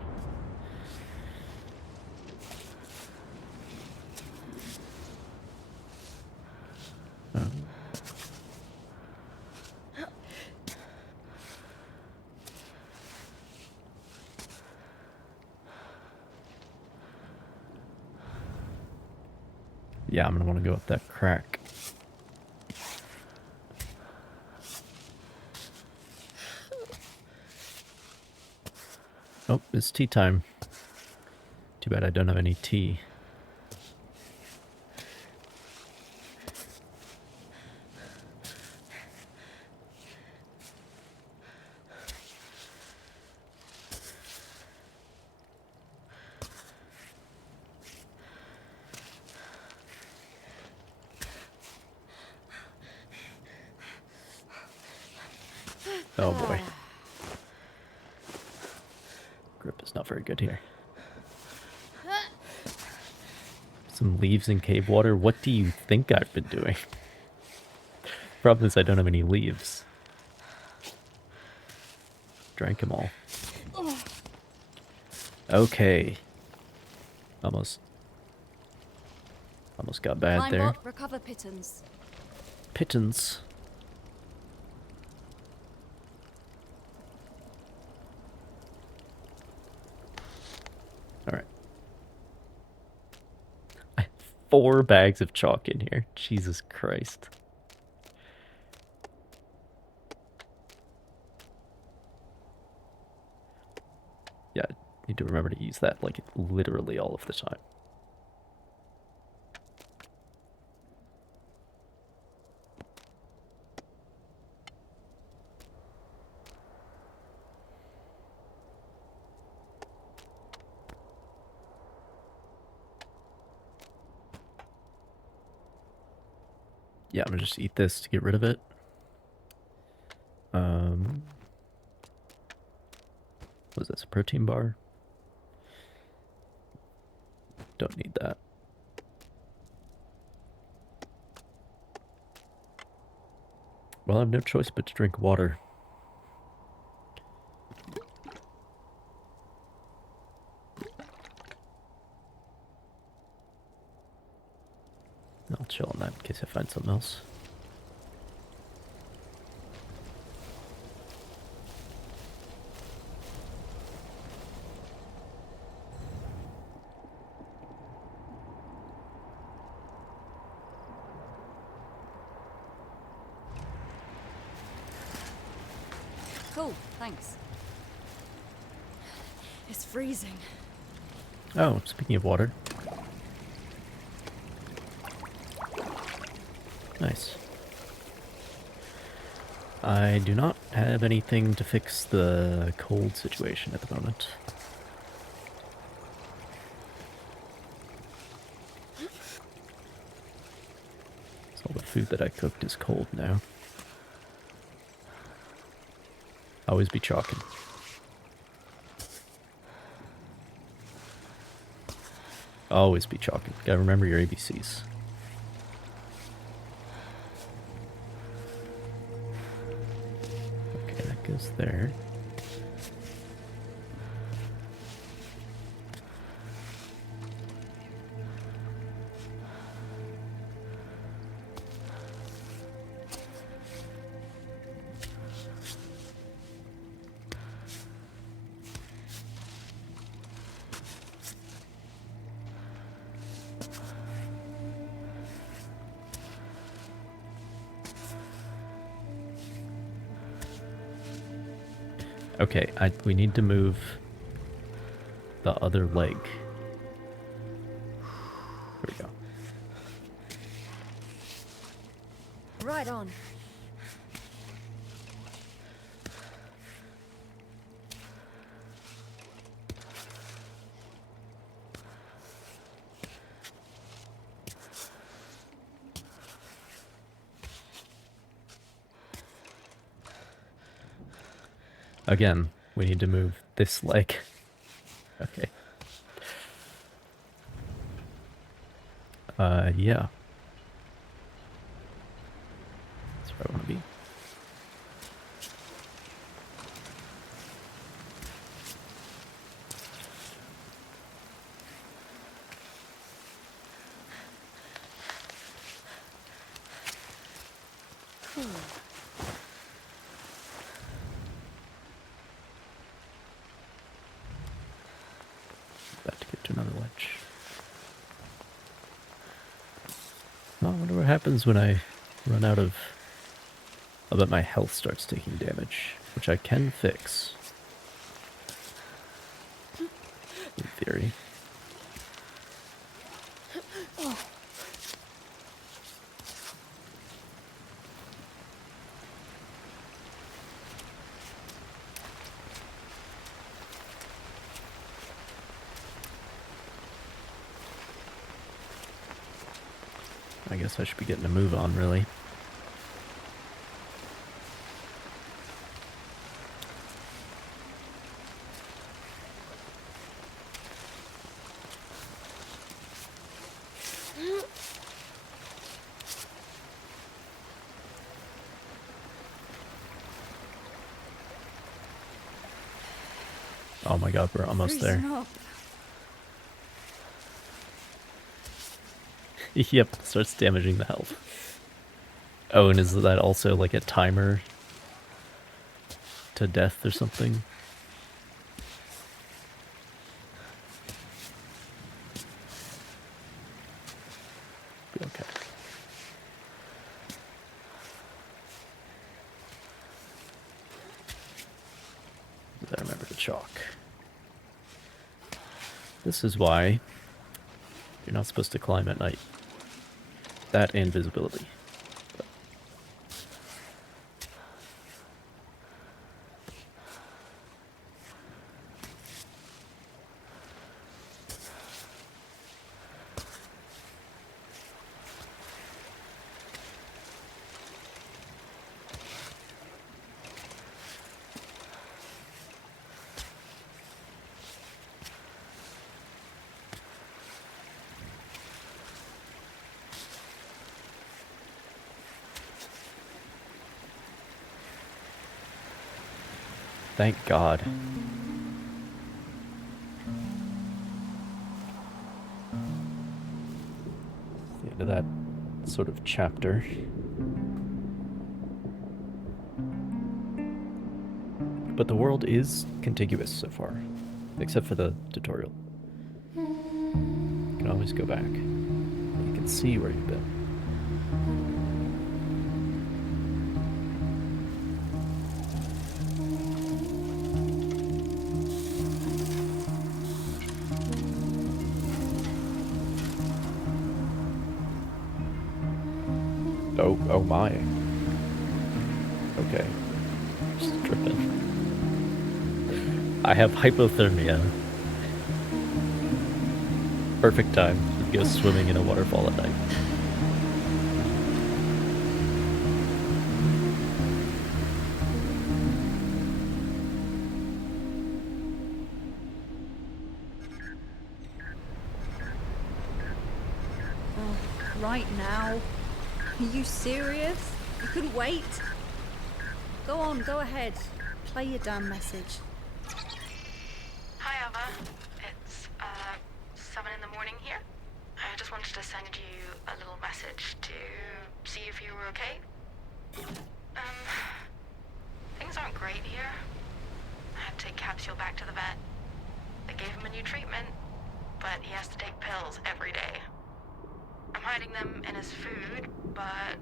Oh. Yeah, I'm gonna want to go up that crack. Oh, it's tea time. Too bad I don't have any tea. Oh boy. Grip is not very good here. Some leaves in cave water? What do you think I've been doing? Problem is I don't have any leaves. Drank them all. Okay. Almost got bad there. Bot, recover pittons. Pittons. Alright. I have 4 bags of chalk in here. Jesus Christ. Yeah, I need to remember to use that like literally all of the time. Yeah, I'm gonna just eat this to get rid of it. Was this a protein bar? Don't need that. Well, I have no choice but to drink water. I'll chill on that in case I find something else. Cool, thanks. It's freezing. Oh, speaking of water. Nice. I do not have anything to fix the cold situation at the moment. So all the food that I cooked is cold now. Always be chalking. Always be chalking. Gotta remember your ABCs. Okay, that goes there. Okay, we need to move the other leg. There we go. Right on. Again, we need to move this leg. Okay. Yeah. That's where I want to be. About to get to another ledge. Oh, I wonder what happens when I run out of... I bet my health starts taking damage, which I can fix. In theory. I guess I should be getting a move on, really. Oh my god, we're almost there. Freezing up. Yep, starts damaging the health. Oh, and is that also like a timer to death or something? Be okay. I remember the chalk. This is why you're not supposed to climb at night. That and visibility. Thank God. The end of that sort of chapter. But the world is contiguous so far, except for the tutorial. You can always go back. You can see where you've been. Oh my. Okay. Just tripping. I have hypothermia. Perfect time to go swimming in a waterfall at night. Oh, right now? Are you serious? You couldn't wait? Go on, go ahead. Play your damn message. Hi, Alva. It's 7 in the morning here. I just wanted to send you a little message to see if you were okay. Things aren't great here. I had to take Capsule back to the vet. They gave him a new treatment, but he has to take pills every day. I'm hiding them in his food, but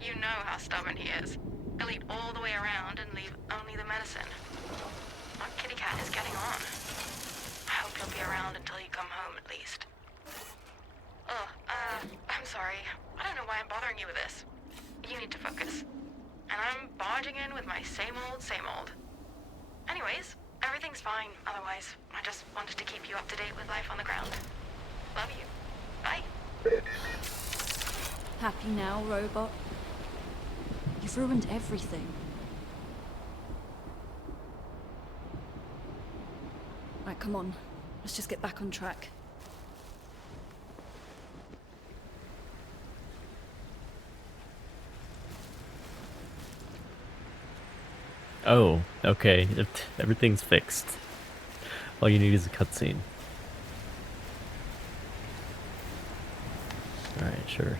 you know how stubborn he is. He'll eat all the way around and leave only the medicine. Our kitty cat is getting on. I hope he'll be around until you come home at least. I'm sorry. I don't know why I'm bothering you with this. you need to focus. And I'm barging in with my same old, same old. Anyways, everything's fine otherwise. I just wanted to keep you up to date with life on the ground. Love you. Bye. Happy now, robot? You've ruined everything. Right, come on. Let's just get back on track. Oh, okay. Everything's fixed. All you need is a cutscene. Alright, sure.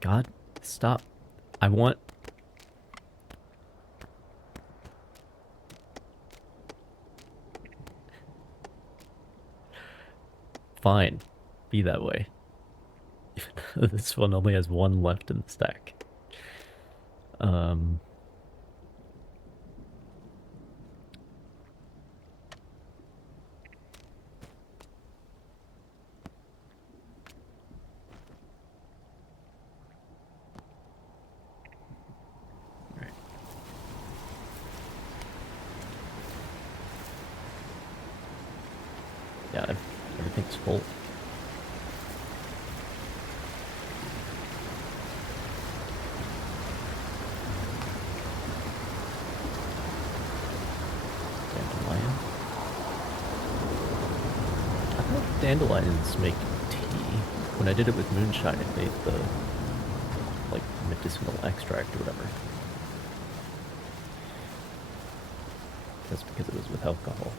God, stop. I want... Fine. Be that way. This one only has one left in the stack. Right. Yeah, everything's full. Dandelion. I thought dandelions make tea. When I did it with moonshine, it made the, like, medicinal extract or whatever. That's because it was with alcohol.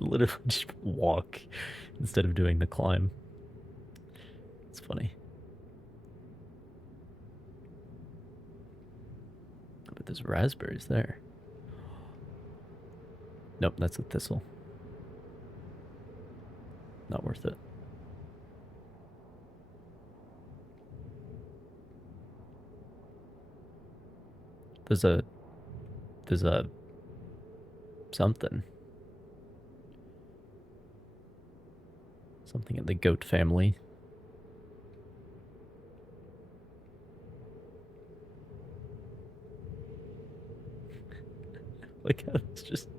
Literally just walk instead of doing the climb. It's funny. But there's raspberries there. Nope, that's a thistle. Not worth it. There's a something in the goat family. Like, it's just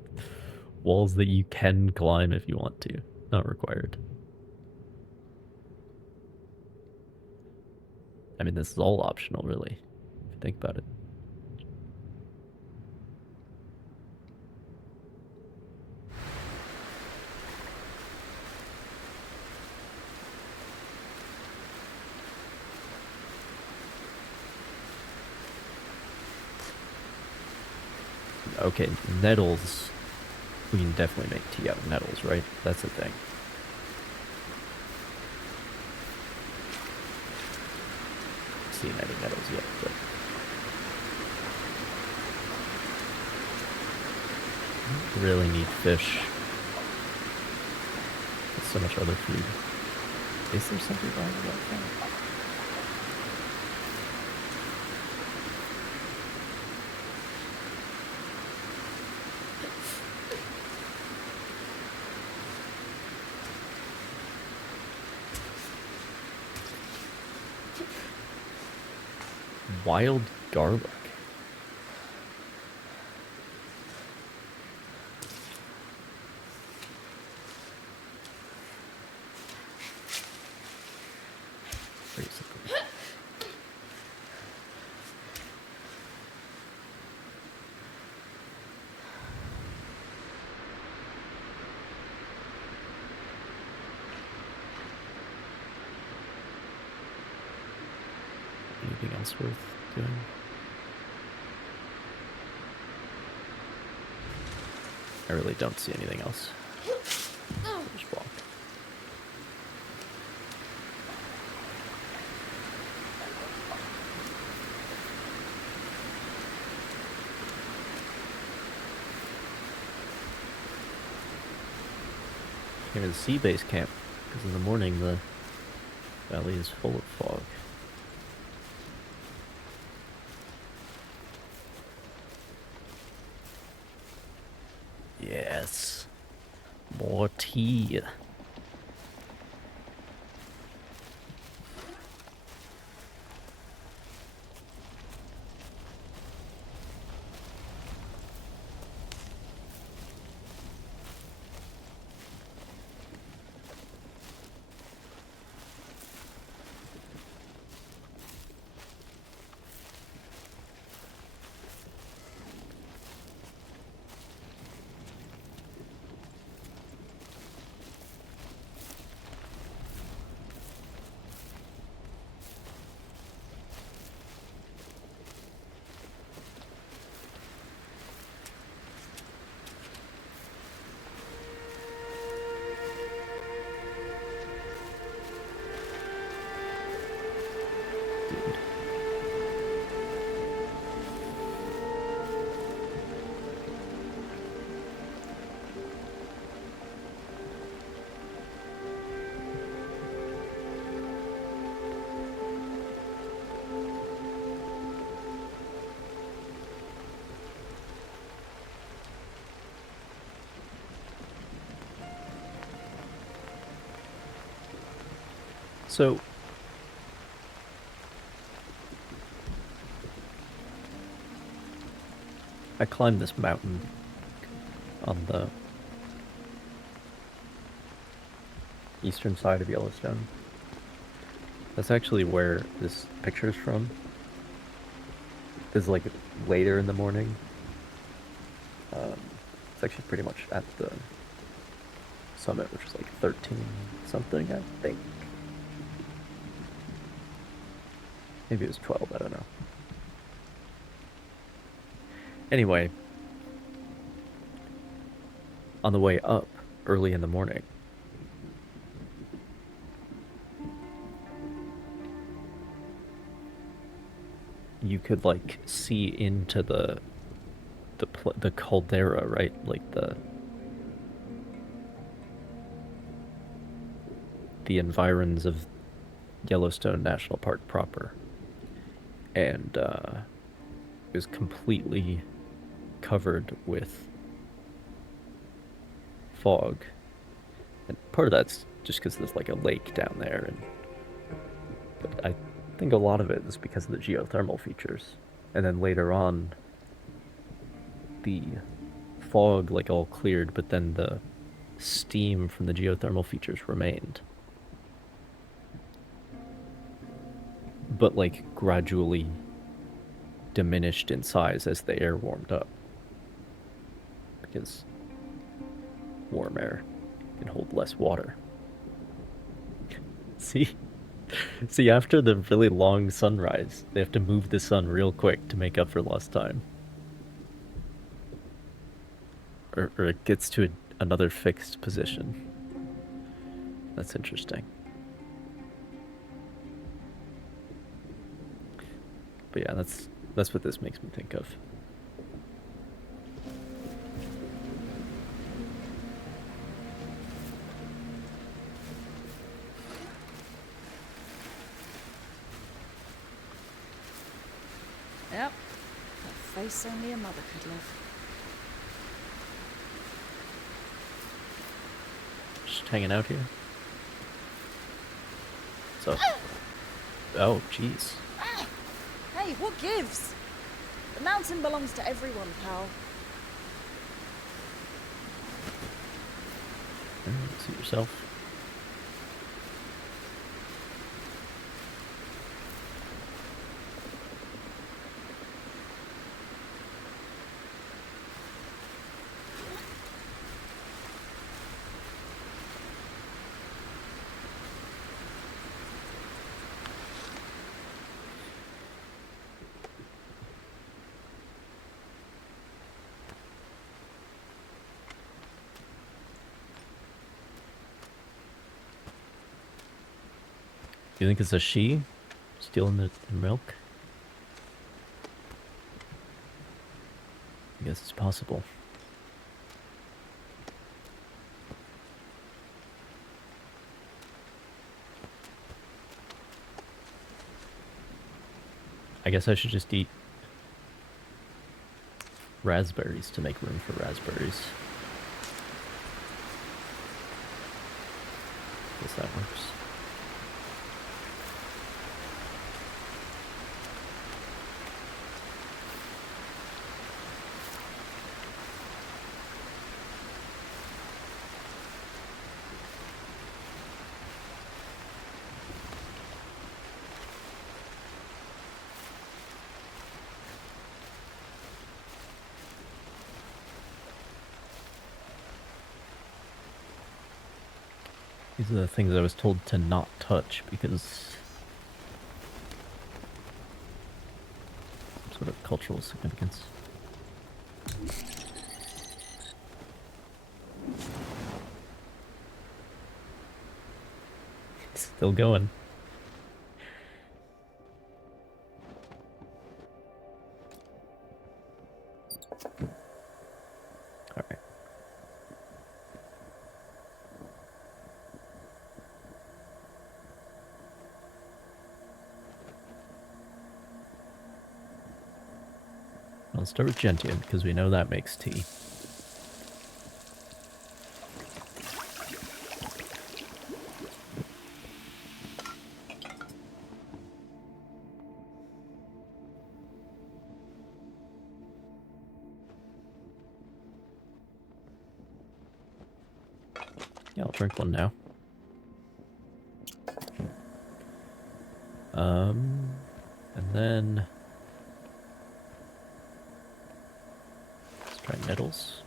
walls that you can climb if you want to, not required. I mean, this is all optional, really, if you think about it. Okay, nettles. We can definitely make tea out of nettles, right? That's the thing. Seen any nettles yet, but really need fish. There's so much other food. Is there something wrong about that? Wild garlic. Basically. Anything else worth doing? I really don't see anything else. Just walk. Here is sea base camp, because in the morning the valley is full of fog. Yes. More tea. So, I climbed this mountain on the eastern side of Yellowstone. That's actually where this picture's from. It's like later in the morning. It's actually pretty much at the summit, which is like 13 something, I think. Maybe it was 12, I don't know. Anyway, on the way up early in the morning, you could like see into the caldera, right? Like the environs of Yellowstone National Park proper, and it was completely covered with fog, and part of that's just because there's like a lake down there, but I think a lot of it is because of the geothermal features. And then later on, the fog like all cleared, but then the steam from the geothermal features remained, but like gradually diminished in size as the air warmed up, because warm air can hold less water. See, after the really long sunrise, they have to move the sun real quick to make up for lost time. Or it gets to another fixed position. That's interesting. But yeah, that's what this makes me think of. Yep. That face only a mother could love. Just hanging out here. So, oh, jeez. Hey, what gives? The mountain belongs to everyone, pal. See yourself. Do you think it's a she stealing the milk? I guess it's possible. I guess I should just eat raspberries to make room for raspberries. Guess that works. These are the things I was told to not touch because some sort of cultural significance. Still going. All right. I'll start with gentian because we know that makes tea. Yeah, I'll drink one now. And then let's try nettles.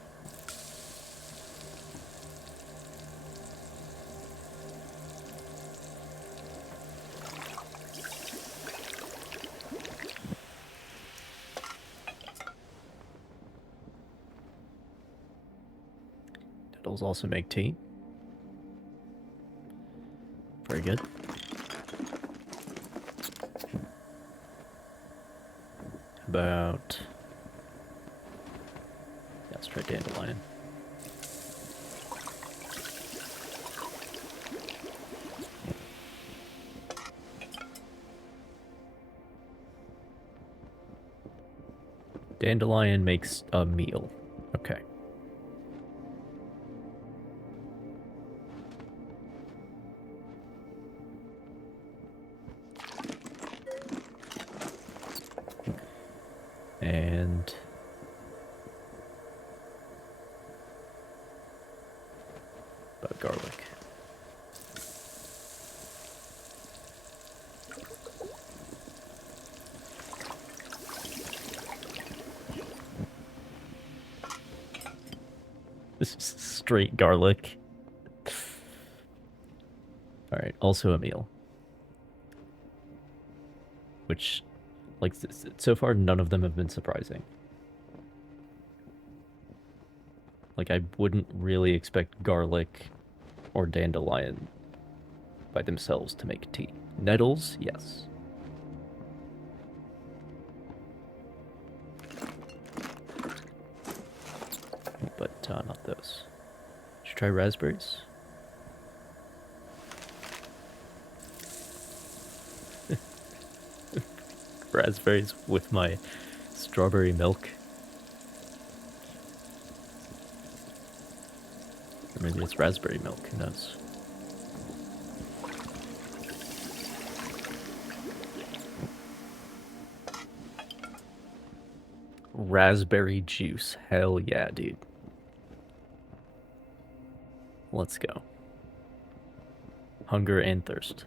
Nettles also make tea. Very good. About... yeah, let's try dandelion. Dandelion makes a meal. Okay. And about garlic. This is straight garlic. Alright, also a meal. Which, like, so far none of them have been surprising. Like, I wouldn't really expect garlic or dandelion by themselves to make tea. Nettles, yes. But not those. Should try raspberries? Raspberries with my strawberry milk. Or maybe it's raspberry milk, who knows? Raspberry juice. Hell yeah, dude. Let's go. Hunger and thirst.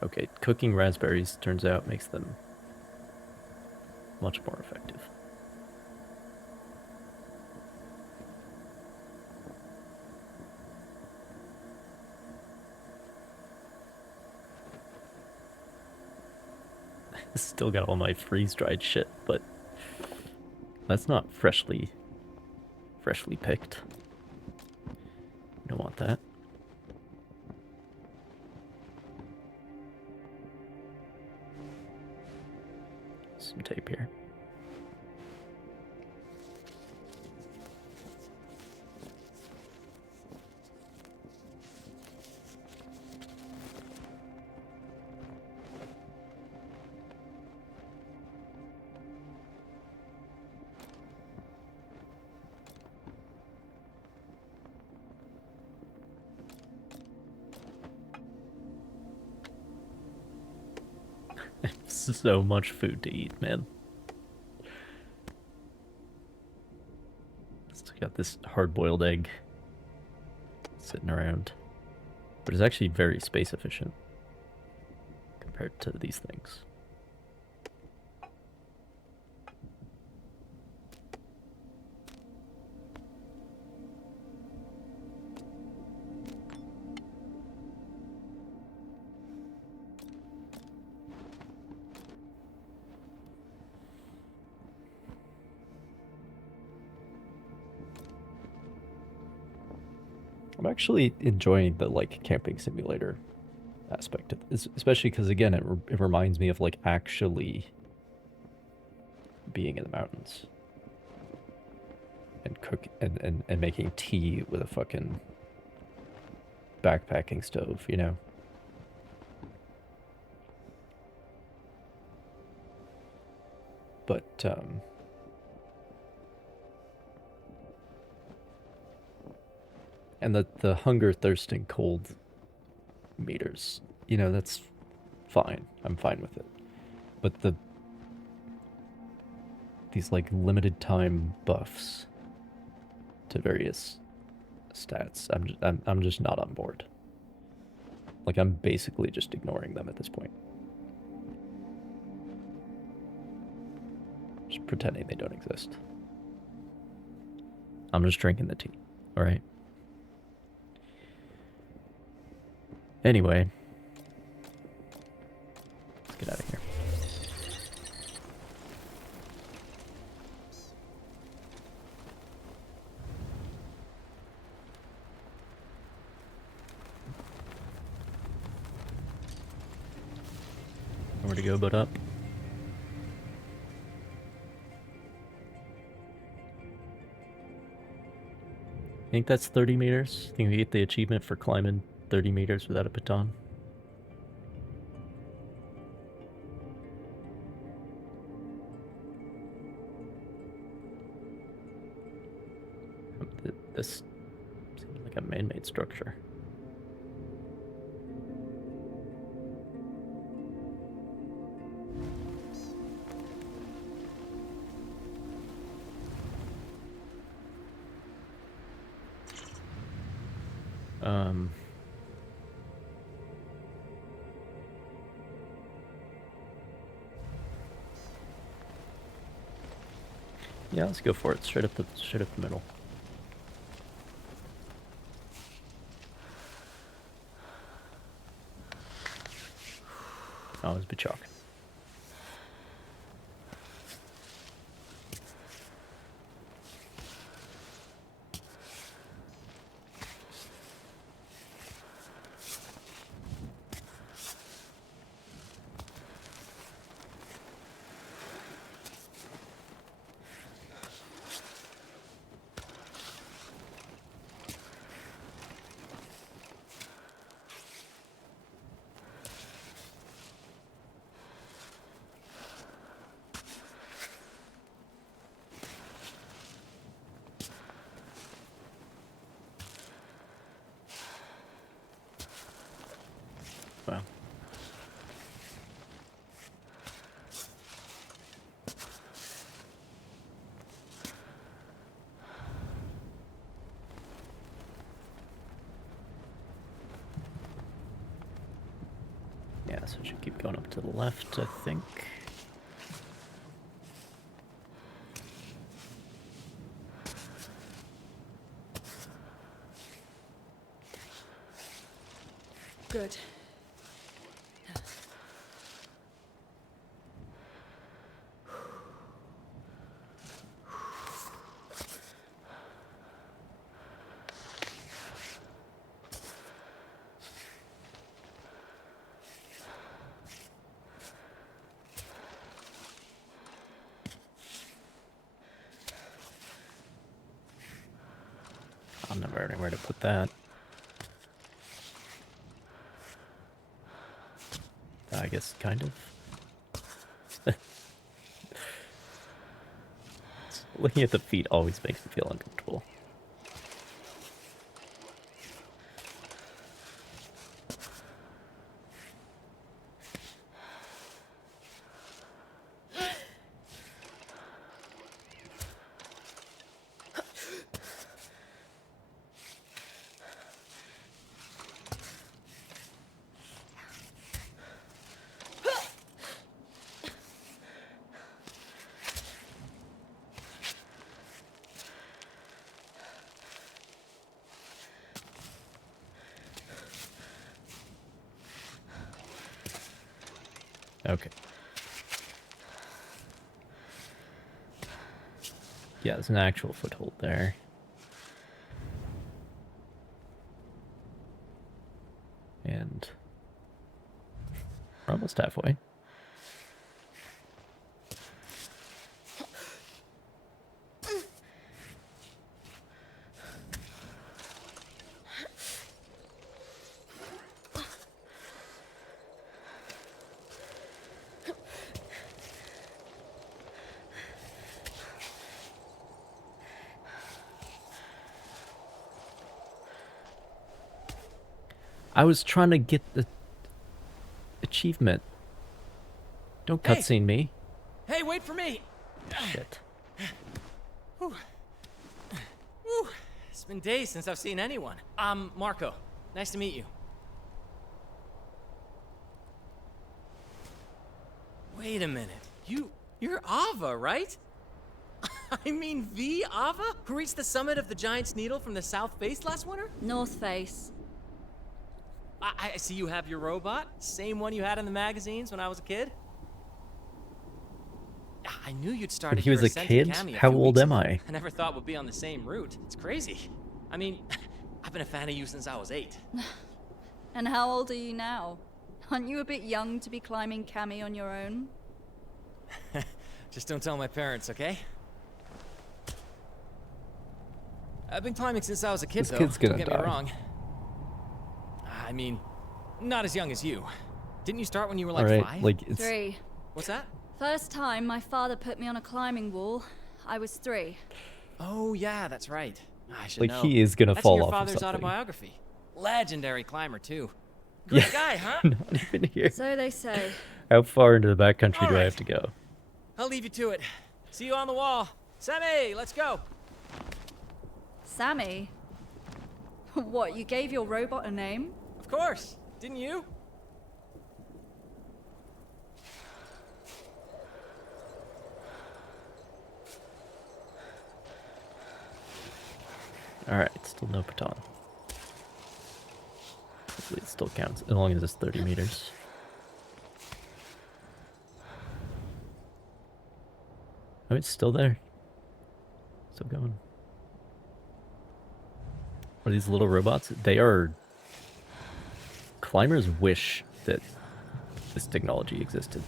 Okay, cooking raspberries turns out makes them much more effective. Still got all my freeze-dried shit, but that's not freshly picked. Don't want that. Some tape here. so much food to eat, man. Still got this hard-boiled egg sitting around, but it's actually very space efficient compared to these things. I'm actually enjoying the like camping simulator aspect of this, especially because again it reminds me of like actually being in the mountains and and making tea with a fucking backpacking stove, you know. But and the hunger, thirst, and cold meters, you know, that's fine. I'm fine with it. But these like limited time buffs to various stats, I'm just not on board. Like I'm basically just ignoring them at this point. Just pretending they don't exist. I'm just drinking the tea, all right? Anyway, let's get out of here. Nowhere to go but up. I think that's 30 meters. I think we get the achievement for climbing 30 meters without a baton. This seems like a man-made structure. Yeah, let's go for it. Straight up the middle. Always be chalk. Wow. Yeah, so it should keep going up to the left, I think. Good. I'll never know where to put that. I guess kind of. Looking at the feet always makes me feel uncomfortable. Okay. Yeah, there's an actual foothold there. And we're almost halfway. I was trying to get the achievement. Don't Hey! cutscene me. Hey, wait for me! Shit. Whew. It's been days since I've seen anyone. I'm Marco. Nice to meet you. Wait a minute. You're Ava, right? I mean, the Ava? Who reached the summit of the Giant's Needle from the south face last winter? North Face. I see you have your robot. Same one you had in the magazines when I was a kid. I knew you'd started When he was your a Ascent kid? Academy a How few old weeks am ago. I? I never thought we'd be on the same route. It's crazy. I mean, I've been a fan of you since I was 8. And how old are you now? Aren't you a bit young to be climbing Cami on your own? Just don't tell my parents, okay? I've been climbing since I was a kid, This though. kid's gonna Don't get die. me wrong. I mean, not as young as you. Didn't you start when you were like Alright, 5? like, it's... 3. What's that? First time my father put me on a climbing wall, I was 3. Oh yeah, that's right. I should Like, know. he is gonna That's fall in your off of father's something. autobiography. Legendary climber too. Great Yeah. guy, huh? Not even here. So they say. How far into the backcountry do I Alright. have to go? I'll leave you to it. See you on the wall. Sammy, let's go. Sammy? What, you gave your robot a name? Of course. Didn't you? Alright, still no baton. Hopefully it still counts, as long as it's 30 meters. Oh, it's still there. Still going. Are these little robots? They are... Climbers wish that this technology existed.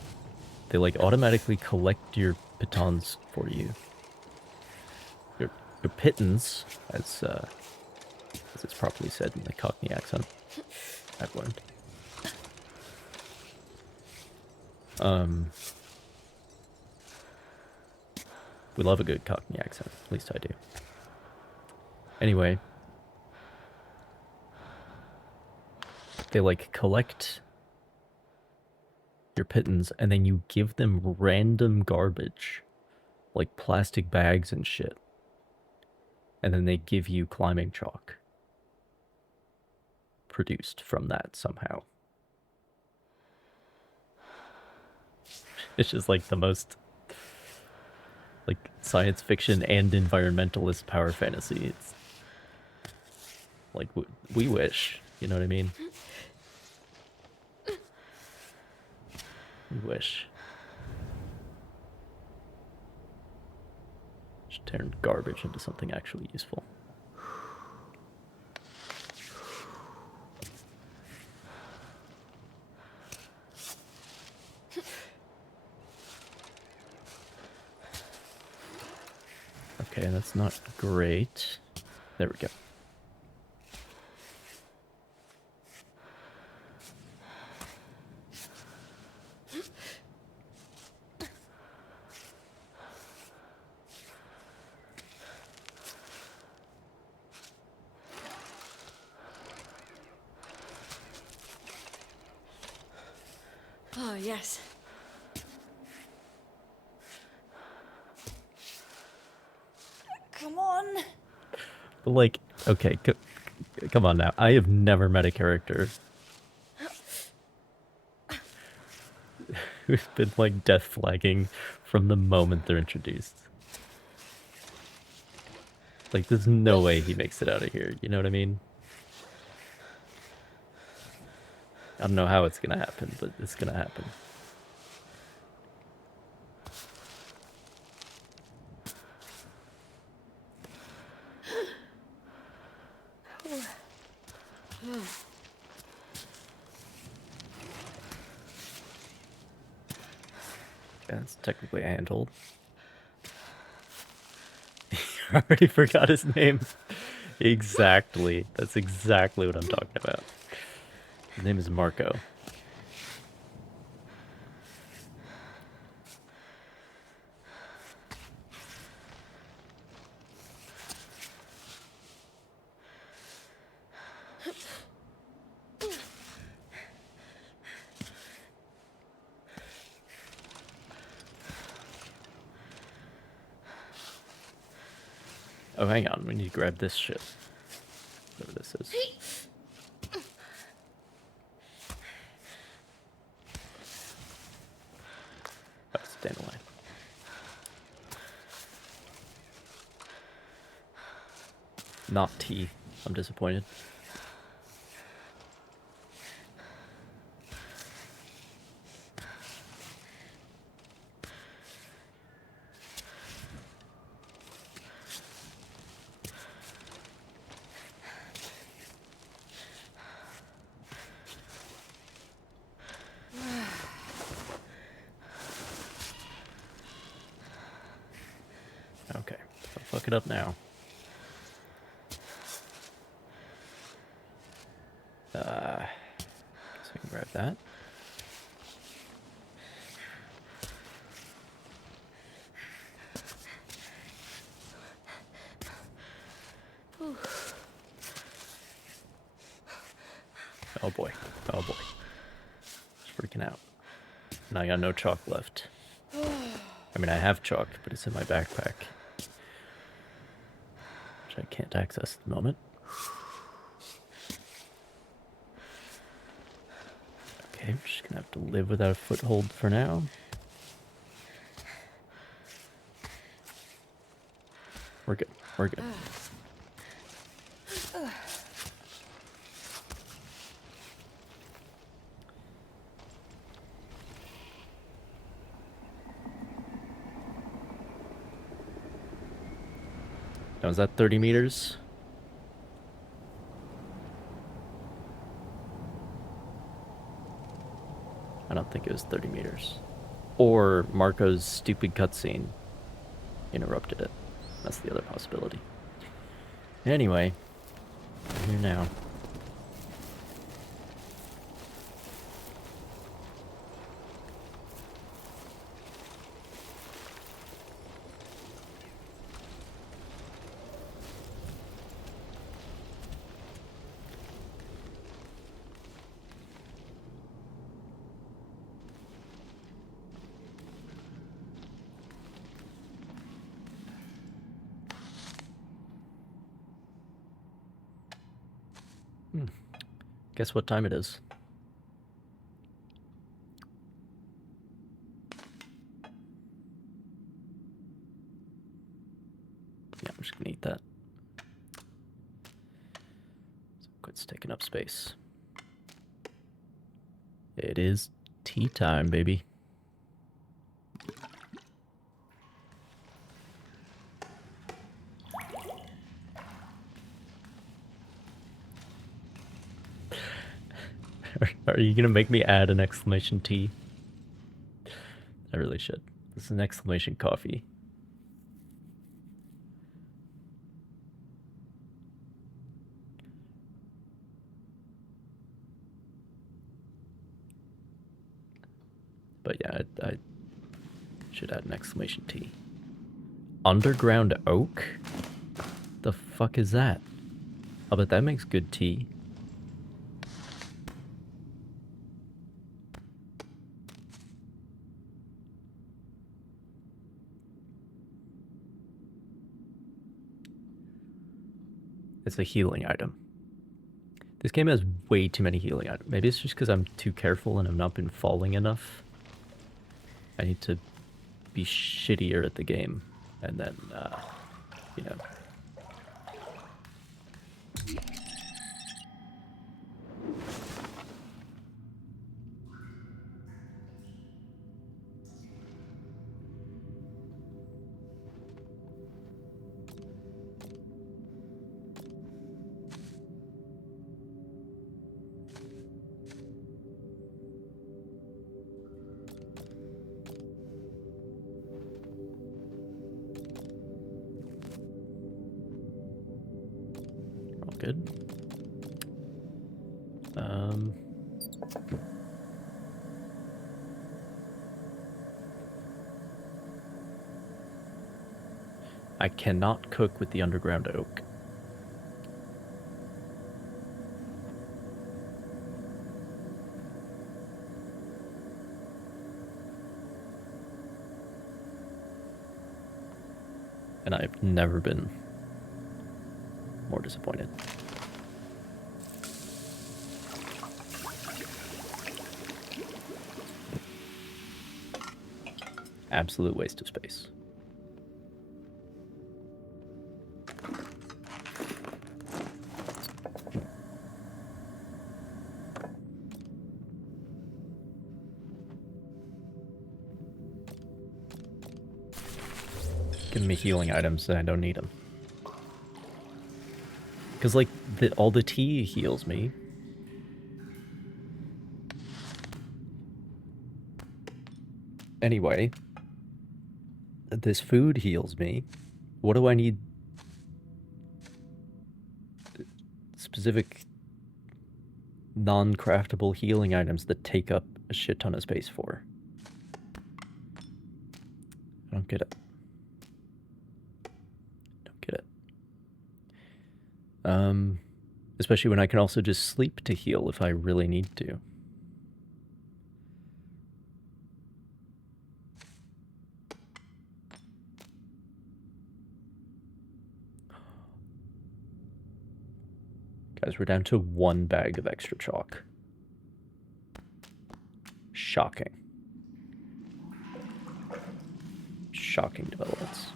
They, like, automatically collect your pitons for you. Your pittons, as it's properly said in the Cockney accent, I've learned. We love a good Cockney accent, at least I do. Anyway, they like collect your pittons and then you give them random garbage, like plastic bags and shit. And then they give you climbing chalk produced from that somehow. It's just like the most like science fiction and environmentalist power fantasy. It's like we wish, you know what I mean? We wish. Should turn garbage into something actually useful. Okay, that's not great. There we go. Oh, yes. Come on. But like, okay, come on now. I have never met a character who's been like death flagging from the moment they're introduced. Like, there's no way he makes it out of here, you know what I mean? I don't know how it's gonna happen, but it's gonna happen. Yeah, it's technically a handhold. I already forgot his name. Exactly. That's exactly what I'm talking about. His name is Marco. Oh, hang on. We need to grab this shit. Whatever this is. Oh, it's dandelion. Not tea. I'm disappointed. Okay, don't fuck it up now. Guess I can grab that. Oh boy. Oh boy. Just freaking out. And I got no chalk left. I mean, I have chalk, but it's in my backpack. Which I can't access at the moment. Okay, I'm just gonna have to live without a foothold for now. We're good. We're good. Now, is that 30 meters? I don't think it was 30 meters. Or Marco's stupid cutscene interrupted it. That's the other possibility. Anyway, we're here now. Guess what time it is? Yeah, I'm just gonna eat that. So quit taking up space. It is tea time, baby. Are you gonna make me add an exclamation T? I really should. This is an exclamation coffee. But yeah, I should add an exclamation T. Underground oak? The fuck is that? Oh, but that makes good tea. It's a healing item. This game has way too many healing items. Maybe it's just because I'm too careful and I've not been falling enough. I need to be shittier at the game. And then, you know. good. I cannot cook with the underground oak. And I've never been more disappointed. Absolute waste of space. Give me healing items that I don't need them. Because, like, all the tea heals me. Anyway, this food heals me. What do I need specific non-craftable healing items that take up a shit ton of space for? I don't get it. Don't get it. Especially when I can also just sleep to heal if I really need to. Guys, we're down to 1 bag of extra chalk. Shocking. Shocking developments.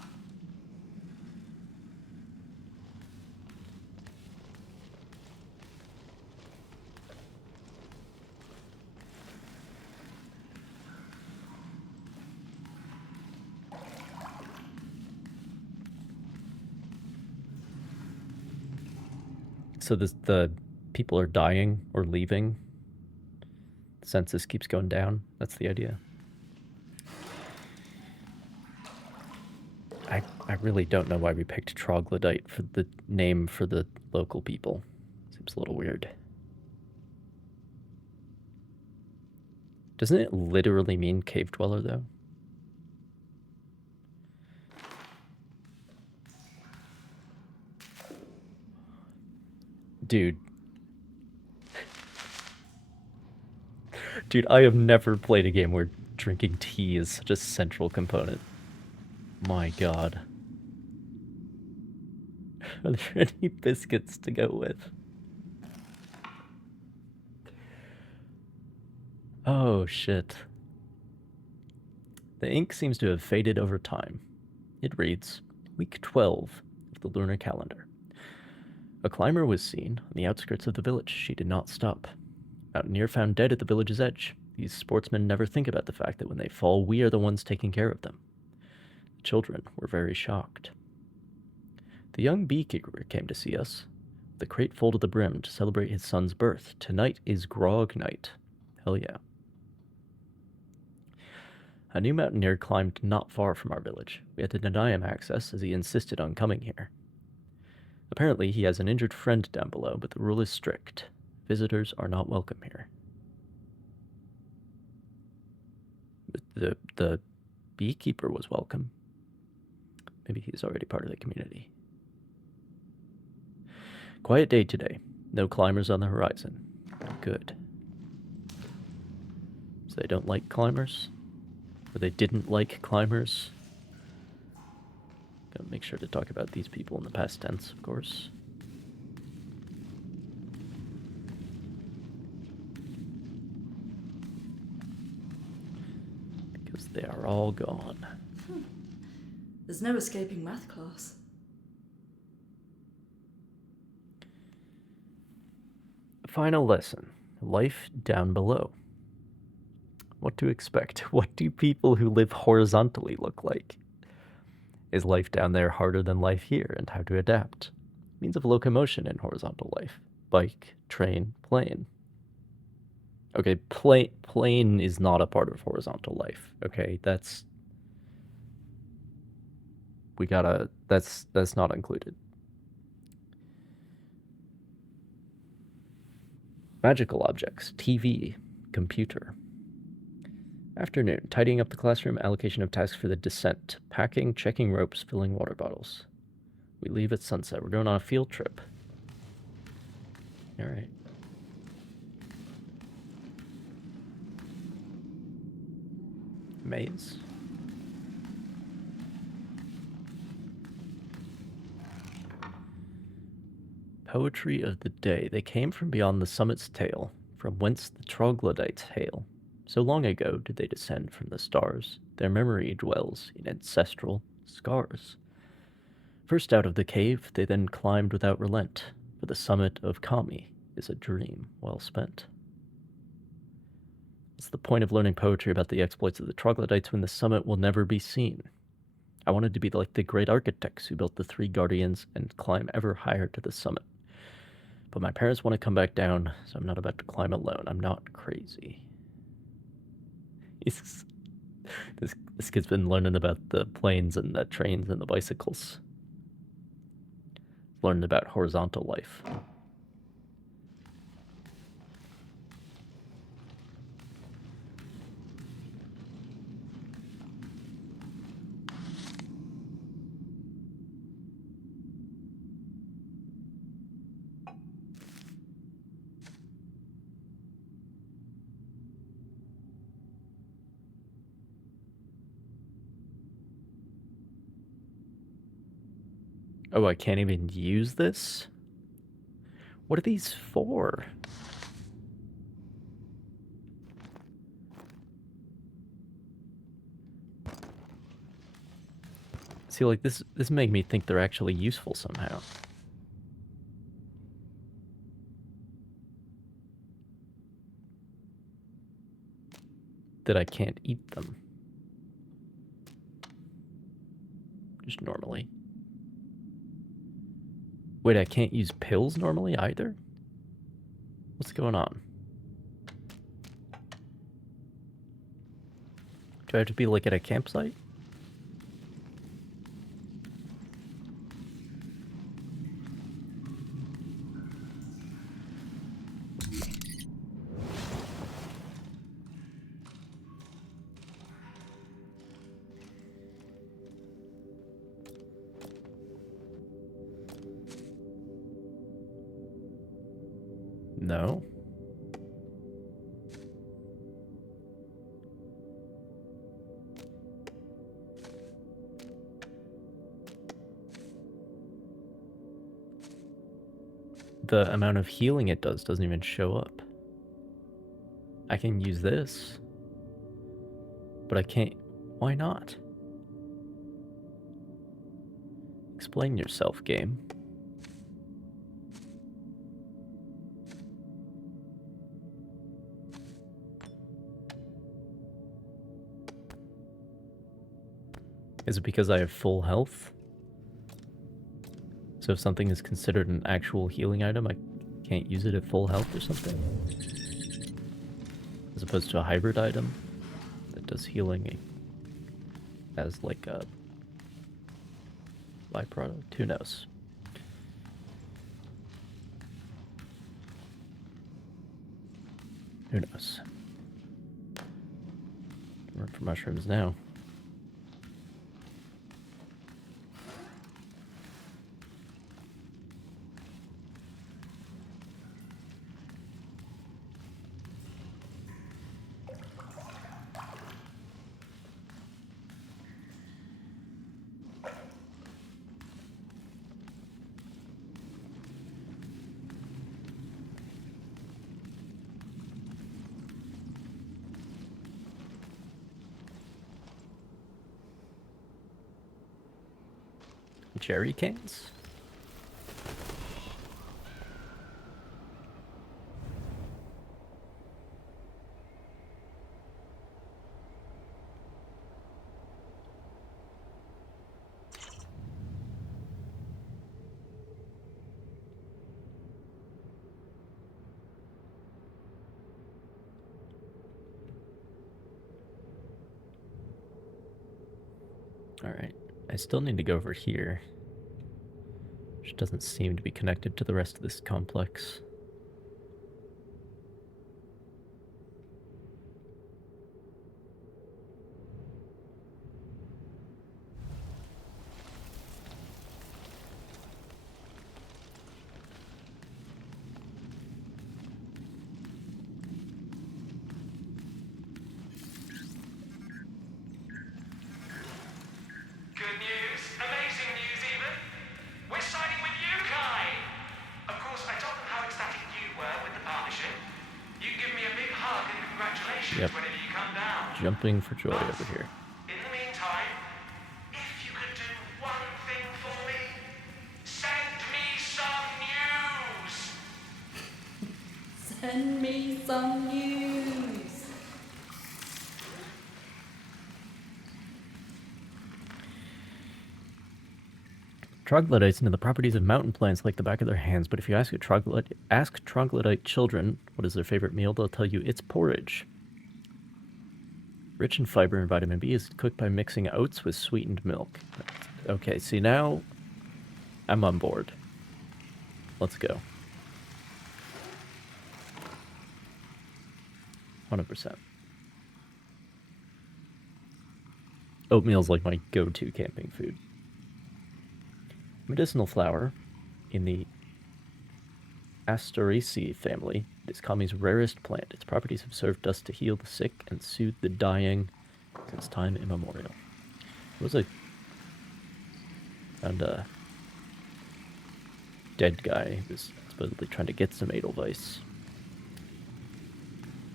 So the people are dying or leaving. The census keeps going down. That's the idea. I really don't know why we picked troglodyte for the name for the local people. Seems a little weird. Doesn't it literally mean cave dweller, though? Dude. Dude, I have never played a game where drinking tea is such a central component. My god. Are there any biscuits to go with? Oh, shit. The ink seems to have faded over time. It reads, Week 12 of the lunar calendar. A climber was seen on the outskirts of the village. She did not stop. Mountaineer found dead at the village's edge. These sportsmen never think about the fact that when they fall, we are the ones taking care of them. The children were very shocked. The young beekeeper came to see us, the crate full to the brim to celebrate his son's birth. Tonight is grog night. Hell yeah. A new mountaineer climbed not far from our village. We had to deny him access as he insisted on coming here. Apparently, he has an injured friend down below, but the rule is strict. Visitors are not welcome here. The beekeeper was welcome. Maybe he's already part of the community. Quiet day today. No climbers on the horizon. Good. So they don't like climbers? Or they didn't like climbers? Gotta make sure to talk about these people in the past tense, of course. Because they are all gone. There's no escaping math class. Final lesson. Life down below. What to expect? What do people who live horizontally look like? Is life down there harder than life here, and how to adapt? Means of locomotion in horizontal life. Bike, train, plane. Okay, plane is not a part of horizontal life. Okay, that's not included. Magical objects, TV, computer. Afternoon, tidying up the classroom, allocation of tasks for the descent, packing, checking ropes, filling water bottles. We leave at sunset. We're going on a field trip. All right. Maze. Poetry of the day. They came from beyond the summit's tail, from whence the troglodytes hail. So long ago did they descend from the stars. Their memory dwells in ancestral scars. First out of the cave, they then climbed without relent, for the summit of Kami is a dream well spent. What's the point of learning poetry about the exploits of the troglodytes when the summit will never be seen? I wanted to be like the great architects who built the 3 guardians and climb ever higher to the summit. But my parents want to come back down, so I'm not about to climb alone. I'm not crazy. This kid's been learning about the planes and the trains and the bicycles. Learning about horizontal life. Oh, I can't even use this? What are these for? See, like, this made me think they're actually useful somehow. That I can't eat them. Just normally. Wait, I can't use pills normally either? What's going on? Do I have to be like at a campsite? No. The amount of healing it does doesn't even show up. I can use this, but I can't. Why not? Explain yourself, game. Is it because I have full health? So if something is considered an actual healing item, I can't use it at full health or something? As opposed to a hybrid item that does healing as like a byproduct? Who knows? Who knows? Run for mushrooms now. Jerry cans? Alright, I still need to go over here. Which doesn't seem to be connected to the rest of this complex. good news. Amazing news, even. We're signing with you, Kai. Of course, I told them how ecstatic you were with the partnership. You can give me a big hug and congratulations whenever you come down. Jumping for joy over here. In the meantime, if you could do one thing for me, send me some news. Send me some news. Troglodytes know the properties of mountain plants like the back of their hands, but if you ask troglodyte children what is their favorite meal, they'll tell you it's porridge. Rich in fiber and vitamin B, is cooked by mixing oats with sweetened milk. Okay, see now I'm on board. Let's go. 100%. Oatmeal's like my go-to camping food. Medicinal flower in the Asteraceae family. It is Kami's rarest plant. Its properties have served dust to heal the sick and soothe the dying since time immemorial. It was a dead guy who was supposedly trying to get some Edelweiss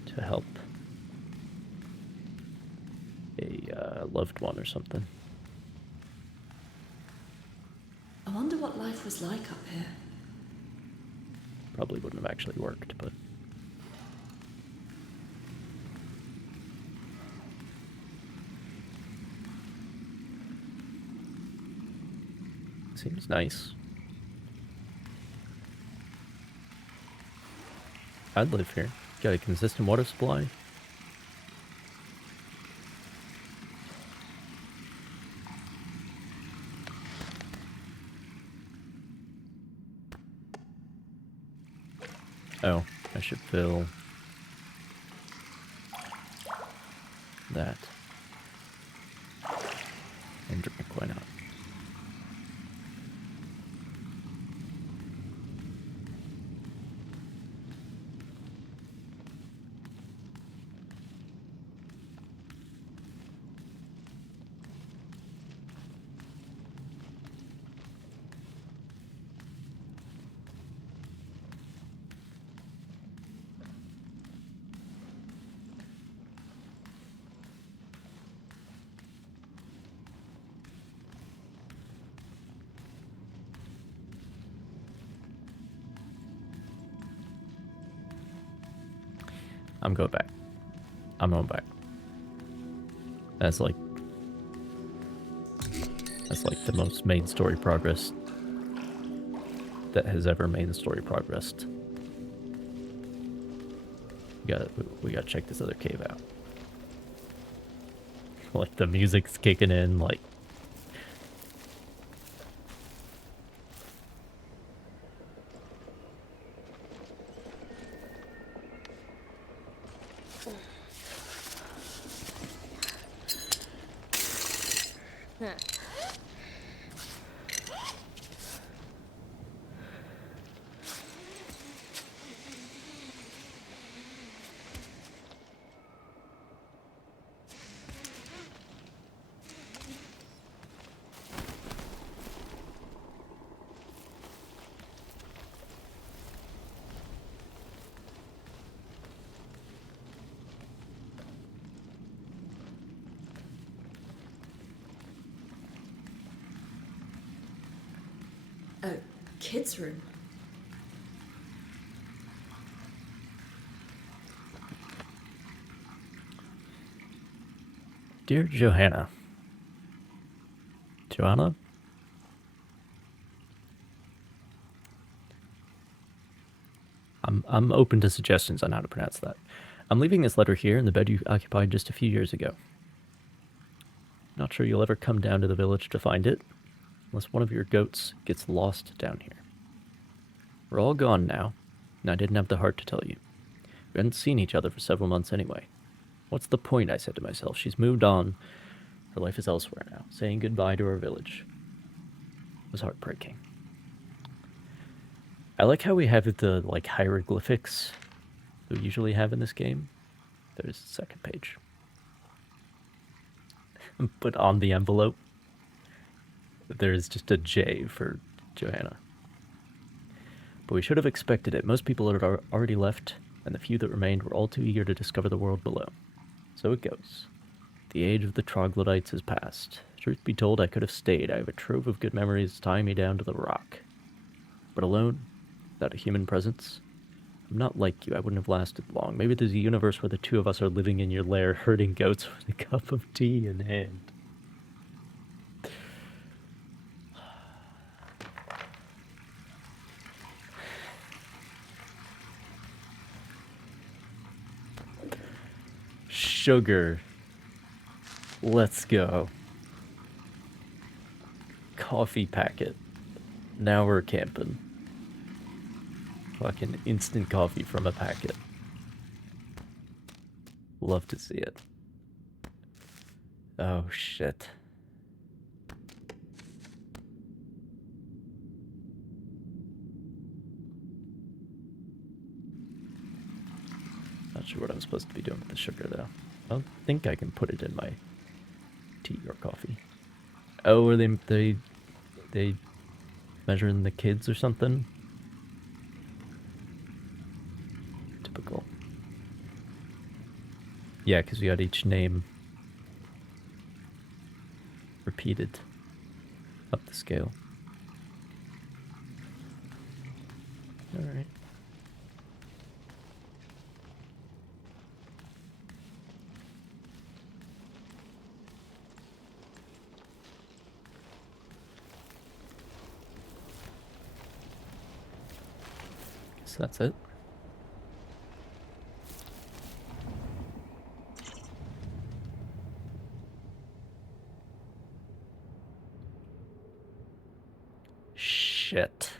to help a loved one or something. I wonder what life was like up here. Probably wouldn't have actually worked, but... seems nice. I'd live here. Got a consistent water supply. Oh, I should fill that and drink. Why not? I'm going back. I'm going back. That's like the most main story progress that has ever main story progressed. We gotta check this other cave out. Like the music's kicking in, like A kid's room. Dear Johanna. Joanna? I'm open to suggestions on how to pronounce that. I'm leaving this letter here in the bed you occupied just a few years ago. Not sure you'll ever come down to the village to find it, unless one of your goats gets lost down here. We're all gone now, and I didn't have the heart to tell you. We hadn't seen each other for several months anyway. What's the point, I said to myself. She's moved on. Her life is elsewhere now. Saying goodbye to her village was heartbreaking. I like how we have the, like, hieroglyphics that we usually have in this game. There's the second page. But on the envelope, There's just a J for Johanna. But we should have expected it. Most people had already left, and the few that remained were all too eager to discover the world below. So it goes. The age of the troglodytes has passed. Truth be told, I could have stayed. I have a trove of good memories tying me down to the rock. But alone, without a human presence, I'm not like you. I wouldn't have lasted long. Maybe there's a universe where the two of us are living in your lair, herding goats with a cup of tea in hand. Sugar. Let's go. Coffee packet. Now we're camping. Fucking instant coffee from a packet. Love to see it. Oh shit. Not sure what I'm supposed to be doing with the sugar though. I don't think I can put it in my tea or coffee. Oh, are they measuring the kids or something? Typical. Yeah, because we got each name repeated up the scale. Alright. So that's it. Shit.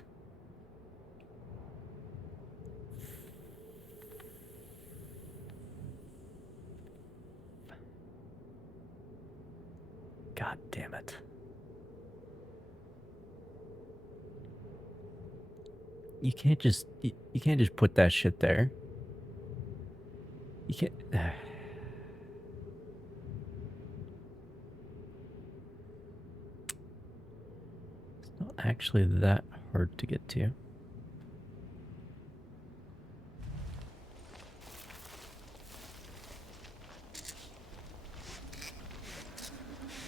God damn it. You can't just put that shit there. You can't. It's not actually that hard to get to.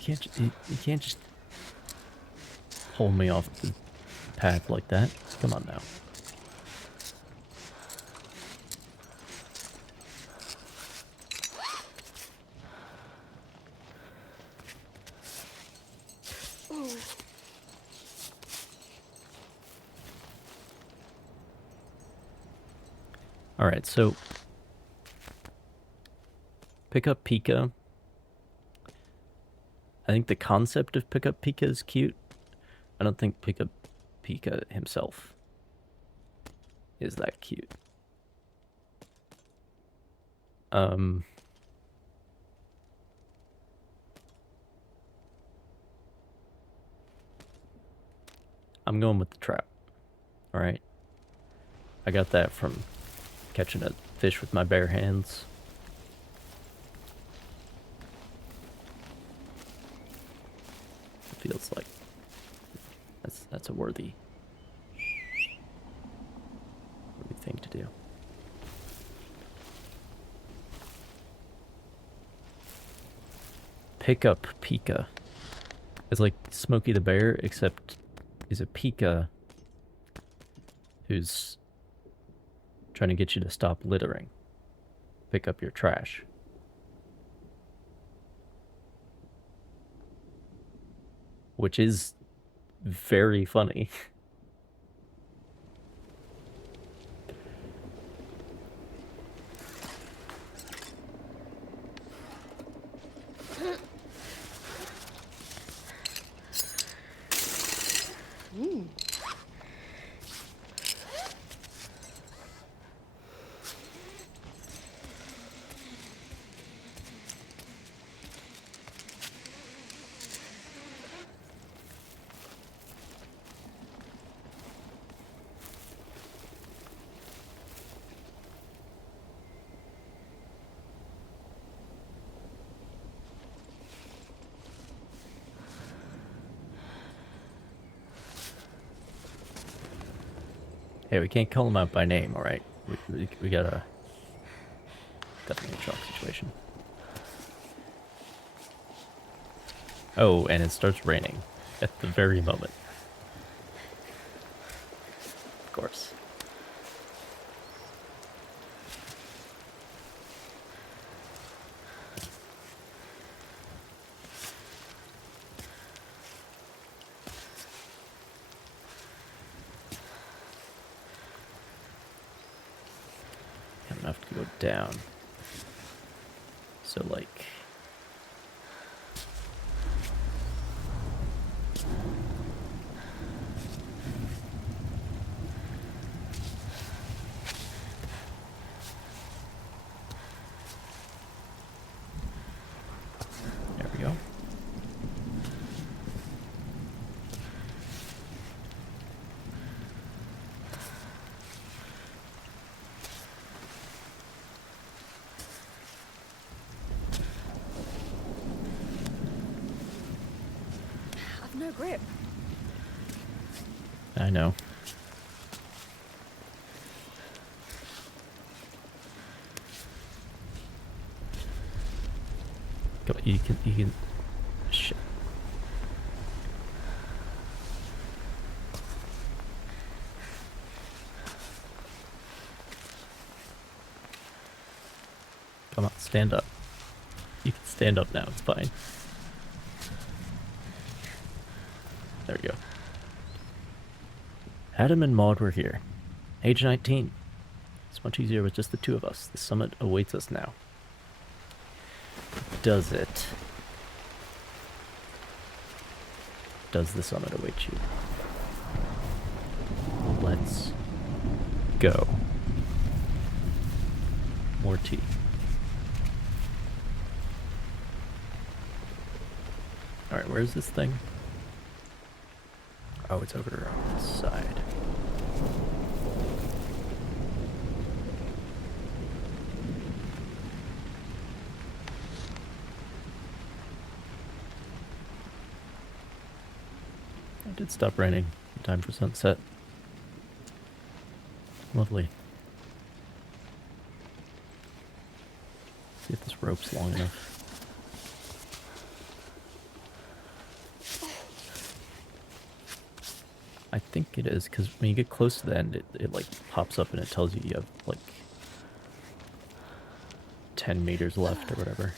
You can't just hold me off the path like that. Come on now. Alright, so pick up Pika. I think the concept of pick up Pika is cute. I don't think pick up Pika himself is that cute. I'm going with the trap. Alright. I got that from catching a fish with my bare hands. It feels like that's a worthy thing to do. Pick up Pika. It's like Smokey the Bear, except he's a Pika who's trying to get you to stop littering. Pick up your trash. Which is very funny. Hey, we can't call him out by name, alright? We gotta... Definitely a shock situation. Oh, and it starts raining at the very moment. Of course. Enough to go down. So, like... There we go. I've no grip. I know. Go, you can... Shit. Come on, stand up. You can stand up now, it's fine. There we go. Adam and Maud were here. Age 19. It's much easier with just the two of us. The summit awaits us now. Does it? Does the summit await you? Let's go. More tea. Alright, where's this thing? Oh, it's over on this side. It did stop raining. Time for sunset. Lovely. See if this rope's long enough. I think it is, because when you get close to the end, it like pops up and it tells you have like 10 meters left or whatever.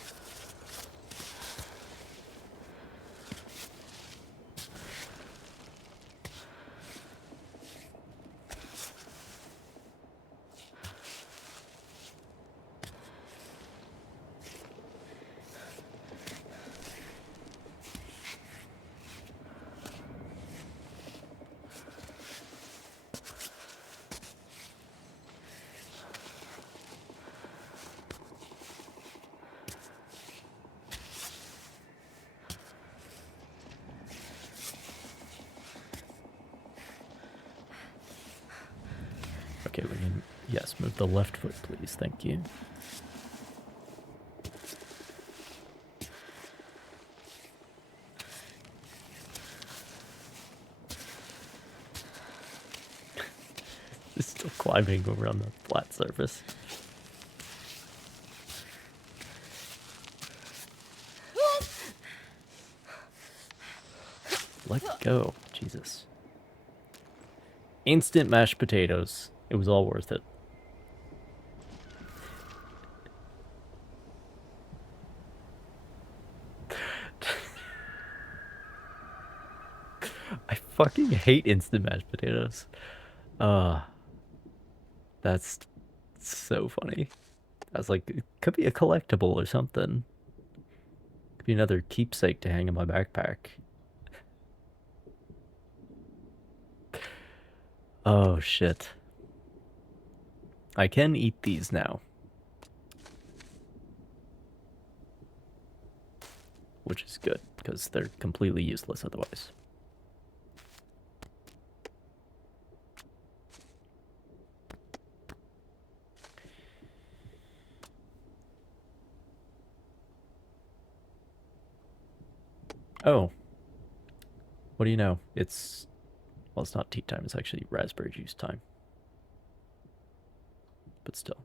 Okay, we can, yes, move the left foot, please. Thank you. It's still climbing over on the flat surface. Let go. Jesus. Instant mashed potatoes. It was all worth it. I fucking hate instant mashed potatoes. That's so funny. I was like, it could be a collectible or something. Could be another keepsake to hang in my backpack. Oh shit. I can eat these now. Which is good, because they're completely useless otherwise. Oh. What do you know? It's... Well, it's not tea time, it's actually raspberry juice time. but still.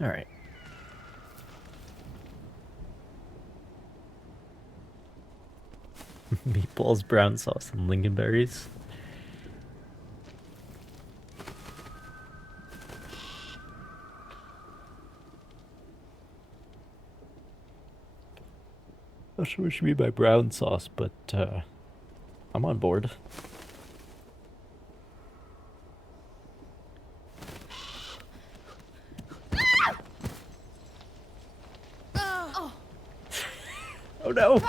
All right. Meatballs, brown sauce, and lingonberries. Not sure what should be by brown sauce, but I'm on board. Oh no!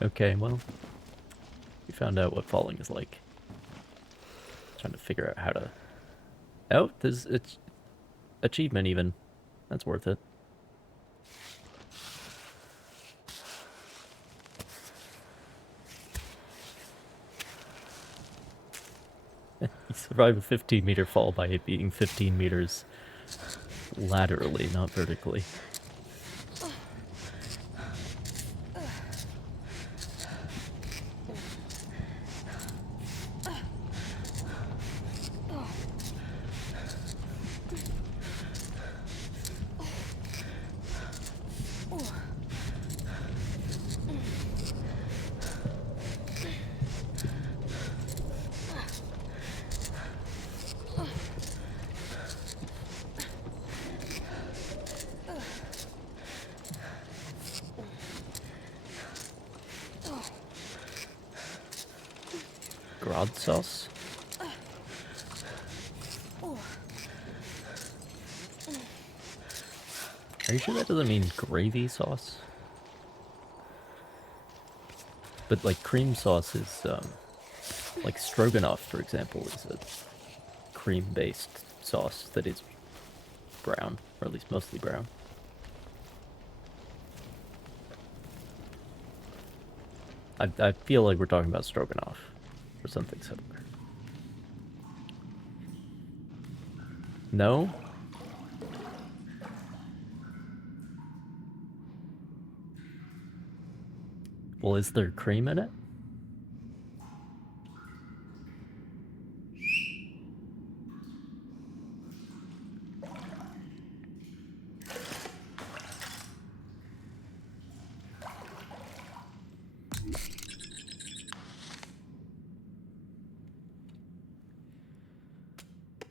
Okay, well, we found out what falling is like. Trying to figure out how to... Oh, it's achievement even. That's worth it. You survive a 15-meter fall by it being 15 meters laterally, not vertically. Grod sauce? Are you sure that doesn't mean gravy sauce? But like cream sauce is, like stroganoff, for example, is a cream-based sauce that is brown, or at least mostly brown. I feel like we're talking about stroganoff, or something similar. No? Well, is there cream in it?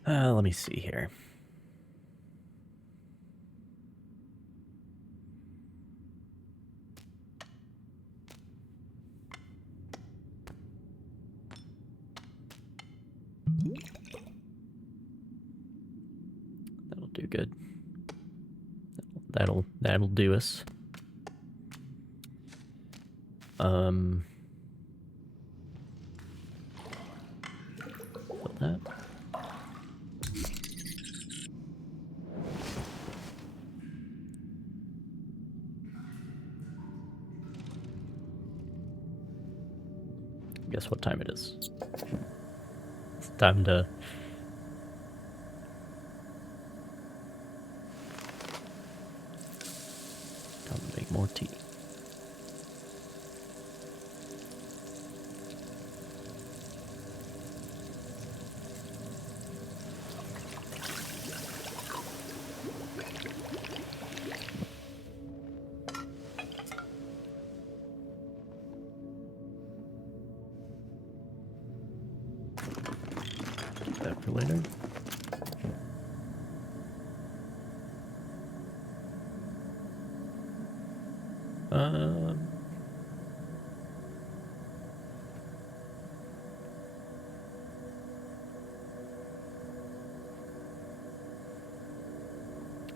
Let me see here. That'll do good. That'll do us. Put that. Guess what time it is? It's time to make more tea. Keep that for later.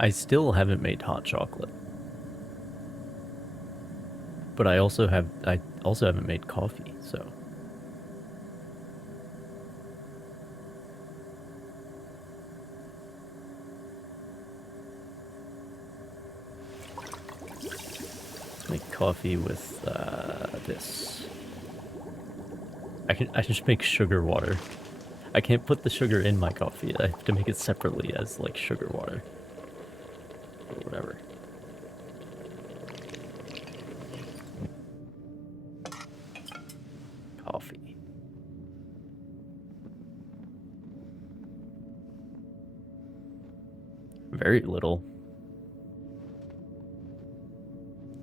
I still haven't made hot chocolate. But I also haven't made coffee, so make coffee with this. I can just make sugar water. I can't put the sugar in my coffee. I have to make it separately as like sugar water. Or whatever. Coffee. Very little.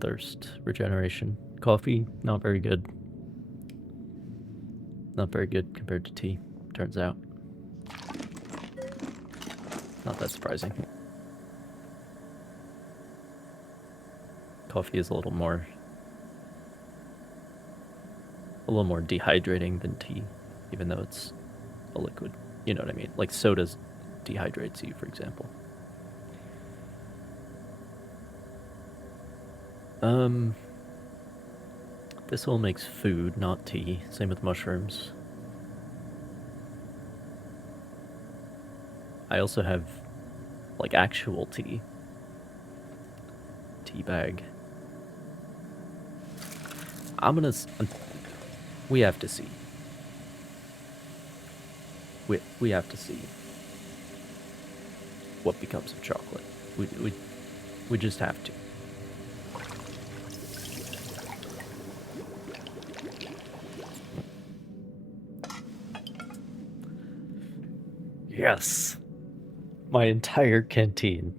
Thirst regeneration. Coffee, not very good. Not very good compared to tea, turns out. Not that surprising. Coffee is a little more dehydrating than tea, even though it's a liquid. You know what I mean? Like soda dehydrates you, for example. This all makes food, not tea. Same with mushrooms. I also have, like, actual tea. Tea bag. We have to see. We have to see what becomes of chocolate. We just have to. Yes. My entire canteen.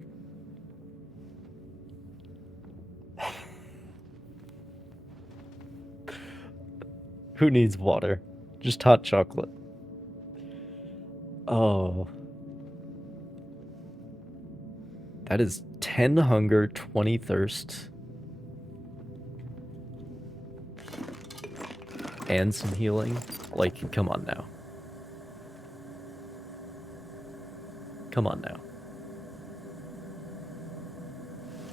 Who needs water? Just hot chocolate. Oh. That is 10 hunger, 20 thirst. And some healing. Like, come on now. Come on now.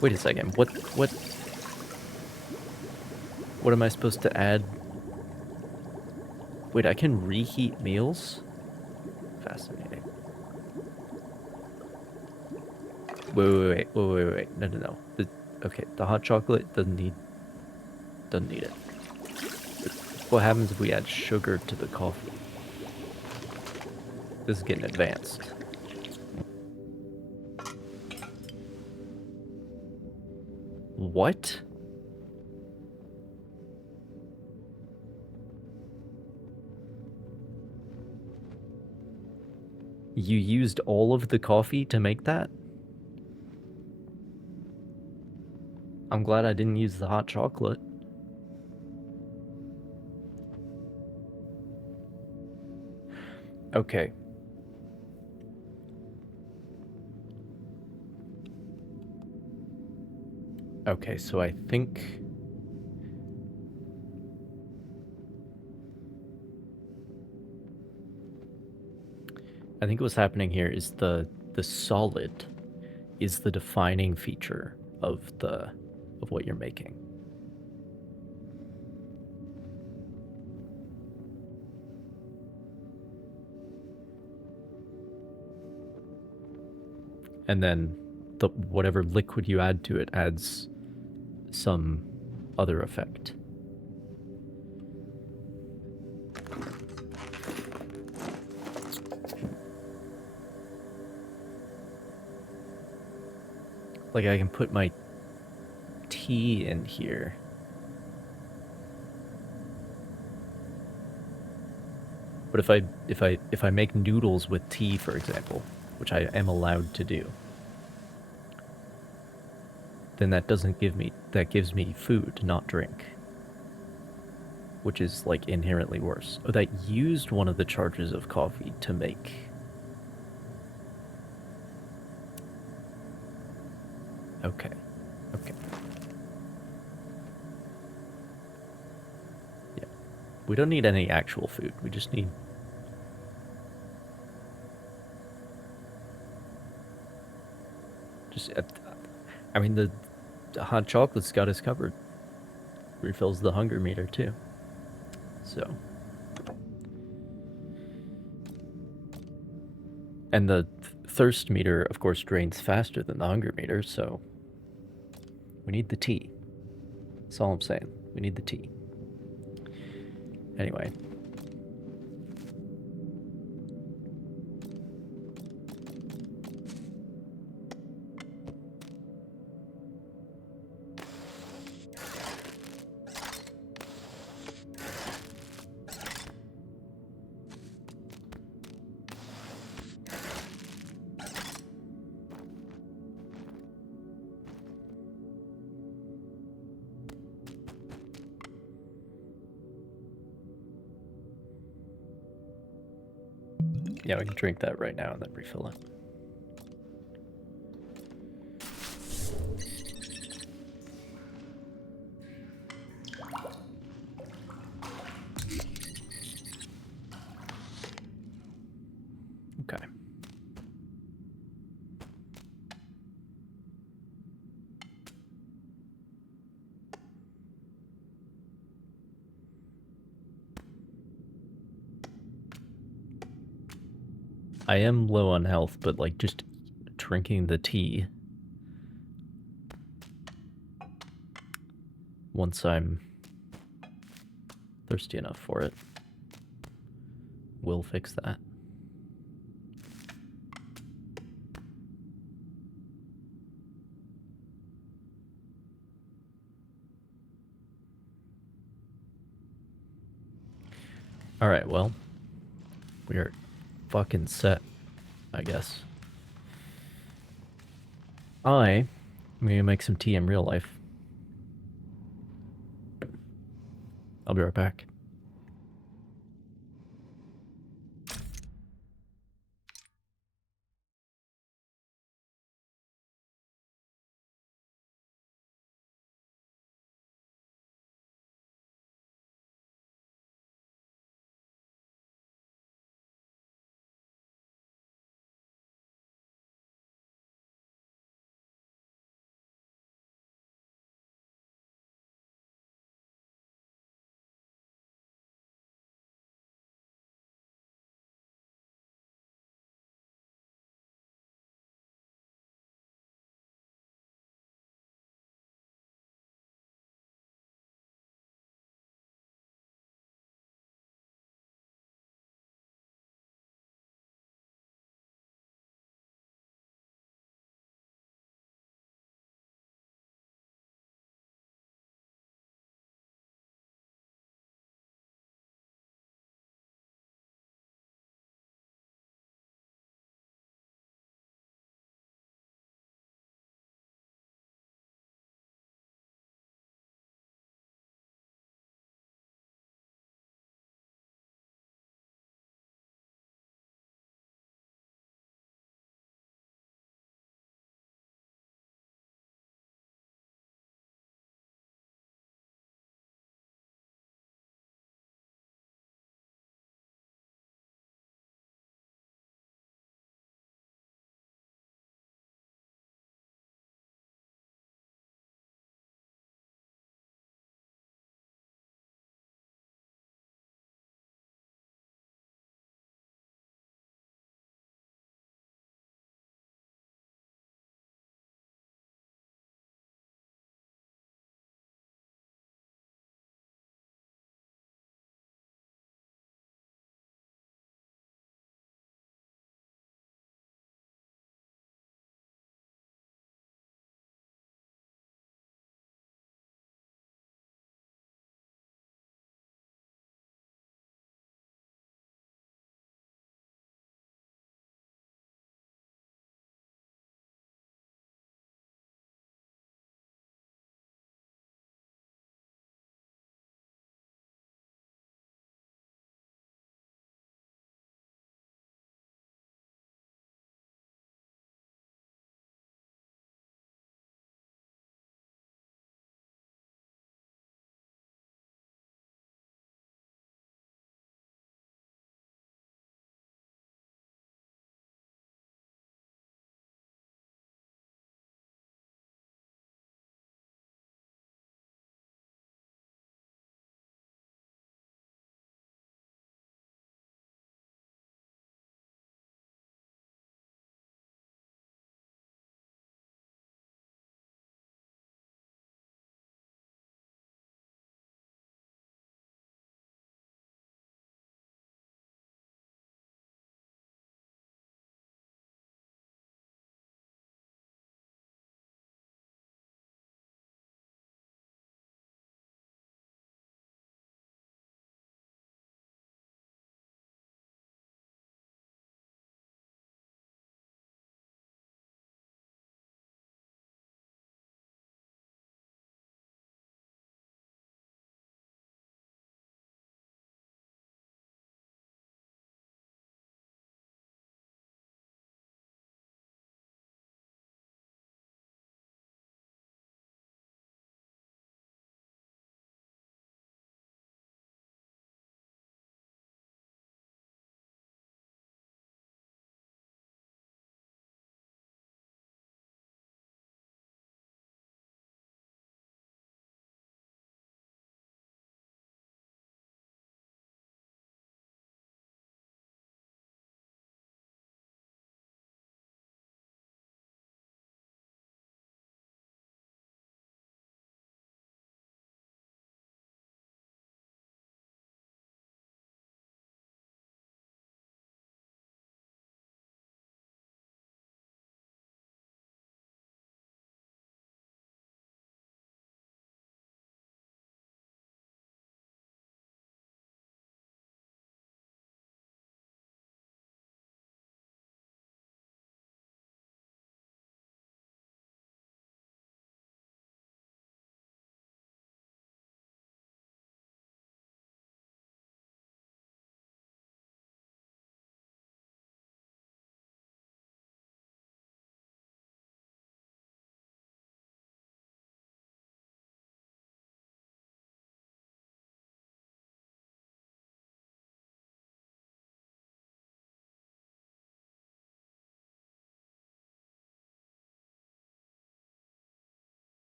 Wait a second. What am I supposed to add? Wait, I can reheat meals? Fascinating. Wait. No. Okay, the hot chocolate doesn't need it. What happens if we add sugar to the coffee? This is getting advanced. What? You used all of the coffee to make that? I'm glad I didn't use the hot chocolate. Okay. Okay, so I think what's happening here is the solid is the defining feature of what you're making. And then whatever liquid you add to it adds some other effect. Like I can put my tea in here. But if I make noodles with tea, for example, which I am allowed to do, then that gives me food, not drink. Which is like inherently worse. Oh, that used one of the charges of coffee to make. Okay. Yeah. We don't need any actual food. We just need... I mean, the hot chocolate's got us covered. Refills the hunger meter, too. So... And the thirst meter, of course, drains faster than the hunger meter, so... We need the tea. That's all I'm saying. We need the tea. Anyway. Yeah, we can drink that right now and then refill it. Okay. I am low on health, but like just drinking the tea once I'm thirsty enough for it will fix that. Alright, well, we are fucking set, I guess. I'm gonna make some tea in real life. I'll be right back.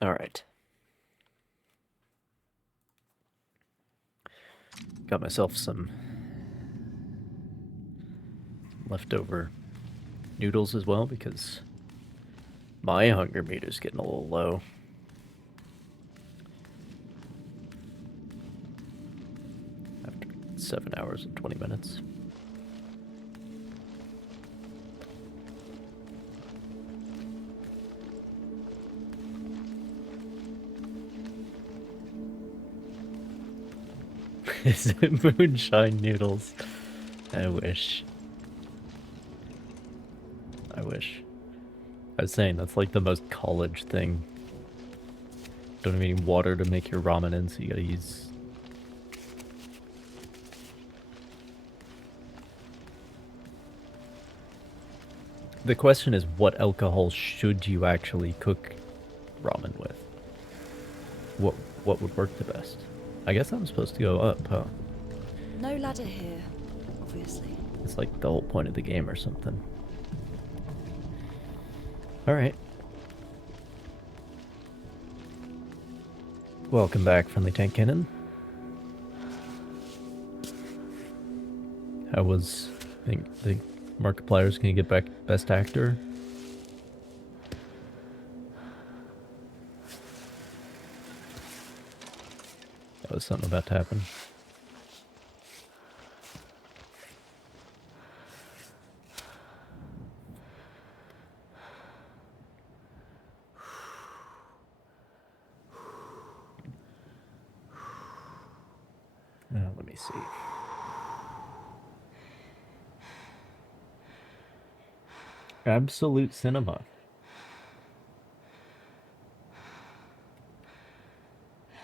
All right. Got myself some leftover noodles as well because my hunger meter's getting a little low. After 7 hours and 20 minutes. Is it moonshine noodles? I wish. I wish. I was saying, that's like the most college thing. Don't have any water to make your ramen in, so you gotta use... The question is, what alcohol should you actually cook ramen with? What would work the best? I guess I'm supposed to go up, huh? No ladder here, obviously. It's like the whole point of the game or something. Alright. Welcome back, Friendly Tank Cannon. How was... think Markiplier's gonna get back Best Actor? That was something about to happen. Let me see. Absolute Cinema.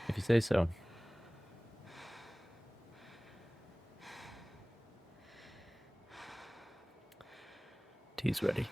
If you say so. Tea's ready.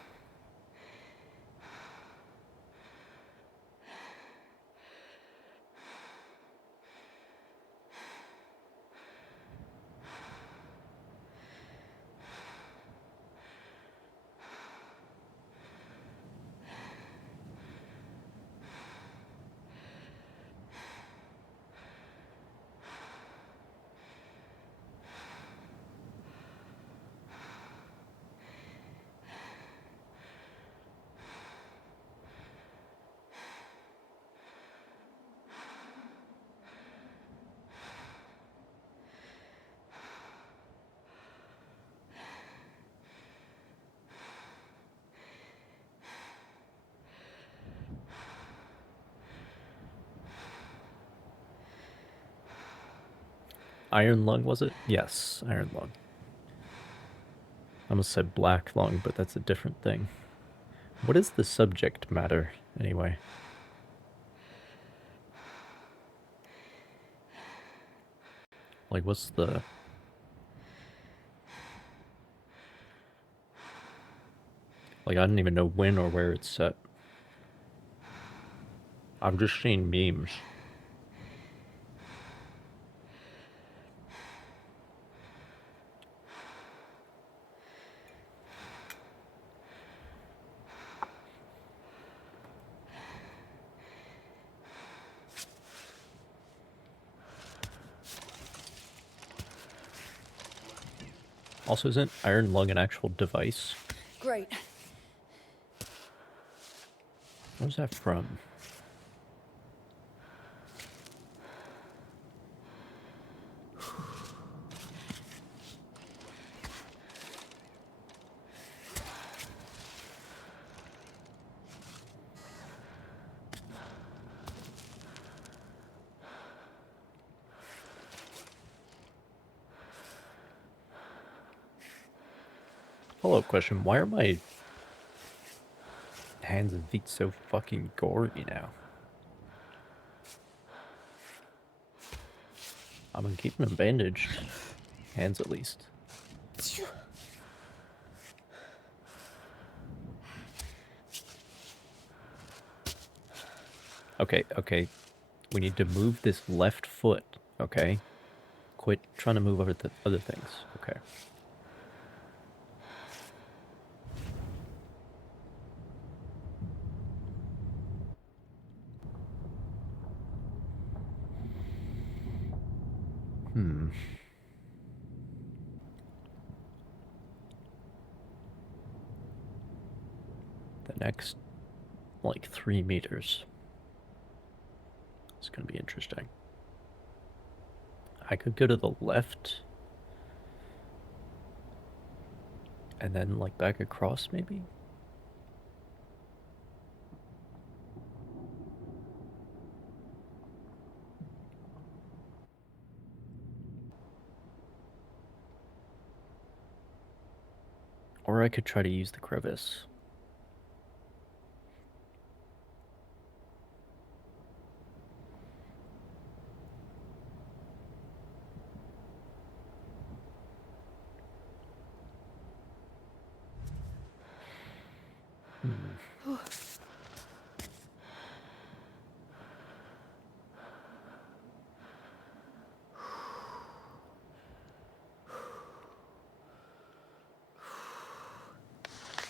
Iron Lung, was it? Yes, Iron Lung. I almost said Black Lung, but that's a different thing. What is the subject matter, anyway? Like, what's the... Like, I don't even know when or where it's set. I've just seen memes. Also, isn't Iron Lung an actual device? Great. Where's that from? Follow-up question, why are my hands and feet so fucking gory now? I'm gonna keep them bandaged. Hands at least. Okay, okay. We need to move this left foot, okay? Quit trying to move over the other things, okay? Hmm. The next, like, 3 meters. It's gonna be interesting. I could go to the left. And then, like, back across, maybe? Or I could try to use the crevice. Hmm.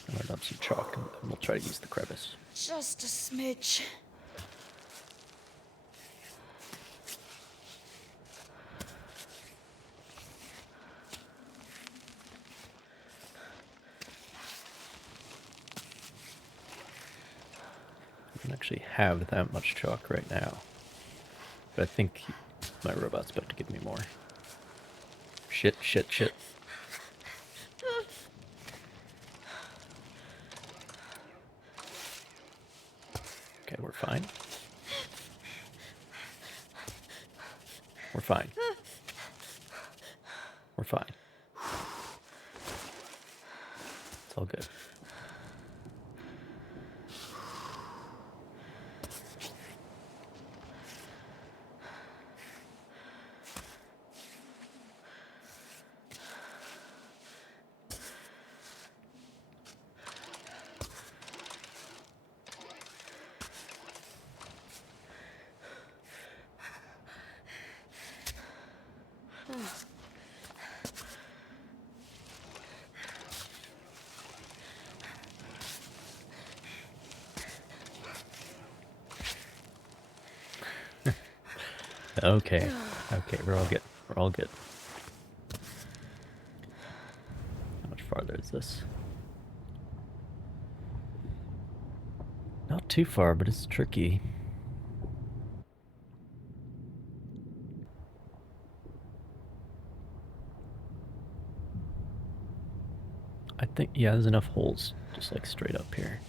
I'm gonna dump some chalk and we'll try to use the crevice. Just a smidge. I don't actually have that much chalk right now. But I think my robot's about to give me more. Shit, shit, shit. Okay, we're fine. We're fine. We're fine. It's all good. Okay. Okay, we're all good. We're all good. How much farther is this? Not too far, but it's tricky. I think, yeah, there's enough holes just like straight up here.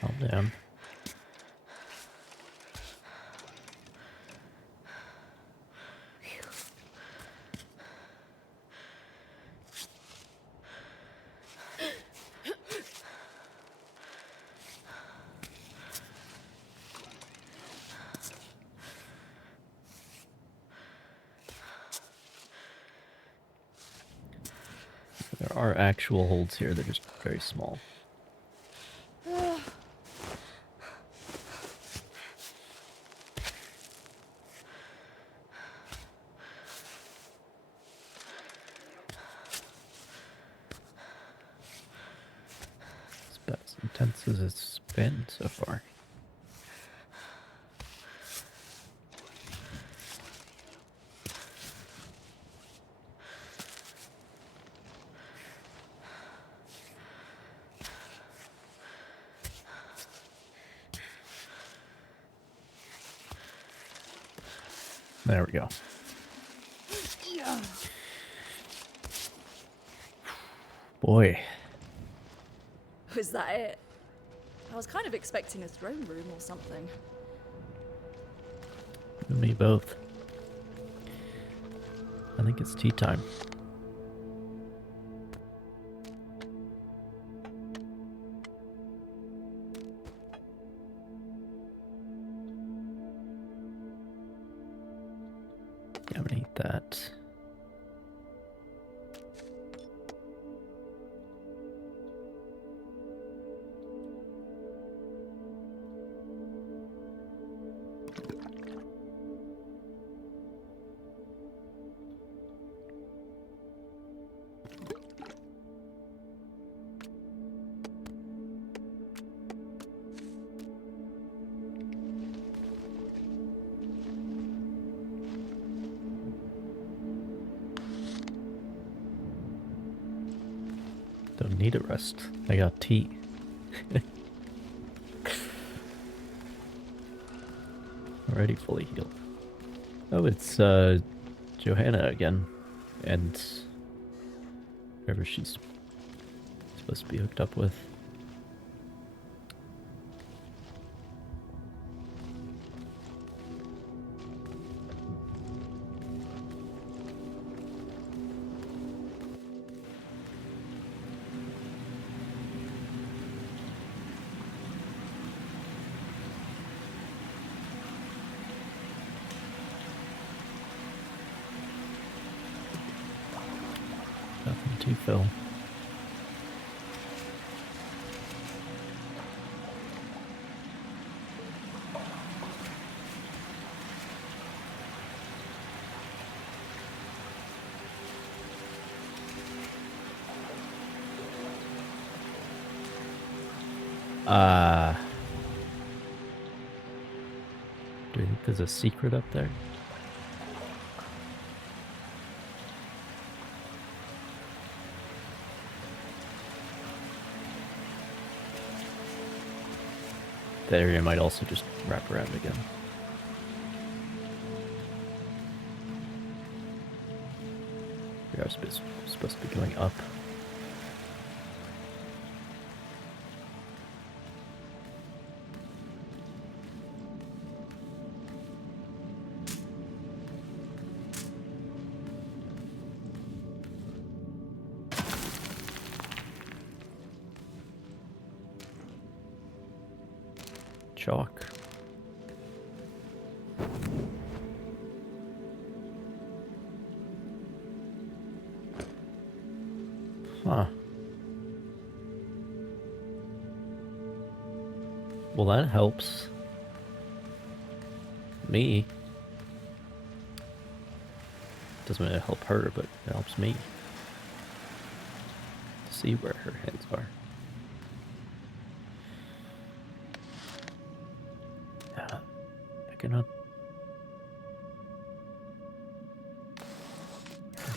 Calm down. There are actual holes here, they're just very small. It's about as intense as it's been so far. There we go. Boy. Was that it? I was kind of expecting a throne room or something. You and me both. I think it's tea time. I'm gonna eat that. don't need a rest. I got tea. Already fully healed. Oh, it's Johanna again. And whoever she's supposed to be hooked up with. Nothing to fill. Do you think there's a secret up there? That area might also just wrap around again. We are supposed to be going up. Chalk. Huh. Well, that helps me. Doesn't really help her, but it helps me to see where her hands are. Picking up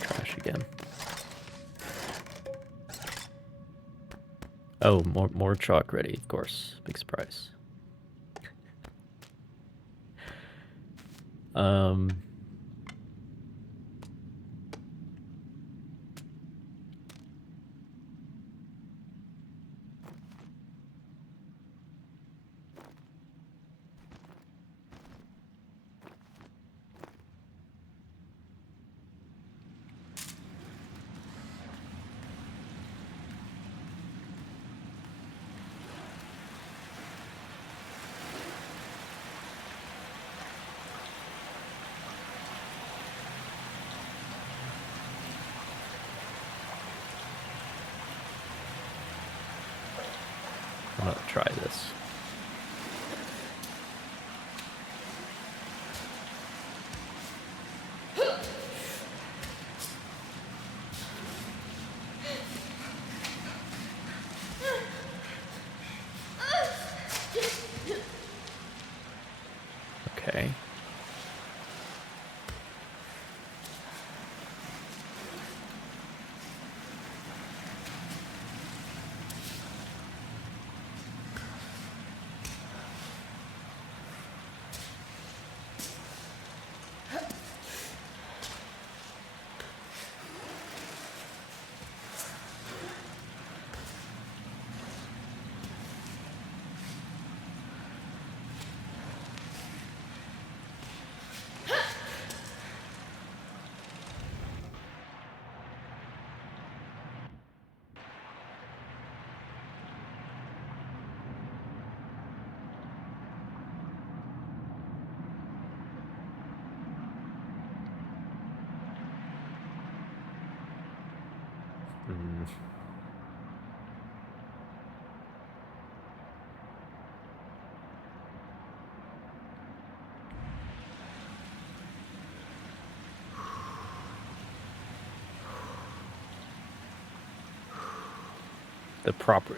trash again. Oh, more chalk ready, of course. Big surprise. I'm gonna try this. Okay.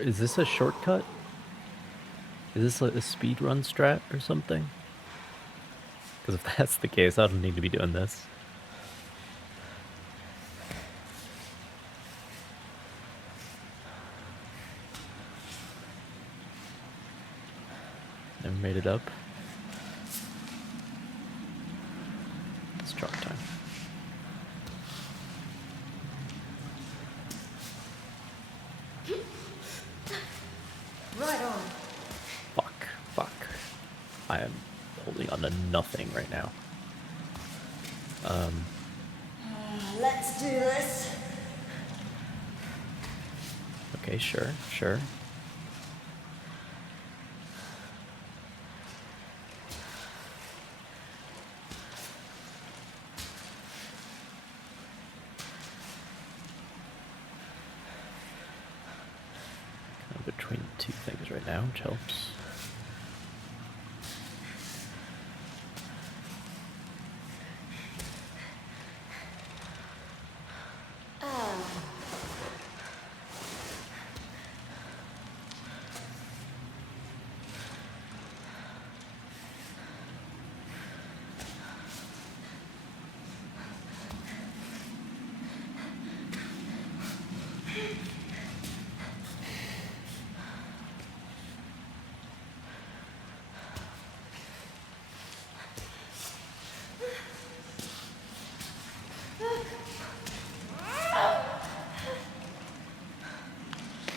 Is this a shortcut? Is this like a speed run strat or something? Because if that's the case, I don't need to be doing this. and made it up. It's truck time. Right on. Fuck. I am holding on to nothing right now. Let's do this. Okay, sure. Kind of between two things right now, which helps.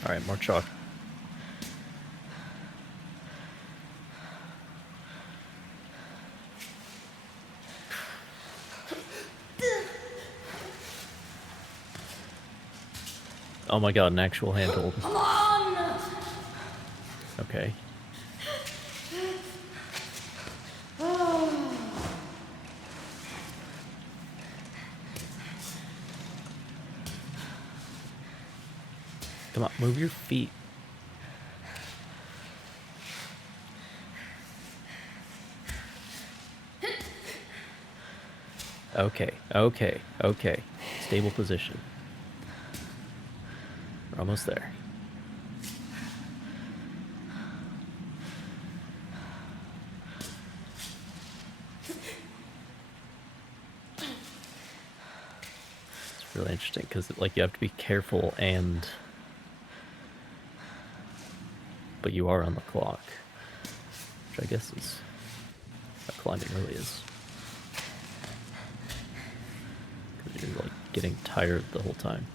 Alright, more chalk. Oh my god, an actual handhold. Come on! Okay. Come on, move your feet. Okay. Stable position. We're almost there. It's really interesting because like you have to be careful but you are on the clock, which I guess is how climbing really is. Because you're like getting tired the whole time.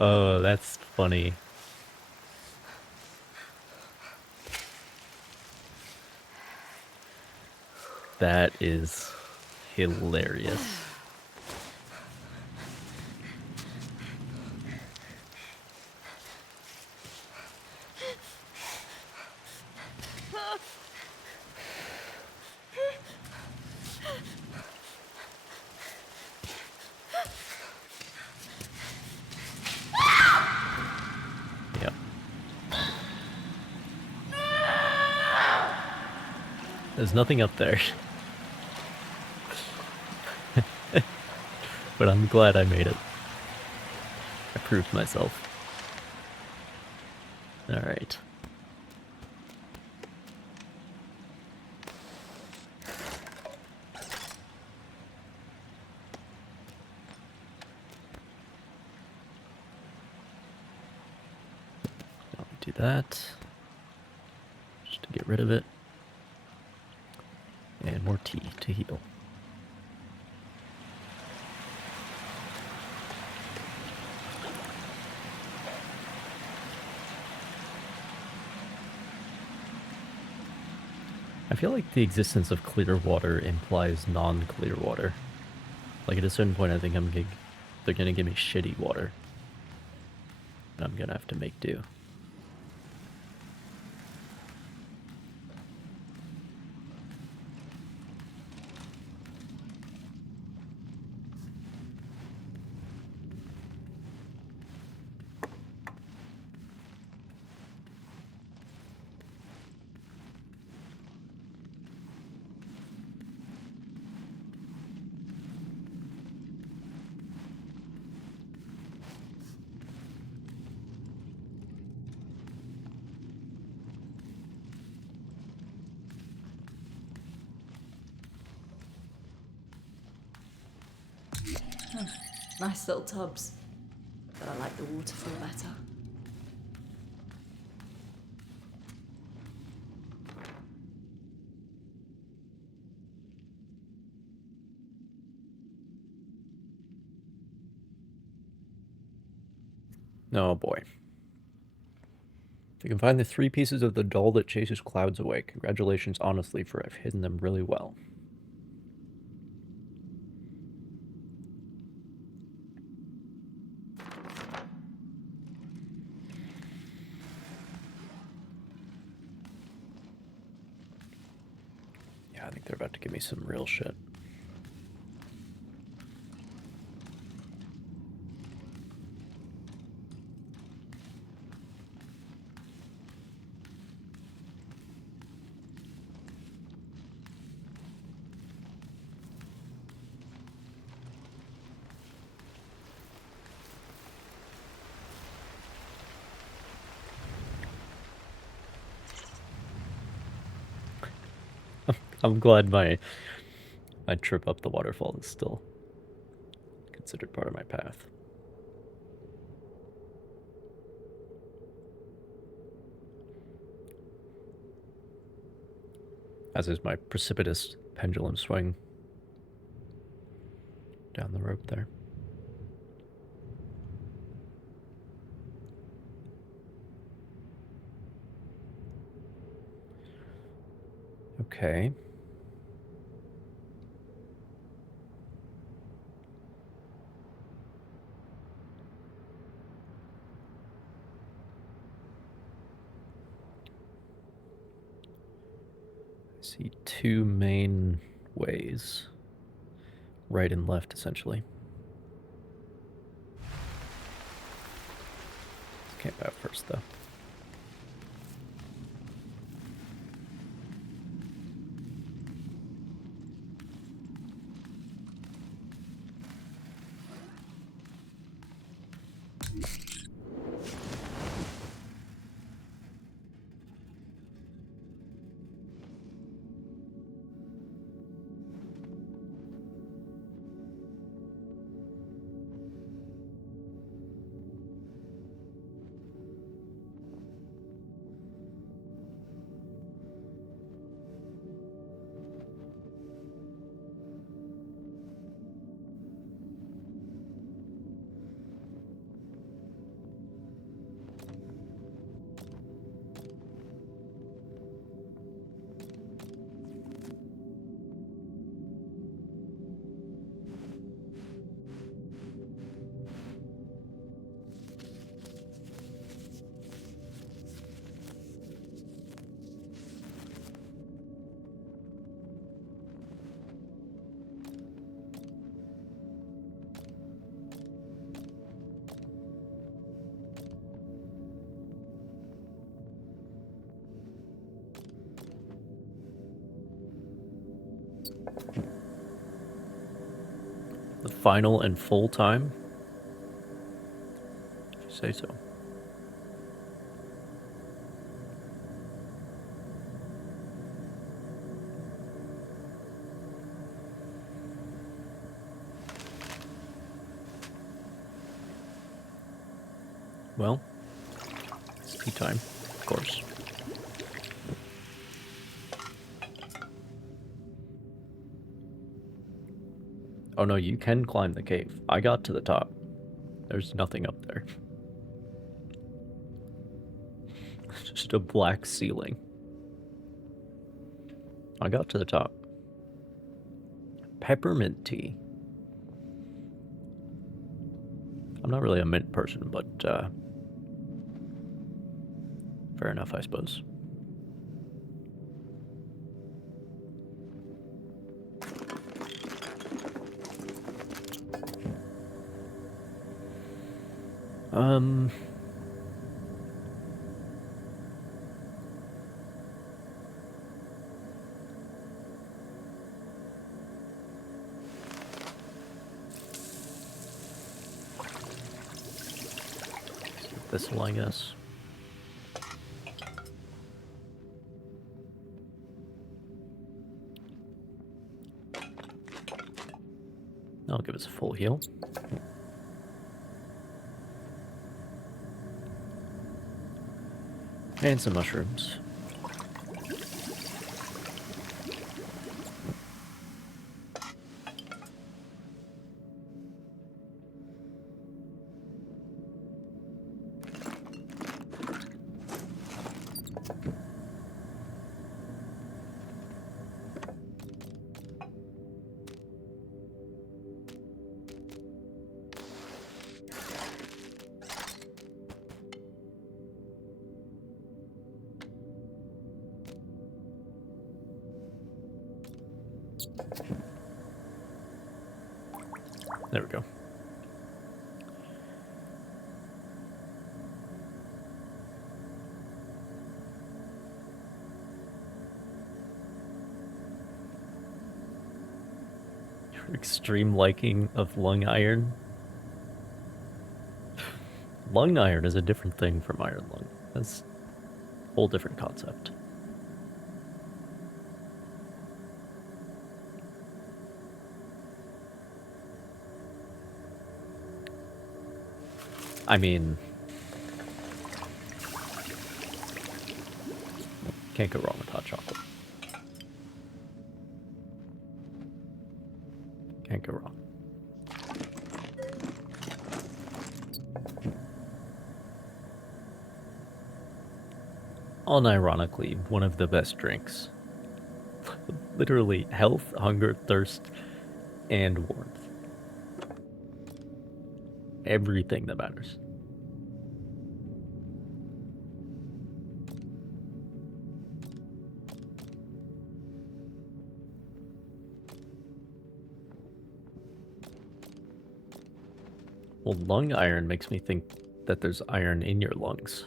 Oh, that's funny. That is hilarious. Yep. There's nothing up there. But I'm glad I made it. I proved myself. Alright. I'll do that. Just to get rid of it. And more tea to heal. I feel like the existence of clear water implies non-clear water. Like at a certain point I think they're gonna give me shitty water. And I'm gonna have to make do. Nice little tubs. But I like the waterfall better. Oh boy. If you can find the 3 pieces of the doll that chases clouds away, congratulations honestly, for I've hidden them really well. Yeah, I think they're about to give me some real shit. I'm glad my trip up the waterfall is still considered part of my path. As is my precipitous pendulum swing down the rope there. Okay. I see 2 main ways. Right and left, essentially. Let's camp out first, though. The final and full time? If you say so. Well, it's tea time, of course. Oh no, you can climb the cave. I got to the top. There's nothing up there. It's just a black ceiling. I got to the top. Peppermint tea. I'm not really a mint person, but fair enough, I suppose. This'll, I guess. I'll give us a full heal. And some mushrooms. There we go. Your extreme liking of lung iron. Lung iron is a different thing from iron lung. That's a whole different concept. I mean, can't go wrong with hot chocolate. Can't go wrong. Unironically, one of the best drinks. Literally, health, hunger, thirst, and warmth. Everything that matters. Well, lung iron makes me think that there's iron in your lungs.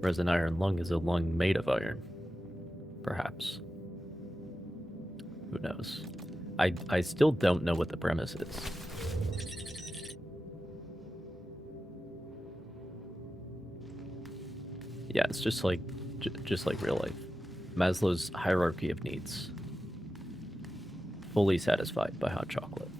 Whereas an iron lung is a lung made of iron. Perhaps. Who knows? I still don't know what the premise is. Yeah, it's just like real life. Maslow's hierarchy of needs. Fully satisfied by hot chocolate.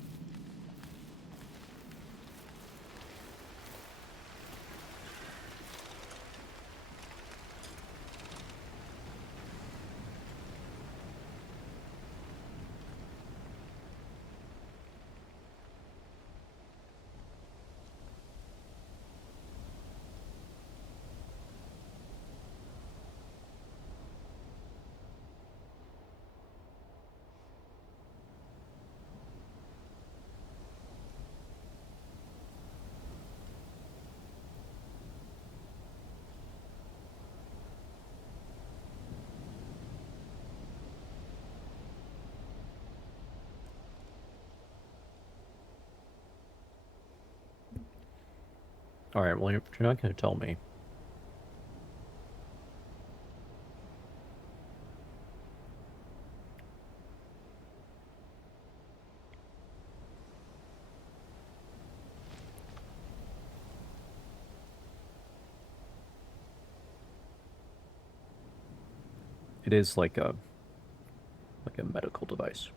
Alright, well, you're not going to tell me. It is like a medical device.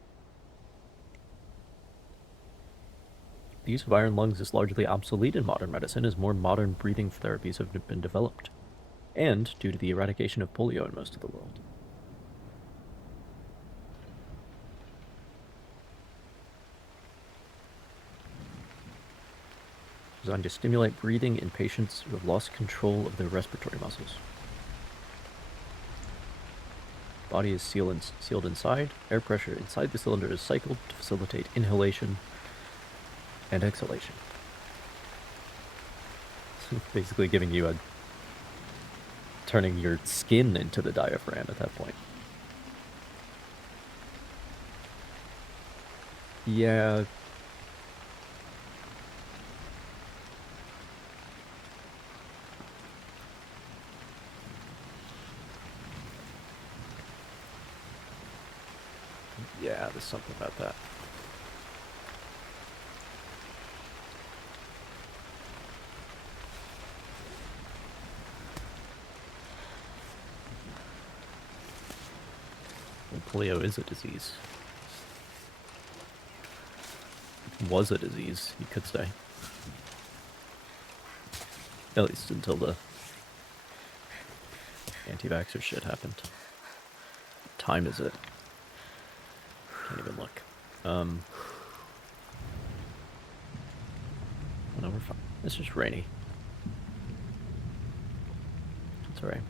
The use of iron lungs is largely obsolete in modern medicine as more modern breathing therapies have been developed, and due to the eradication of polio in most of the world. Designed to stimulate breathing in patients who have lost control of their respiratory muscles. Body is sealed inside. Air pressure inside the cylinder is cycled to facilitate inhalation and exhalation. Basically turning your skin into the diaphragm at that point. Yeah. Yeah, there's something about that. Well, polio is a disease. Was a disease, you could say. At least until the Anti-vaxxer shit happened. What time is it? Can't even look. Oh, no, we're fine. It's just rainy. It's alright.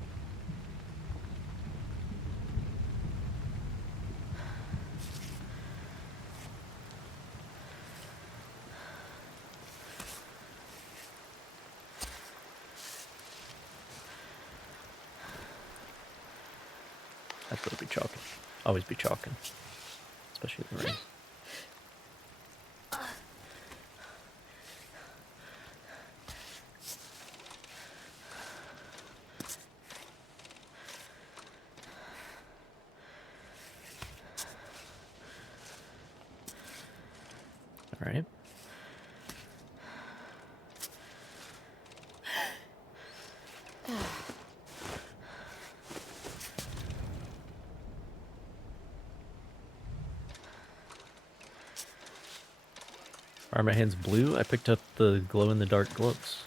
I'd still be chalking. Always be chalking. Especially in the rain. Alright. Are my hands blue? I picked up the glow-in-the-dark gloves.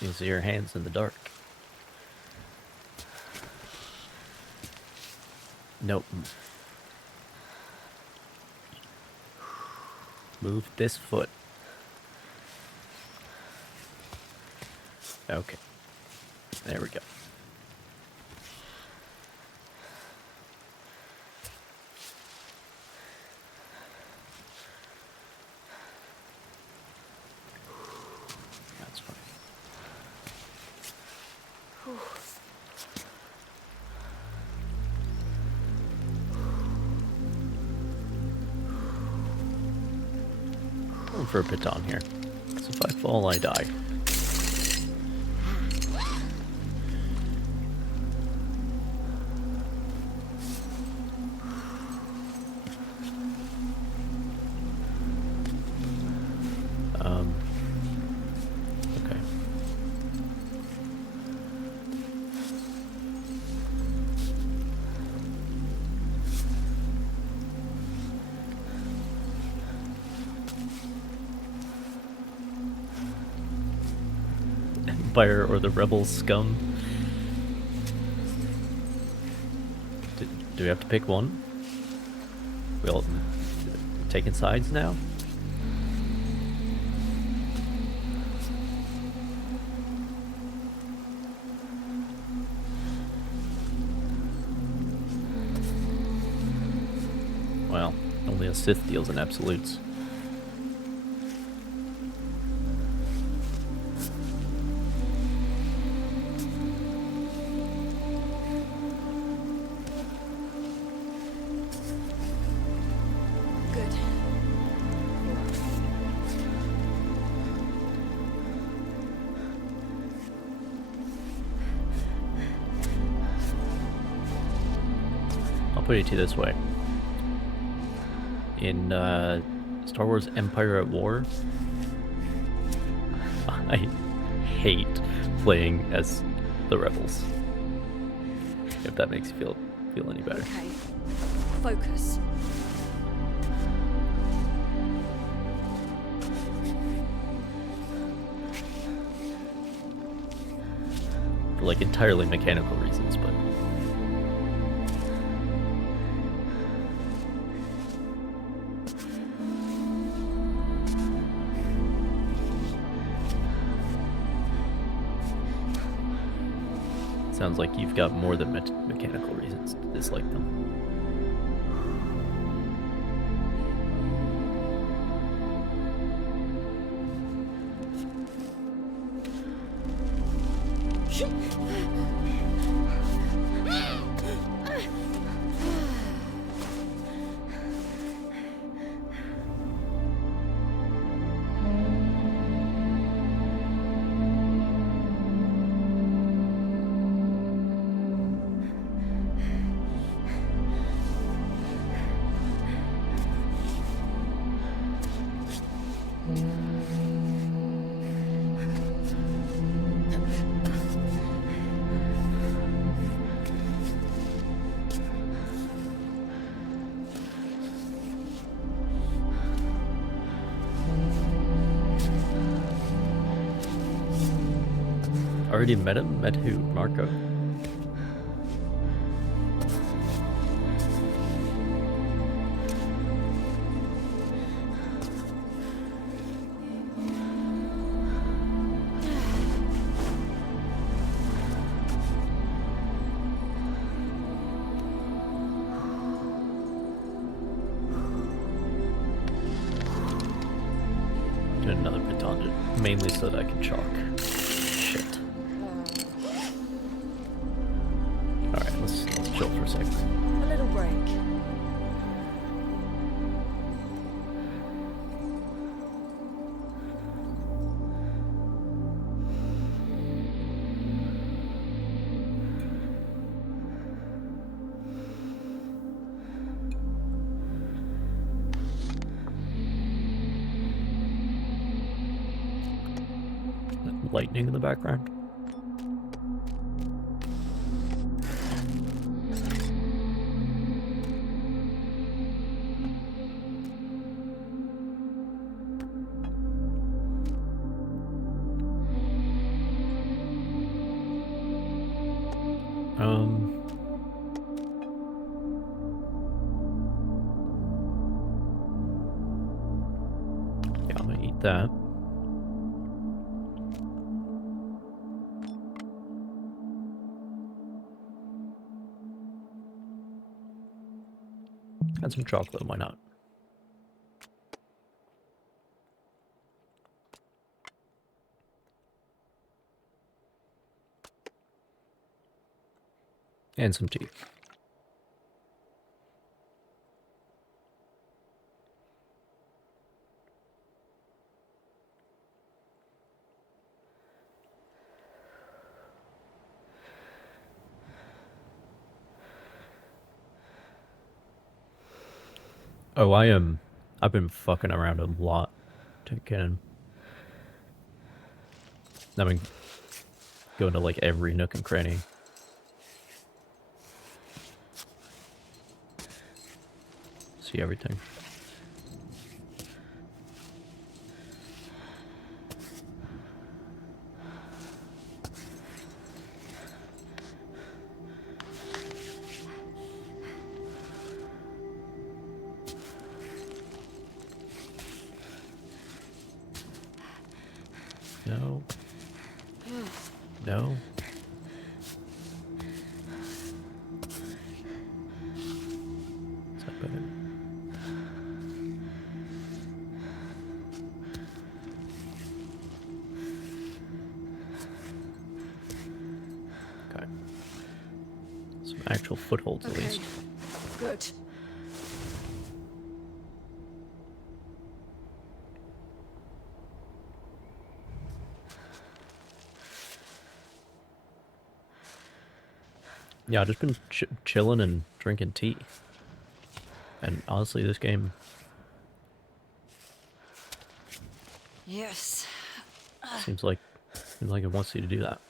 You can see your hands in the dark. Nope. Move this foot. Okay. There we go. That's fine. Going for a pt1 here. Because if I fall, I die. Okay. Empire or the rebel scum. Do we have to pick one? We all taking sides now? Well, only a Sith deals in absolutes. Good. I'll put it to you this way. In Star Wars Empire at War, I hate playing as the rebels. If that makes you feel any better. Okay. Focus. For like entirely mechanical reasons, but sounds like you've got more than mechanical reasons to dislike them. Already met him? Met who? Marco? Doing another baton, mainly so that I can chalk. Shit. Alright, let's chill for a second. A little break. Lightning in the background. Yeah, I'm gonna eat that. And some chocolate, why not? And some tea. Oh, I've been fucking around a lot to Cairn. I mean, going to like every nook and cranny. See everything. No. No. Is that better? Okay. Some actual footholds at least. Good. Yeah, I've just been chilling and drinking tea. And honestly, this game... Yes. Seems like it wants you to do that.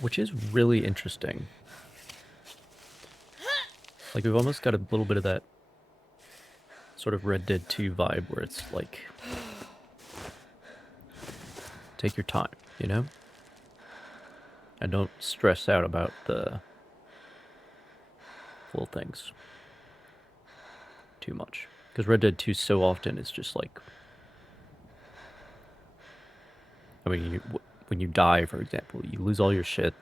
Which is really interesting. Like, we've almost got a little bit of that sort of Red Dead 2 vibe where it's like, take your time, you know? And don't stress out about the little things too much. Because Red Dead 2 so often is just like, I mean, when you die, for example, you lose all your shit,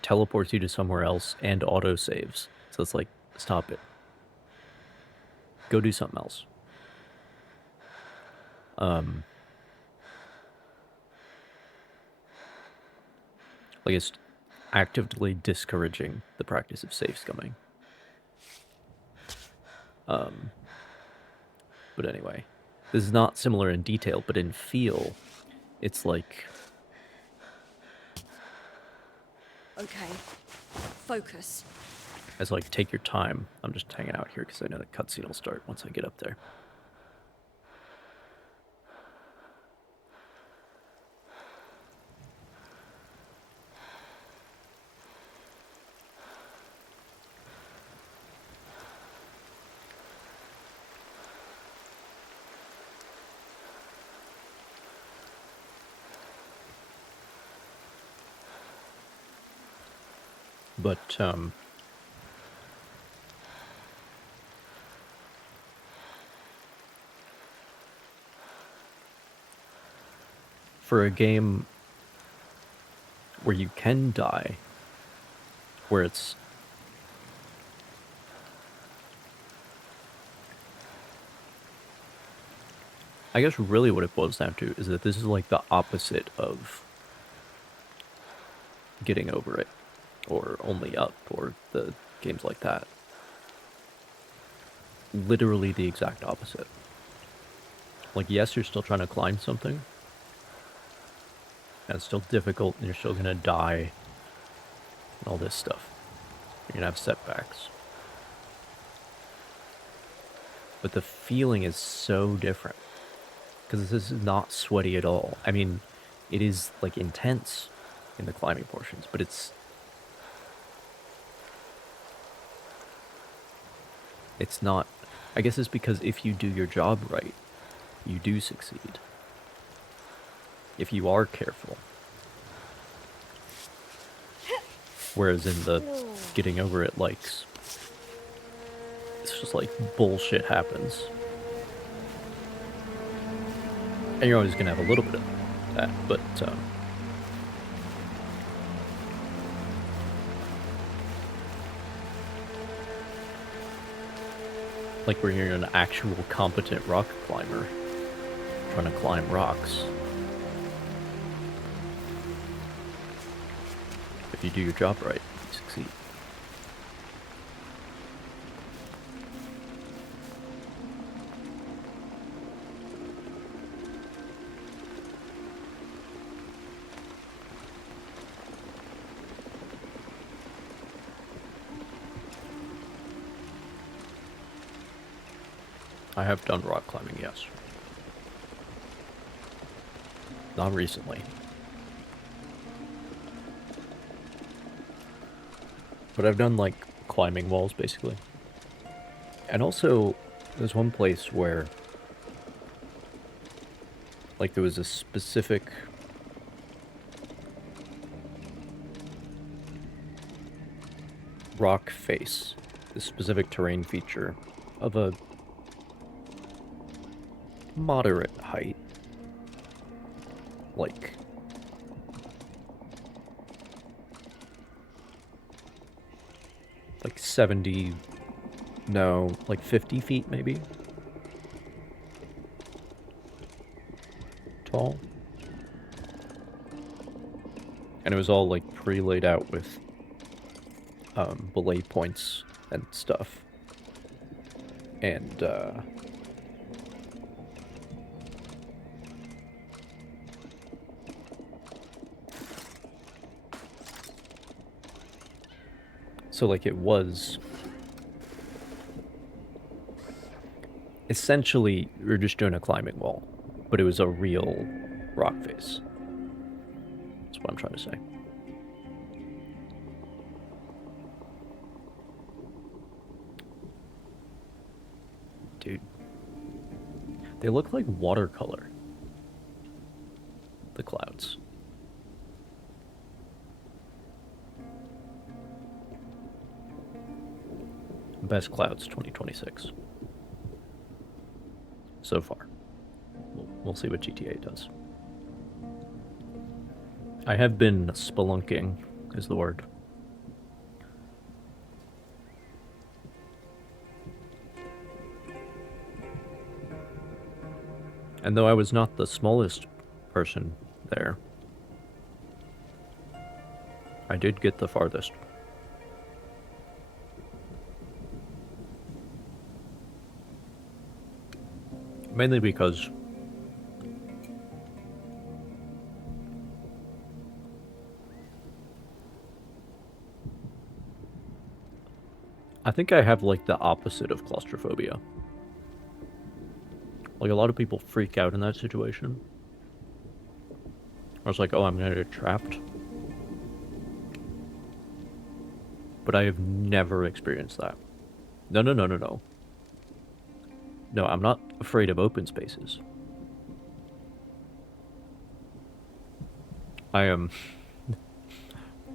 teleports you to somewhere else, and auto-saves. So it's like, stop it. Go do something else. Like, it's actively discouraging the practice of safe scumming. But anyway, this is not similar in detail, but in feel, it's like... Okay. Focus. As like, take your time. I'm just hanging out here because I know the cutscene will start once I get up there. But, for a game where you can die, where it's I guess really what it boils down to is that this is like the opposite of getting over it, or only up, or the games like that. Literally the exact opposite. Like, yes, you're still trying to climb something, and it's still difficult, and you're still gonna die, and all this stuff. You're gonna have setbacks. But the feeling is so different, because this is not sweaty at all. I mean, it is, like, intense in the climbing portions, but it's not. I guess it's because if you do your job right, you do succeed. If you are careful. Whereas in the getting over it likes, it's just like bullshit happens. And you're always gonna have a little bit of that, but like where you're an actual competent rock climber trying to climb rocks. If you do your job right, you succeed. I have done rock climbing, yes. Not recently. But I've done, like, climbing walls, basically. And also, there's one place where, like, there was a specific rock face, this specific terrain feature of a moderate height. Like 70, no, like 50 feet maybe? Tall. And it was all like pre-laid out with belay points and stuff. And so, like, it was essentially, you're just doing a climbing wall, but it was a real rock face. That's what I'm trying to say. Dude. They look like watercolor. The clouds. Best clouds 2026. So far. We'll see what GTA does. I have been spelunking, is the word. And though I was not the smallest person there, I did get the farthest. Mainly because I think I have like the opposite of claustrophobia. Like a lot of people freak out in that situation. I was like, oh, I'm gonna get trapped. But I have never experienced that. No, no, no, no, no. No, I'm not afraid of open spaces. I am...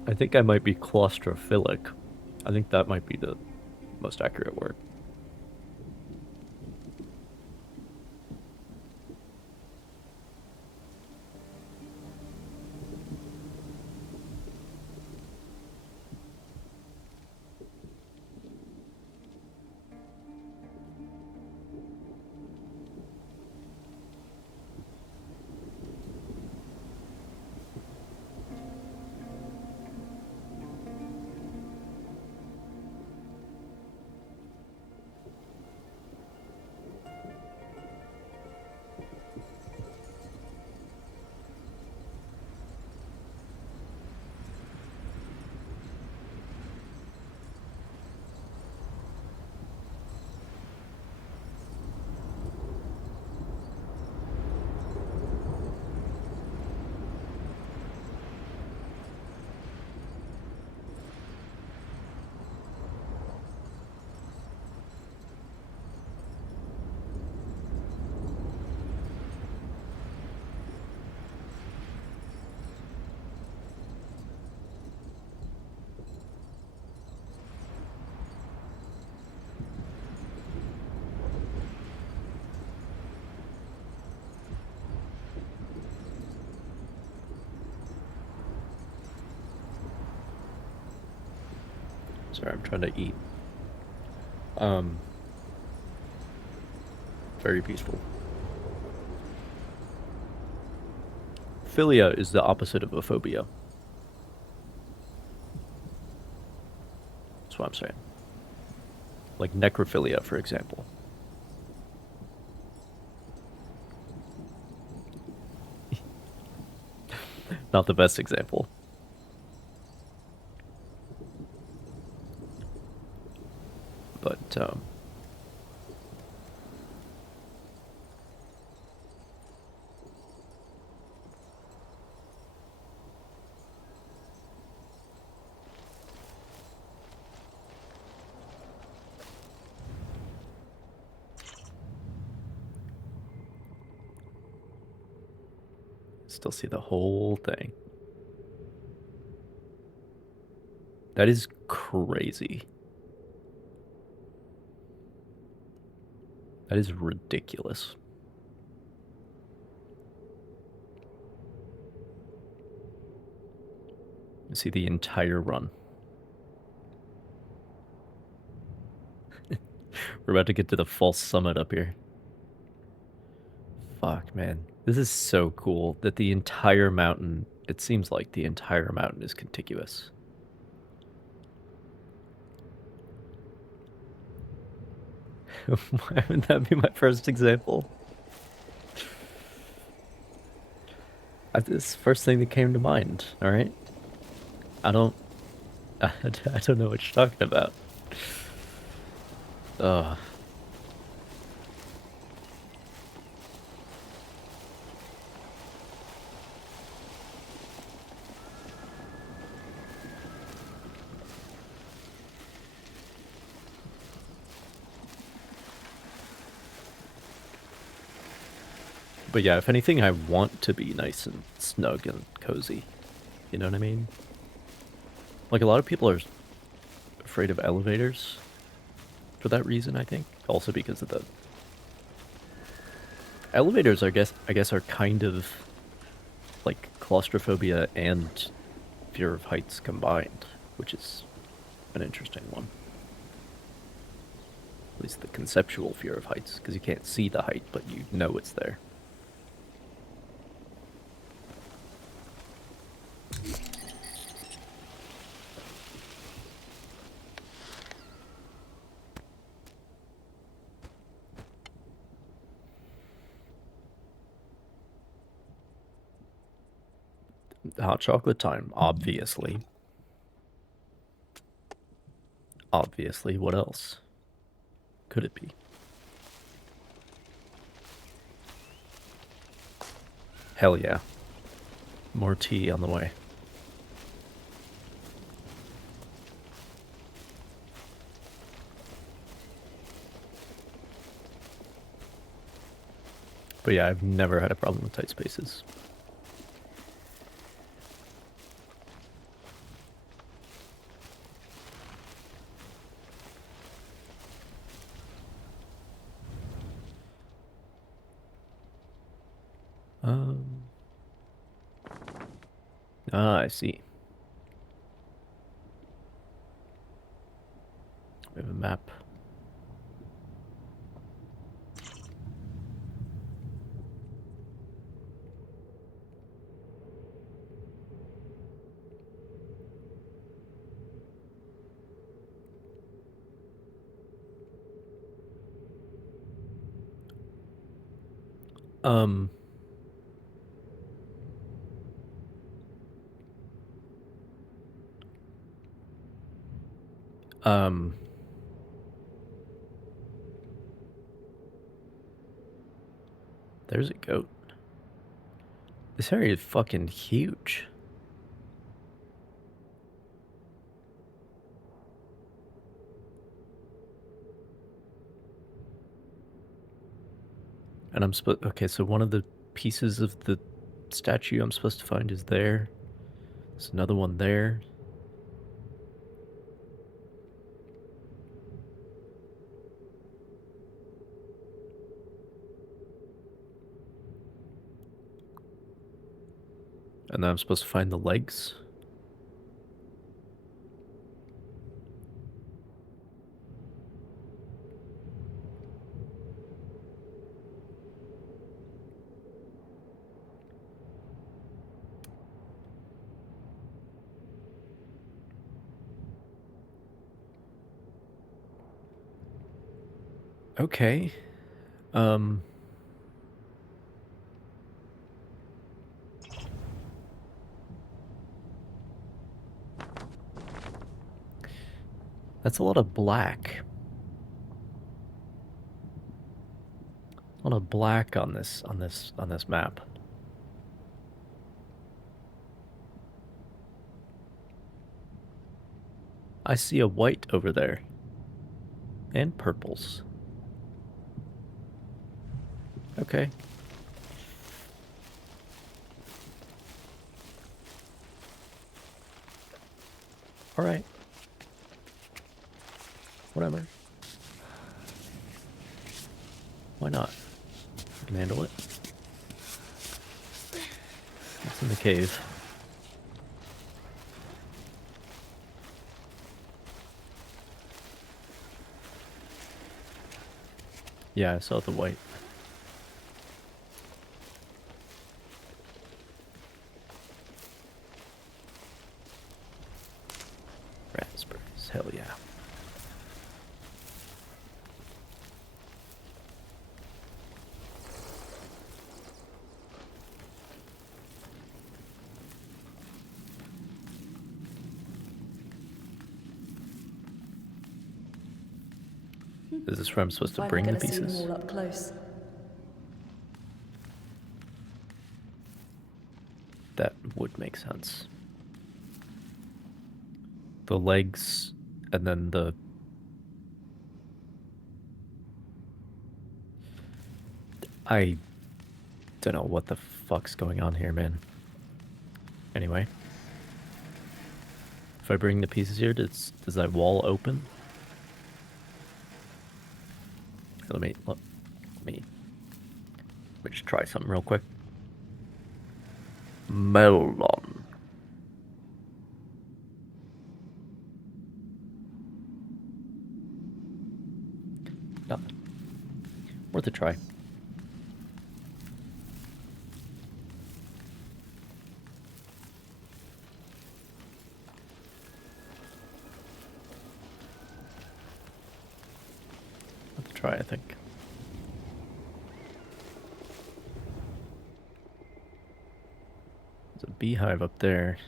I think I might be claustrophilic. I think that might be the most accurate word. Sorry, I'm trying to eat. Very peaceful. Philia is the opposite of a phobia. That's what I'm saying. Like necrophilia, for example. Not the best example. But, still see the whole thing. That is crazy. That is ridiculous. You see the entire run. We're about to get to the false summit up here. Fuck, man. This is so cool that the entire mountain, it seems like the entire mountain is contiguous. Why would that be my first example? This first thing that came to mind, alright? I don't know what you're talking about. Ugh. But yeah, if anything, I want to be nice and snug and cozy. You know what I mean? Like, a lot of people are afraid of elevators for that reason, I think. Also because of the... Elevators, I guess are kind of like claustrophobia and fear of heights combined, which is an interesting one. At least the conceptual fear of heights, because you can't see the height, but you know it's there. Hot chocolate time, obviously. Obviously, what else could it be? Hell yeah. More tea on the way. But yeah, I've never had a problem with tight spaces. I see. We have a map. Um, um, there's a goat. This area is fucking huge. And I'm supposed... Okay, so one of the pieces of the statue I'm supposed to find is there. There's another one there. And then I'm supposed to find the legs. Okay. That's a lot of black. A lot of black on this map. I see a white over there. And purples. Okay. Alright. Whatever. Why not? I can handle it. It's in the cave. Yeah, I saw the white. Raspberries, hell yeah. Is this where I'm supposed to bring the pieces? See them all up close. That would make sense. The legs, and then the... I don't know what the fuck's going on here, man. Anyway. If I bring the pieces here, does that wall open? Let me just try something real quick. Melon. Nothing. Worth a try. Worth a try, I think. There's a beehive up there.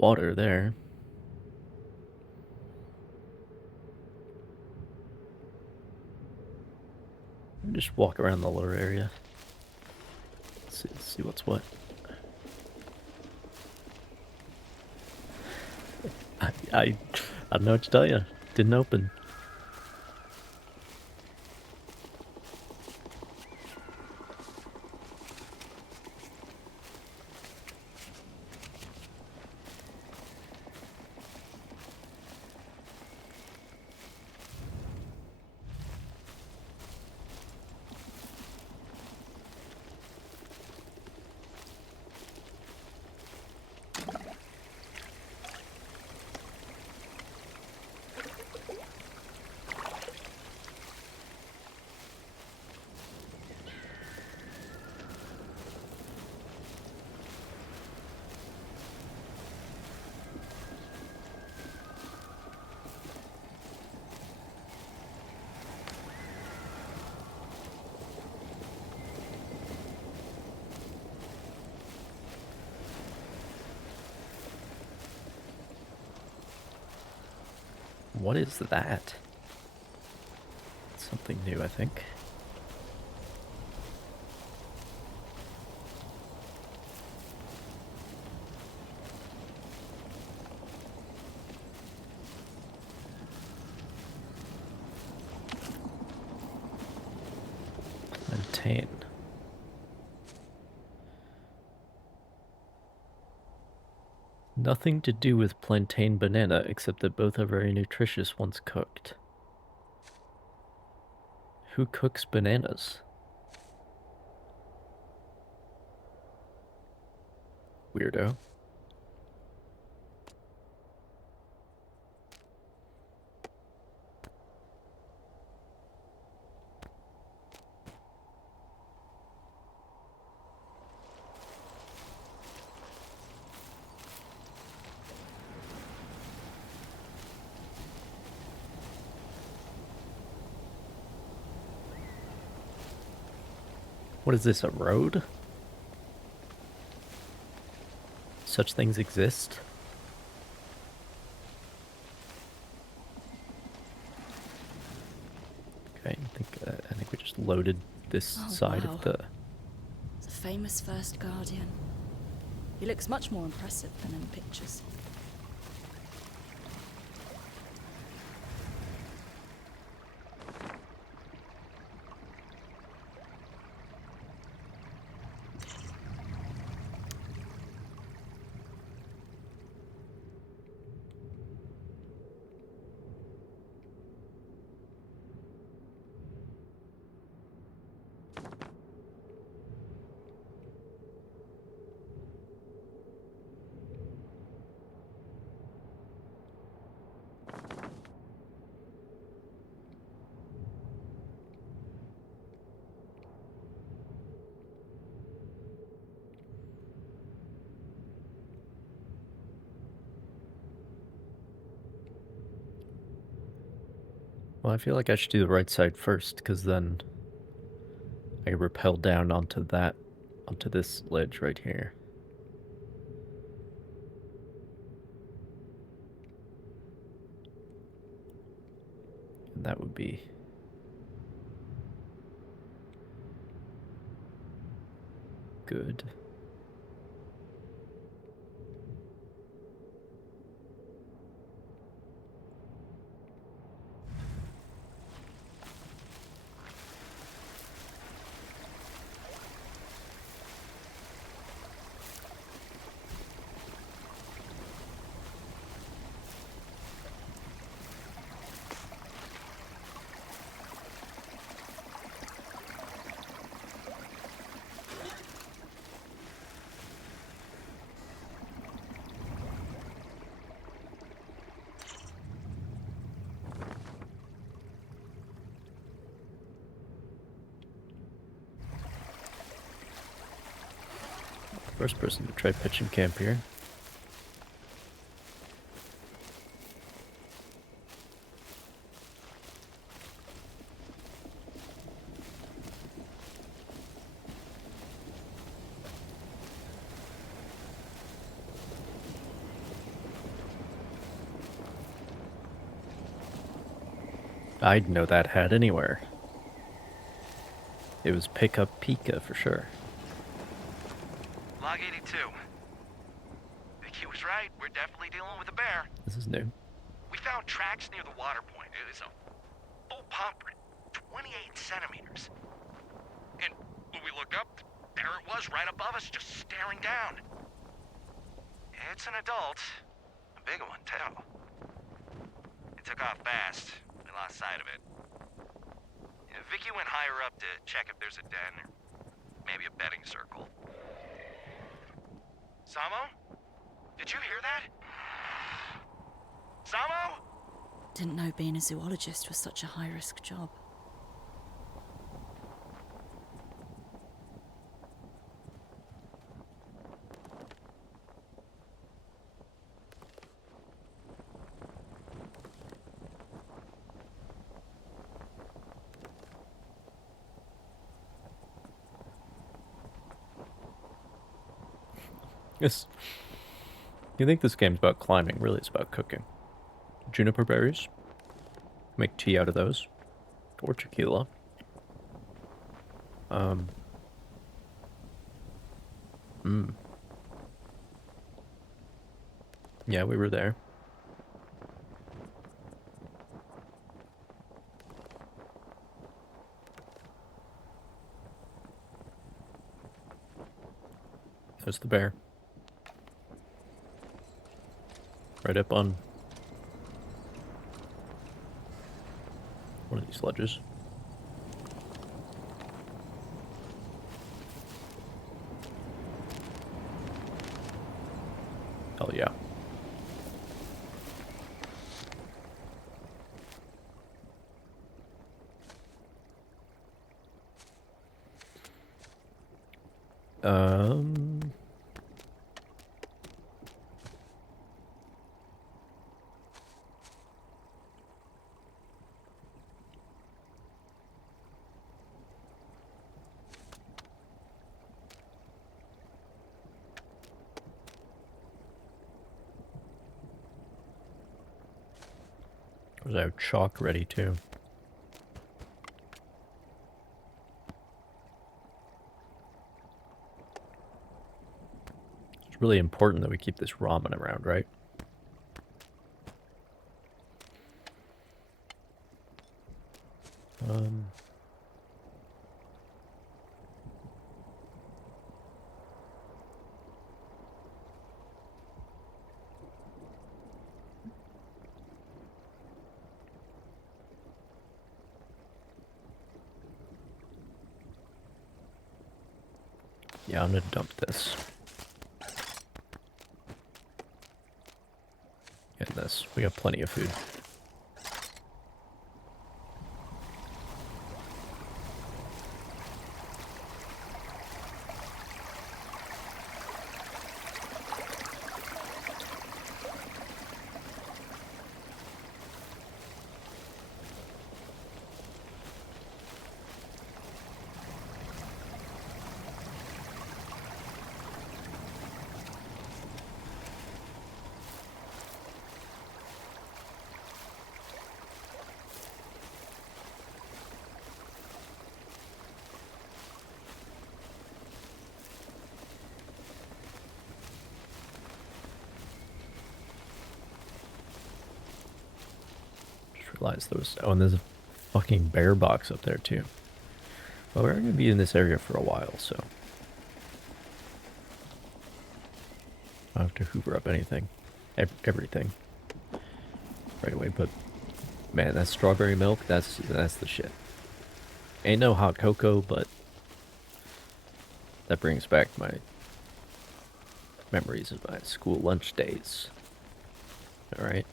water there. Just walk around the lower area. See what's what. I don't know what to tell you. Didn't open. What is that? Something new, I think. Plantain. Nothing to do with plantain banana, except that both are very nutritious once cooked. Who cooks bananas? Weirdo. What is this, a road? Such things exist? Okay, I think we just loaded this side of the... It's a famous first Guardian. He looks much more impressive than in pictures. Well, I feel like I should do the right side first, because then I rappel down onto this ledge right here. And that would be good. First person to try pitching camp here. I'd know that hat anywhere. It was Pickup Pika for sure. Log 82. Vicky was right. We're definitely dealing with a bear. This is new. We found tracks near the water point. It was a full paw print, 28 centimeters. And when we look up, there it was right above us, just staring down. It's an adult. A big one, too. It took off fast. We lost sight of it. Vicky went higher up to check if there's a den or maybe a bedding circle. Samo? Did you hear that? Samo? Didn't know being a zoologist was such a high-risk job. Yes. You think this game's about climbing? Really, it's about cooking. Juniper berries. Make tea out of those. Or tequila. Yeah, we were there. There's the bear. Right up on one of these ledges. Hell yeah. Was I have chalk ready too? It's really important that we keep this ramen around, right? Yeah, I'm gonna dump this. And this. We have plenty of food. Realized there was, oh, and there's a fucking bear box up there too. Well, we're gonna be in this area for a while, so I don't have to hoover up anything, everything right away. But man, that strawberry milk, that's the shit. Ain't no hot cocoa, but that brings back my memories of my school lunch days. All right.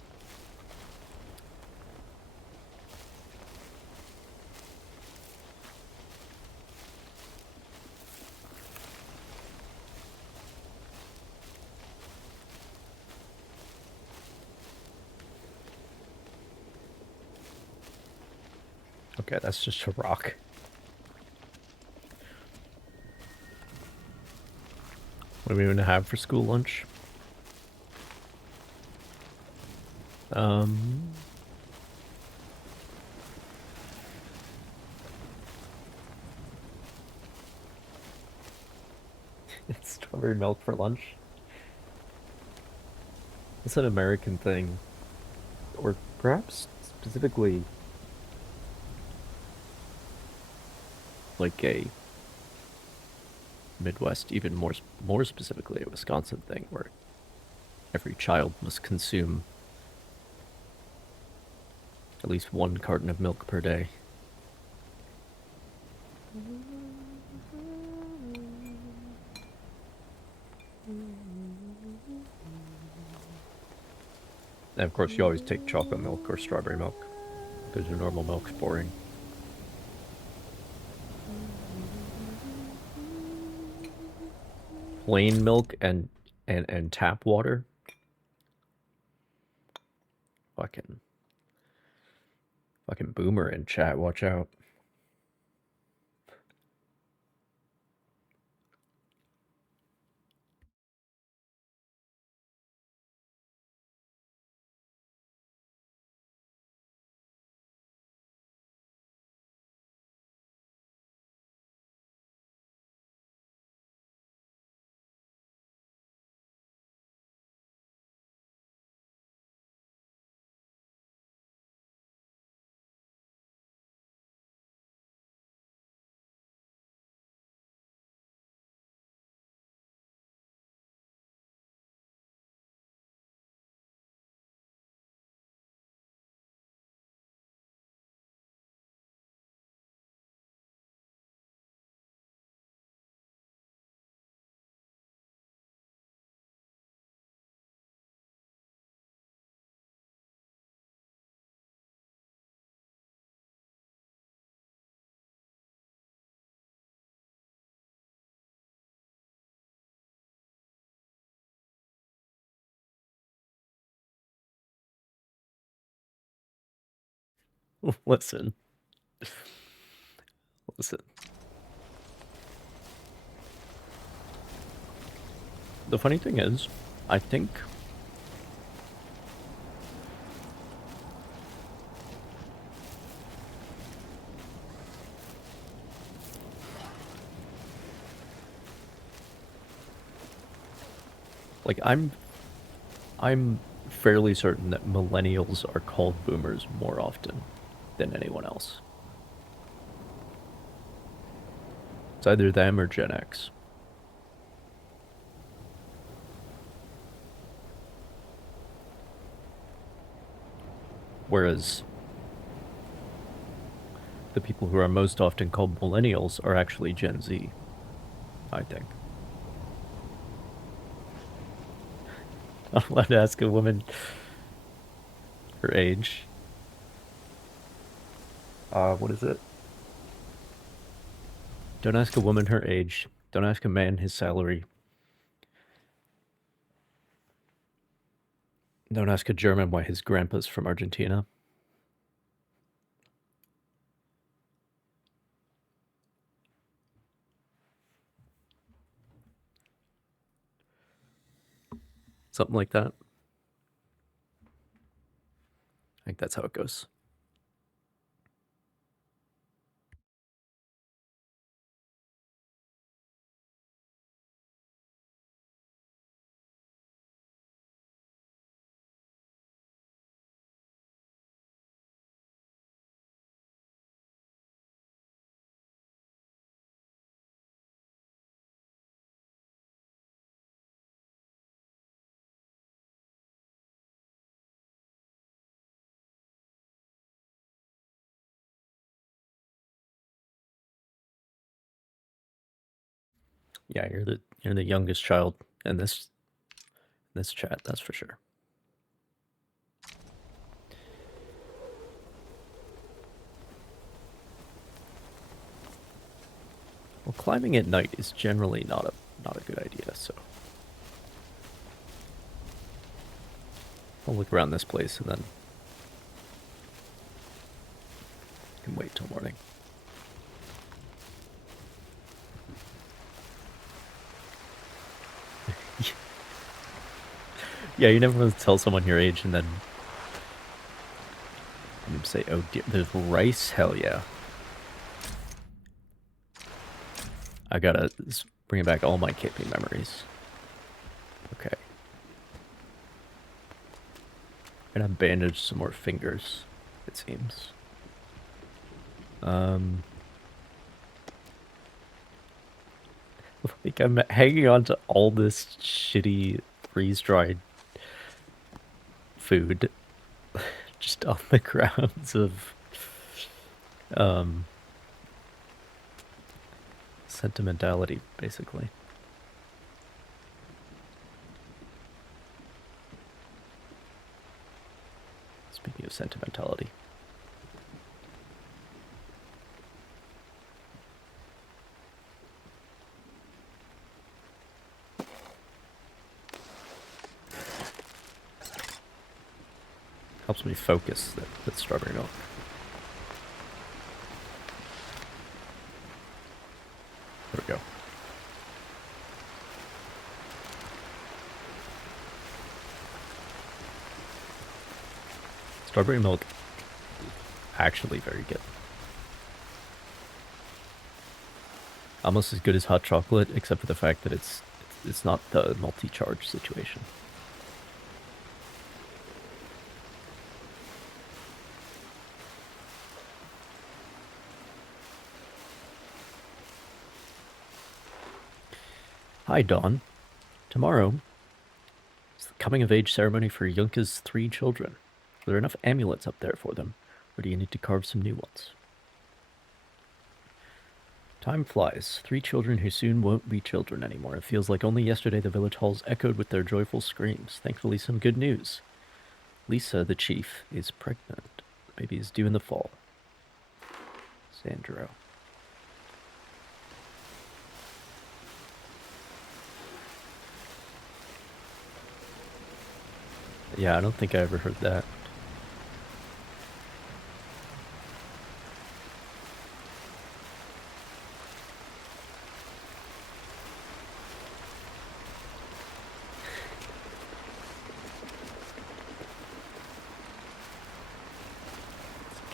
Okay, that's just a rock. What are we going to have for school lunch? strawberry milk for lunch. It's an American thing. Or perhaps specifically like a Midwest, even more specifically a Wisconsin thing, where every child must consume at least 1 carton of milk per day. And of course, you always take chocolate milk or strawberry milk, because your normal milk's boring. Plain milk and tap water. Fucking boomer in chat, watch out. Listen. Listen. The funny thing is, I think like I'm fairly certain that millennials are called boomers more often than anyone else. It's either them or Gen X. Whereas the people who are most often called millennials are actually Gen Z, I think. I'm allowed to ask a woman her age. What is it? Don't ask a woman her age. Don't ask a man his salary. Don't ask a German why his grandpa's from Argentina. Something like that. I think that's how it goes. Yeah, you're the youngest child in this chat, that's for sure. Well, climbing at night is generally not a good idea, so I'll look around this place and then can wait till morning. Yeah, you never want to tell someone your age and then you say, "Oh dear, there's rice." Hell yeah! I gotta bring back all my camping memories. Okay. Gonna bandage some more fingers, it seems. Like I'm hanging on to all this shitty freeze-dried food just on the grounds of sentimentality, basically. Speaking of sentimentality. Helps me focus, that strawberry milk. There we go. Strawberry milk, actually very good. Almost as good as hot chocolate, except for the fact that it's not the multi-charge situation. Hi, Dawn. Tomorrow is the coming-of-age ceremony for Yunka's 3 children. Are there enough amulets up there for them, or do you need to carve some new ones? Time flies. 3 children who soon won't be children anymore. It feels like only yesterday the village halls echoed with their joyful screams. Thankfully, some good news. Lisa, the chief, is pregnant. The baby is due in the fall. Sandro. Yeah, I don't think I ever heard that.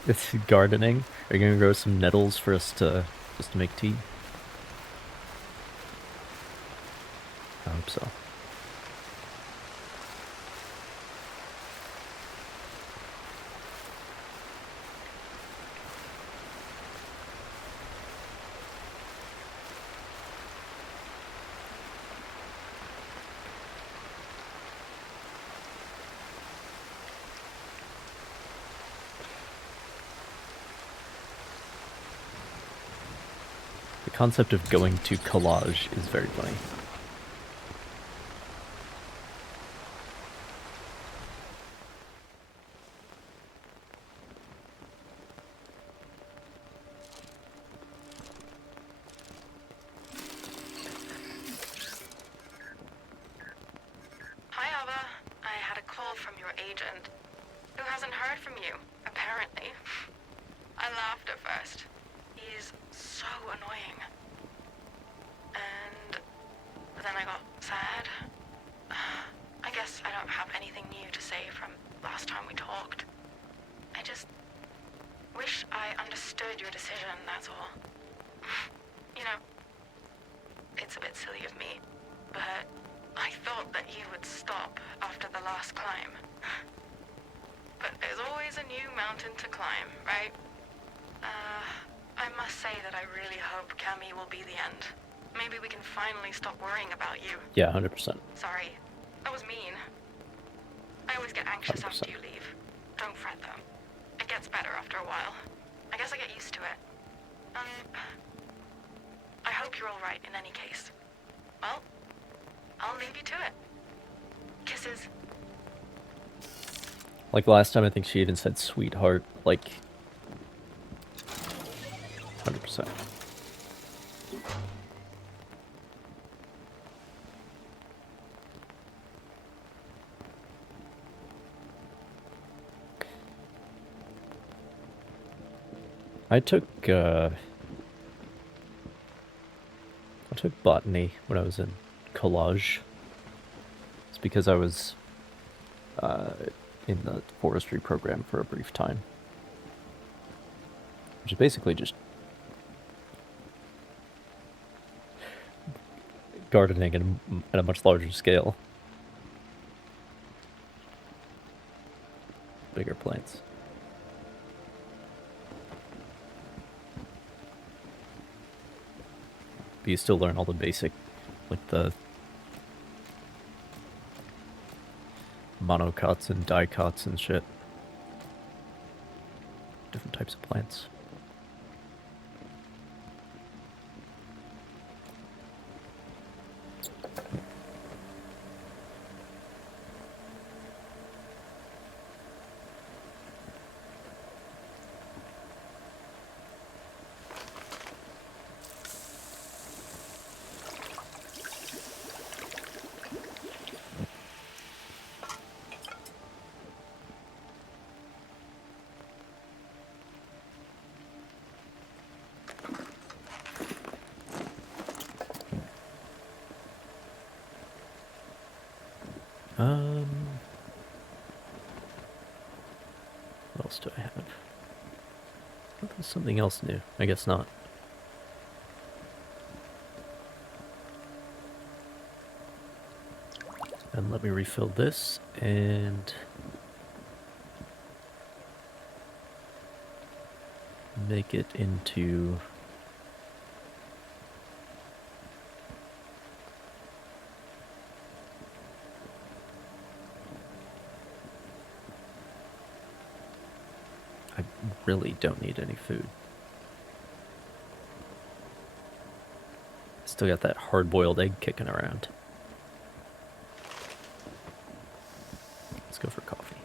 It's gardening. Are you gonna grow some nettles for us to just to make tea? I hope so. The concept of going to collage is very funny. Hi, Ava. I had a call from your agent, who hasn't heard from you, apparently. I laughed at first. He's so annoying. And then I got sad. I guess I don't have anything new to say from last time we talked. I just wish I understood your decision, that's all. You know, it's a bit silly of me, but I thought that you would stop after the last climb. But there's always a new mountain to climb, right? I must say that I really hope Cammy will be the end. Maybe we can finally stop worrying about you. Yeah, 100%. Sorry, that was mean. I always get anxious 100%. after you leave. Don't fret though. It gets better after a while. I guess I get used to it. I hope you're alright in any case. Well, I'll leave you to it. Kisses. Like last time, I think she even said sweetheart, like 100%. I took botany when I was in collage. It's because I was in the forestry program for a brief time, which is basically just gardening at a much larger scale. bigger plants. But you still learn all the basic, like the monocots and dicots and shit. Different types of plants. What else do I have? Oh, there's something else new. I guess not. And let me refill this and make it into I really don't need any food. Still got that hard-boiled egg kicking around. Let's go for coffee.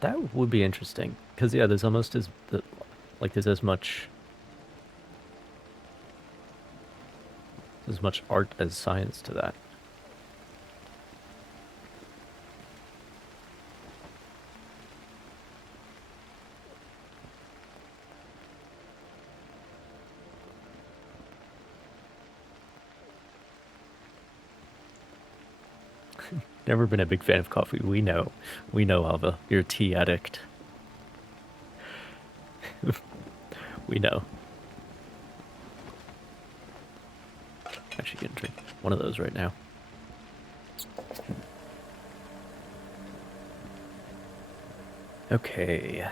That would be interesting, because yeah, there's almost there's as much art as science to that. Never been a big fan of coffee. We know, Ava. You're a tea addict. We know. Actually, gonna drink one of those right now. Okay.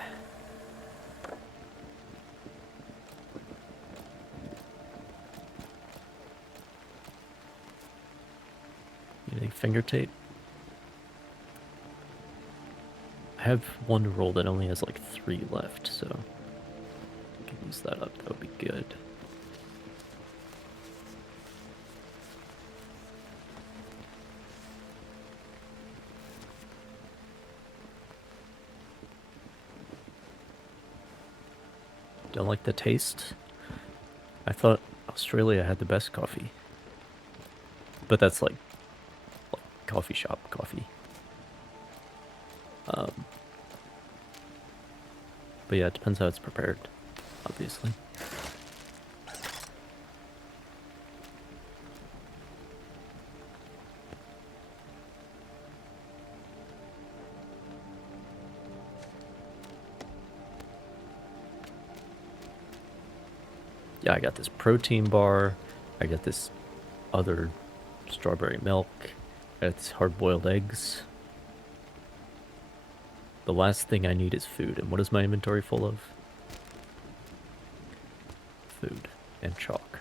Need any finger tape? I have one roll that only has like 3 left, so I can use that up. That would be good. Don't like the taste? I thought Australia had the best coffee. But that's like coffee shop coffee. But yeah, it depends how it's prepared, obviously. Yeah, I got this protein bar. I got this other strawberry milk. I got these hard-boiled eggs. The last thing I need is food. And what is my inventory full of? Food and chalk.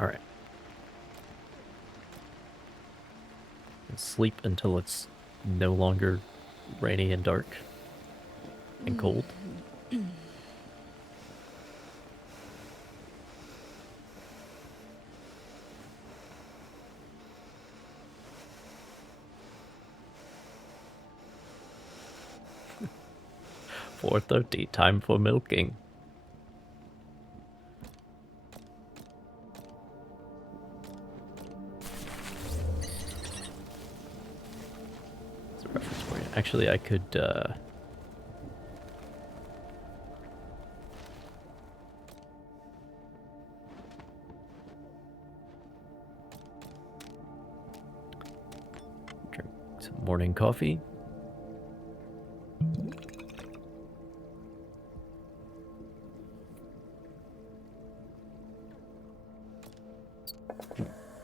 Alright. Sleep until it's no longer rainy and dark. and cold. 4:30, time for milking. That's a reference for you. Actually, I could, drink some morning coffee.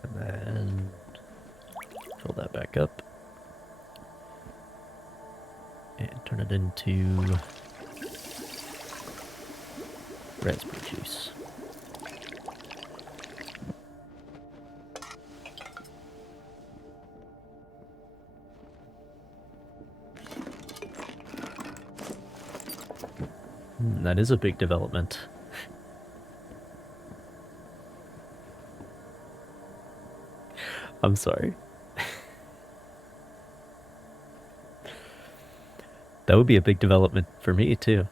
And then fill that back up. And turn it into raspberry juice. That is a big development. I'm sorry. That would be a big development for me, too.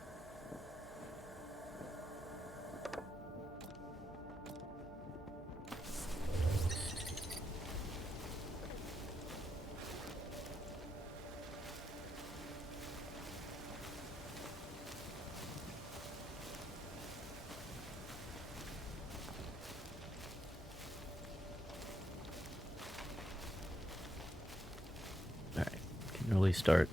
Alright, can really start.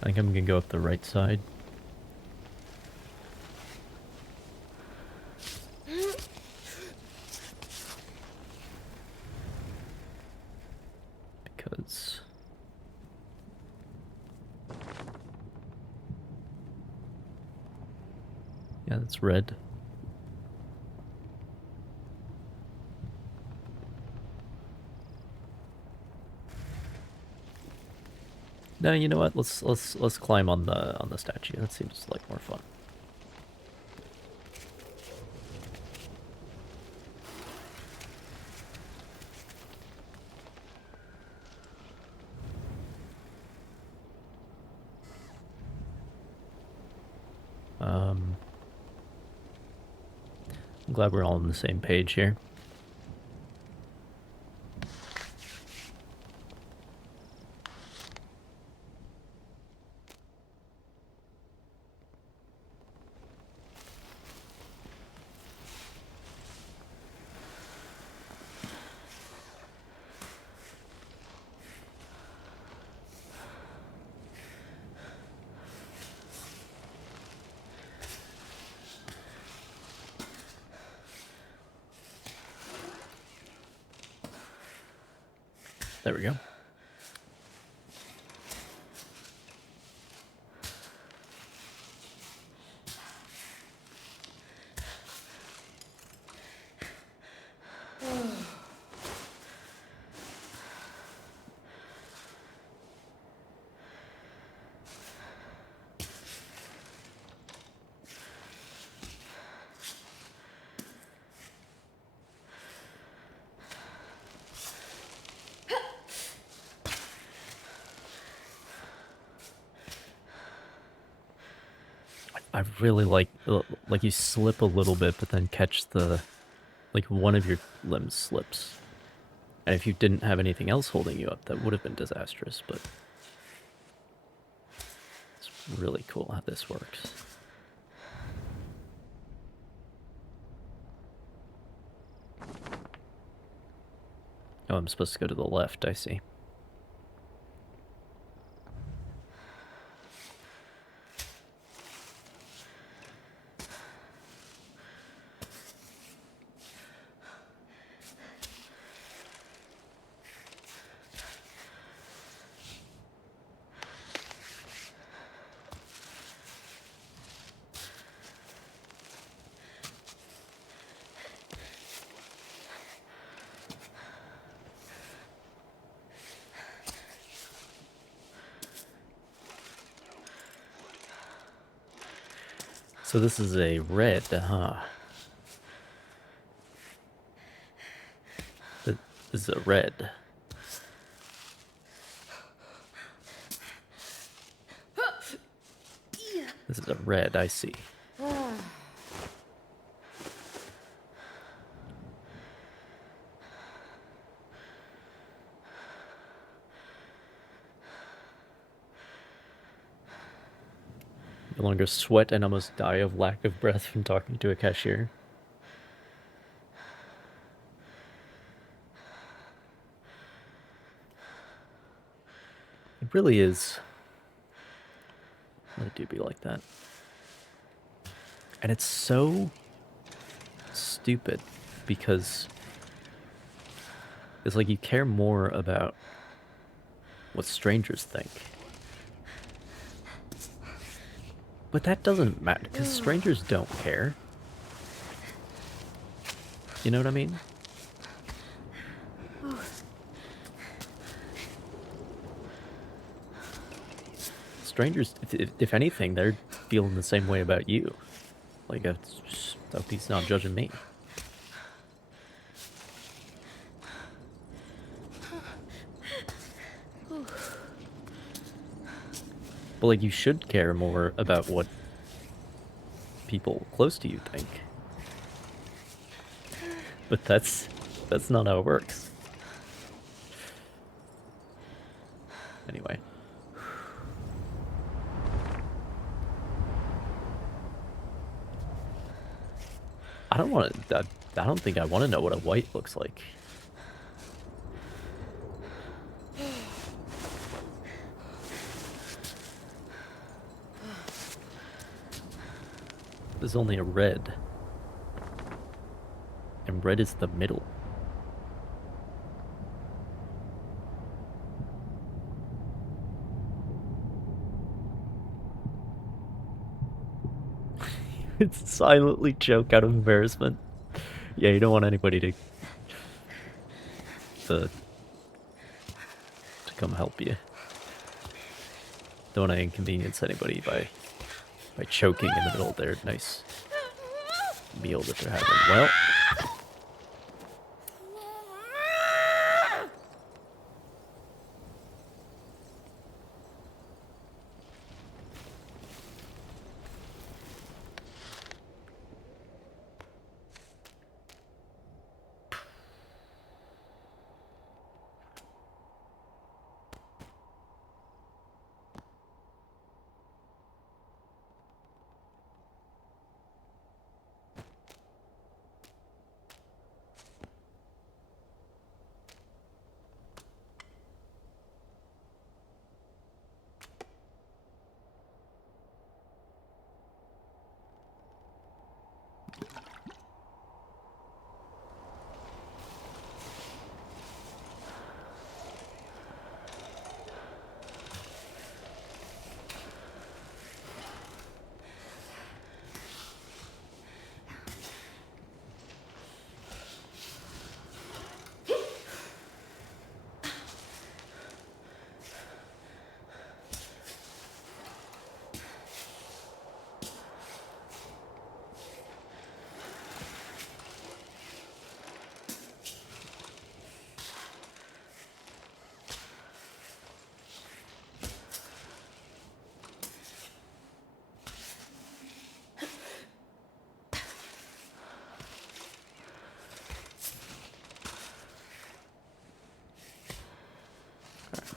I think I'm gonna go up the right side. Because yeah, that's red. No, you know what? Let's climb on the statue. That seems like more fun. I'm glad we're all on the same page here. There we go. I really like you slip a little bit, but then catch like one of your limbs slips. And if you didn't have anything else holding you up, that would have been disastrous, but it's really cool how this works. Oh, I'm supposed to go to the left, I see. So this is a red, huh? This is a red. This is a red, I see. No longer sweat and almost die of lack of breath from talking to a cashier. It really is. Let it do be like that. And it's so stupid because it's like you care more about what strangers think. But that doesn't matter because strangers don't care. You know what I mean? Strangers, if anything, they're feeling the same way about you. Like, I hope he's not judging me. But, like, you should care more about what people close to you think. But that's not how it works. Anyway. I don't think I want to know what a white looks like. There's only a red. And red is the middle. It's silently choke out of embarrassment. Yeah, you don't want anybody to come help you. Don't want to inconvenience anybody by choking in the middle of their nice meal that they're having. Well,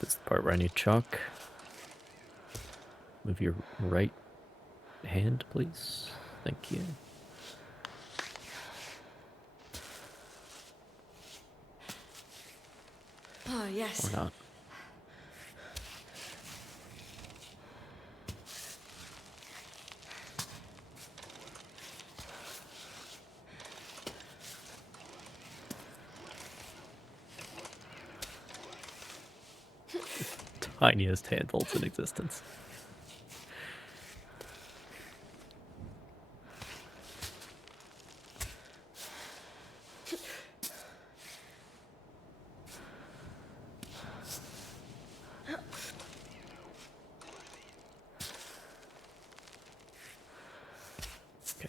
this is the part where I need chalk. Move your right hand, please. Thank you. Oh, yes. Or not. Tiniest handholds in existence.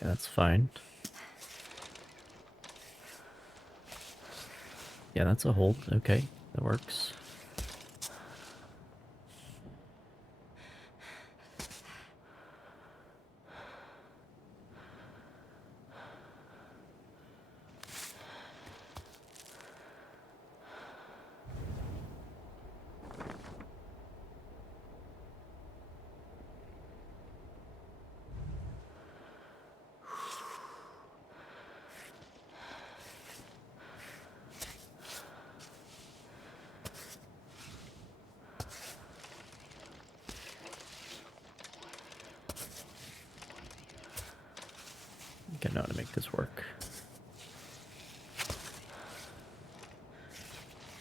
That's fine. Yeah, that's a hold. Okay, that works. I think I know how to make this work.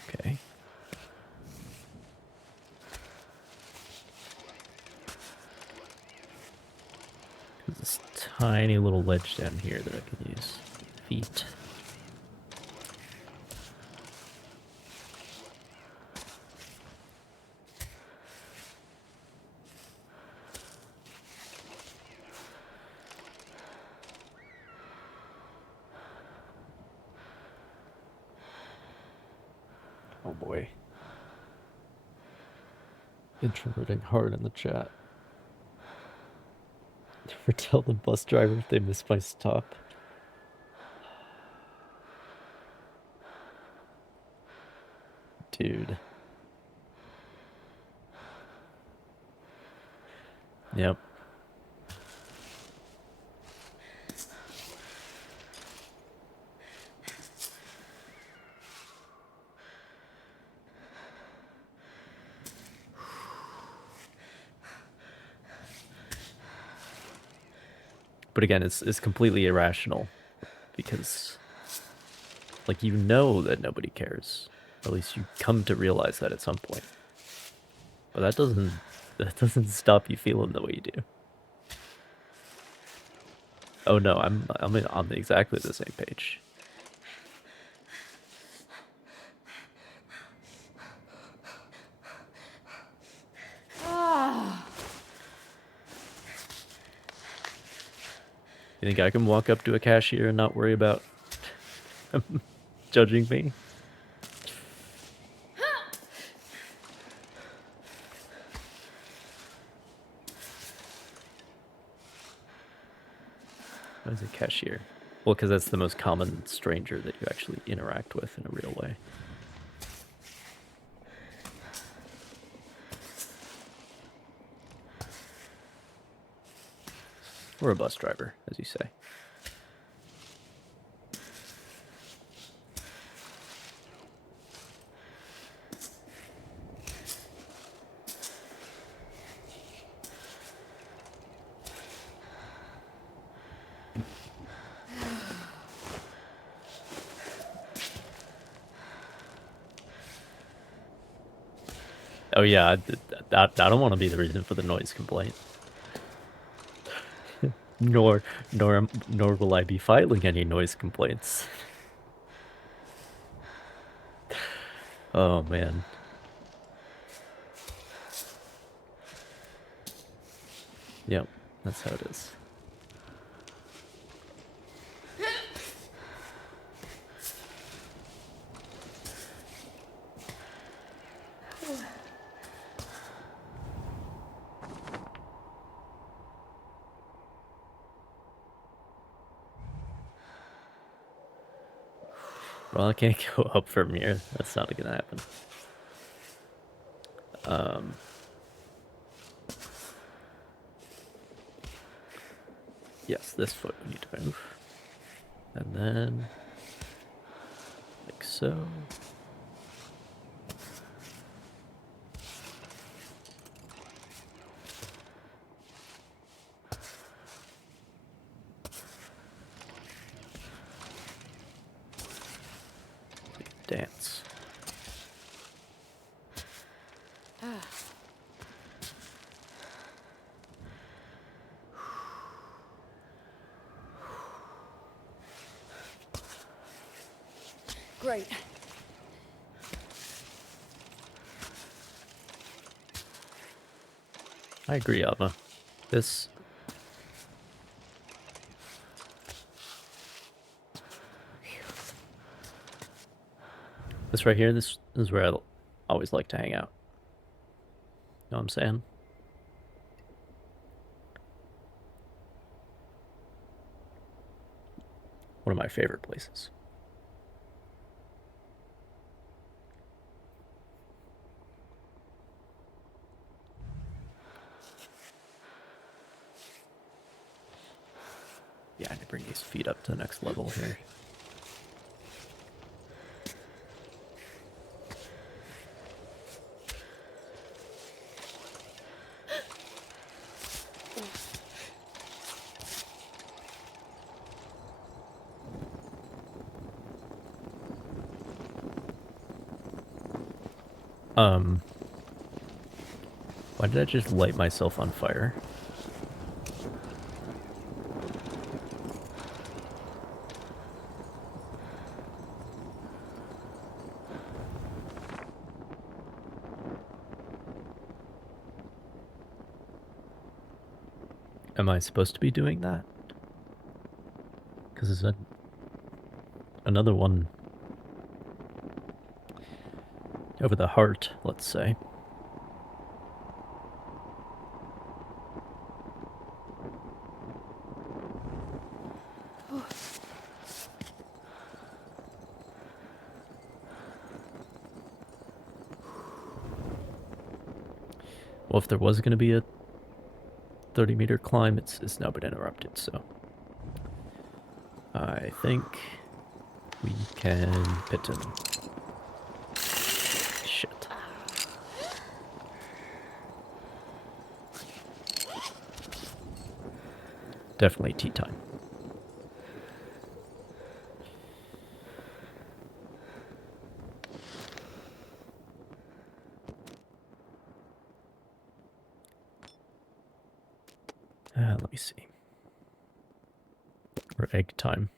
Okay. There's this tiny little ledge down here that I can use. Feet. Oh boy. Introverting hard in the chat. Never tell the bus driver if they miss my stop. Dude. Yep. But again, it's completely irrational because, like, you know that nobody cares. At least you come to realize that at some point. But that doesn't stop you feeling the way you do. Oh no, I'm on exactly the same page. You think I can walk up to a cashier and not worry about judging me? What is a cashier? Well, because that's the most common stranger that you actually interact with in a real way. Or a bus driver, as you say. Oh yeah, I don't want to be the reason for the noise complaint. nor will I be filing any noise complaints. Oh man. Yep, that's how it is. Well, I can't go up from here. That's not gonna happen. Yes, this foot we need to move. And then, like so. Dance. Great. I agree, Alma. This This right here, this is where I always like to hang out. Know what I'm saying? One of my favorite places. Yeah, I need to bring these feet up to the next level here. Why did I just light myself on fire? Am I supposed to be doing that? Because there's another one over the heart, let's say. Well, if there was going to be a 30-meter climb, it's now been interrupted, so I think we can pt1. Shit. Definitely tea time. Let me see. Or egg time.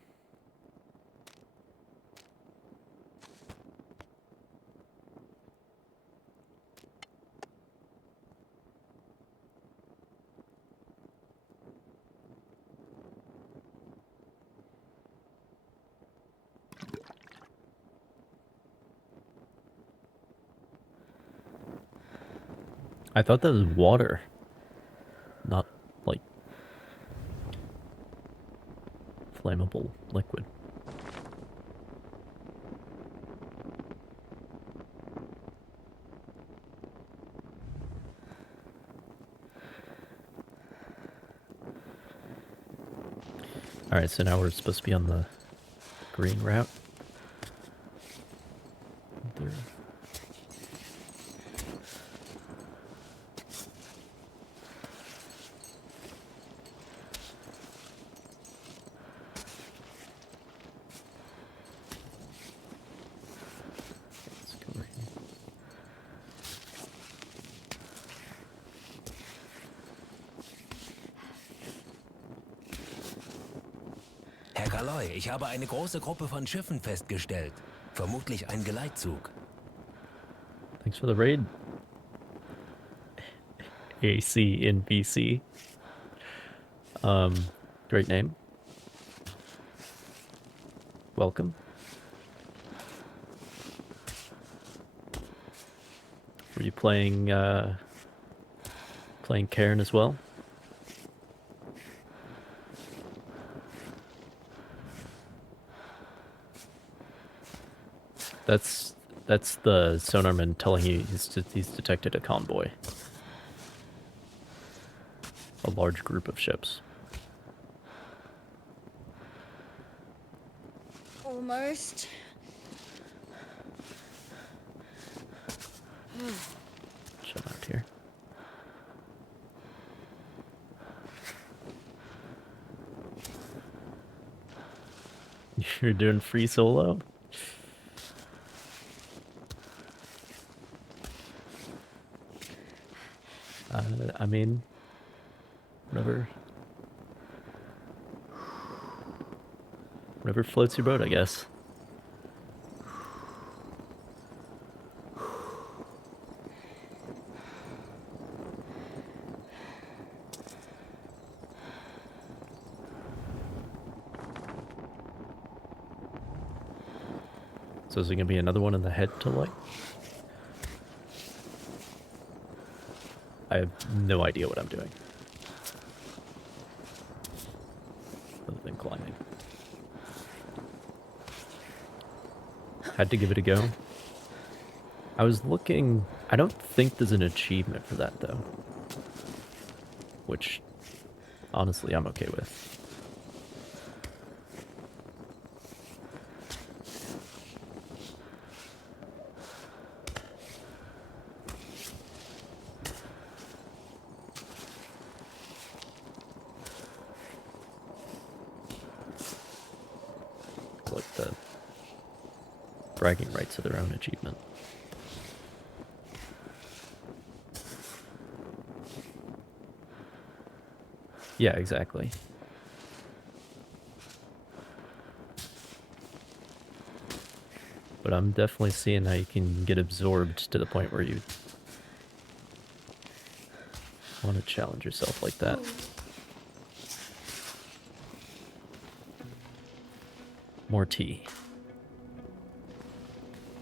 I thought that was water, not like flammable liquid. Alright, so now we're supposed to be on the green route. There. Let's go right here. Herr Galoy, ich habe eine große Gruppe von Schiffen festgestellt. Vermutlich ein Geleitzug. Thanks for the raid. AC in BC. Great name. Welcome. Were you playing Cairn as well? That's the sonarman telling you he's detected a convoy. A large group of ships. Almost. Shut out here. You're doing free solo? I mean, whatever floats your boat, I guess. So is it gonna be another one in the head to light? I have no idea what I'm doing. Other than climbing. Had to give it a go. I was looking... I don't think there's an achievement for that, though. Which, honestly, I'm okay with. Like the bragging rights of their own achievement. Yeah, exactly. But I'm definitely seeing how you can get absorbed to the point where you want to challenge yourself like that. More tea.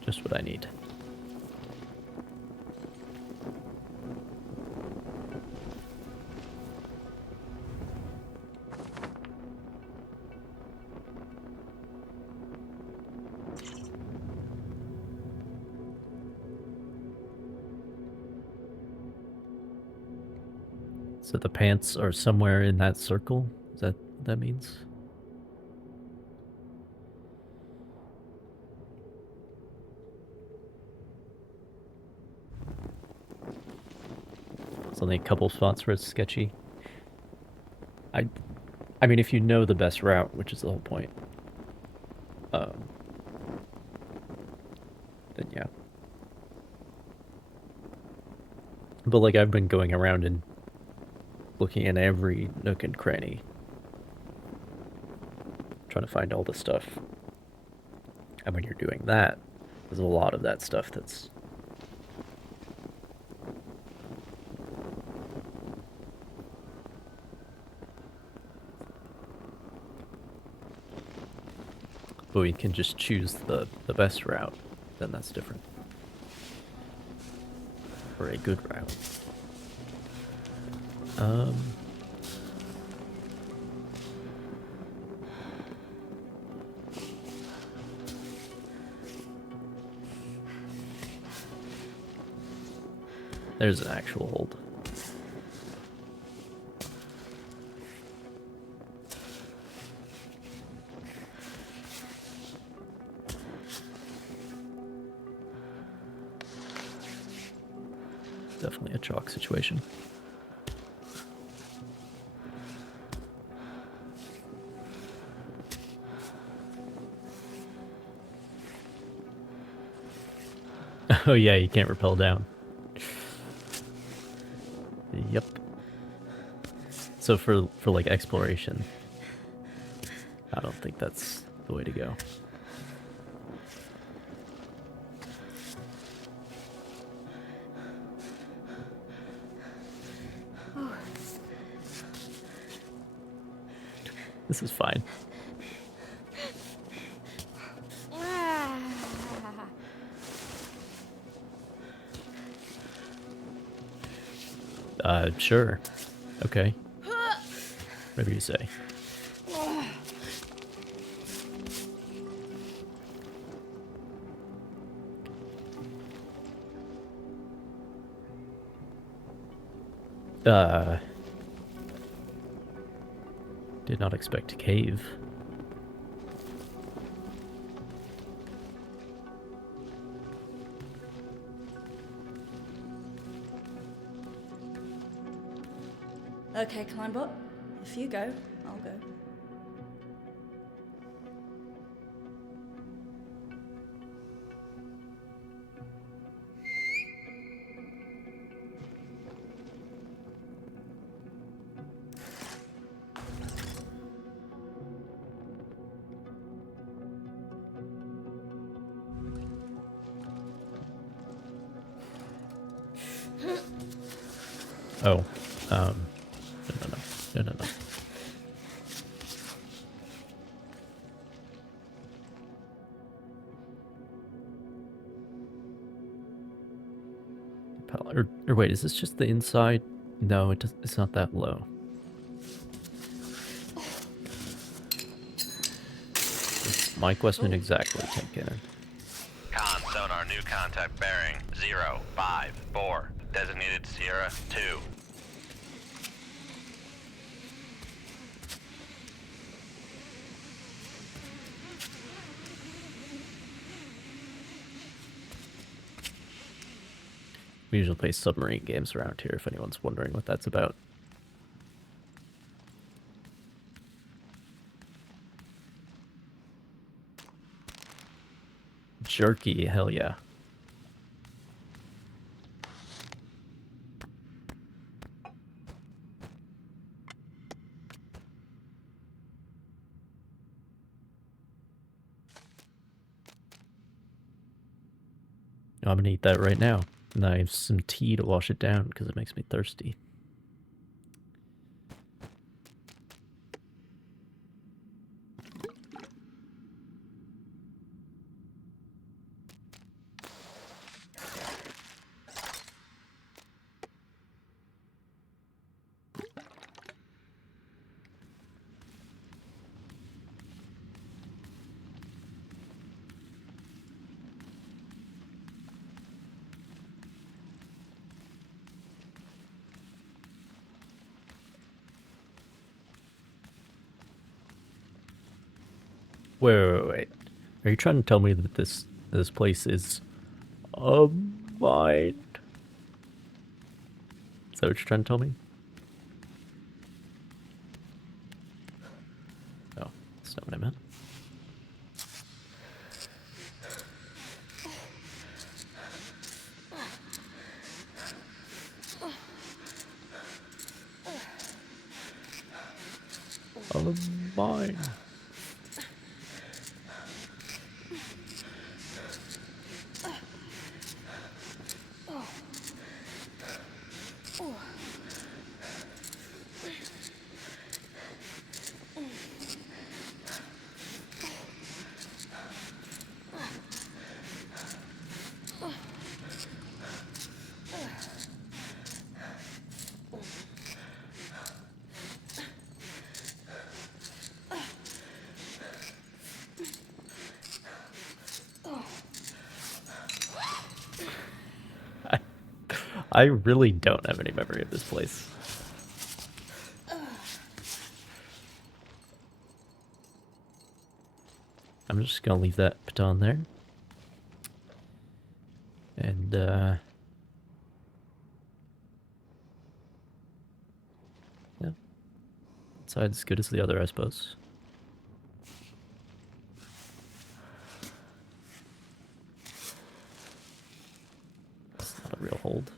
Just what I need. So the pants are somewhere in that circle? Is that what that means? There's only a couple spots where it's sketchy. I mean, if you know the best route, which is the whole point, then yeah. But like, I've been going around and looking in every nook and cranny, trying to find all the stuff. And when you're doing that, there's a lot of that stuff that's but we can just choose the best route, then that's different. Or a good route. There's an actual hold. Definitely a chalk situation. Oh yeah, you can't rappel down. Yep. So for like exploration, I don't think that's the way to go. This is fine. Sure. Okay. Whatever you say. Did not expect a cave. Okay, Climbot. If you go, I'll go. Oh, no. Or wait, is this just the inside? No, it's not that low. It's my question exactly, Tank Cannon. Con sonar new contact bearing 054. Designated Sierra 2. We usually play submarine games around here, if anyone's wondering what that's about. Jerky, hell yeah. I'm gonna eat that right now. And I have some tea to wash it down because it makes me thirsty. Wait. Are you trying to tell me that this place is a mine? Is that what you're trying to tell me? Oh, that's not what I meant. A mine. I really don't have any memory of this place. I'm just gonna leave that baton there. And, yeah. Side's as good as the other, I suppose. It's not a real hold.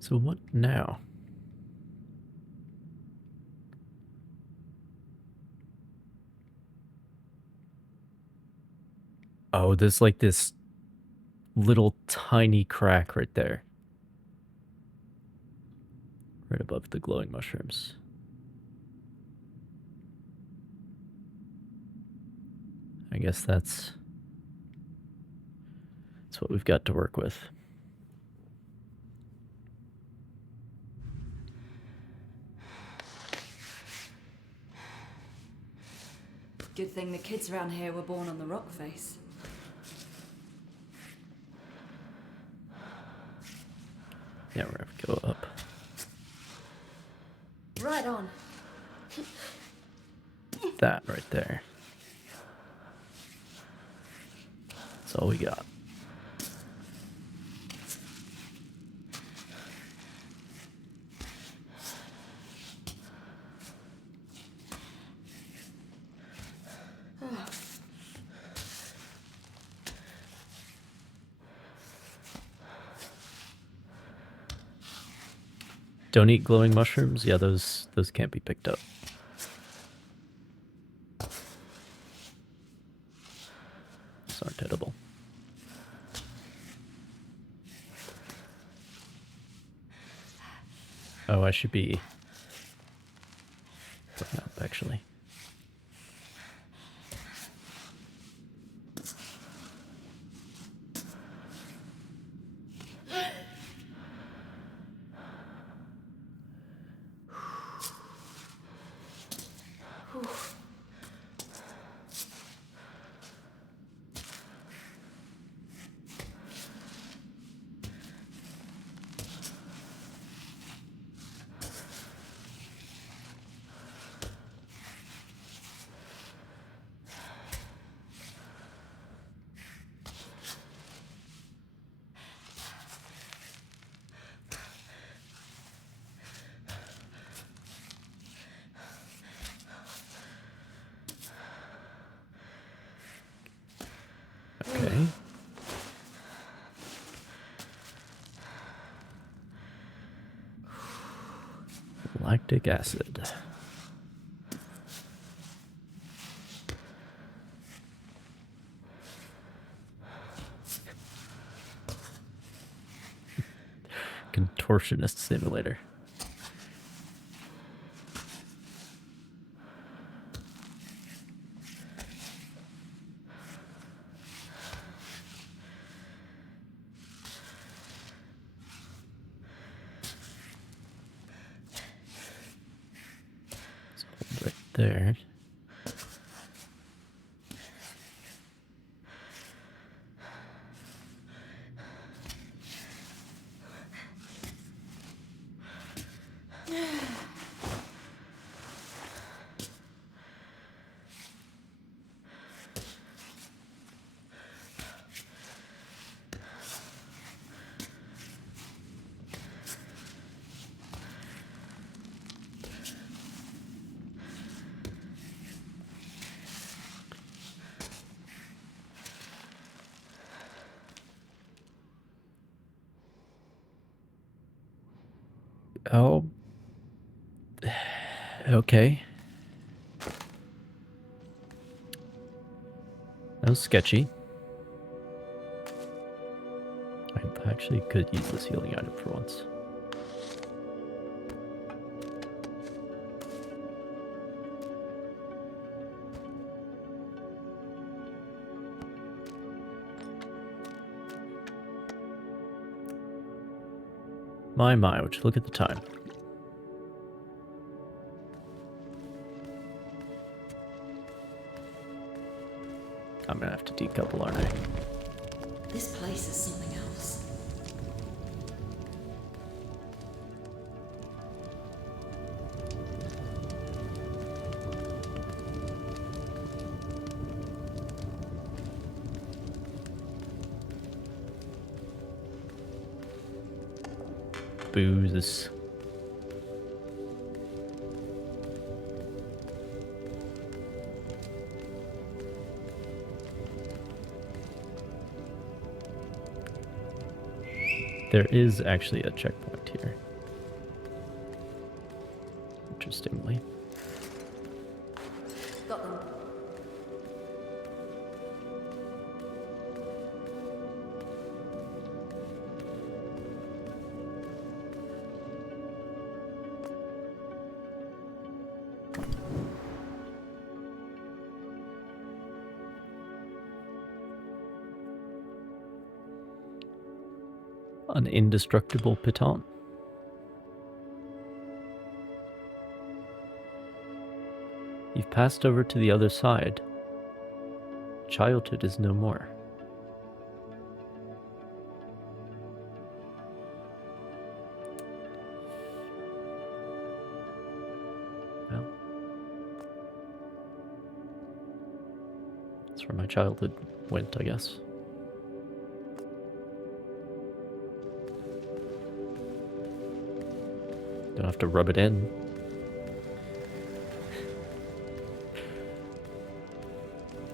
So what now? Oh, there's like this little tiny crack right there. Right above the glowing mushrooms. I guess that's what we've got to work with. Good thing the kids around here were born on the rock face. Yeah, we're gonna go up. Right on. That right there. That's all we got. Don't eat glowing mushrooms. Yeah, those can't be picked up. Those aren't edible. Oh, I should be looking up actually. Okay. Lactic acid. Contortionist simulator. Right there. Oh. Okay. That was sketchy. I actually could use this healing item for once. My, would you look at the time? I'm gonna have to decouple, aren't I? This place is something else. Booze. There is actually a checkpoint here. Interestingly. Got them. An indestructible pt1. You've passed over to the other side. Childhood is no more. Well, that's where my childhood went, I guess. Don't have to rub it in.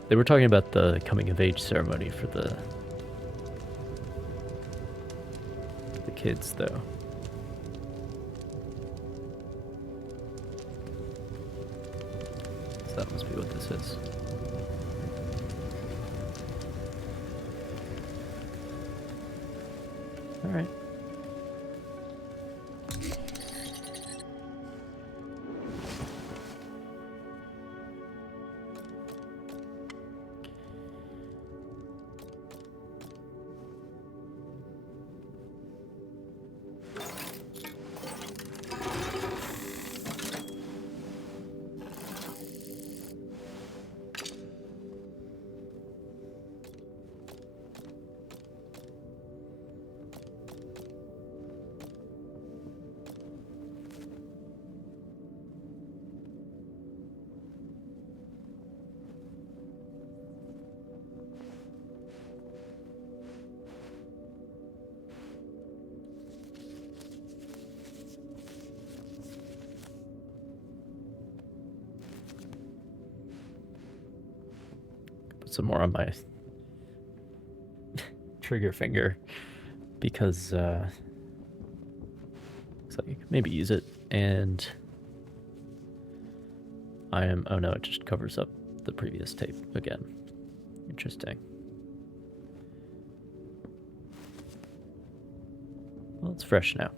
They were talking about the coming of age ceremony for the kids, though. That must be what this is. Alright. Some more on my trigger finger because looks like maybe use it, and I am, oh no, it just covers up the previous tape again. Interesting. Well, it's fresh now.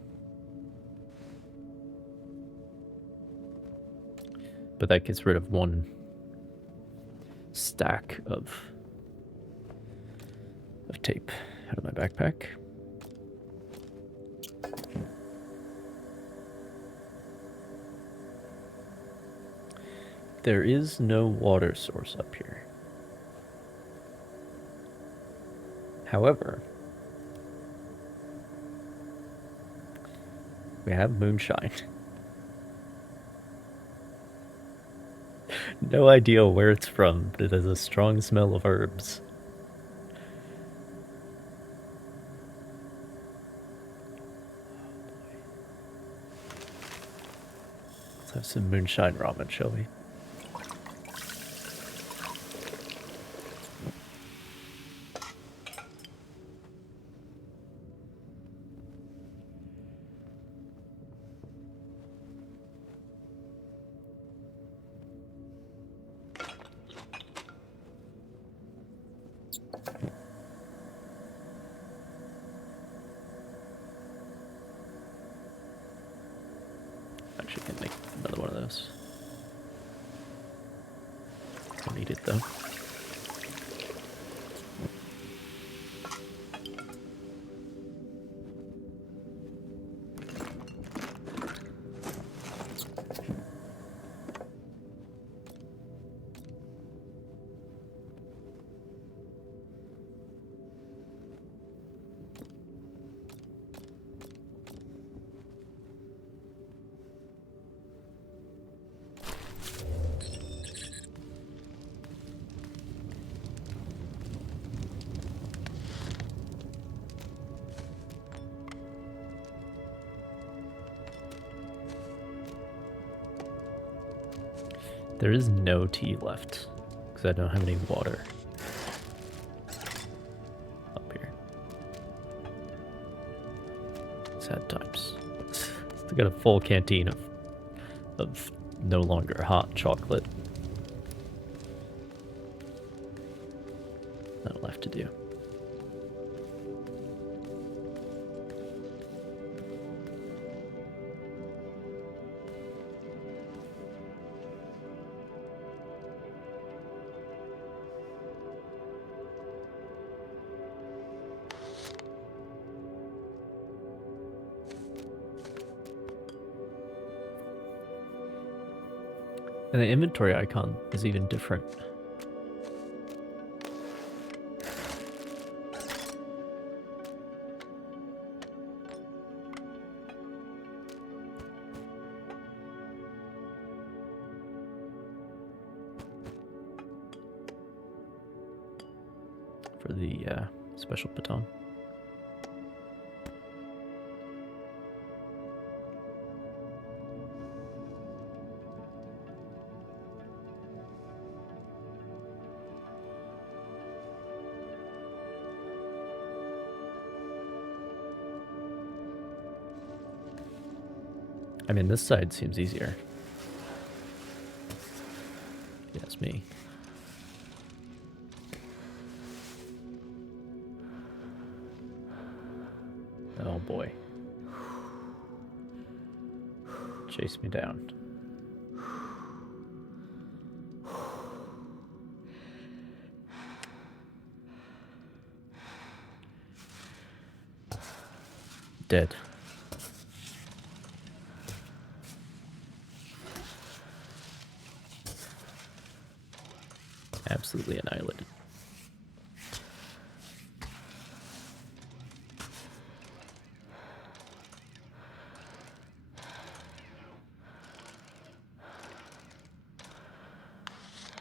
But that gets rid of one stack of tape out of my backpack. There is no water source up here. However, we have moonshine. No idea where it's from, but it has a strong smell of herbs. Let's have some moonshine ramen, shall we? Actually, can make another one of those. Don't need it though. There is no tea left, because I don't have any water up here. Sad times. Still got a full canteen of no longer hot chocolate. Not left to do. And the inventory icon is even different. For the special baton. I mean, this side seems easier. Yes, me. Oh boy. Chase me down. Dead. Absolutely annihilated.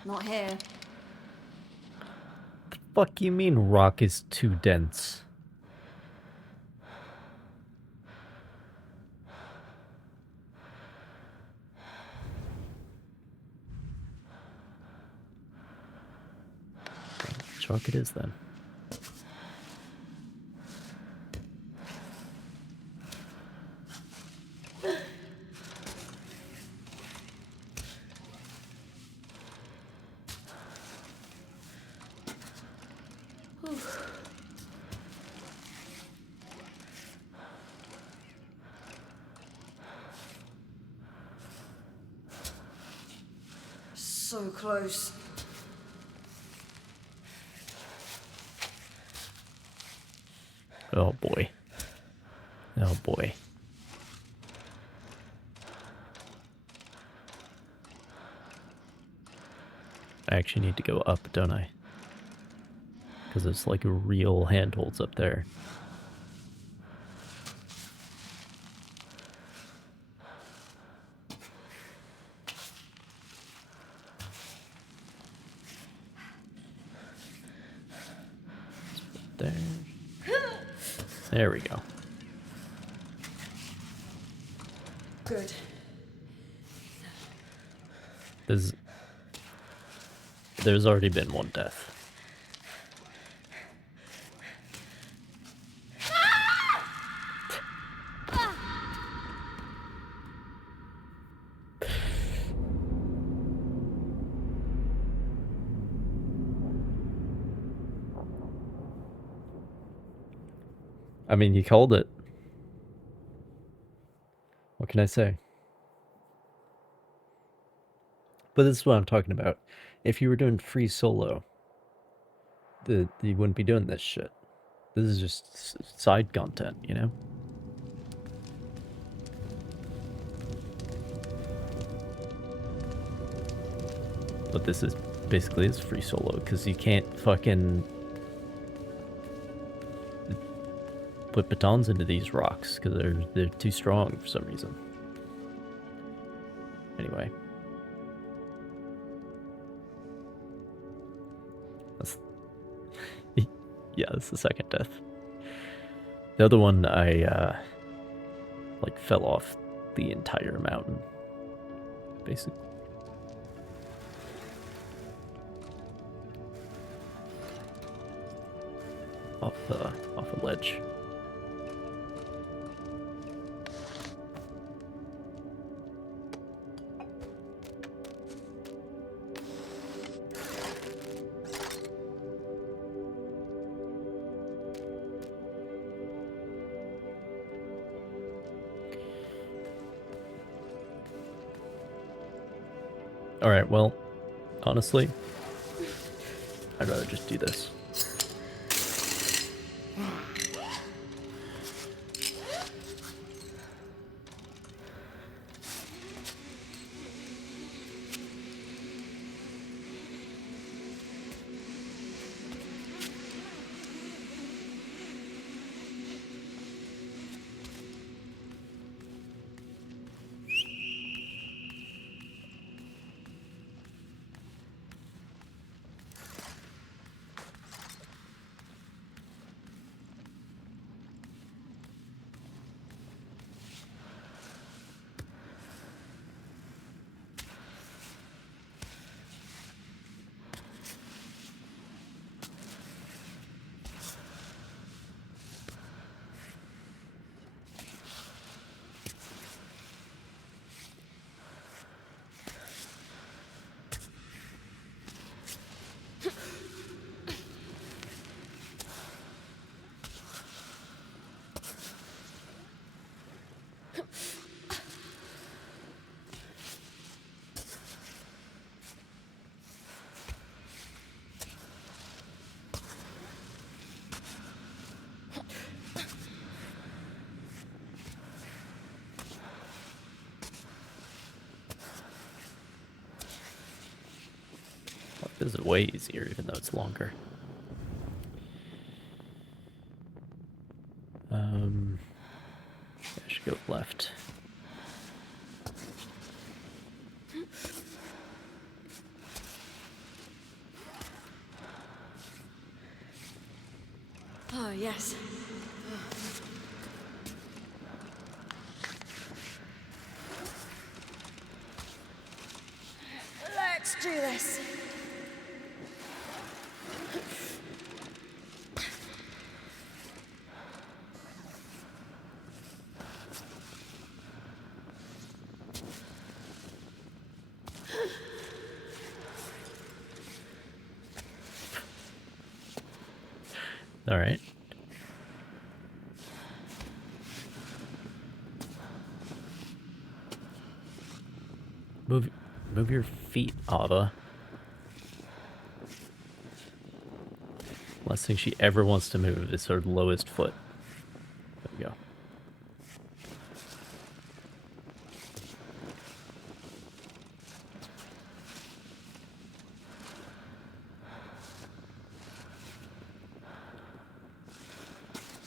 Not here. The fuck you mean rock is too dense? Chalk it is then. So close. Oh boy. Oh boy. I actually need to go up, don't I? Because there's like real handholds up there. There. There we go. Good. There's already been one death. I mean, you called it. What can I say? But this is what I'm talking about. If you were doing free solo, you wouldn't be doing this shit. This is just side content, you know? But this is basically is free solo, because you can't fucking put batons into these rocks, because they're too strong for some reason. Anyway. That's... yeah, that's the second death. The other one, I, like, fell off the entire mountain, basically. Off a ledge. Alright, well, honestly, I'd rather just do this. This is way easier, even though it's longer. I should go left. Oh, yes. Let's do this. All right. Move your feet, Ava. Last thing she ever wants to move is her lowest foot. There we go.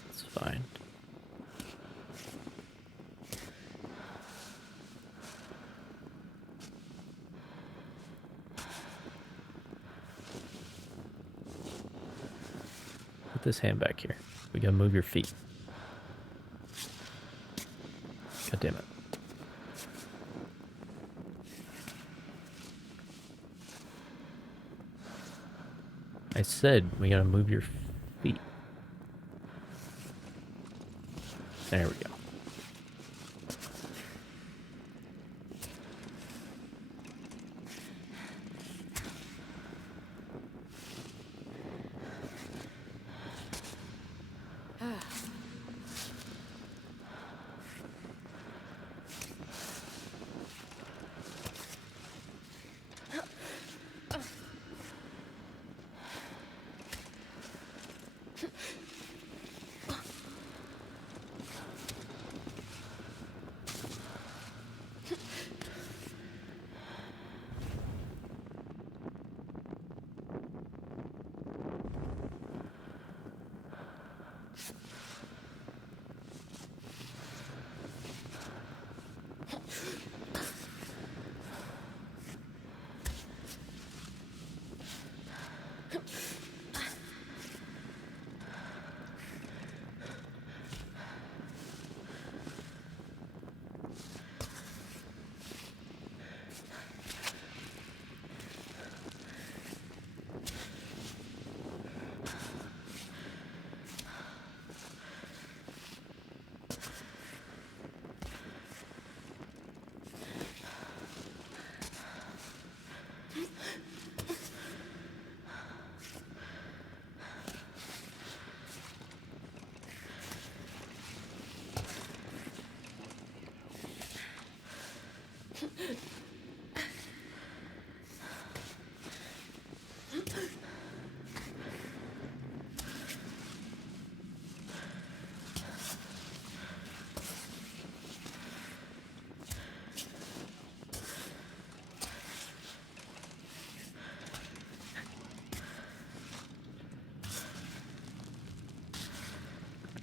It's fine. Put this hand back here. We gotta move your feet. God damn it. I said we gotta move your feet. There we go.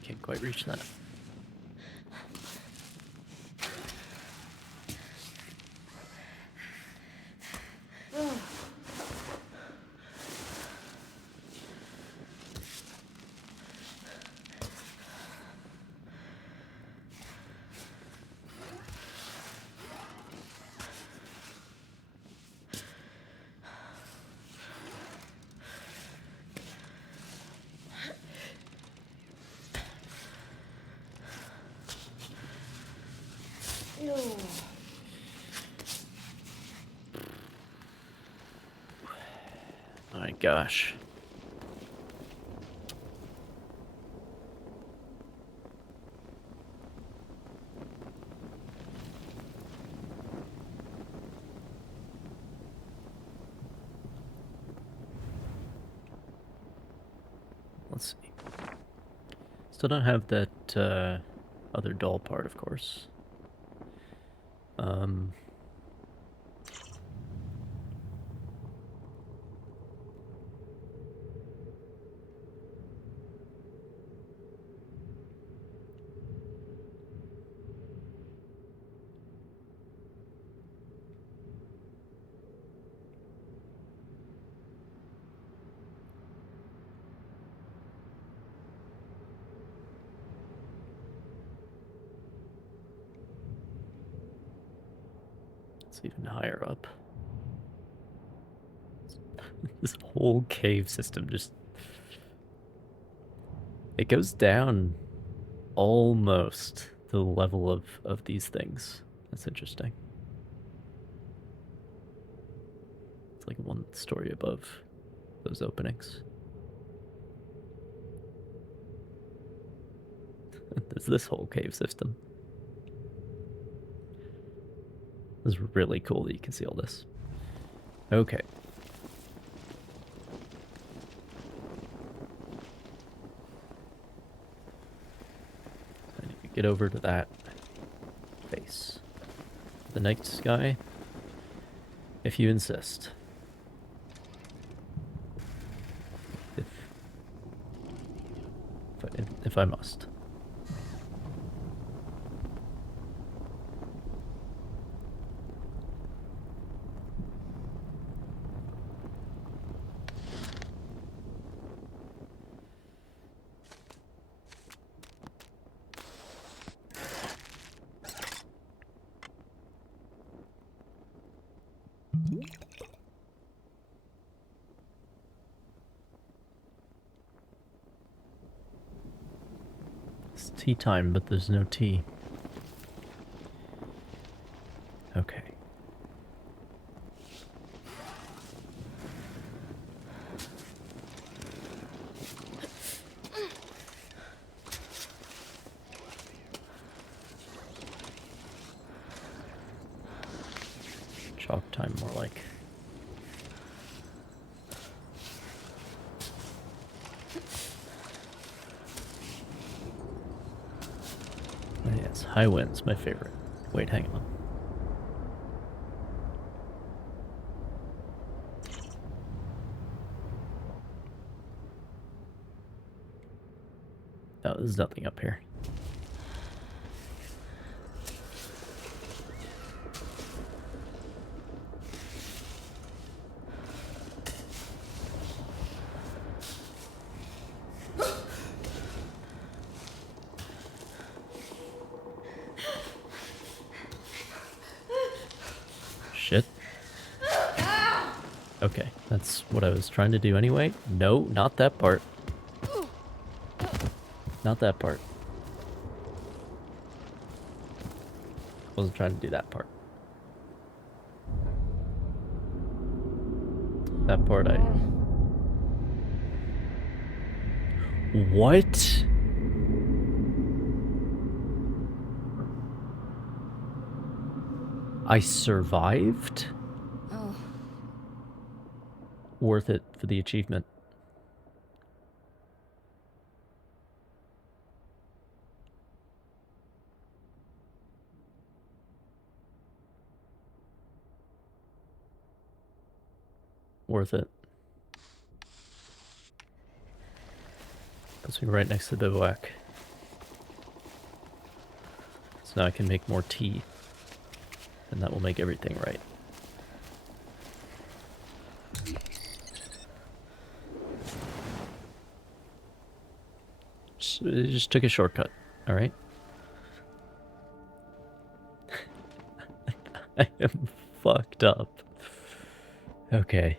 Can't quite reach that. My gosh. Let's see. Still don't have that other doll part, of course. It's even higher up. This whole cave system just... It goes down almost to the level of these things. That's interesting. It's like one story above those openings. There's this whole cave system. It's really cool that you can see all this. Okay. I need to get over to that face. The night sky, if you insist. If I must. It's tea time, but there's no tea. Okay. Chalk time, more like. Oh, yes, high wind's my favorite. Wait, hang on. Oh, there's nothing up here. Shit. Okay, that's what I was trying to do anyway. No, not that part. Not that part. Wasn't trying to do that part. That part I... What? I survived? Oh, Worth it for the achievement. Worth it. Puts me right next to the bivouac. So now I can make more tea. And that will make everything right. Just took a shortcut, alright? I am fucked up. Okay.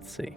Let's see.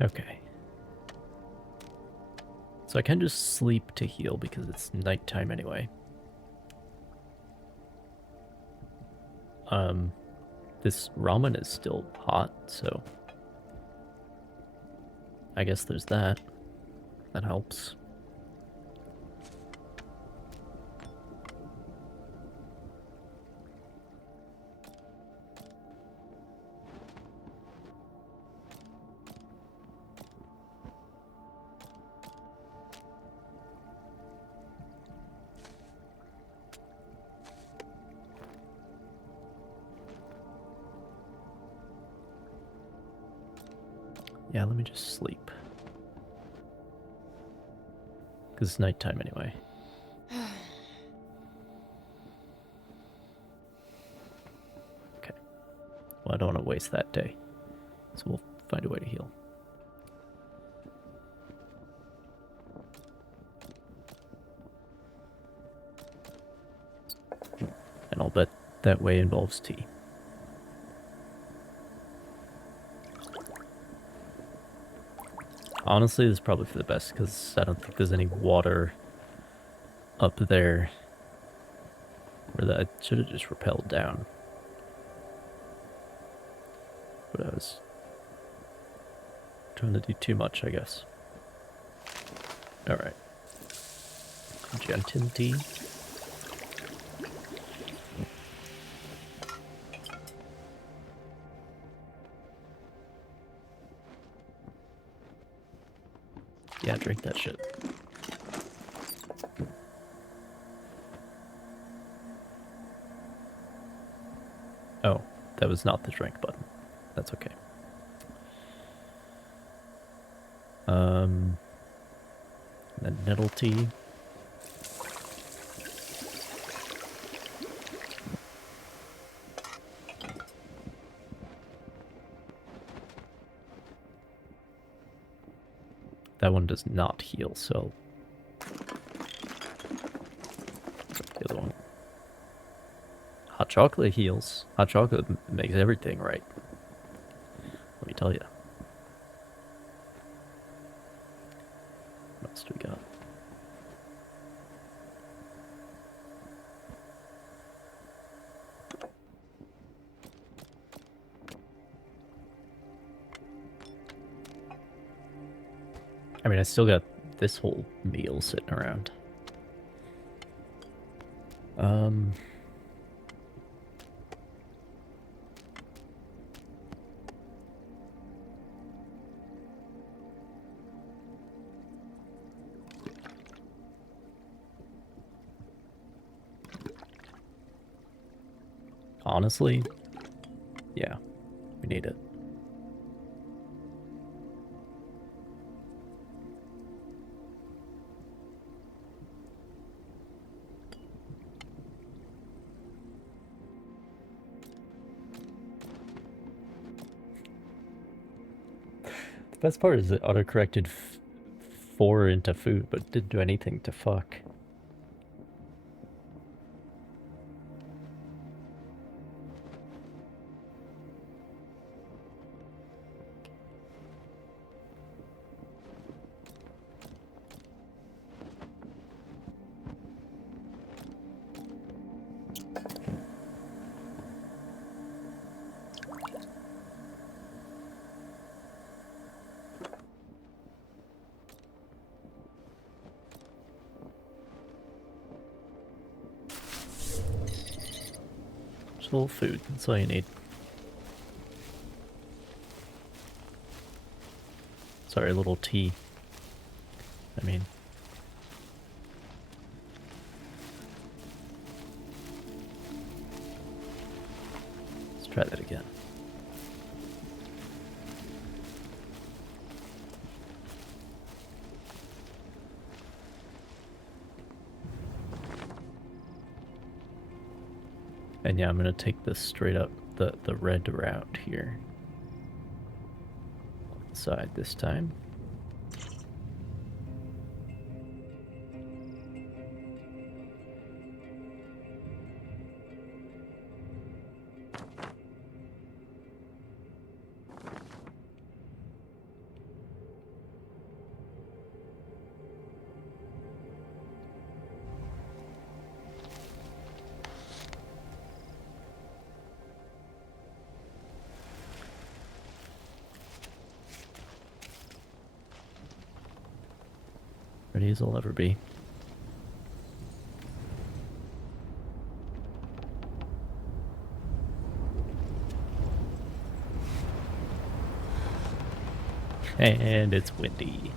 Okay. So I can just sleep to heal because it's nighttime anyway. This ramen is still hot, so I guess there's that. That helps. Yeah, let me just sleep. Because it's nighttime anyway. Okay. Well, I don't want to waste that day. So we'll find a way to heal. And I'll bet that way involves tea. Honestly, this is probably for the best because I don't think there's any water up there. Or that I should have just rappelled down. But I was trying to do too much, I guess. Alright. Gentin tea. Yeah, drink that shit. Oh, that was not the drink button. That's okay. Then nettle tea. That one does not heal, so the other one. Hot chocolate heals. Hot chocolate makes everything right. Let me tell you. What else do we got? I mean, I still got this whole meal sitting around. Honestly, yeah, we need it. The best part is it autocorrected 4 into food, but didn't do anything to fuck. Just a little food, that's all you need. Sorry, a little tea. I mean... Let's try that again. And yeah, I'm gonna take this straight up the red route here. Side this time. ready as I'll ever be. And it's windy.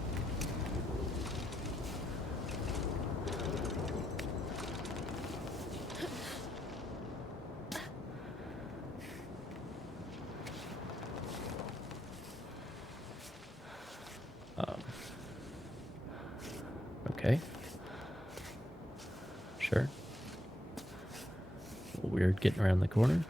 Okay. Sure. A little weird getting around the corner.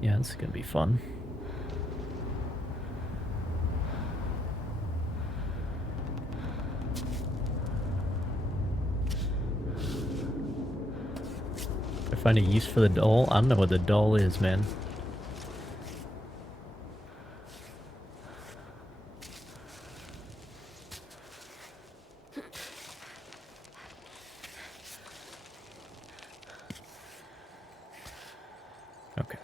Yeah, this is gonna be fun. I find a use for the doll. I don't know what the doll is, man. Okay.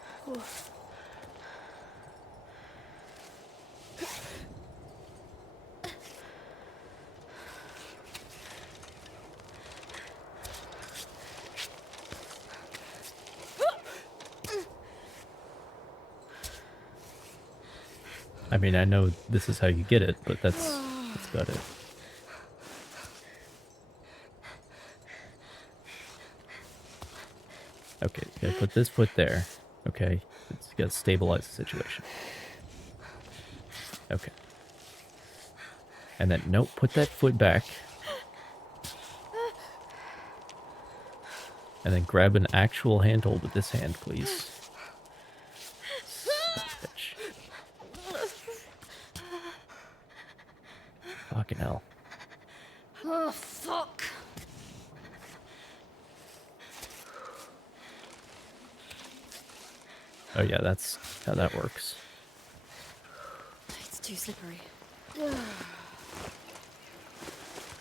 I mean, I know this is how you get it, but that's about it. Okay, you gotta put this foot there. Okay, it's gotta stabilize the situation. Okay. And then, nope, put that foot back. And then grab an actual handhold with this hand, please. Bitch. Fucking hell. Oh, fuck. Oh yeah, that's how that works. It's too slippery.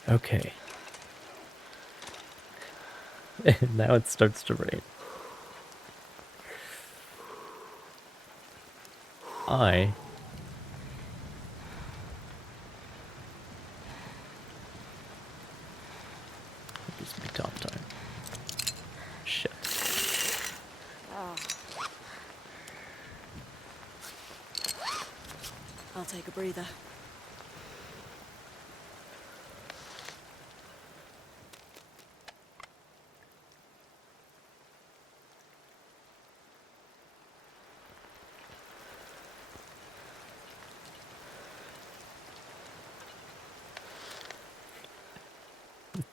Okay. And now it starts to rain. It gives me top time. Shit. I'll take a breather.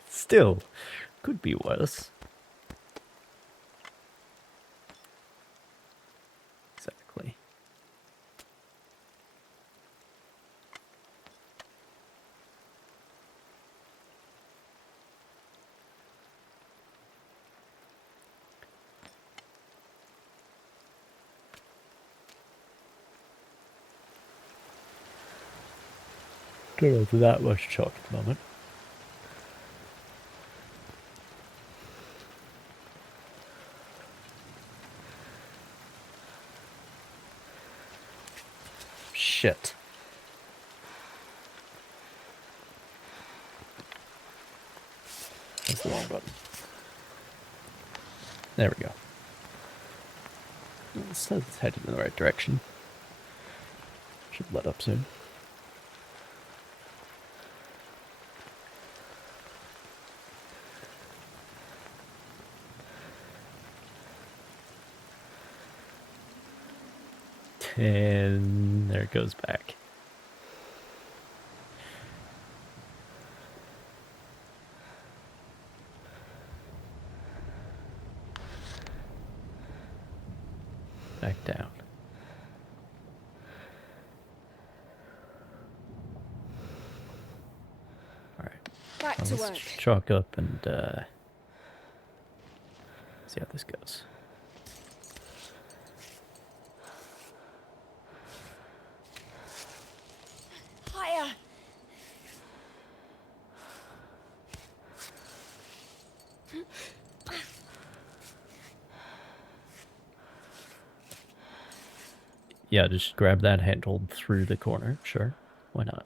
Still, could be worse. Exactly. Don't have that much chalk at the moment. Shit. That's the wrong button. There we go. So it's headed in the right direction. Should let up soon. And there it goes back. Back down. Alright. Back Well, to let's work. chalk up and see how this goes. Higher. Yeah, just grab that handhold through the corner. Sure. Why not?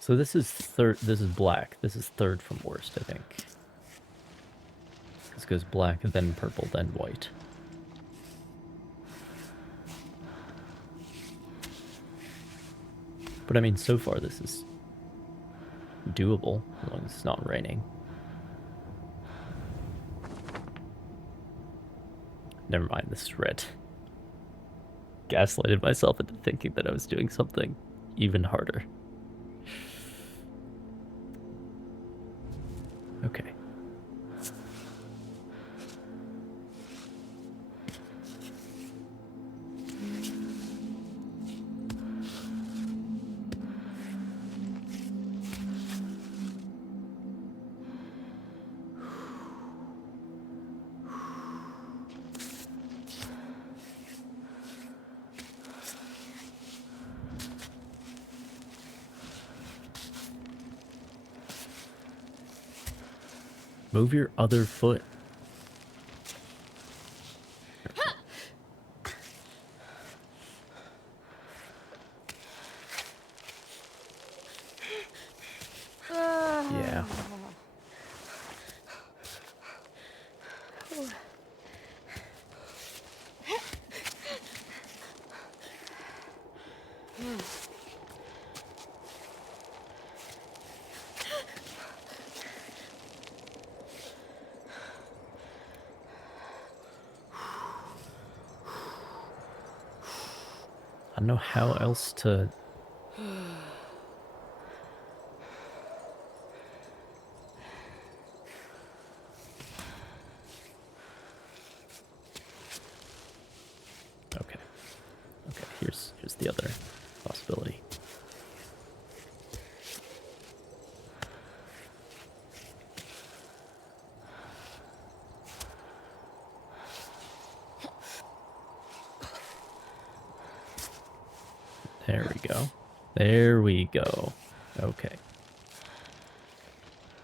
So this is third. This is black. This is third from worst, I think. This goes black, then purple, then white. But I mean, so far this is doable as long as it's not raining. Never mind, this is red. Gaslighted myself into thinking that I was doing something even harder. Okay. Move your other foot. Yeah. I don't know how else to... Okay. Okay, here's the other possibility. There we go. There we go. Okay.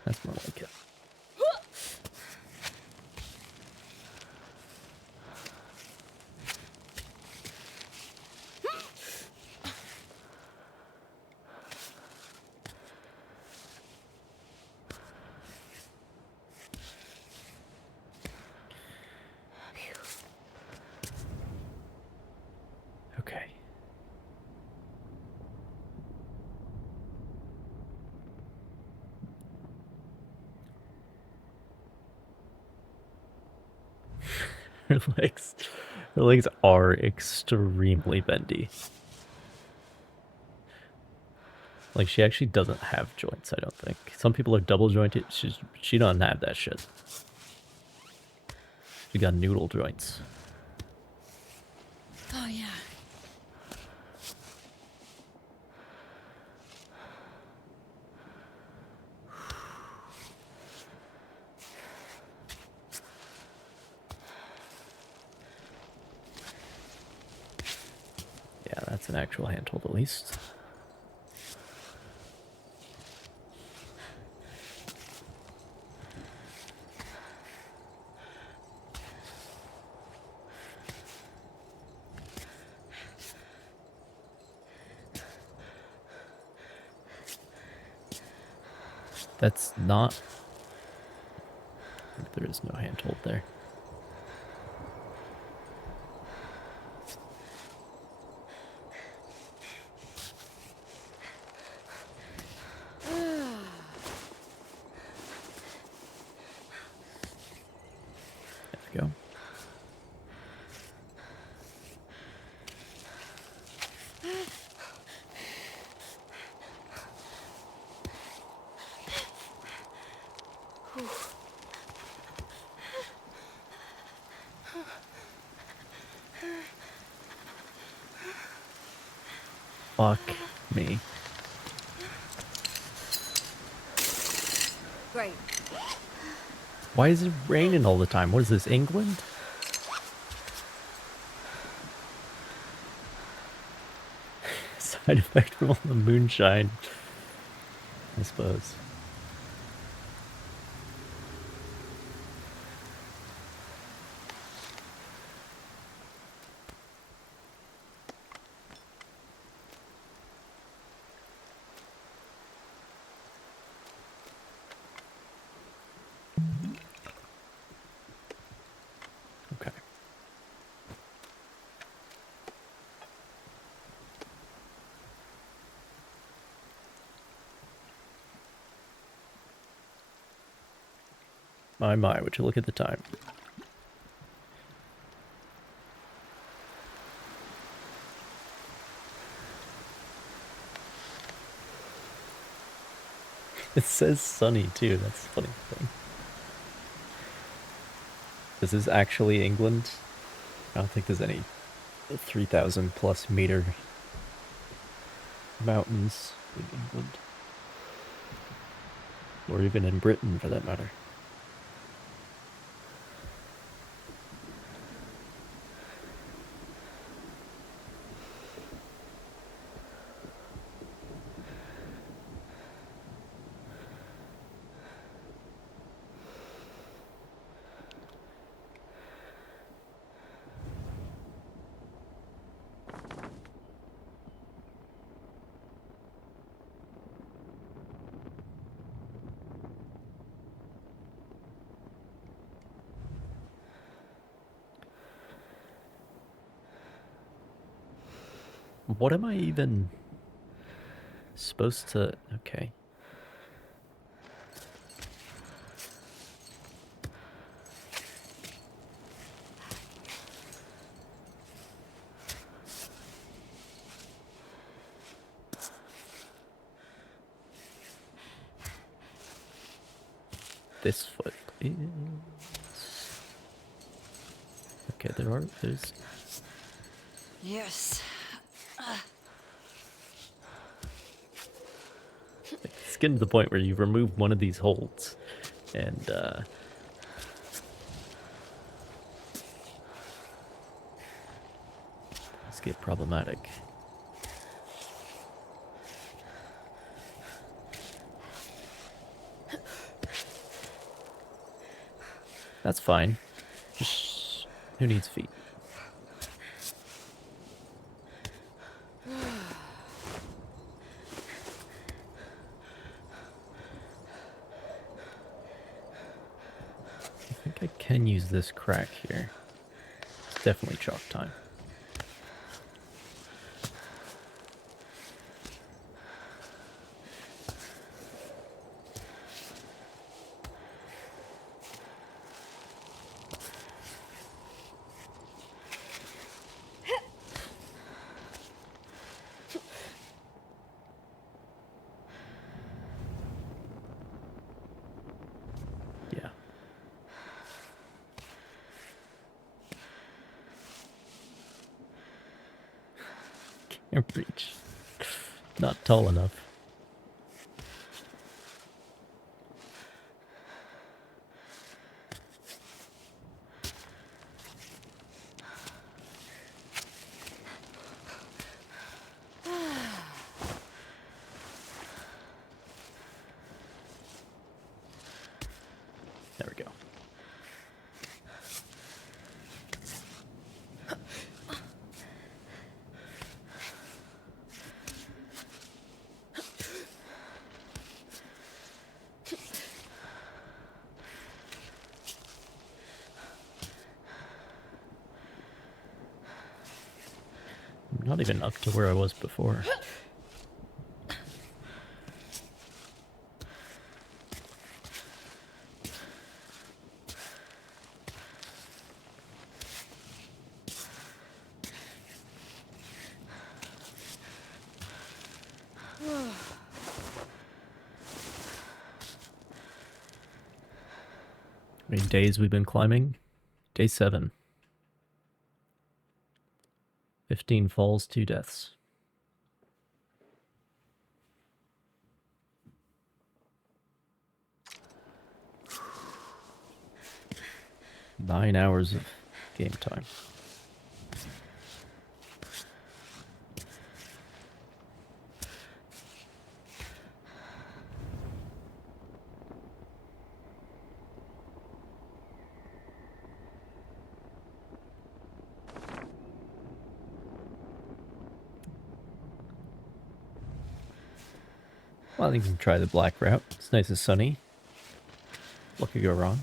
That's more like it. Okay. Her legs are extremely bendy. Like, she actually doesn't have joints, I don't think. Some people are double jointed. She doesn't have that shit. She got noodle joints. Oh, yeah. Yeah, that's an actual handhold at least. That's not... There is no handhold there. There we go. Fuck me. Great. Why is it raining all the time? What is this, England? So side effect from all the moonshine, I suppose. Okay. My, would you look at the time? It says sunny too, that's the funny thing. This is actually England. I don't think there's any 3,000 plus meter mountains in England. Or even in Britain for that matter. What am I even supposed to... Okay. This foot is... Okay, there's... Yes. It's getting to the point where you remove one of these holds, and, it's get problematic. That's fine. Just... who needs feet? I think I can use this crack here. It's definitely chalk time. Yeah. Can't reach. Not tall enough. There we go. I'm not even up to where I was before. How many days we've been climbing? Day 7. 15 falls, 2 deaths. Nine hours of game time. Well, you can try the black route. It's nice and sunny. What could go wrong?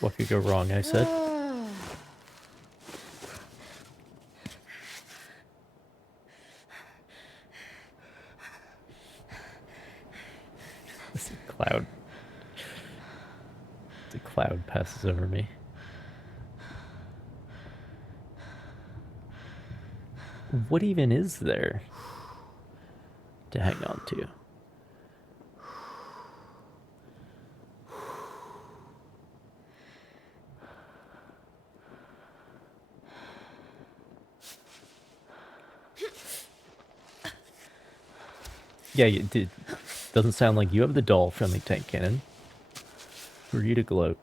What could go wrong, I said. This cloud. The cloud passes over me. What even is there to hang on to? Yeah, you did. Doesn't sound like you have the dull friendly tank cannon. For you to gloat.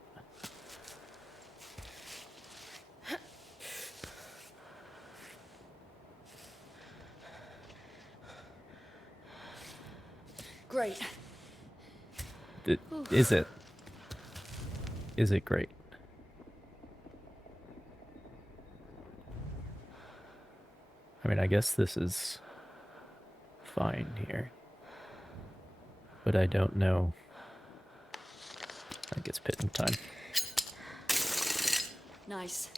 Great. Is it? Is it great? I mean, I guess this is fine here. But I don't know. I think it's pitting time. Nice.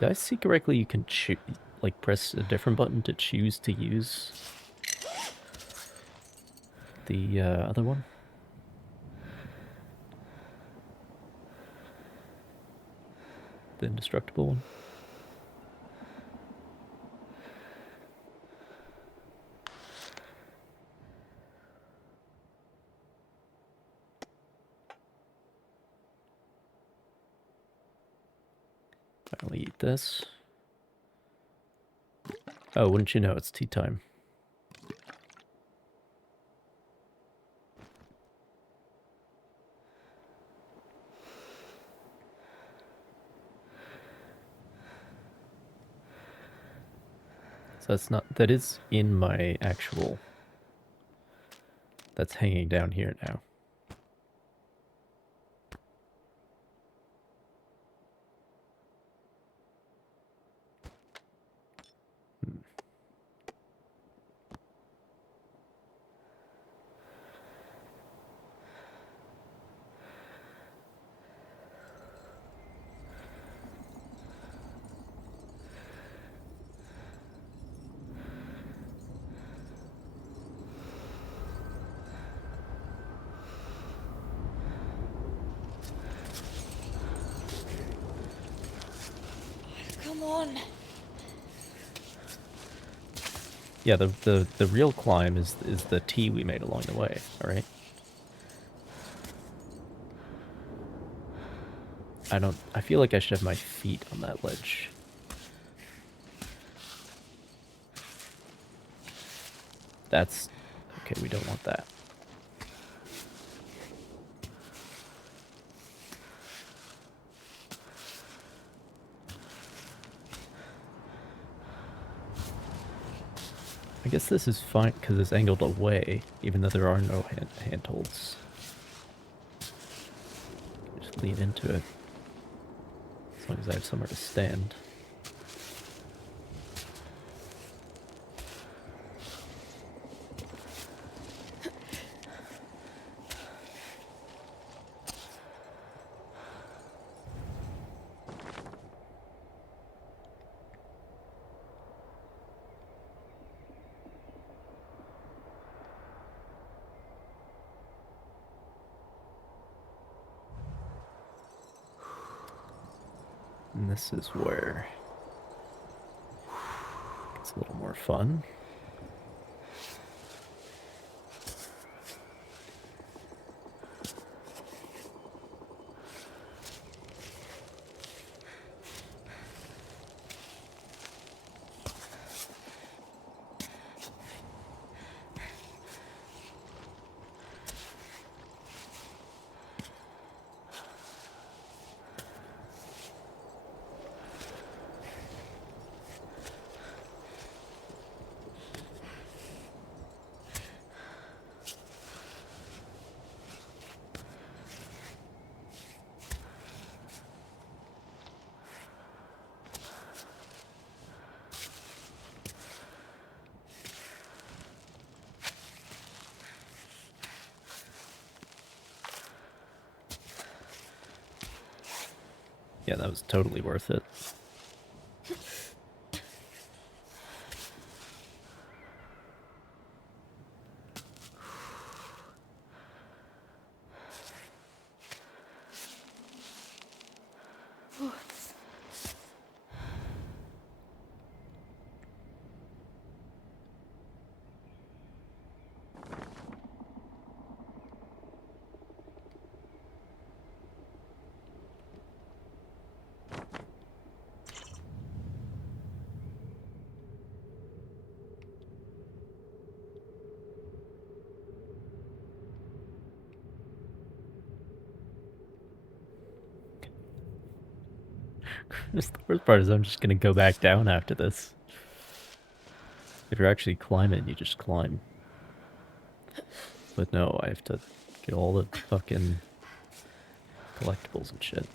Did I see correctly? You can choose, like, press a different button to choose to use the other one. The indestructible one. Finally eat this. Oh, wouldn't you know, it's tea time. So that's not, that is in my actual, that's hanging down here now. Come on. Yeah, the real climb is the tea we made along the way, alright? I feel like I should have my feet on that ledge. That's, okay, we don't want that. I guess this is fine because it's angled away, even though there are no handholds. Just lean into it. As long as I have somewhere to stand. And this is where it's a little more fun. Yeah, that was totally worth it. Just the worst part is I'm just gonna go back down after this. If you're actually climbing, you just climb. But no, I have to get all the fucking collectibles and shit.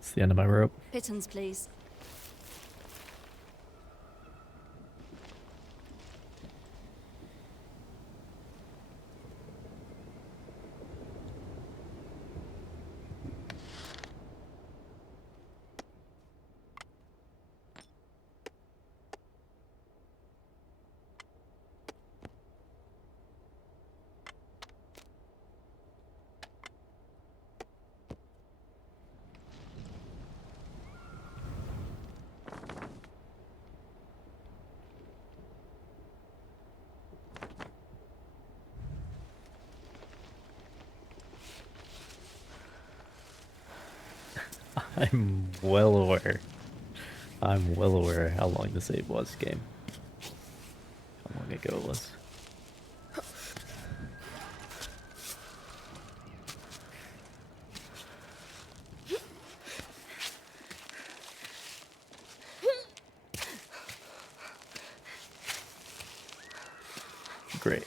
It's the end of my rope. Pittons, please. I'm well aware. I'm well aware how long the save was, game. How long ago it was. Great.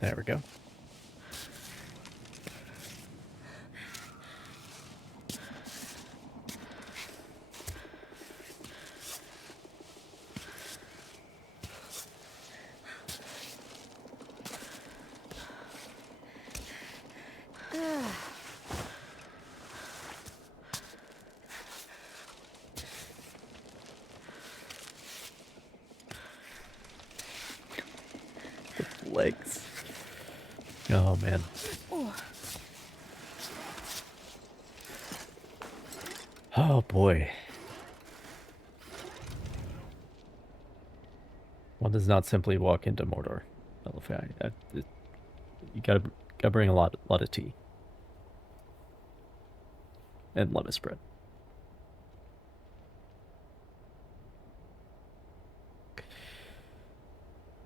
There we go. Legs. Oh man. Oh boy. One does not simply walk into Mordor. You gotta bring a lot of tea and lemon spread.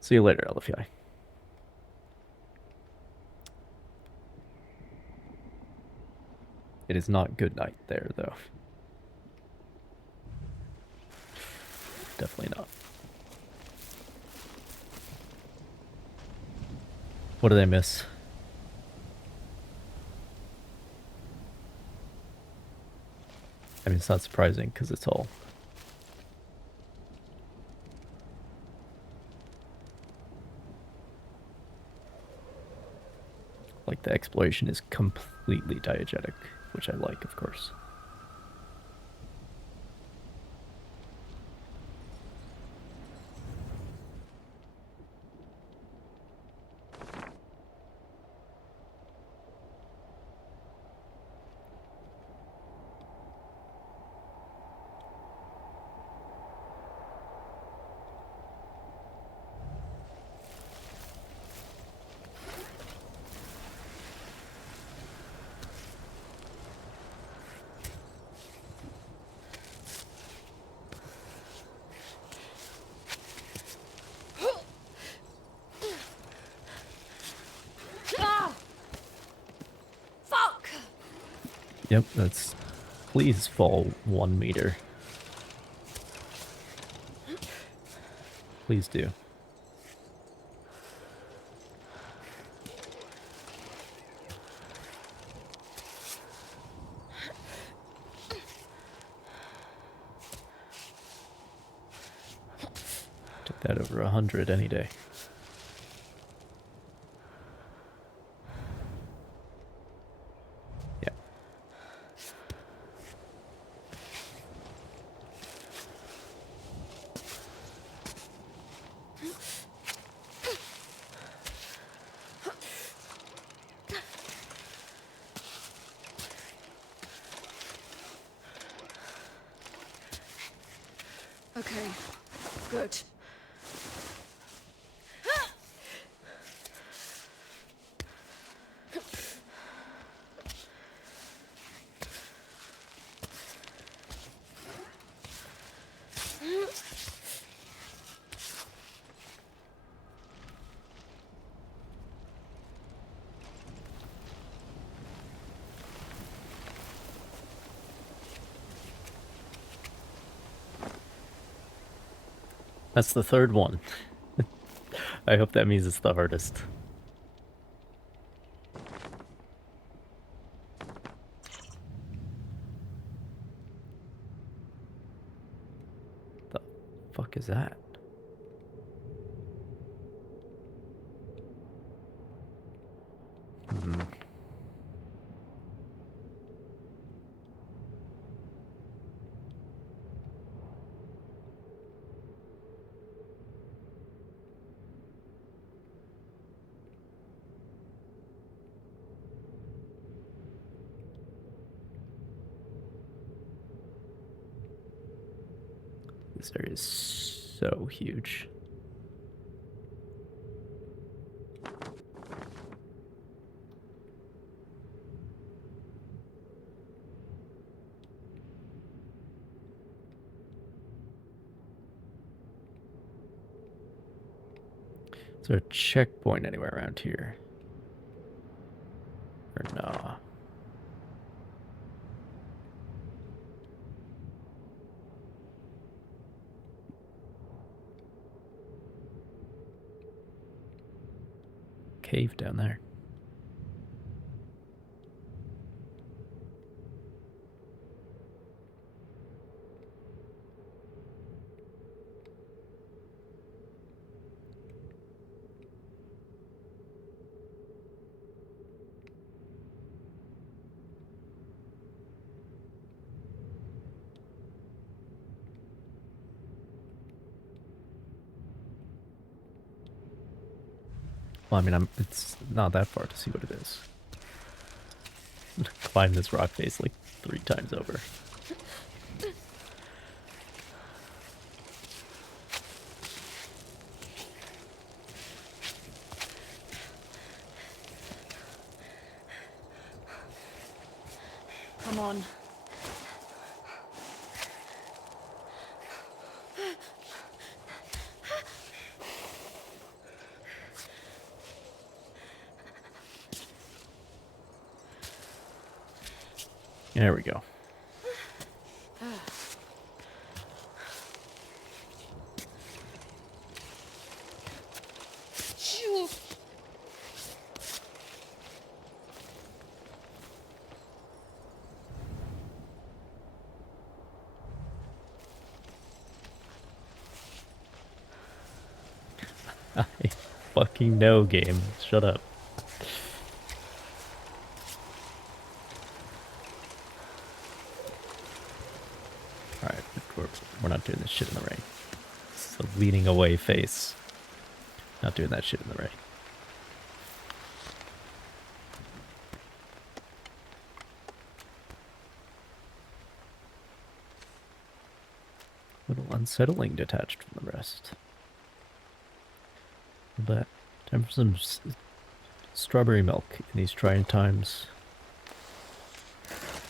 See you later, LFI. It is not good night there, though. Definitely not. What did I miss? I mean, it's not surprising because it's all... Like, the exploration is completely diegetic, which I like, of course. Yep, that's... Please fall 1 meter. Please do. Took that over 100 any day. Yeah. Okay, good. That's the third one. I hope that means it's the hardest. The fuck is that? Hmm. This area is so huge. Is there a checkpoint anywhere around here? Or no? Cave down there. Well, I mean, it's not that far to see what it is. Climb this rock face like 3 times over. Come on. There we go. I fucking know, game. Shut up. Alright, we're not doing this shit in the rain. It's a leaning away face. Not doing that shit in the rain. A little unsettling detached from the rest. But time for some strawberry milk in these trying times.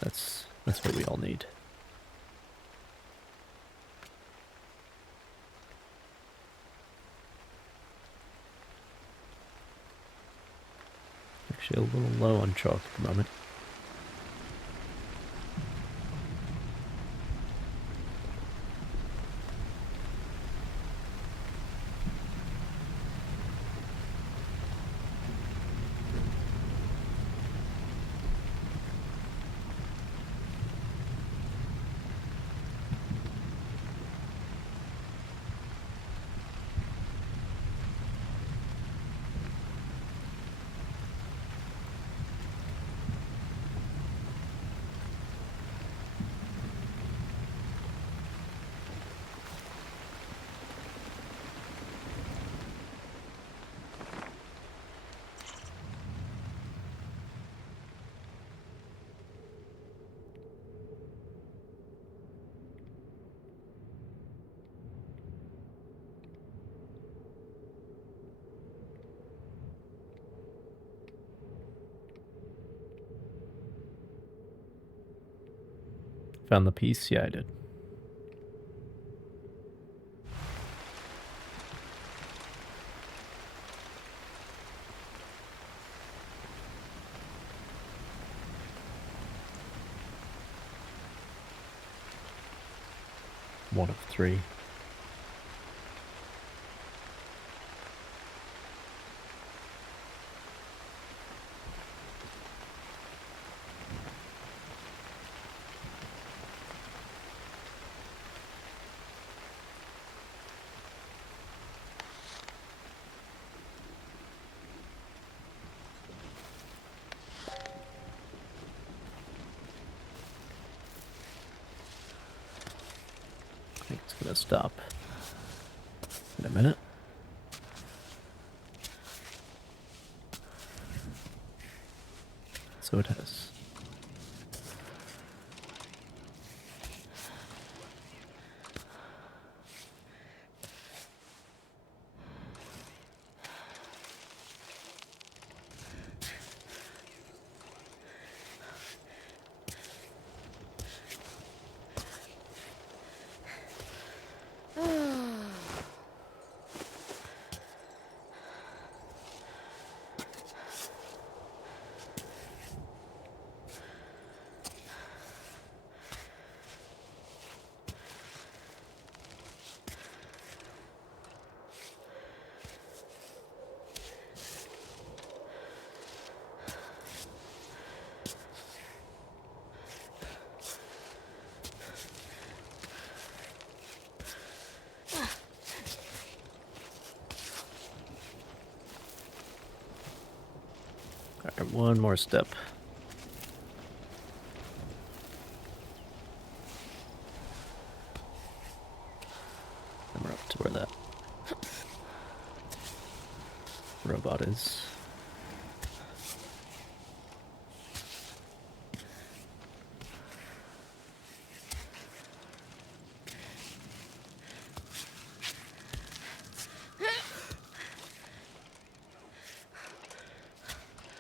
That's what we all need. Actually, a little low on chalk at the moment. Found the piece? Yeah, I did. One of 3. I think it's gonna stop in a minute. So it has. Alright, one more step. And we're up to where that robot is.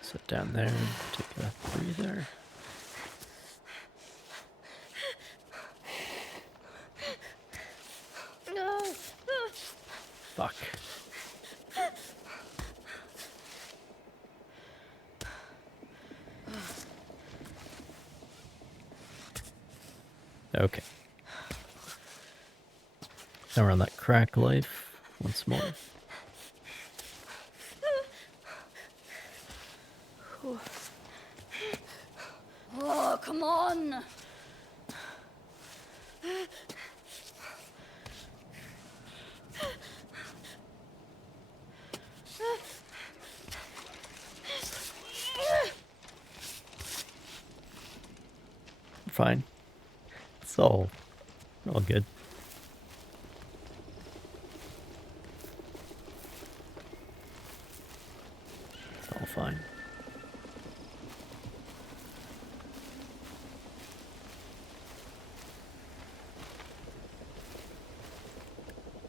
Sit down there, take a breather. Fuck. Okay. Now we're on that crack life once more. Oh, come on! Fine. It's all good. It's all fine.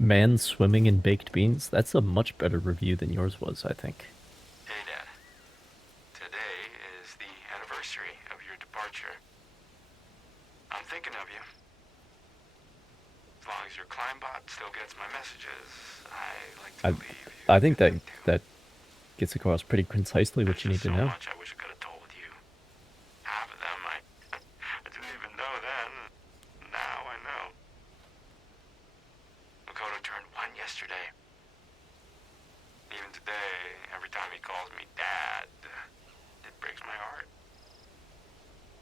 Man swimming in baked beans? That's a much better review than yours was, I think. Hey, Dad. Today is the anniversary of your departure. I'm thinking of you. As long as your Climbot still gets my messages, I like to believe you. I think that gets across pretty concisely what you need to know. Much I wish I could have told you. Half of them I didn't even know then. Now I know. Makoto turned 1 yesterday. Even today, every time he calls me Dad, it breaks my heart.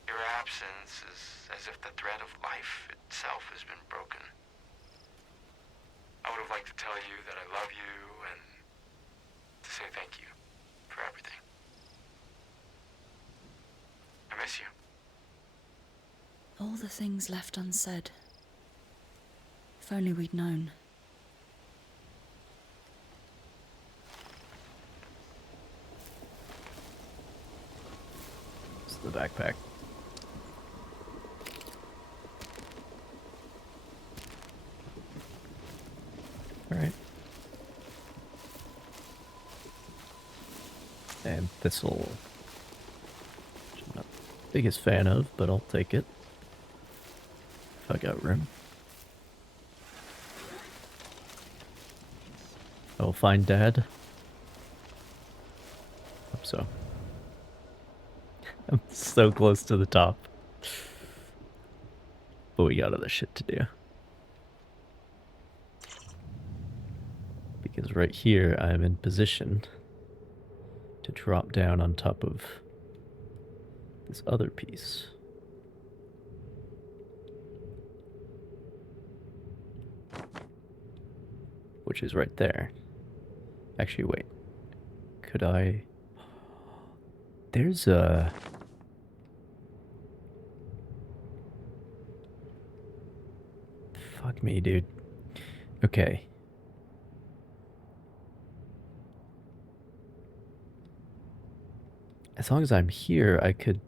Your absence is as if the thread of life itself has been broken. I would have liked to tell you that I love you and to say thank you for everything. I miss you. All the things left unsaid. If only we'd known. It's the backpack. Alright. And thistle. Which I'm not the biggest fan of, but I'll take it. If I got room. I will find Dad. Hope so. I'm so close to the top. But we got other shit to do. Because right here, I am in position to drop down on top of this other piece. Which is right there. Actually, wait. Could I... There's a... Fuck me, dude. Okay. As long as I'm here, I could...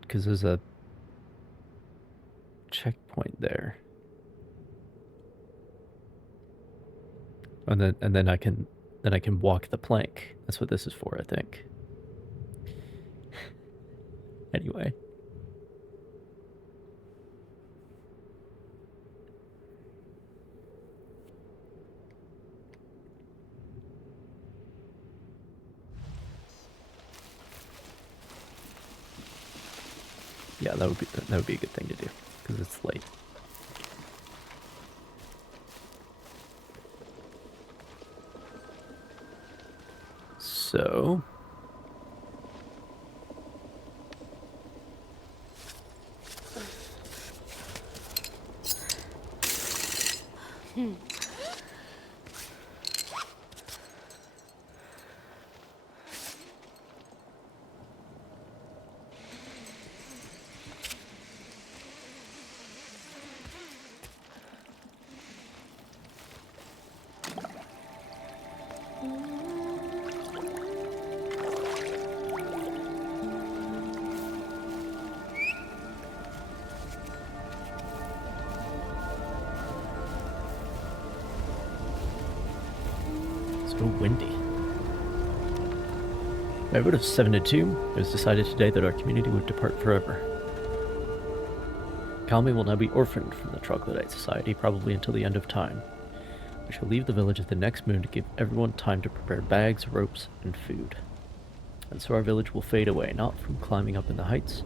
because there's a checkpoint there. And then I can walk the plank. That's what this is for, I think. Anyway. Yeah, that would be a good thing to do because it's late. So windy. By a vote of 7 to 2, it was decided today that our community would depart forever. Kalmi will now be orphaned from the Troglodyte Society, probably until the end of time. We shall leave the village at the next moon to give everyone time to prepare bags, ropes, and food. And so our village will fade away, not from climbing up in the heights,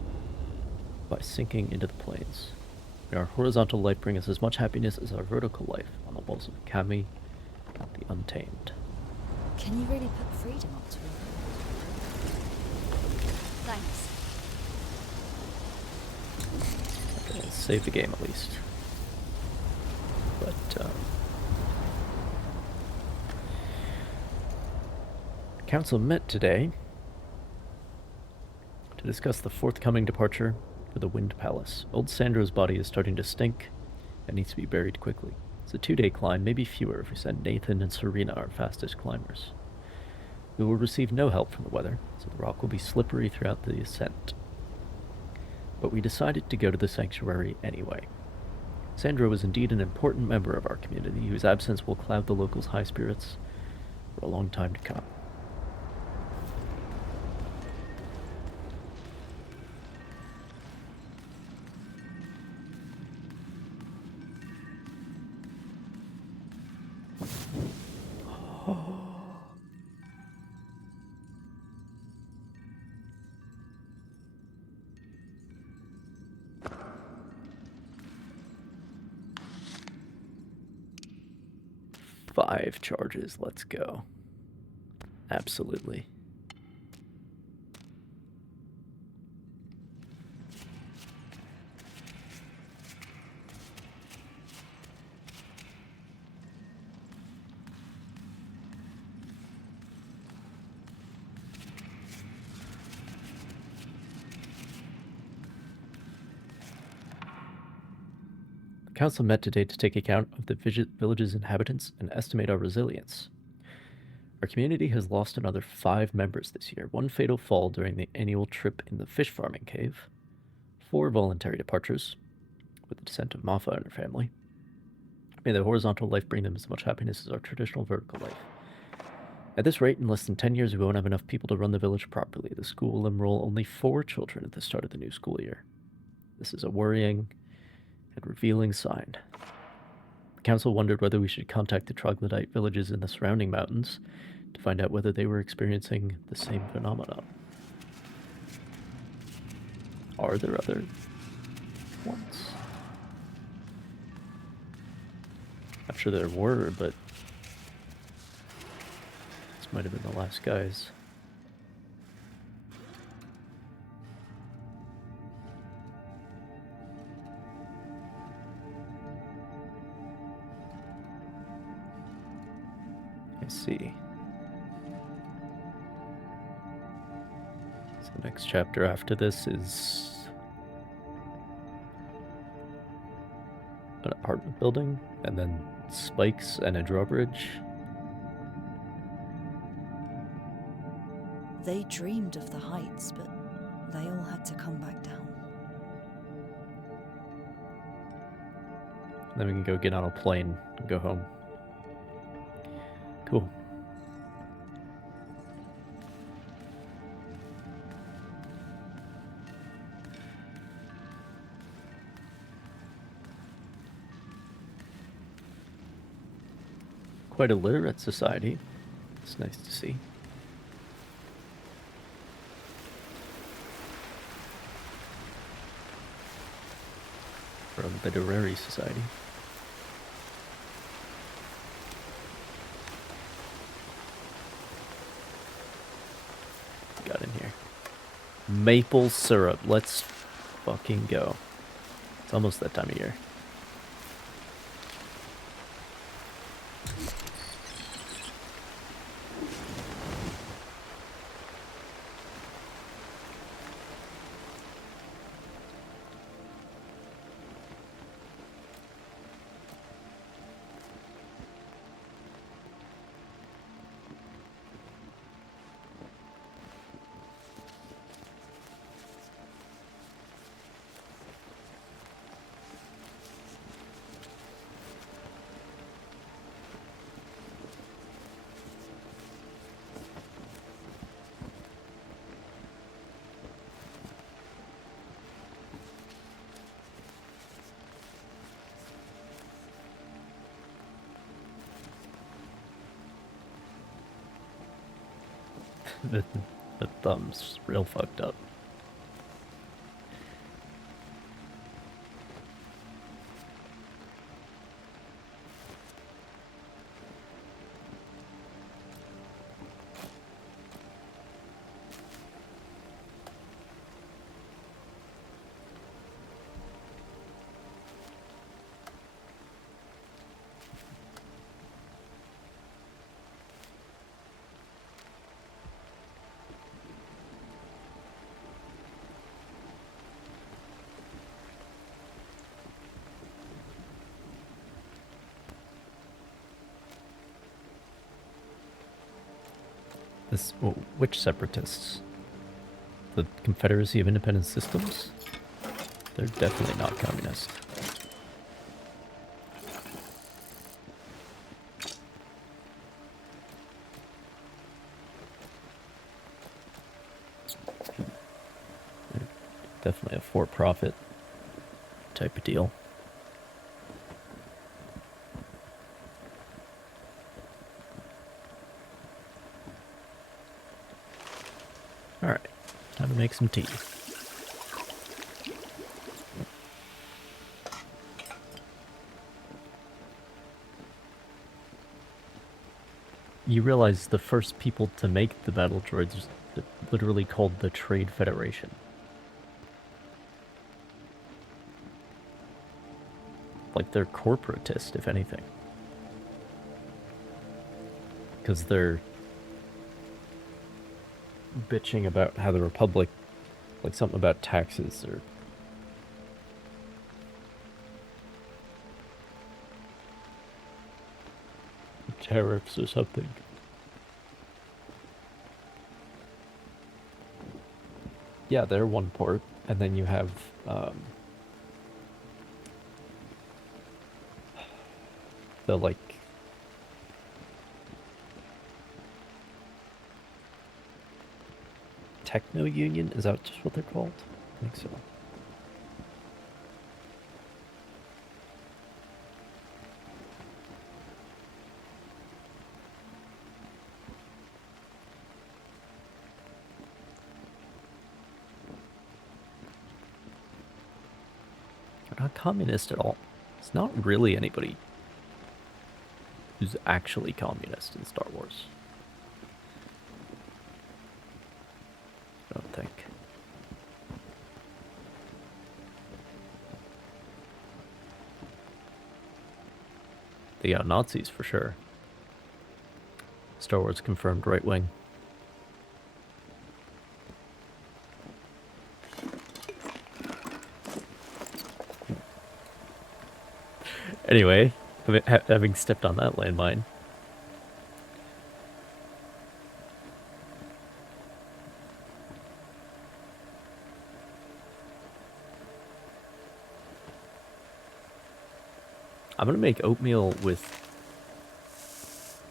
but by sinking into the plains. May our horizontal life bring us as much happiness as our vertical life on the walls of Kami and the Untamed. Can you really put freedom onto it? Thanks. Okay, save the game at least. But, Council met today to discuss the forthcoming departure for the Wind Palace. Old Sandro's body is starting to stink and needs to be buried quickly. It's a 2-day climb, maybe fewer if we send Nathan and Serena, our fastest climbers. We will receive no help from the weather, so the rock will be slippery throughout the ascent. But we decided to go to the sanctuary anyway. Sandro is indeed an important member of our community, whose absence will cloud the locals' high spirits for a long time to come. Five charges, let's go. Absolutely. The council met today to take account of the village's inhabitants and estimate our resilience. Our community has lost another 5 members this year, 1 fatal fall during the annual trip in the fish farming cave, 4 voluntary departures, with the descent of Mafa and her family. May the horizontal life bring them as much happiness as our traditional vertical life. At this rate, in less than 10 years, we won't have enough people to run the village properly. The school will enroll only 4 children at the start of the new school year. This is a worrying and revealing sign. The council wondered whether we should contact the troglodyte villages in the surrounding mountains to find out whether they were experiencing the same phenomenon. Are there other ones? I'm sure there were, but this might have been the last guys. I see. So the next chapter after this is an apartment building, and then spikes and a drawbridge. They dreamed of the heights, but they all had to come back down. Then we can go get on a plane and go home. Cool. Quite a literate society. It's nice to see. From the literary society. Got in here. Maple syrup. Let's fucking go. It's almost that time of year. The thumb's real fucked up. This, well, which separatists? The Confederacy of Independent Systems? They're definitely not communist. They're definitely a for-profit type of deal. Alright, time to make some tea. You realize the first people to make the battle droids are literally called the Trade Federation. Like, they're corporatist, if anything. Because they're bitching about how the Republic, like something about taxes or tariffs or something. Yeah, they're one port, and then you have the like Techno Union? Is that just what they're called? I think so. They're not communist at all. It's not really anybody who's actually communist in Star Wars. I don't think. They got Nazis for sure. Star Wars confirmed right wing. Anyway, having stepped on that landmine. I'm gonna make oatmeal with...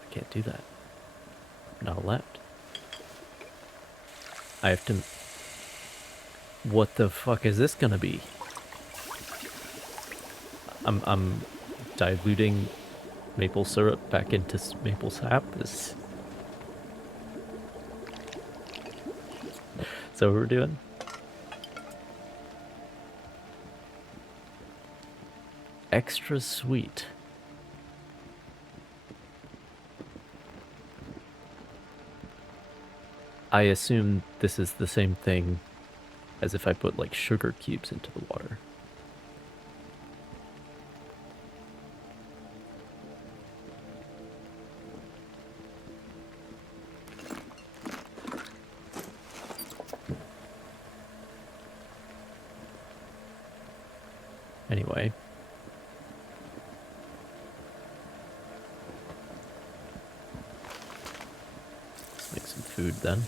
I can't do that. I'm not allowed. I have to... What the fuck is this gonna be? I'm diluting maple syrup back into maple sap. This... So what we're doing? Extra sweet. I assume this is the same thing as if I put like sugar cubes into the water. Anyway. Let's make some food then.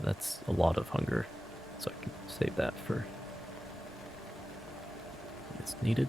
That's a lot of hunger, so I can save that for when it's needed.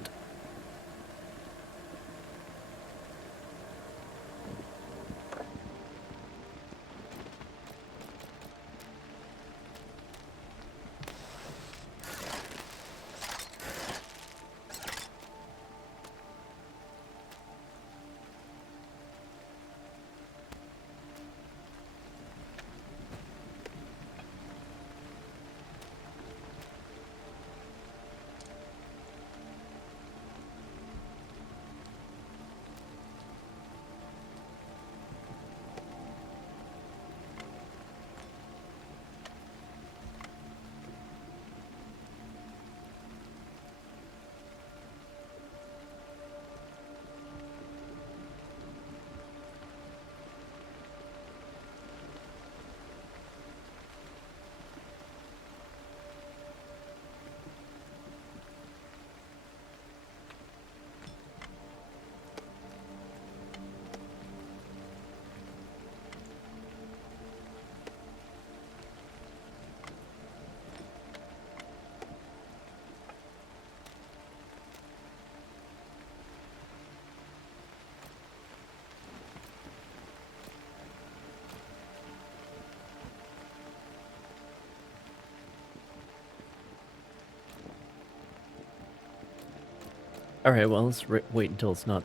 Alright, well, let's wait until it's not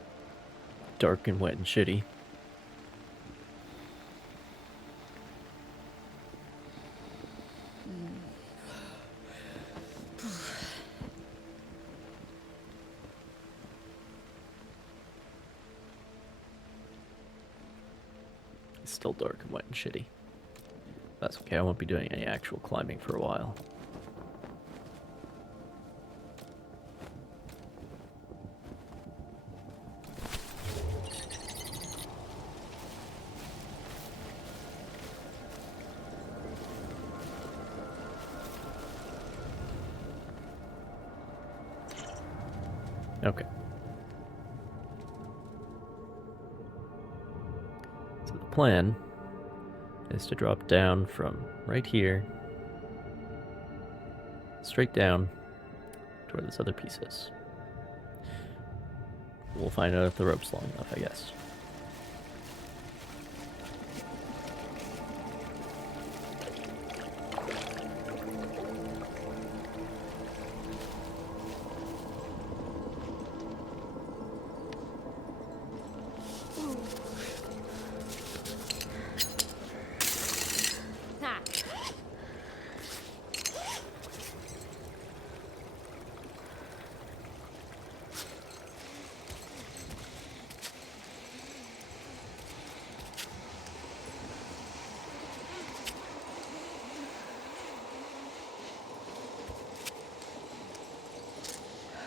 dark and wet and shitty. It's still dark and wet and shitty. That's okay, I won't be doing any actual climbing for a while. Okay. So the plan is to drop down from right here, straight down to where this other piece is. We'll find out if the rope's long enough, I guess.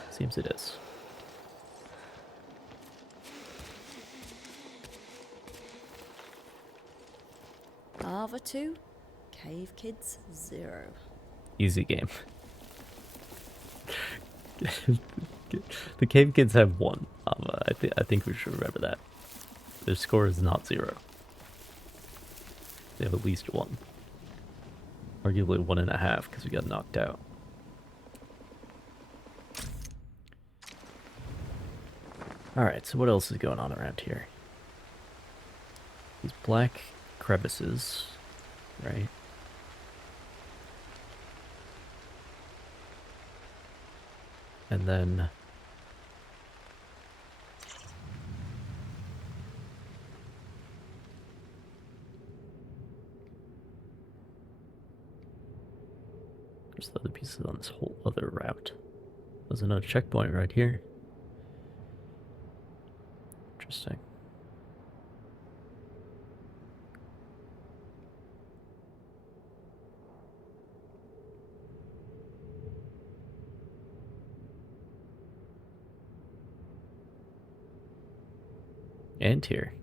Seems it is. Lava 2, Cave Kids 0. Easy game. The Cave Kids have 1. I think we should remember that. Their score is not 0. They have at least 1. Arguably 1.5 because we got knocked out. Alright, so what else is going on around here? These black crevices, right? And then there's the other pieces on this whole other route. There's another checkpoint right here. Interesting. And here.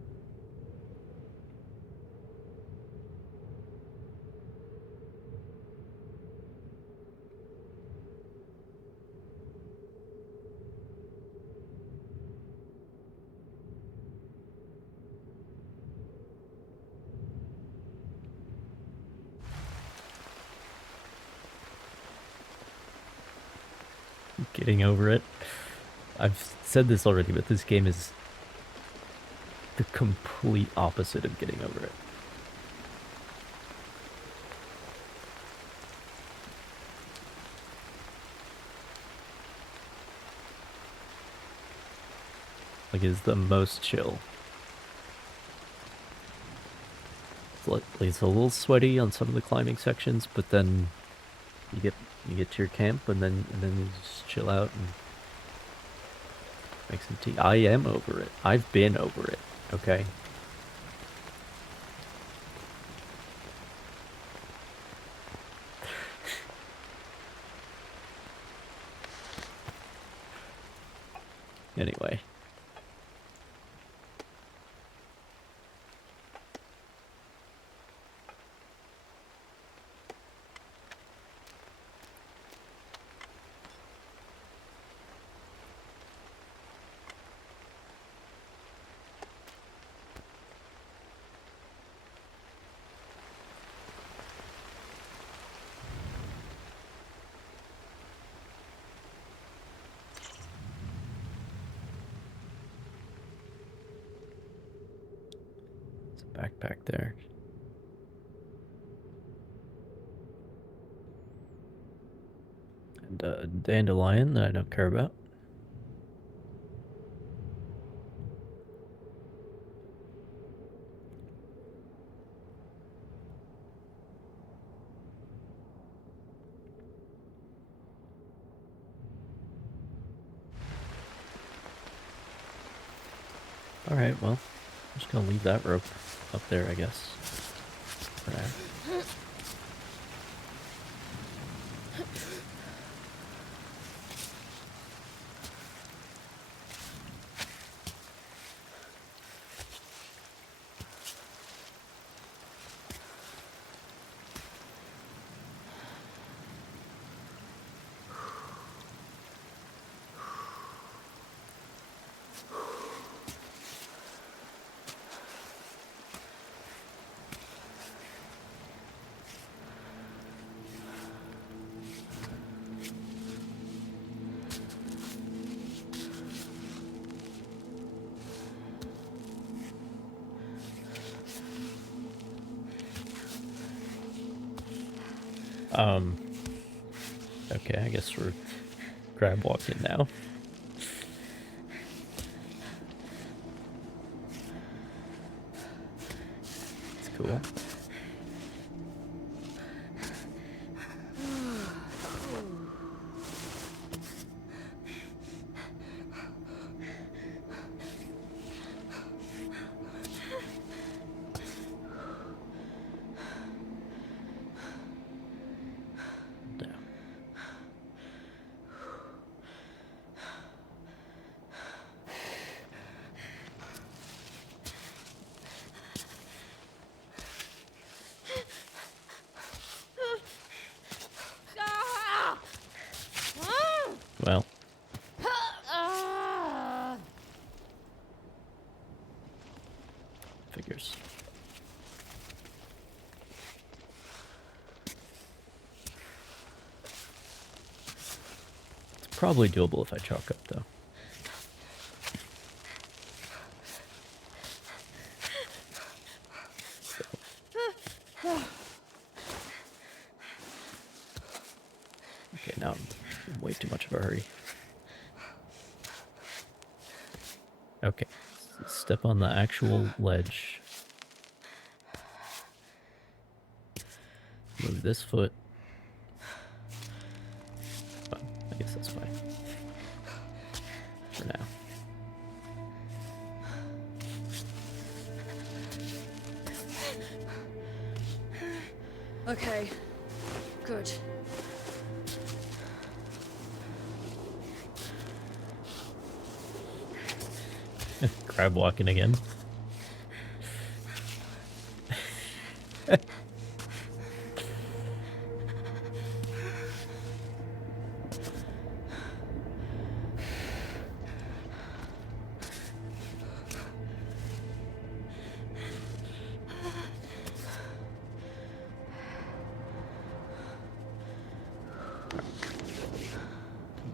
Getting over it. I've said this already, but this game is the complete opposite of getting over it. Like, it's the most chill. It's a little sweaty on some of the climbing sections, but then you get to your camp, and then you just chill out and make some tea. I am over it. I've been over it. Okay. Anyway. Backpack there. And a dandelion that I don't care about. Alright, well, I'm just gonna leave that rope up there, I guess. For now. Okay, I guess we're crab walking now. It's cool. Well. Figures. It's probably doable if I chalk up, though. Okay, now I'm in way too much of a hurry. Okay, step on the actual ledge. Move this foot. Well, I guess that's fine. For now. Okay, good. Crab walking again.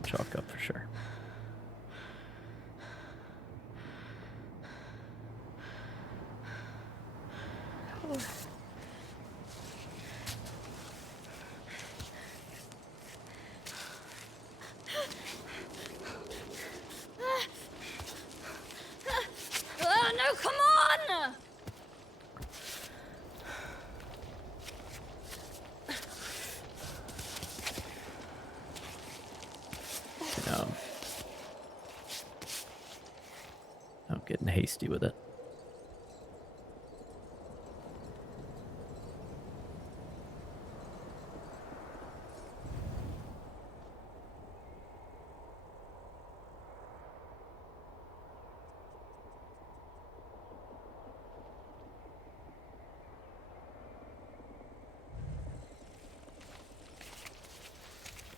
Chalk up for sure. No, come on! I'm getting hasty with it.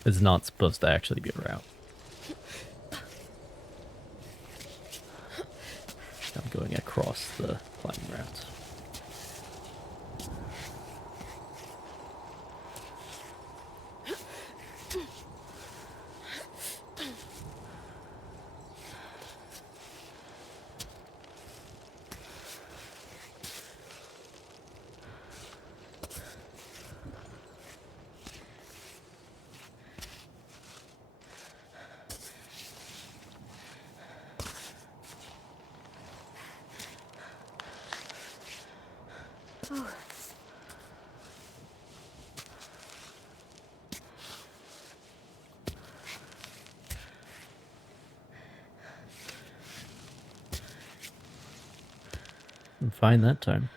It's not supposed to actually be a route. I'm going across the climbing routes. I'm fine that time.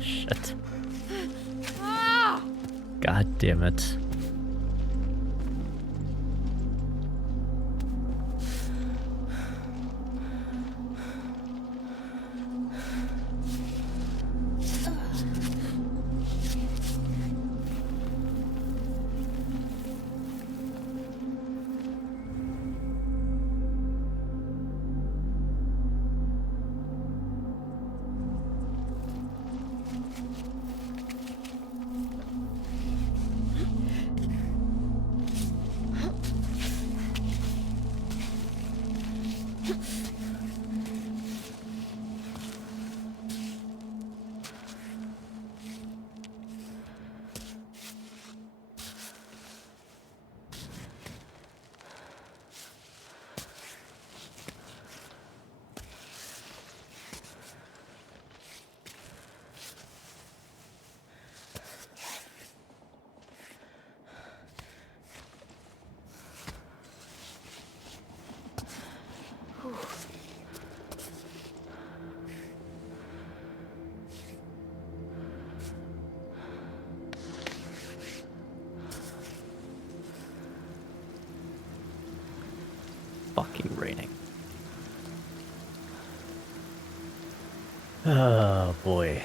Shit. God damn it. Oh boy.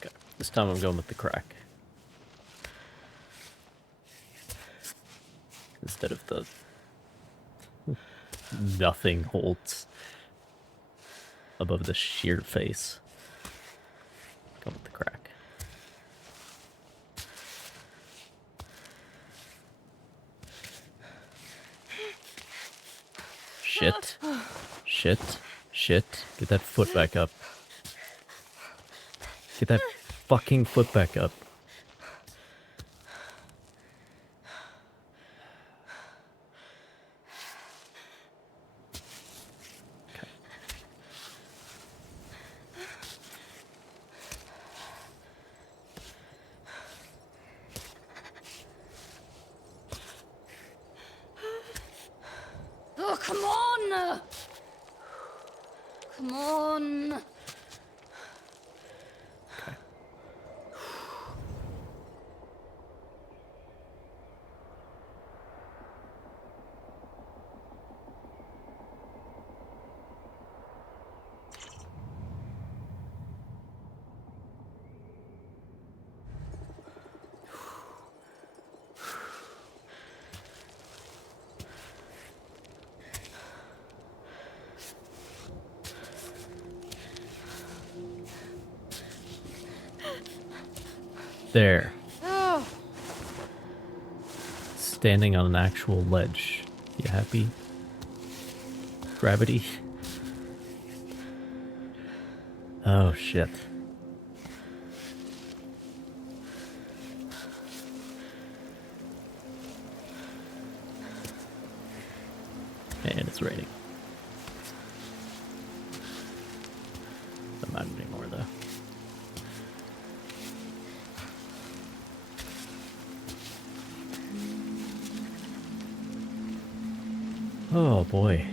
Okay. This time I'm going with the crack. Instead of the nothing holds above the sheer face. Go with the crack. Shit. Shit. Shit. Get that foot back up. Get that fucking foot back up. Okay. Oh, come on! Come on! Okay. There. Oh. Standing on an actual ledge. You happy? Gravity? Oh shit. And it's raining. Doesn't matter anymore though. Oh boy.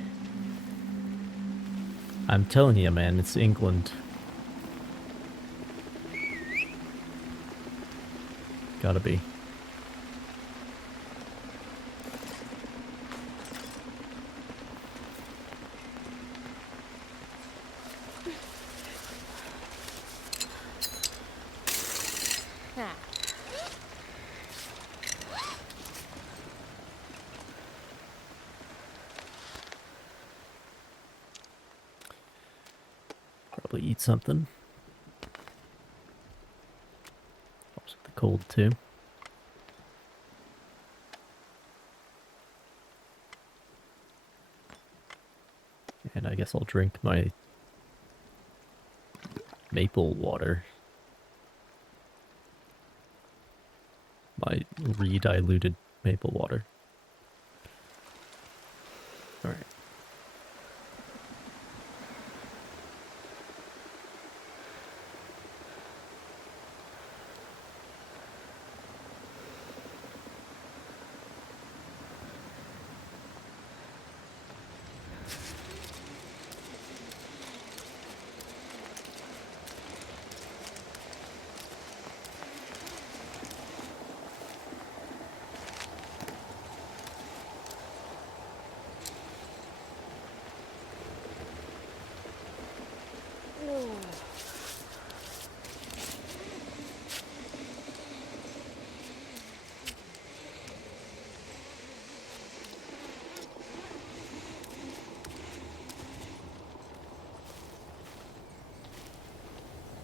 I'm telling you, man, it's England. Gotta be. Probably eat something. Helps with the cold too. And I guess I'll drink my maple water. My re-diluted maple water. Alright.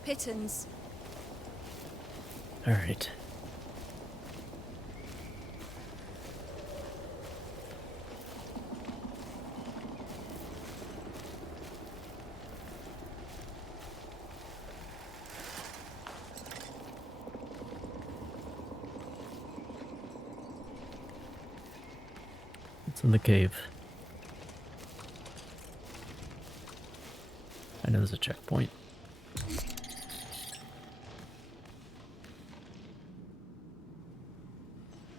Pittons. All right. It's in the cave. I know there's a checkpoint.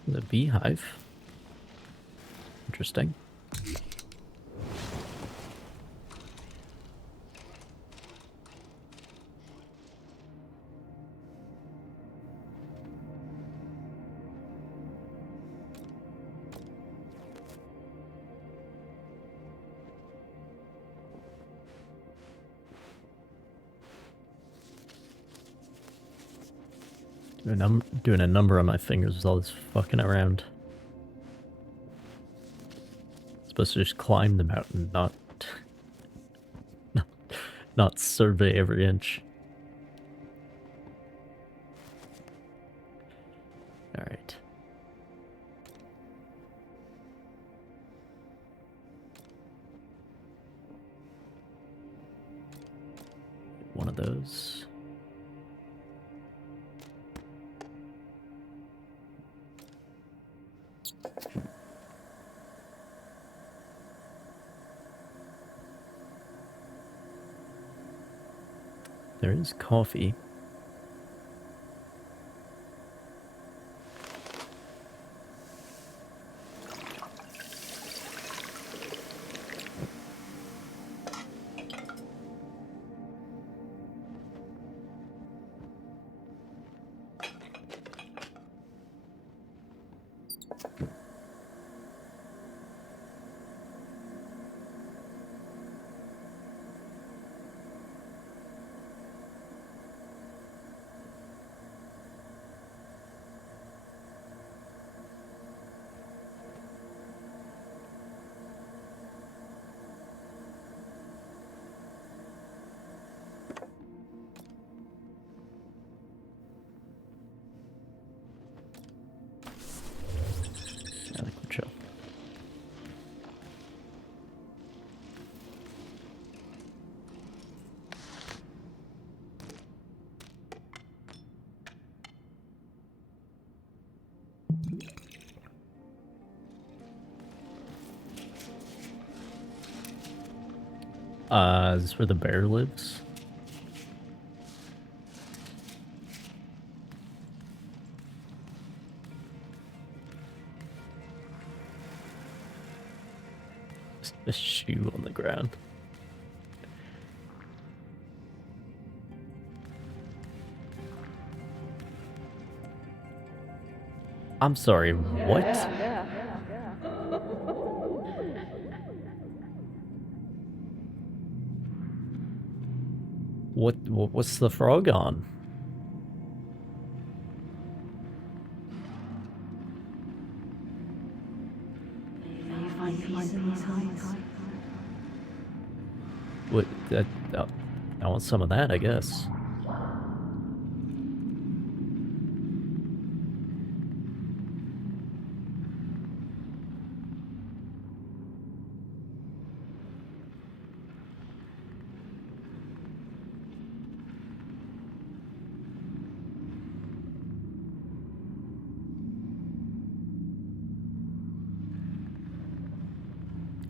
The beehive. Interesting. Doing a number on my fingers with all this fucking around. Supposed to just climb the mountain, not not survey every inch. All right. One of those. There is coffee. I think we're chill. Is this where the bear lives? A shoe on the ground. I'm sorry, what? What's the frog on? What that I want some of that, I guess.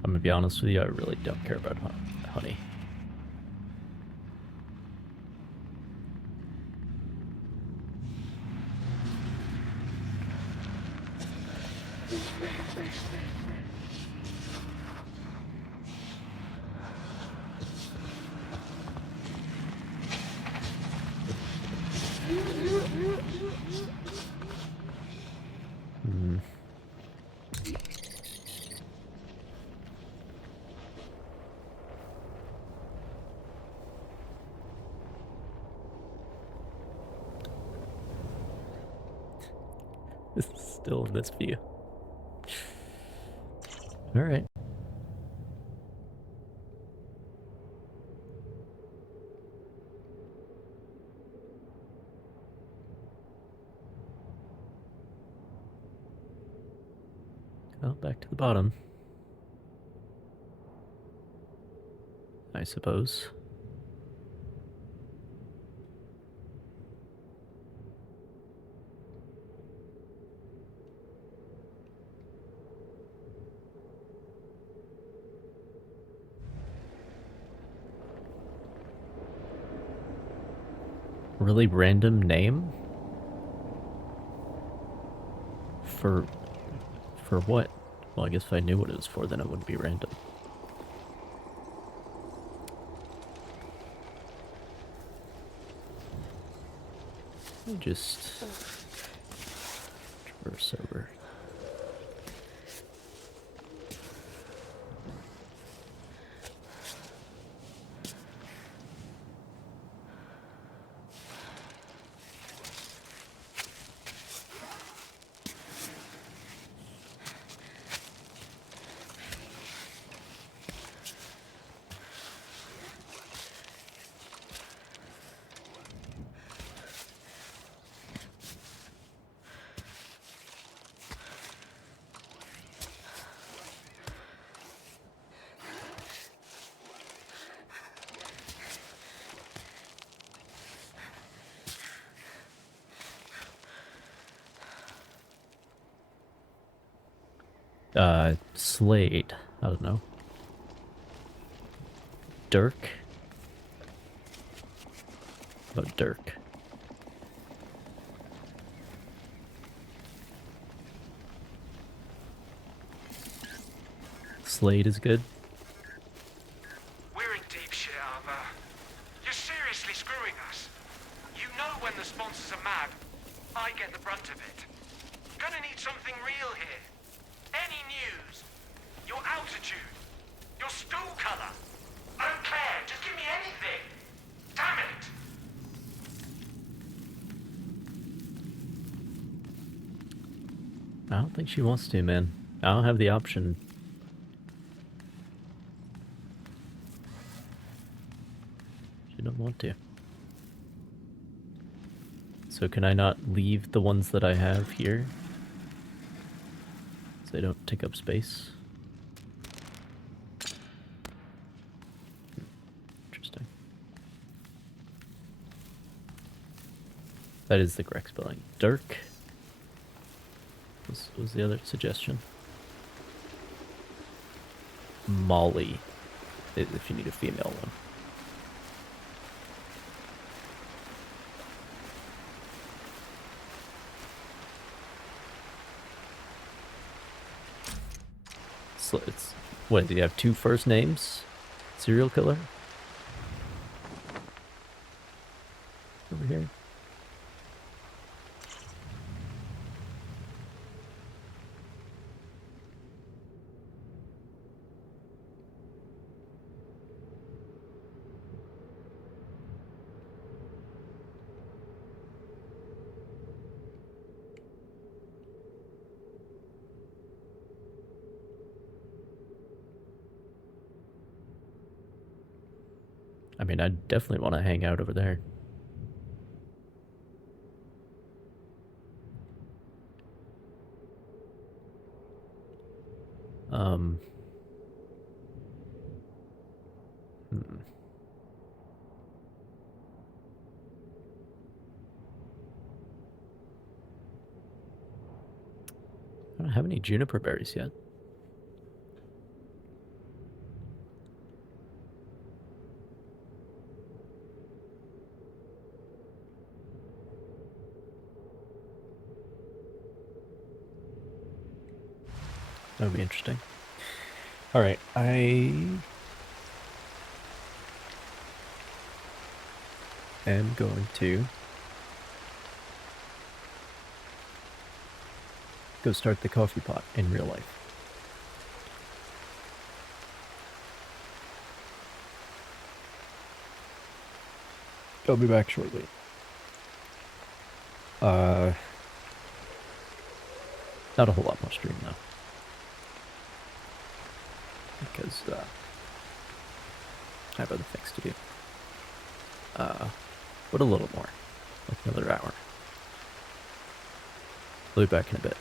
I'm gonna be honest with you, I really don't care about honey. Hmm. Still in this view. Alright. Well, back to the bottom, I suppose. Really random name? For what? Well, I guess if I knew what it was for, then it wouldn't be random. Just traverse over. Slade. I don't know. Dirk? What about Dirk? Slade is good. We're in deep shit, Arthur. You're seriously screwing us. You know when the sponsors are mad, I get the brunt of it. Gonna need something real here. Any news? Your altitude? Your stool color? I don't care. Just give me anything. Damn it! I don't think she wants to, man. I don't have the option. She don't want to. So can I not leave the ones that I have here? So they don't take up space? Interesting. That is the correct spelling. Dirk was the other suggestion. Molly, if you need a female one. So it's, what, do you have two first names? Serial killer? Over here. I mean, I definitely want to hang out over there. I don't have any juniper berries yet. That would be interesting. Alright, I am going to go start the coffee pot in real life. I'll be back shortly. Not a whole lot more stream though. Because I have other things to do. But a little more. Like another hour. I'll be back in a bit.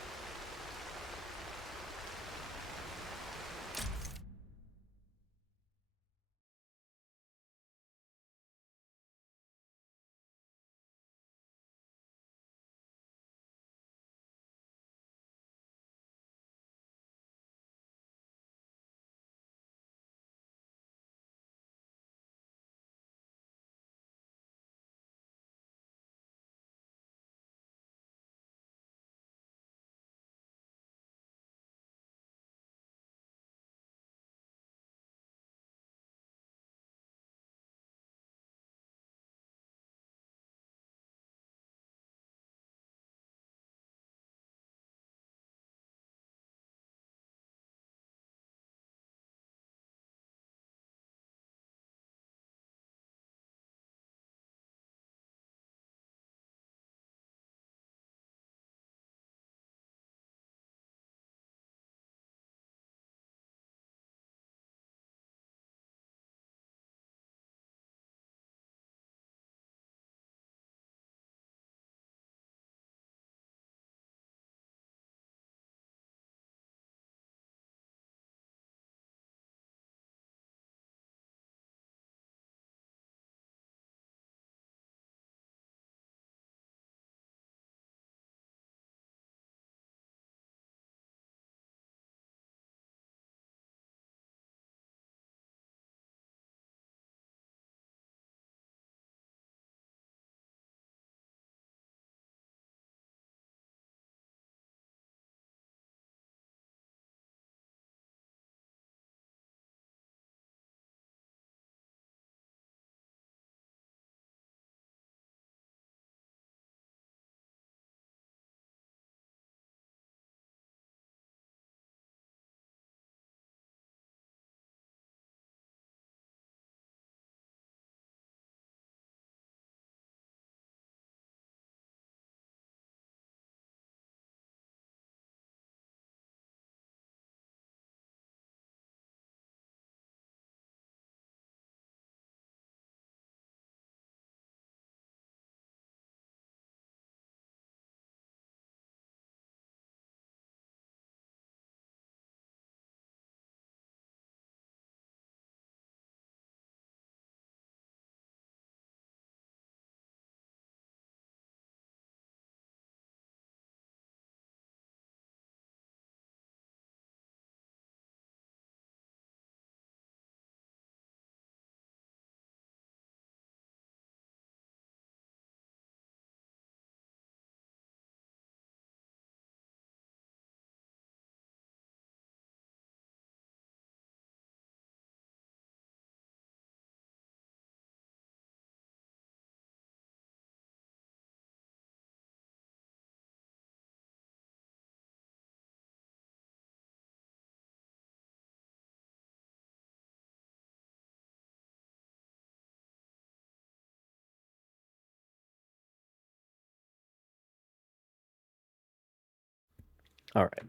Alright.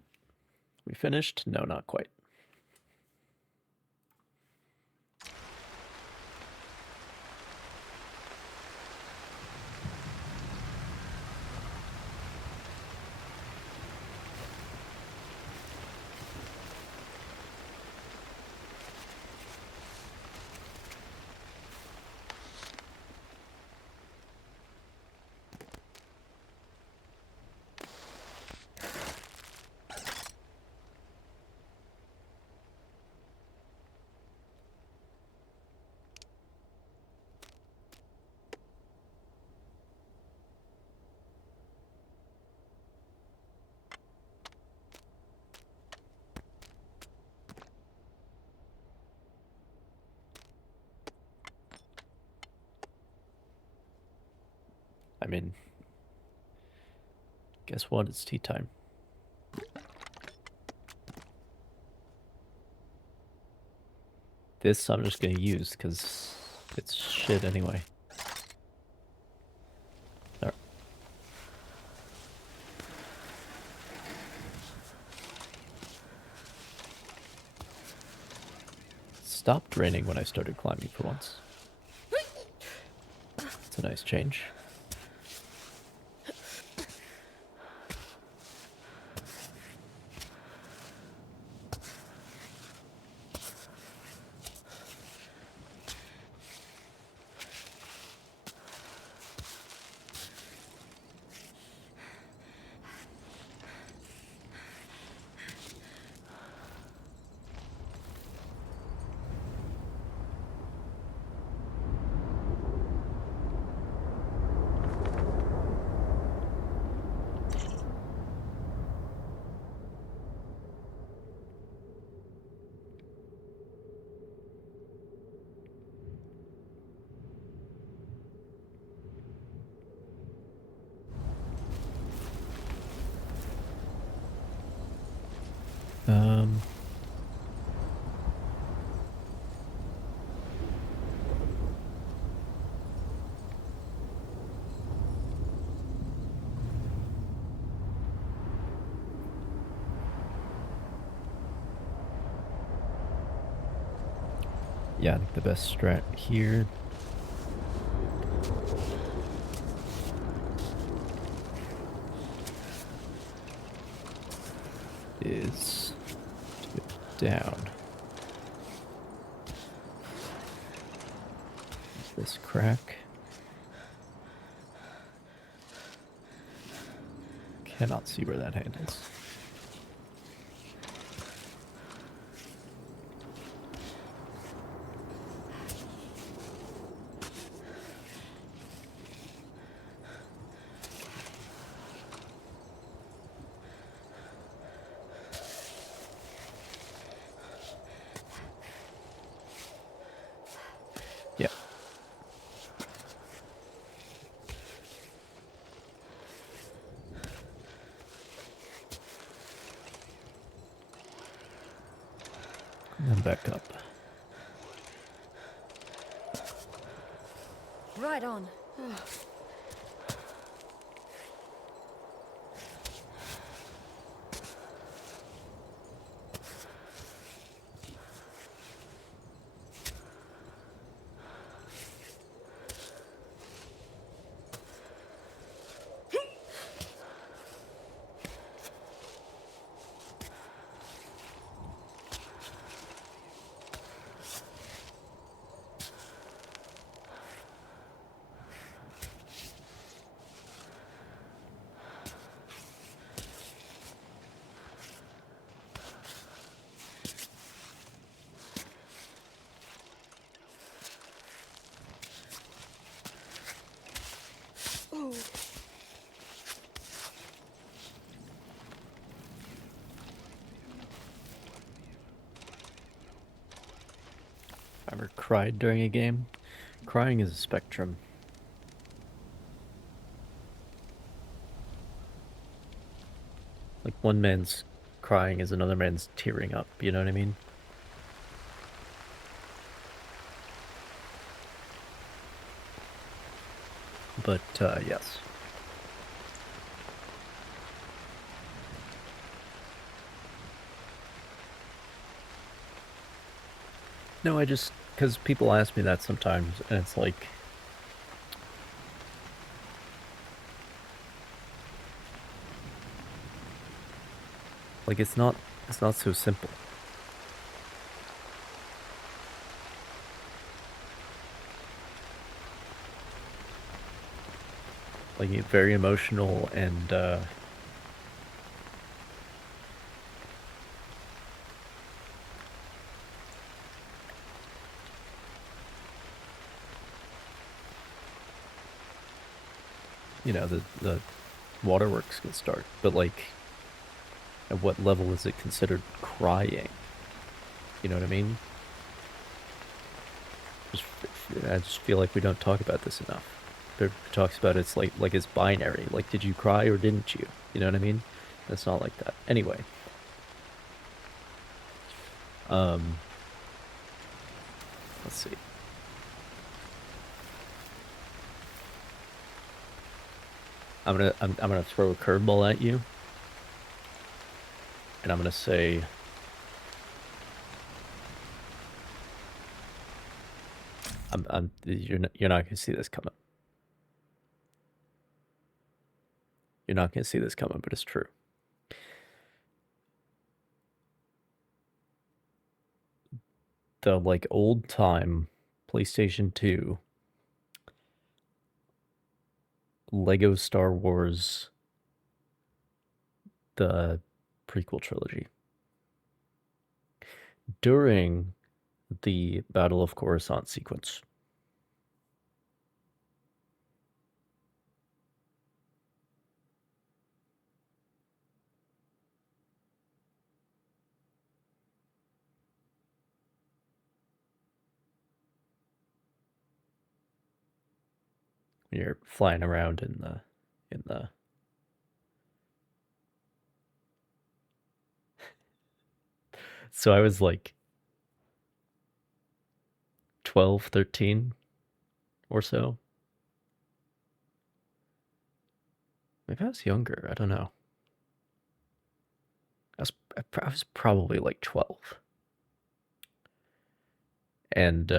We finished? No, not quite. I mean, guess what? It's tea time. This I'm just gonna use because it's shit anyway. Alright. stopped raining when I started climbing for once. It's a nice change. Yeah, I think the best strat here is to go down. This crack. Cannot see where that hand is. Yeah. And then back up. Right on. Ever cried during a game? Crying is a spectrum. Like one man's crying is another man's tearing up, you know what I mean? But, yes. No, I just, because people ask me that sometimes, and it's like, it's not so simple. Like, very emotional and, you know, the waterworks can start, but like, at what level is it considered crying? You know what I mean? I just feel like we don't talk about this enough. Everybody talks about it's like it's binary. Like, did you cry or didn't you? You know what I mean? It's not like that. Anyway. Let's see. I'm gonna throw a curveball at you. And I'm gonna say You're not gonna see this coming. You're not gonna see this coming, but it's true. The like old time PlayStation 2 Lego Star Wars, the prequel trilogy. During the Battle of Coruscant sequence. You're flying around in the So I was like 12, 13 or so. Maybe I was younger, I don't know. I was probably like 12. And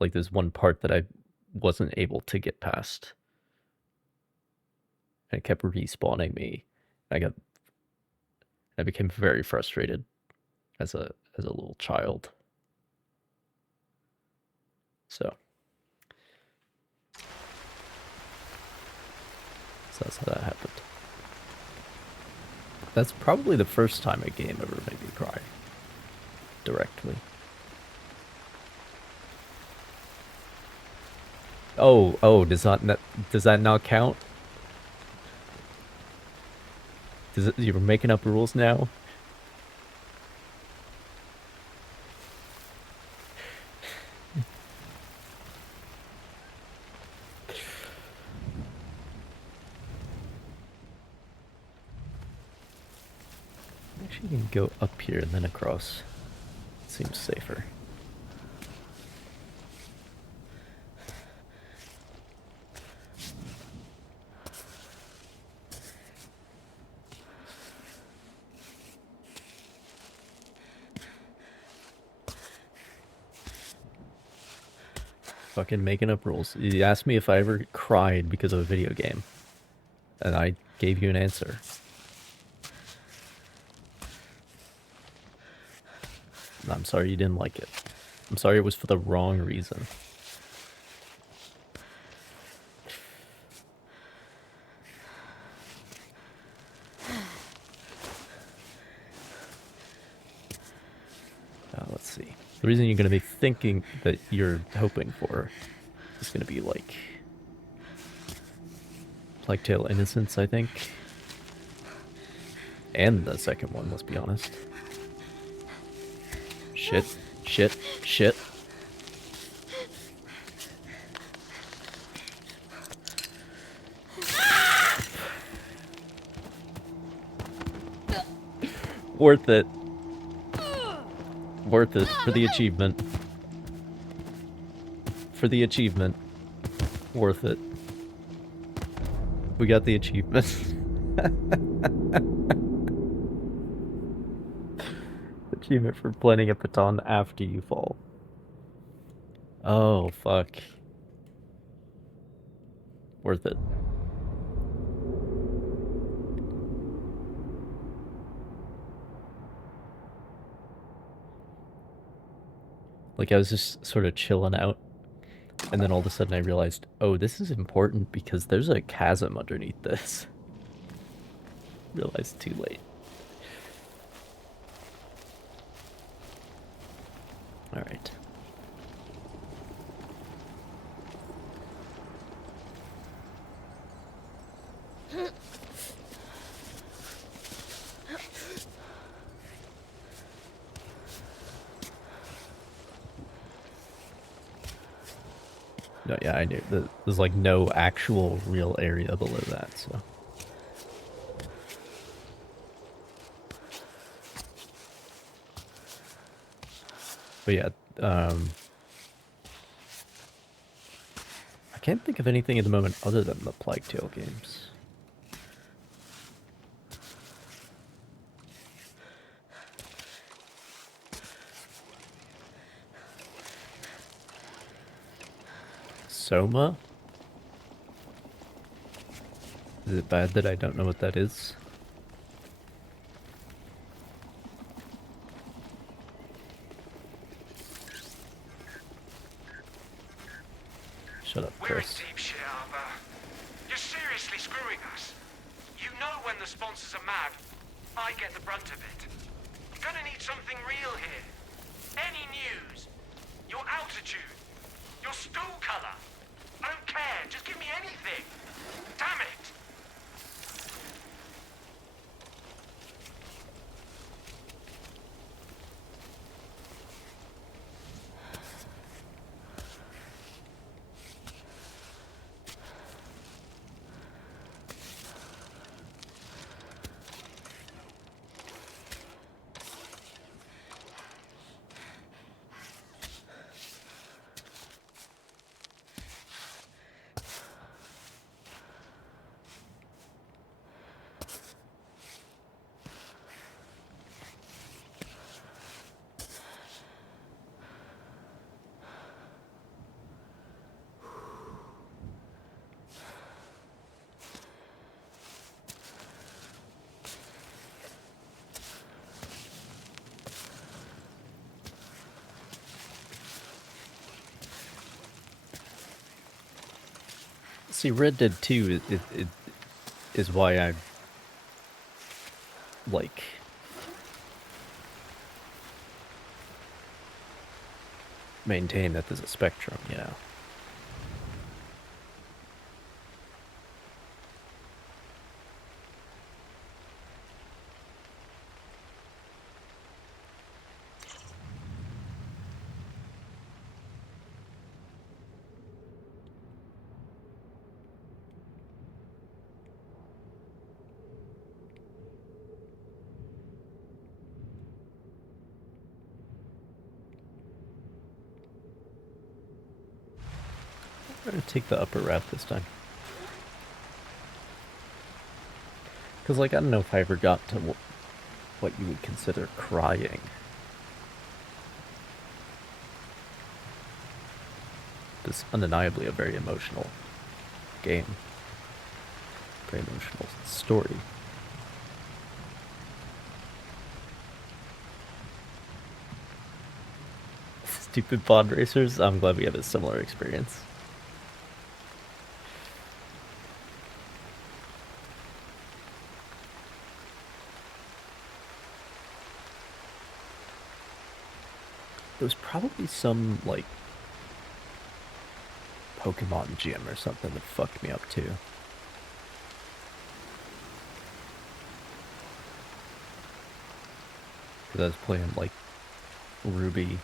like there's one part that I wasn't able to get past. And it kept respawning me. I became very frustrated as a little child. So that's how that happened. That's probably the first time a game ever made me cry. Directly. Oh, does that not count? You're making up rules now? Actually, you can go up here and then across. Seems safer. Fucking making up rules. You asked me if I ever cried because of a video game. And I gave you an answer. I'm sorry you didn't like it. I'm sorry it was for the wrong reason. Let's see. The reason you're going to be thinking that you're hoping for is going to be like Plague Tale Innocence, I think. And the second one, let's be honest. Shit, shit, shit. Worth it. Worth it for the achievement. For the achievement. Worth it. We got the achievement. Achievement for planting a baton after you fall. Oh, fuck. Worth it. Like, I was just sort of chilling out, and then all of a sudden I realized, oh, this is important because there's a chasm underneath this. Realized too late. Alright. No, yeah, I knew. There's like no actual real area below that, so. But yeah, I can't think of anything at the moment other than the Plague Tale games. Soma? Is it bad that I don't know what that is? Shut up, We're in Chris. deep shit, Arthur. You're seriously screwing us. You know when the sponsors are mad, I get the brunt of it. I'm gonna need something real here. Any news. Your altitude. Your stool color. I don't care. Just give me anything. Damn it. See, Red Dead 2 is why I like maintain that there's a spectrum, you know. I'm gonna take the upper route this time. Because, like, I don't know if I ever got to what you would consider crying. It's undeniably a very emotional game. Very emotional story. Stupid pod racers, I'm glad we have a similar experience. There was probably some, like, Pokemon gym or something that fucked me up too. Because I was playing, like, Ruby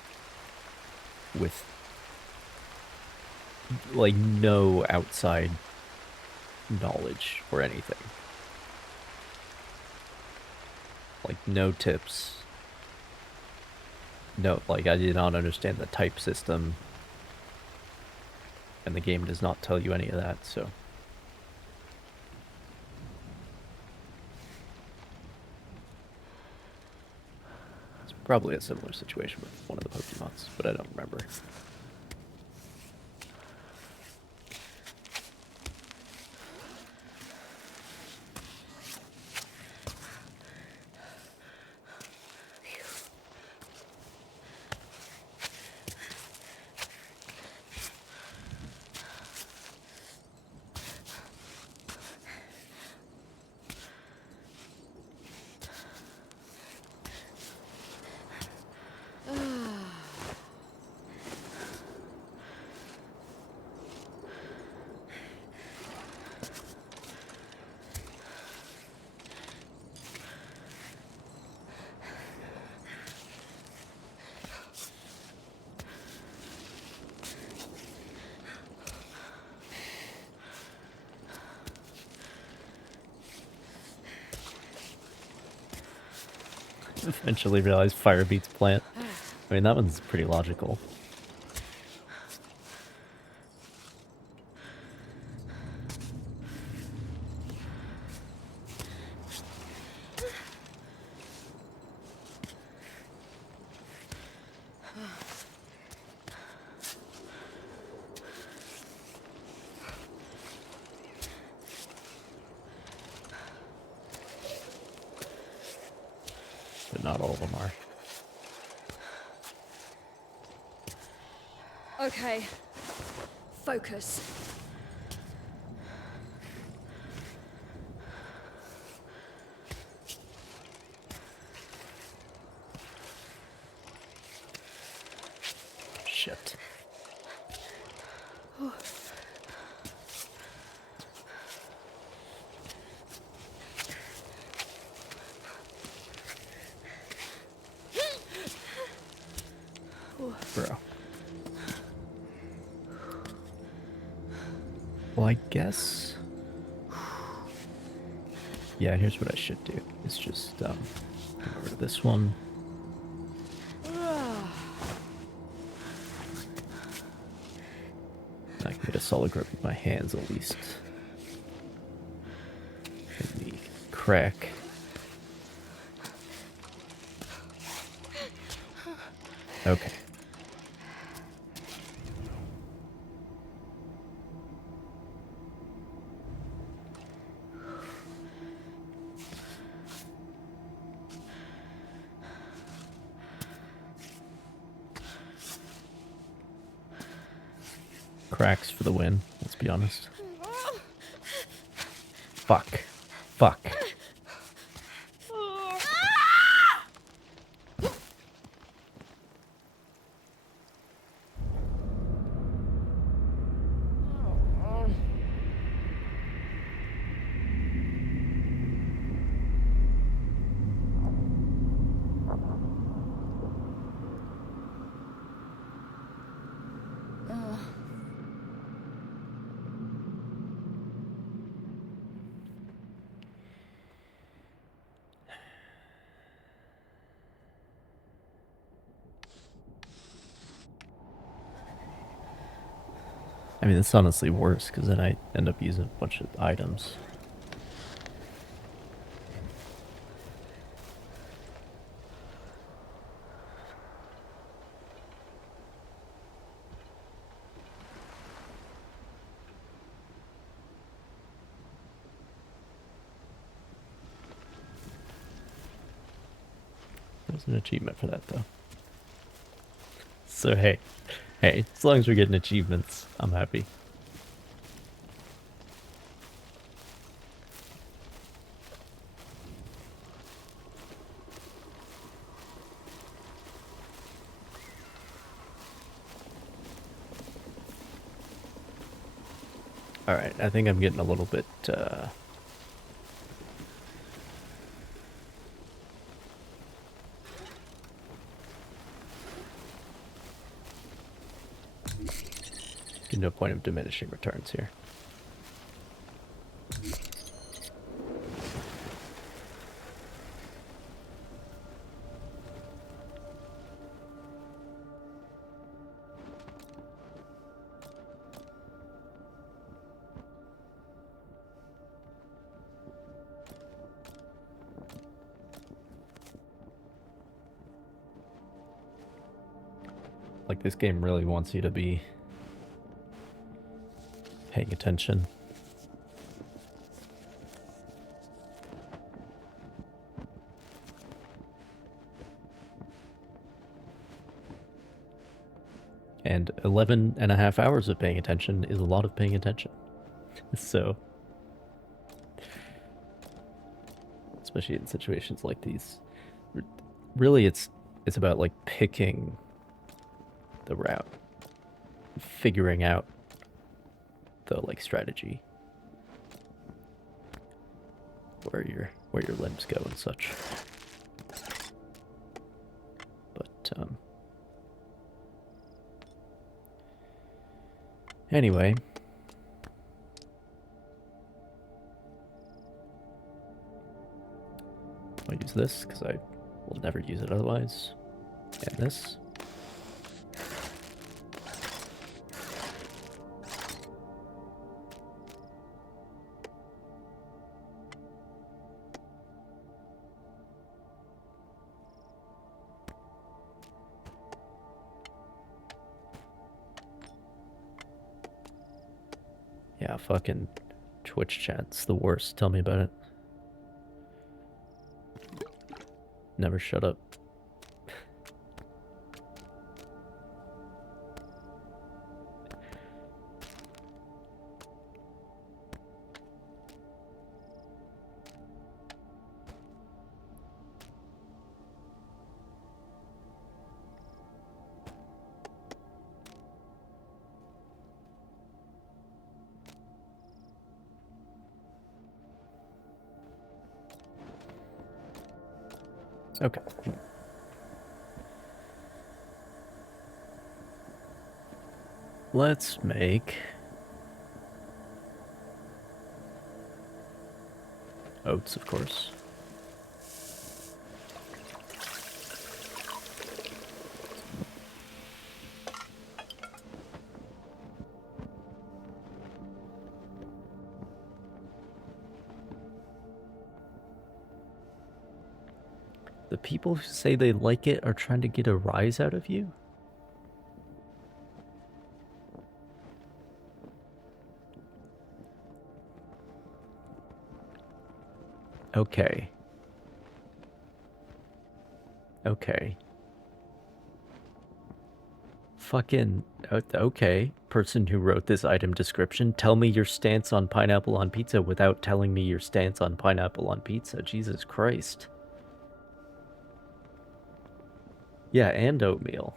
with, like, no outside knowledge or anything. Like, no tips. No, like, I did not understand the type system. And the game does not tell you any of that, so. It's probably a similar situation with one of the Pokemons, but I don't remember. Eventually realized fire beats plant. I mean, that one's pretty logical. but not all of them are. Okay. Focus. Shit. Bro. Well, I guess... Yeah, here's what I should do. It's just, go over to this one. I can get a solid grip with my hands at least. In the crack. Okay. Cracks for the win, let's be honest. Fuck. Fuck. I mean, it's honestly worse, because then I end up using a bunch of items. There's an achievement for that, though. So, hey, as long as we're getting achievements, I'm happy. Alright, I think I'm getting a little bit, getting to a point of diminishing returns here. Like, this game really wants you to be paying attention. And 11.5 hours of paying attention is a lot of paying attention. So, especially in situations like these, really it's about like picking the route, figuring out the like strategy, where your limbs go and such. But anyway, I'll use this because I will never use it otherwise. And this. Yeah, fucking Twitch chat's the worst. Tell me about it. Never shut up. Okay. Let's make oats, of course. The people who say they like it are trying to get a rise out of you? Okay. Okay. Fucking... Okay. Person who wrote this item description, tell me your stance on pineapple on pizza without telling me your stance on pineapple on pizza. Jesus Christ. Yeah, and oatmeal.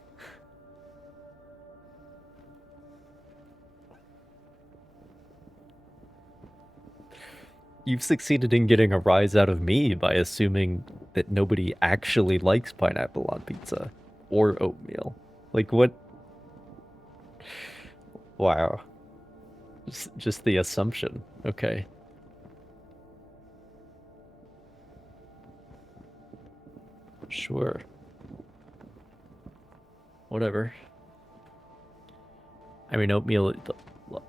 You've succeeded in getting a rise out of me by assuming that nobody actually likes pineapple on pizza. Or oatmeal. Like, what? Wow. Just the assumption. Okay. Sure. Whatever. I mean, oatmeal,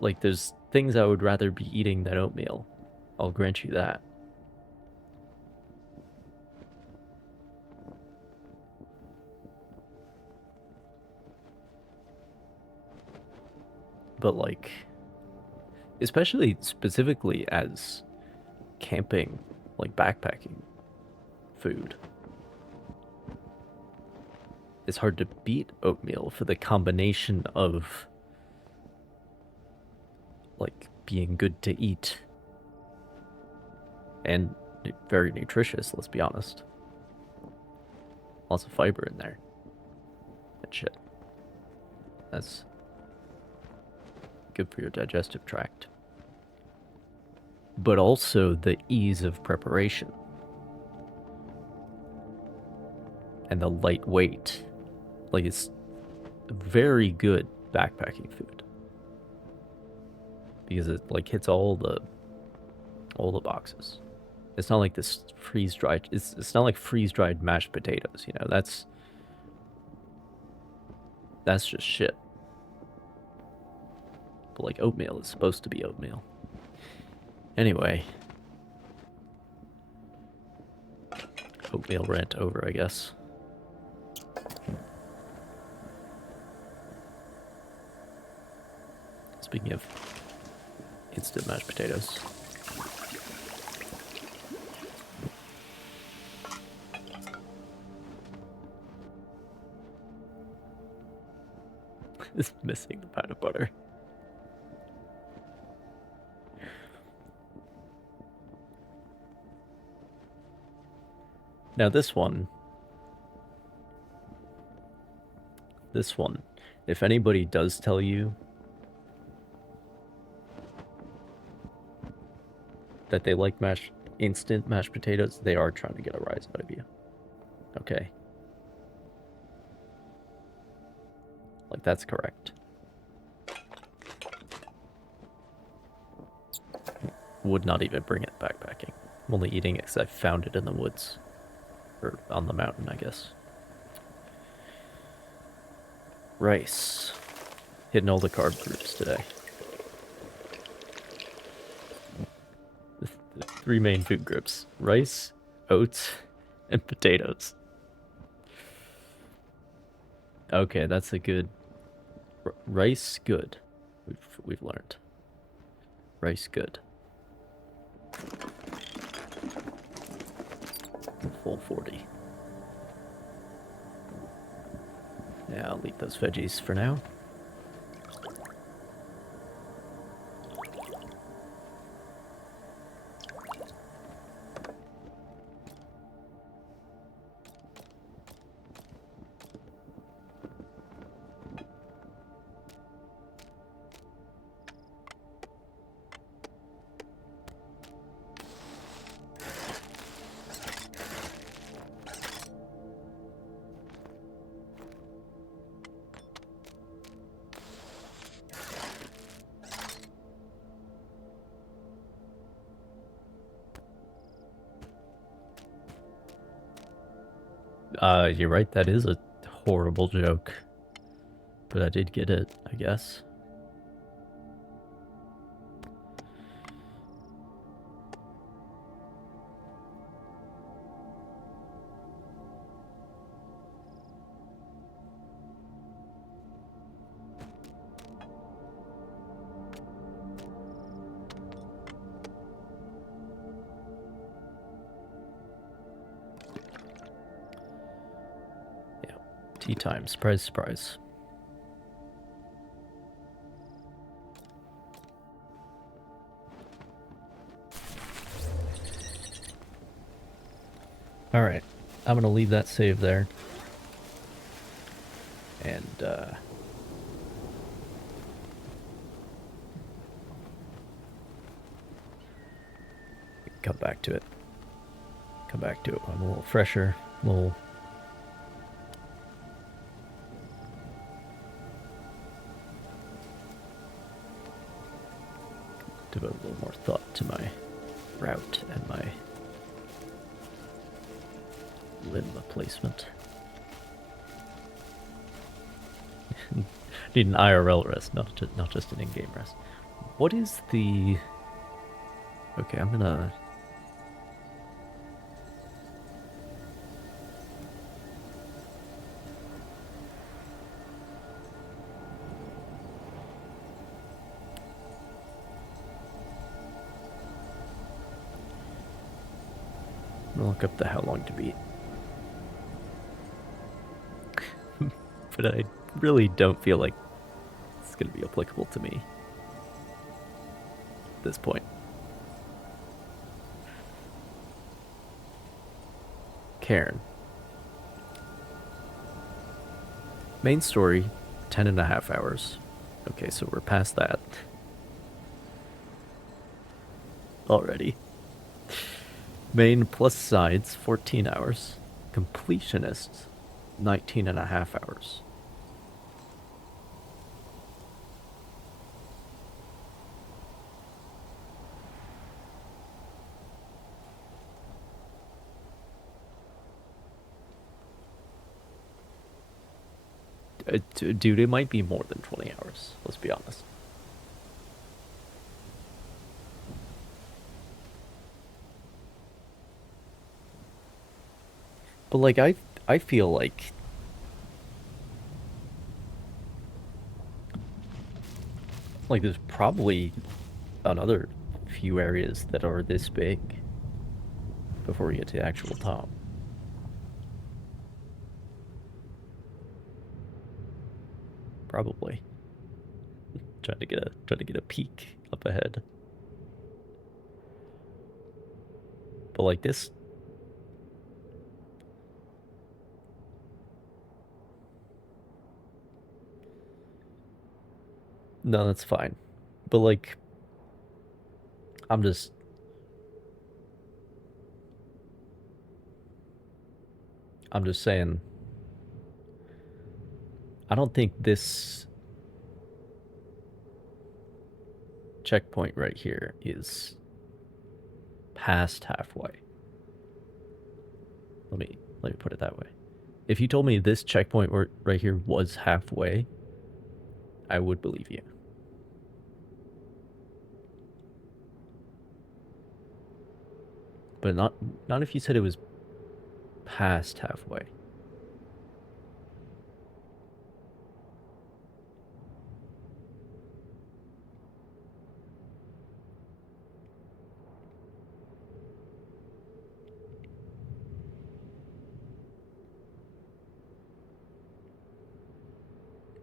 like, there's things I would rather be eating than oatmeal. I'll grant you that. But, like, especially specifically as camping, like backpacking food, it's hard to beat oatmeal for the combination of, like, being good to eat and very nutritious, let's be honest. Lots of fiber in there. That shit. That's good for your digestive tract. But also the ease of preparation. And the lightweight. Like, it's very good backpacking food. Because it, like, hits all the boxes. It's not like this freeze-dried... It's not like freeze-dried mashed potatoes, you know? That's just shit. But, like, oatmeal is supposed to be oatmeal. Anyway. Oatmeal rant over, I guess. Speaking of instant mashed potatoes. It's missing the pound of butter. Now this one, if anybody does tell you that they like instant mashed potatoes, they are trying to get a rise out of you. Okay. Like, that's correct. Would not even bring it backpacking. I'm only eating it because I found it in the woods. Or on the mountain, I guess. Rice. Hitting all the carb groups today. The three main food groups. Rice, oats, and potatoes. Okay, that's a good... rice, good. We've learned. Rice, good. Full 40. Yeah, I'll leave those veggies for now. You're right, that is a horrible joke. But I did get it, I guess. Yeah, tea time, surprise, surprise. Alright, I'm gonna leave that save there. And, come back to it. Come back to it when I'm a little fresher, a little... devote a little more thought to my route and my limb placement. Need an IRL rest, not just an in-game rest. What is the... Okay, I'm gonna... look up the how long to beat. But I really don't feel like it's going to be applicable to me at this point. Cairn. Main story, 10.5 hours. Okay, so we're past that already. Main plus sides, 14 hours. Completionists, 19.5 hours. Dude, it might be more than 20 hours, let's be honest. But like I feel like there's probably another few areas that are this big before we get to the actual top. Probably. Trying to get a peek up ahead. But like this... No, that's fine. But like... I'm just saying... I don't think this checkpoint right here is past halfway. Let me put it that way. If you told me this checkpoint right here was halfway, I would believe you. But not if you said it was past halfway.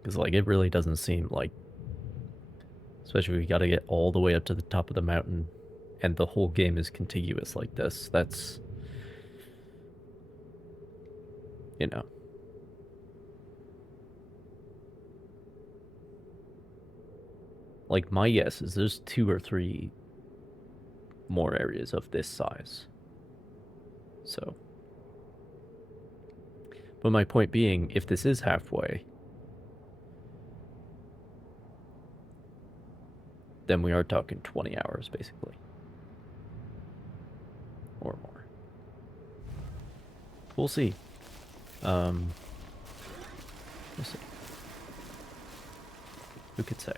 Because, like, it really doesn't seem like... Especially if we gotta get all the way up to the top of the mountain, and the whole game is contiguous like this. That's... You know. Like, my guess is there's 2 or 3 more areas of this size. So... But my point being, if this is halfway, then we are talking 20 hours, basically. Or more. We'll see. We'll see. Who could say?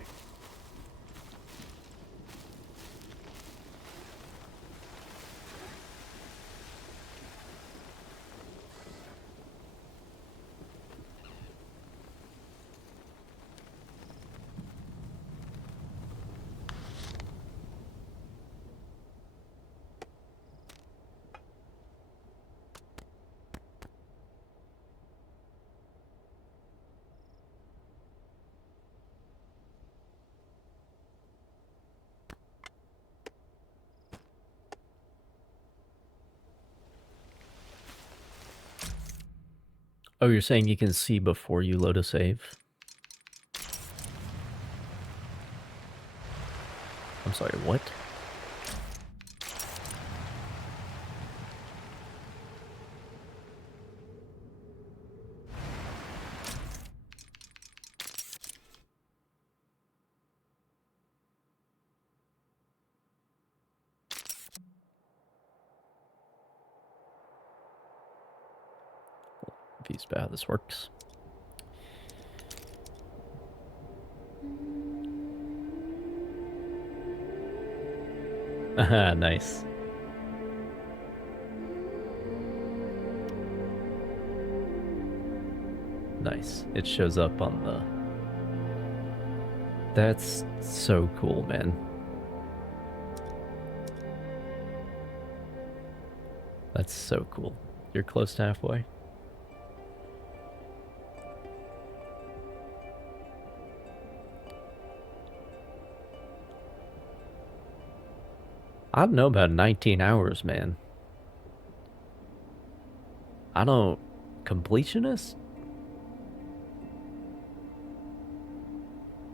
Oh, you're saying you can see before you load a save? I'm sorry, what? Confused about how this works. Aha, nice. Nice. It shows up on the... That's so cool, man. That's so cool. You're close to halfway. I don't know about 19 hours, man. I don't... Completionist?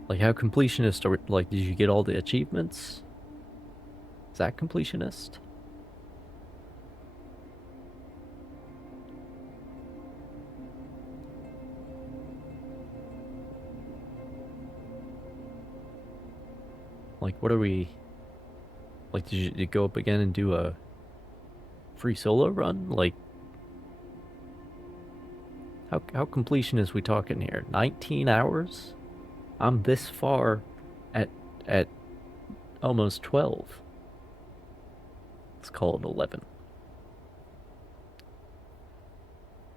Like, how completionist are... Like, did you get all the achievements? Is that completionist? Like, what are we... Like, did you go up again and do a free solo run? Like, how completionist we talking here? 19 hours? I'm this far at almost 12. Let's call it 11.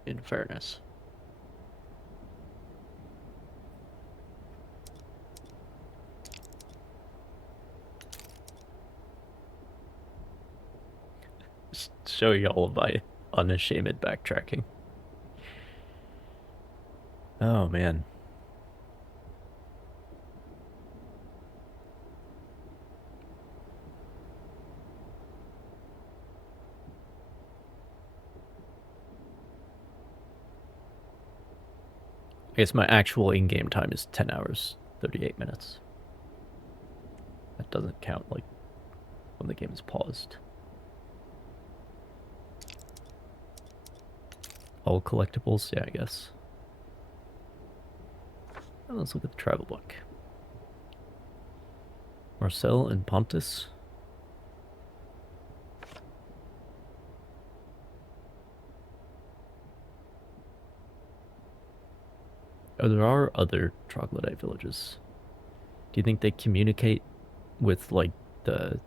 In fairness. Just show you all of my unashamed backtracking. Oh, man. I guess my actual in-game time is 10 hours, 38 minutes. That doesn't count, like, when the game is paused. All collectibles? Yeah, I guess. Oh, let's look at the travel book. Marcel and Pontus. Oh, there are other troglodyte villages. Do you think they communicate with, like, the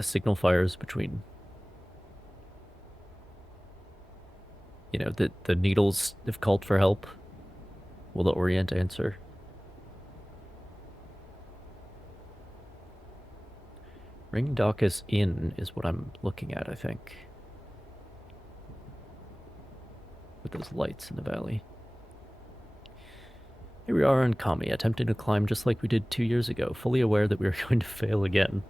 signal fires between, you know, the needles have called for help? Will the Orient answer? Ring Daucus Inn is what I'm looking at, I think. With those lights in the valley. Here we are on Kami, attempting to climb just like we did 2 years ago, fully aware that we are going to fail again.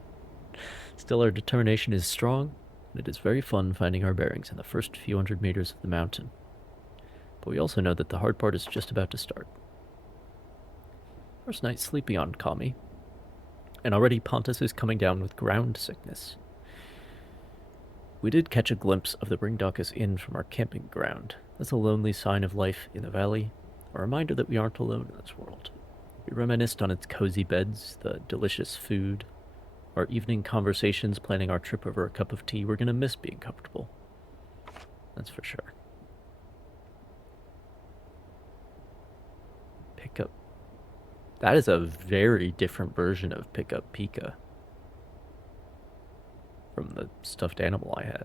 Still, our determination is strong, and it is very fun finding our bearings in the first few hundred meters of the mountain. But we also know that the hard part is just about to start. First night sleeping on Kami, and already Pontus is coming down with ground sickness. We did catch a glimpse of the Ringdockus Inn from our camping ground. That's a lonely sign of life in the valley, a reminder that we aren't alone in this world. We reminisced on its cozy beds, the delicious food, our evening conversations planning our trip over a cup of tea. We're going to miss being comfortable. That's for sure. Pickup. That is a very different version of Pickup Pika from the stuffed animal I had.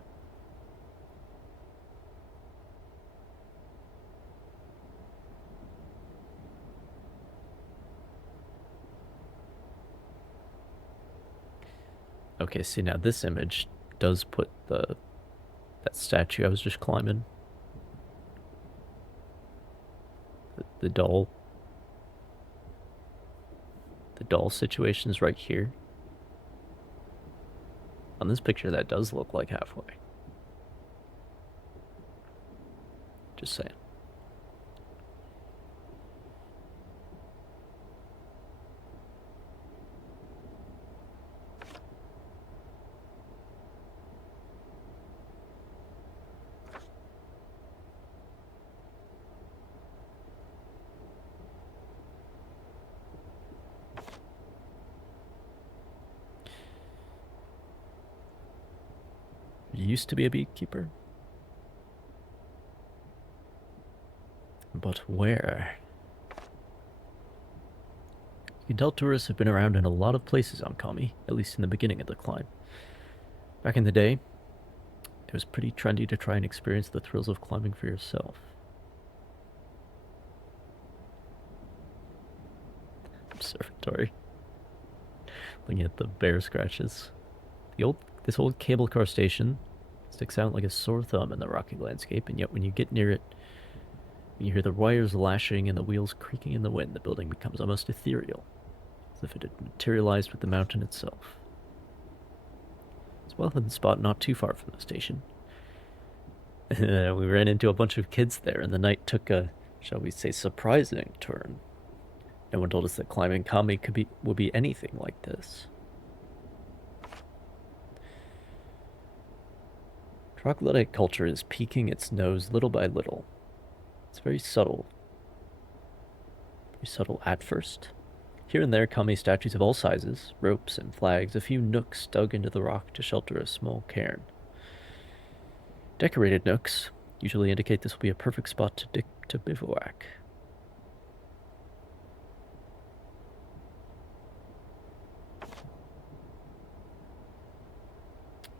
Okay, see now this image does put that statue I was just climbing. The doll. The doll situation is right here. On this picture, that does look like halfway. Just saying. Used to be a beekeeper. But where? You can tell tourists have been around in a lot of places on Kami, at least in the beginning of the climb. Back in the day, it was pretty trendy to try and experience the thrills of climbing for yourself. Observatory. Looking at the bear scratches. This old cable car station sticks out like a sore thumb in the rocky landscape, and yet when you get near it, when you hear the wires lashing and the wheels creaking in the wind, the building becomes almost ethereal, as if it had materialized with the mountain itself. It's a well-hidden spot not too far from the station. We ran into a bunch of kids there, and the night took a, shall we say, surprising turn. No one told us that climbing Kami would be anything like this. Troglodyte culture is peeking its nose little by little. It's very subtle. Very subtle at first. Here and there, Kami statues of all sizes, ropes and flags, a few nooks dug into the rock to shelter a small cairn. Decorated nooks usually indicate this will be a perfect spot to bivouac.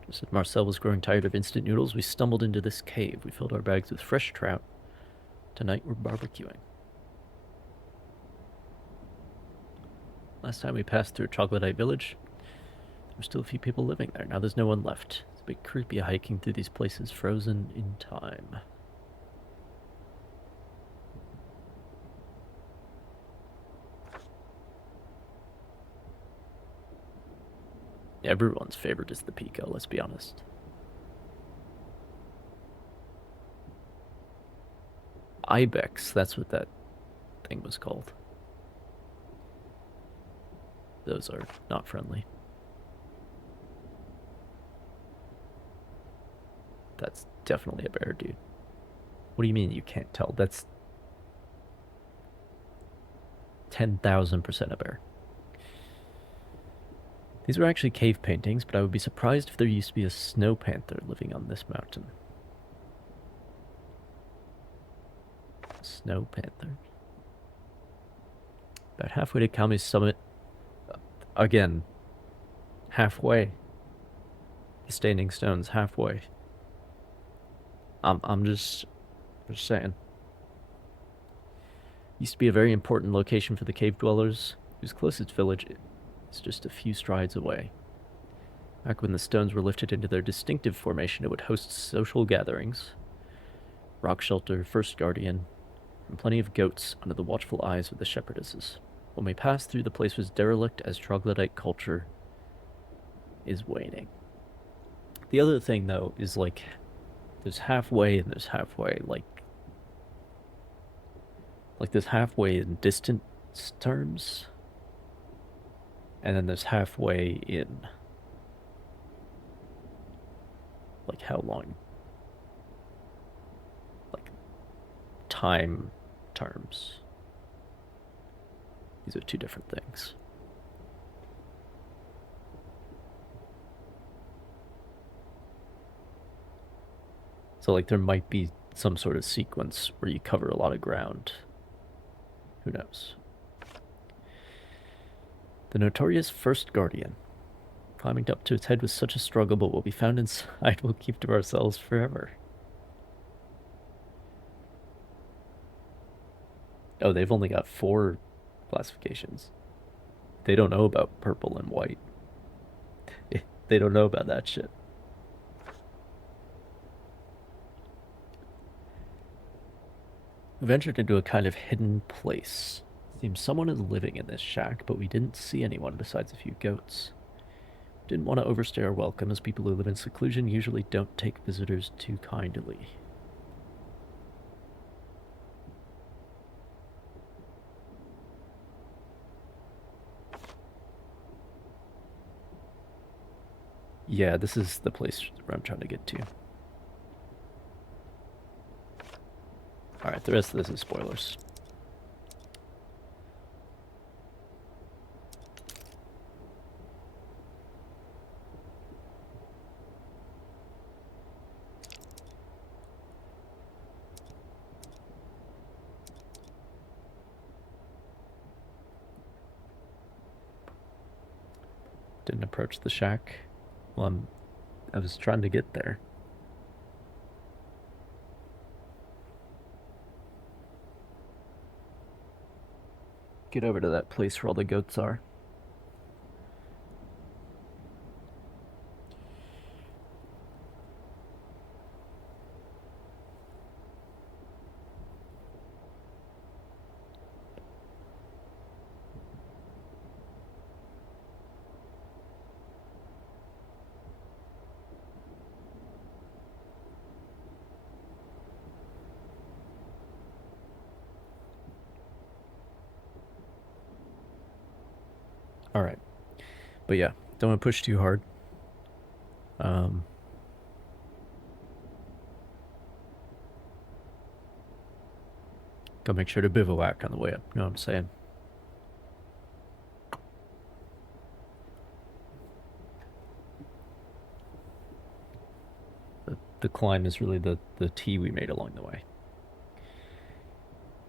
Just as Marcel was growing tired of instant noodles, we stumbled into this cave. We filled our bags with fresh trout. Tonight we're barbecuing. Last time we passed through Troglodyte Village, there were still a few people living there. Now there's no one left. It's a bit creepy hiking through these places frozen in time. Everyone's favorite is the Pico, let's be honest. Ibex, that's what that thing was called. Those are not friendly. That's definitely a bear, dude. What do you mean you can't tell? That's 10,000% a bear. These were actually cave paintings, but I would be surprised if there used to be a snow panther living on this mountain. Snow panther. About halfway to Kami's summit. Again. Halfway. The standing stones, halfway. I'm just saying. Used to be a very important location for the cave dwellers, whose closest village is just a few strides away. Back when the stones were lifted into their distinctive formation, it would host social gatherings, rock shelter, first guardian, and plenty of goats under the watchful eyes of the shepherdesses. When we passed through, the place was derelict as troglodyte culture is waning. The other thing, though, is like there's halfway and there's halfway. Like there's halfway in distance terms, and then there's halfway in like how long, like time terms. These are two different things. So like there might be some sort of sequence where you cover a lot of ground. Who knows? The notorious First Guardian. Climbing up to its head was such a struggle, but what we found inside we'll keep to ourselves forever. Oh, they've only got 4 classifications. They don't know about purple and white. They don't know about that shit. We ventured into a kind of hidden place. Seems someone is living in this shack, but we didn't see anyone besides a few goats. Didn't want to overstay our welcome, as people who live in seclusion usually don't take visitors too kindly. Yeah, this is the place where I'm trying to get to. Alright, the rest of this is spoilers. Didn't approach the shack. Well, I was trying to get there. Get over to that place where all the goats are. Alright. But yeah, don't want to push too hard. Go make sure to bivouac on the way up, you know what I'm saying? The climb is really the tea we made along the way.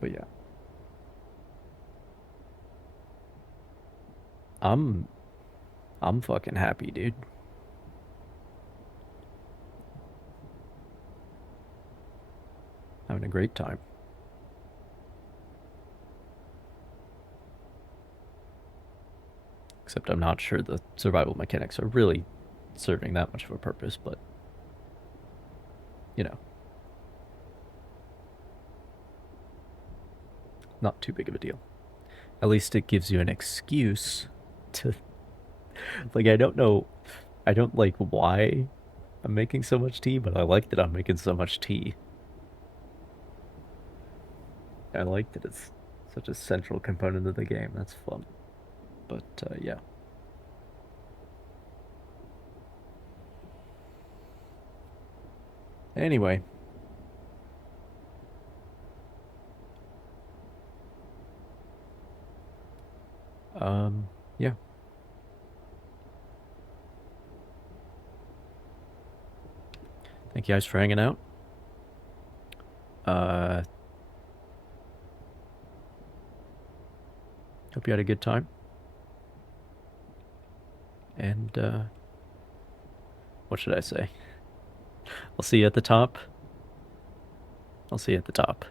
But yeah. I'm fucking happy, dude. Having a great time. Except I'm not sure the survival mechanics are really serving that much of a purpose, but you know. Not too big of a deal. At least it gives you an excuse to, like, I don't like why I'm making so much tea, but I like that I'm making so much tea. I like that it's such a central component of the game. That's fun. But yeah. Anyway. Yeah. Thank you guys for hanging out. Hope you had a good time. And, what should I say? I'll see you at the top. I'll see you at the top.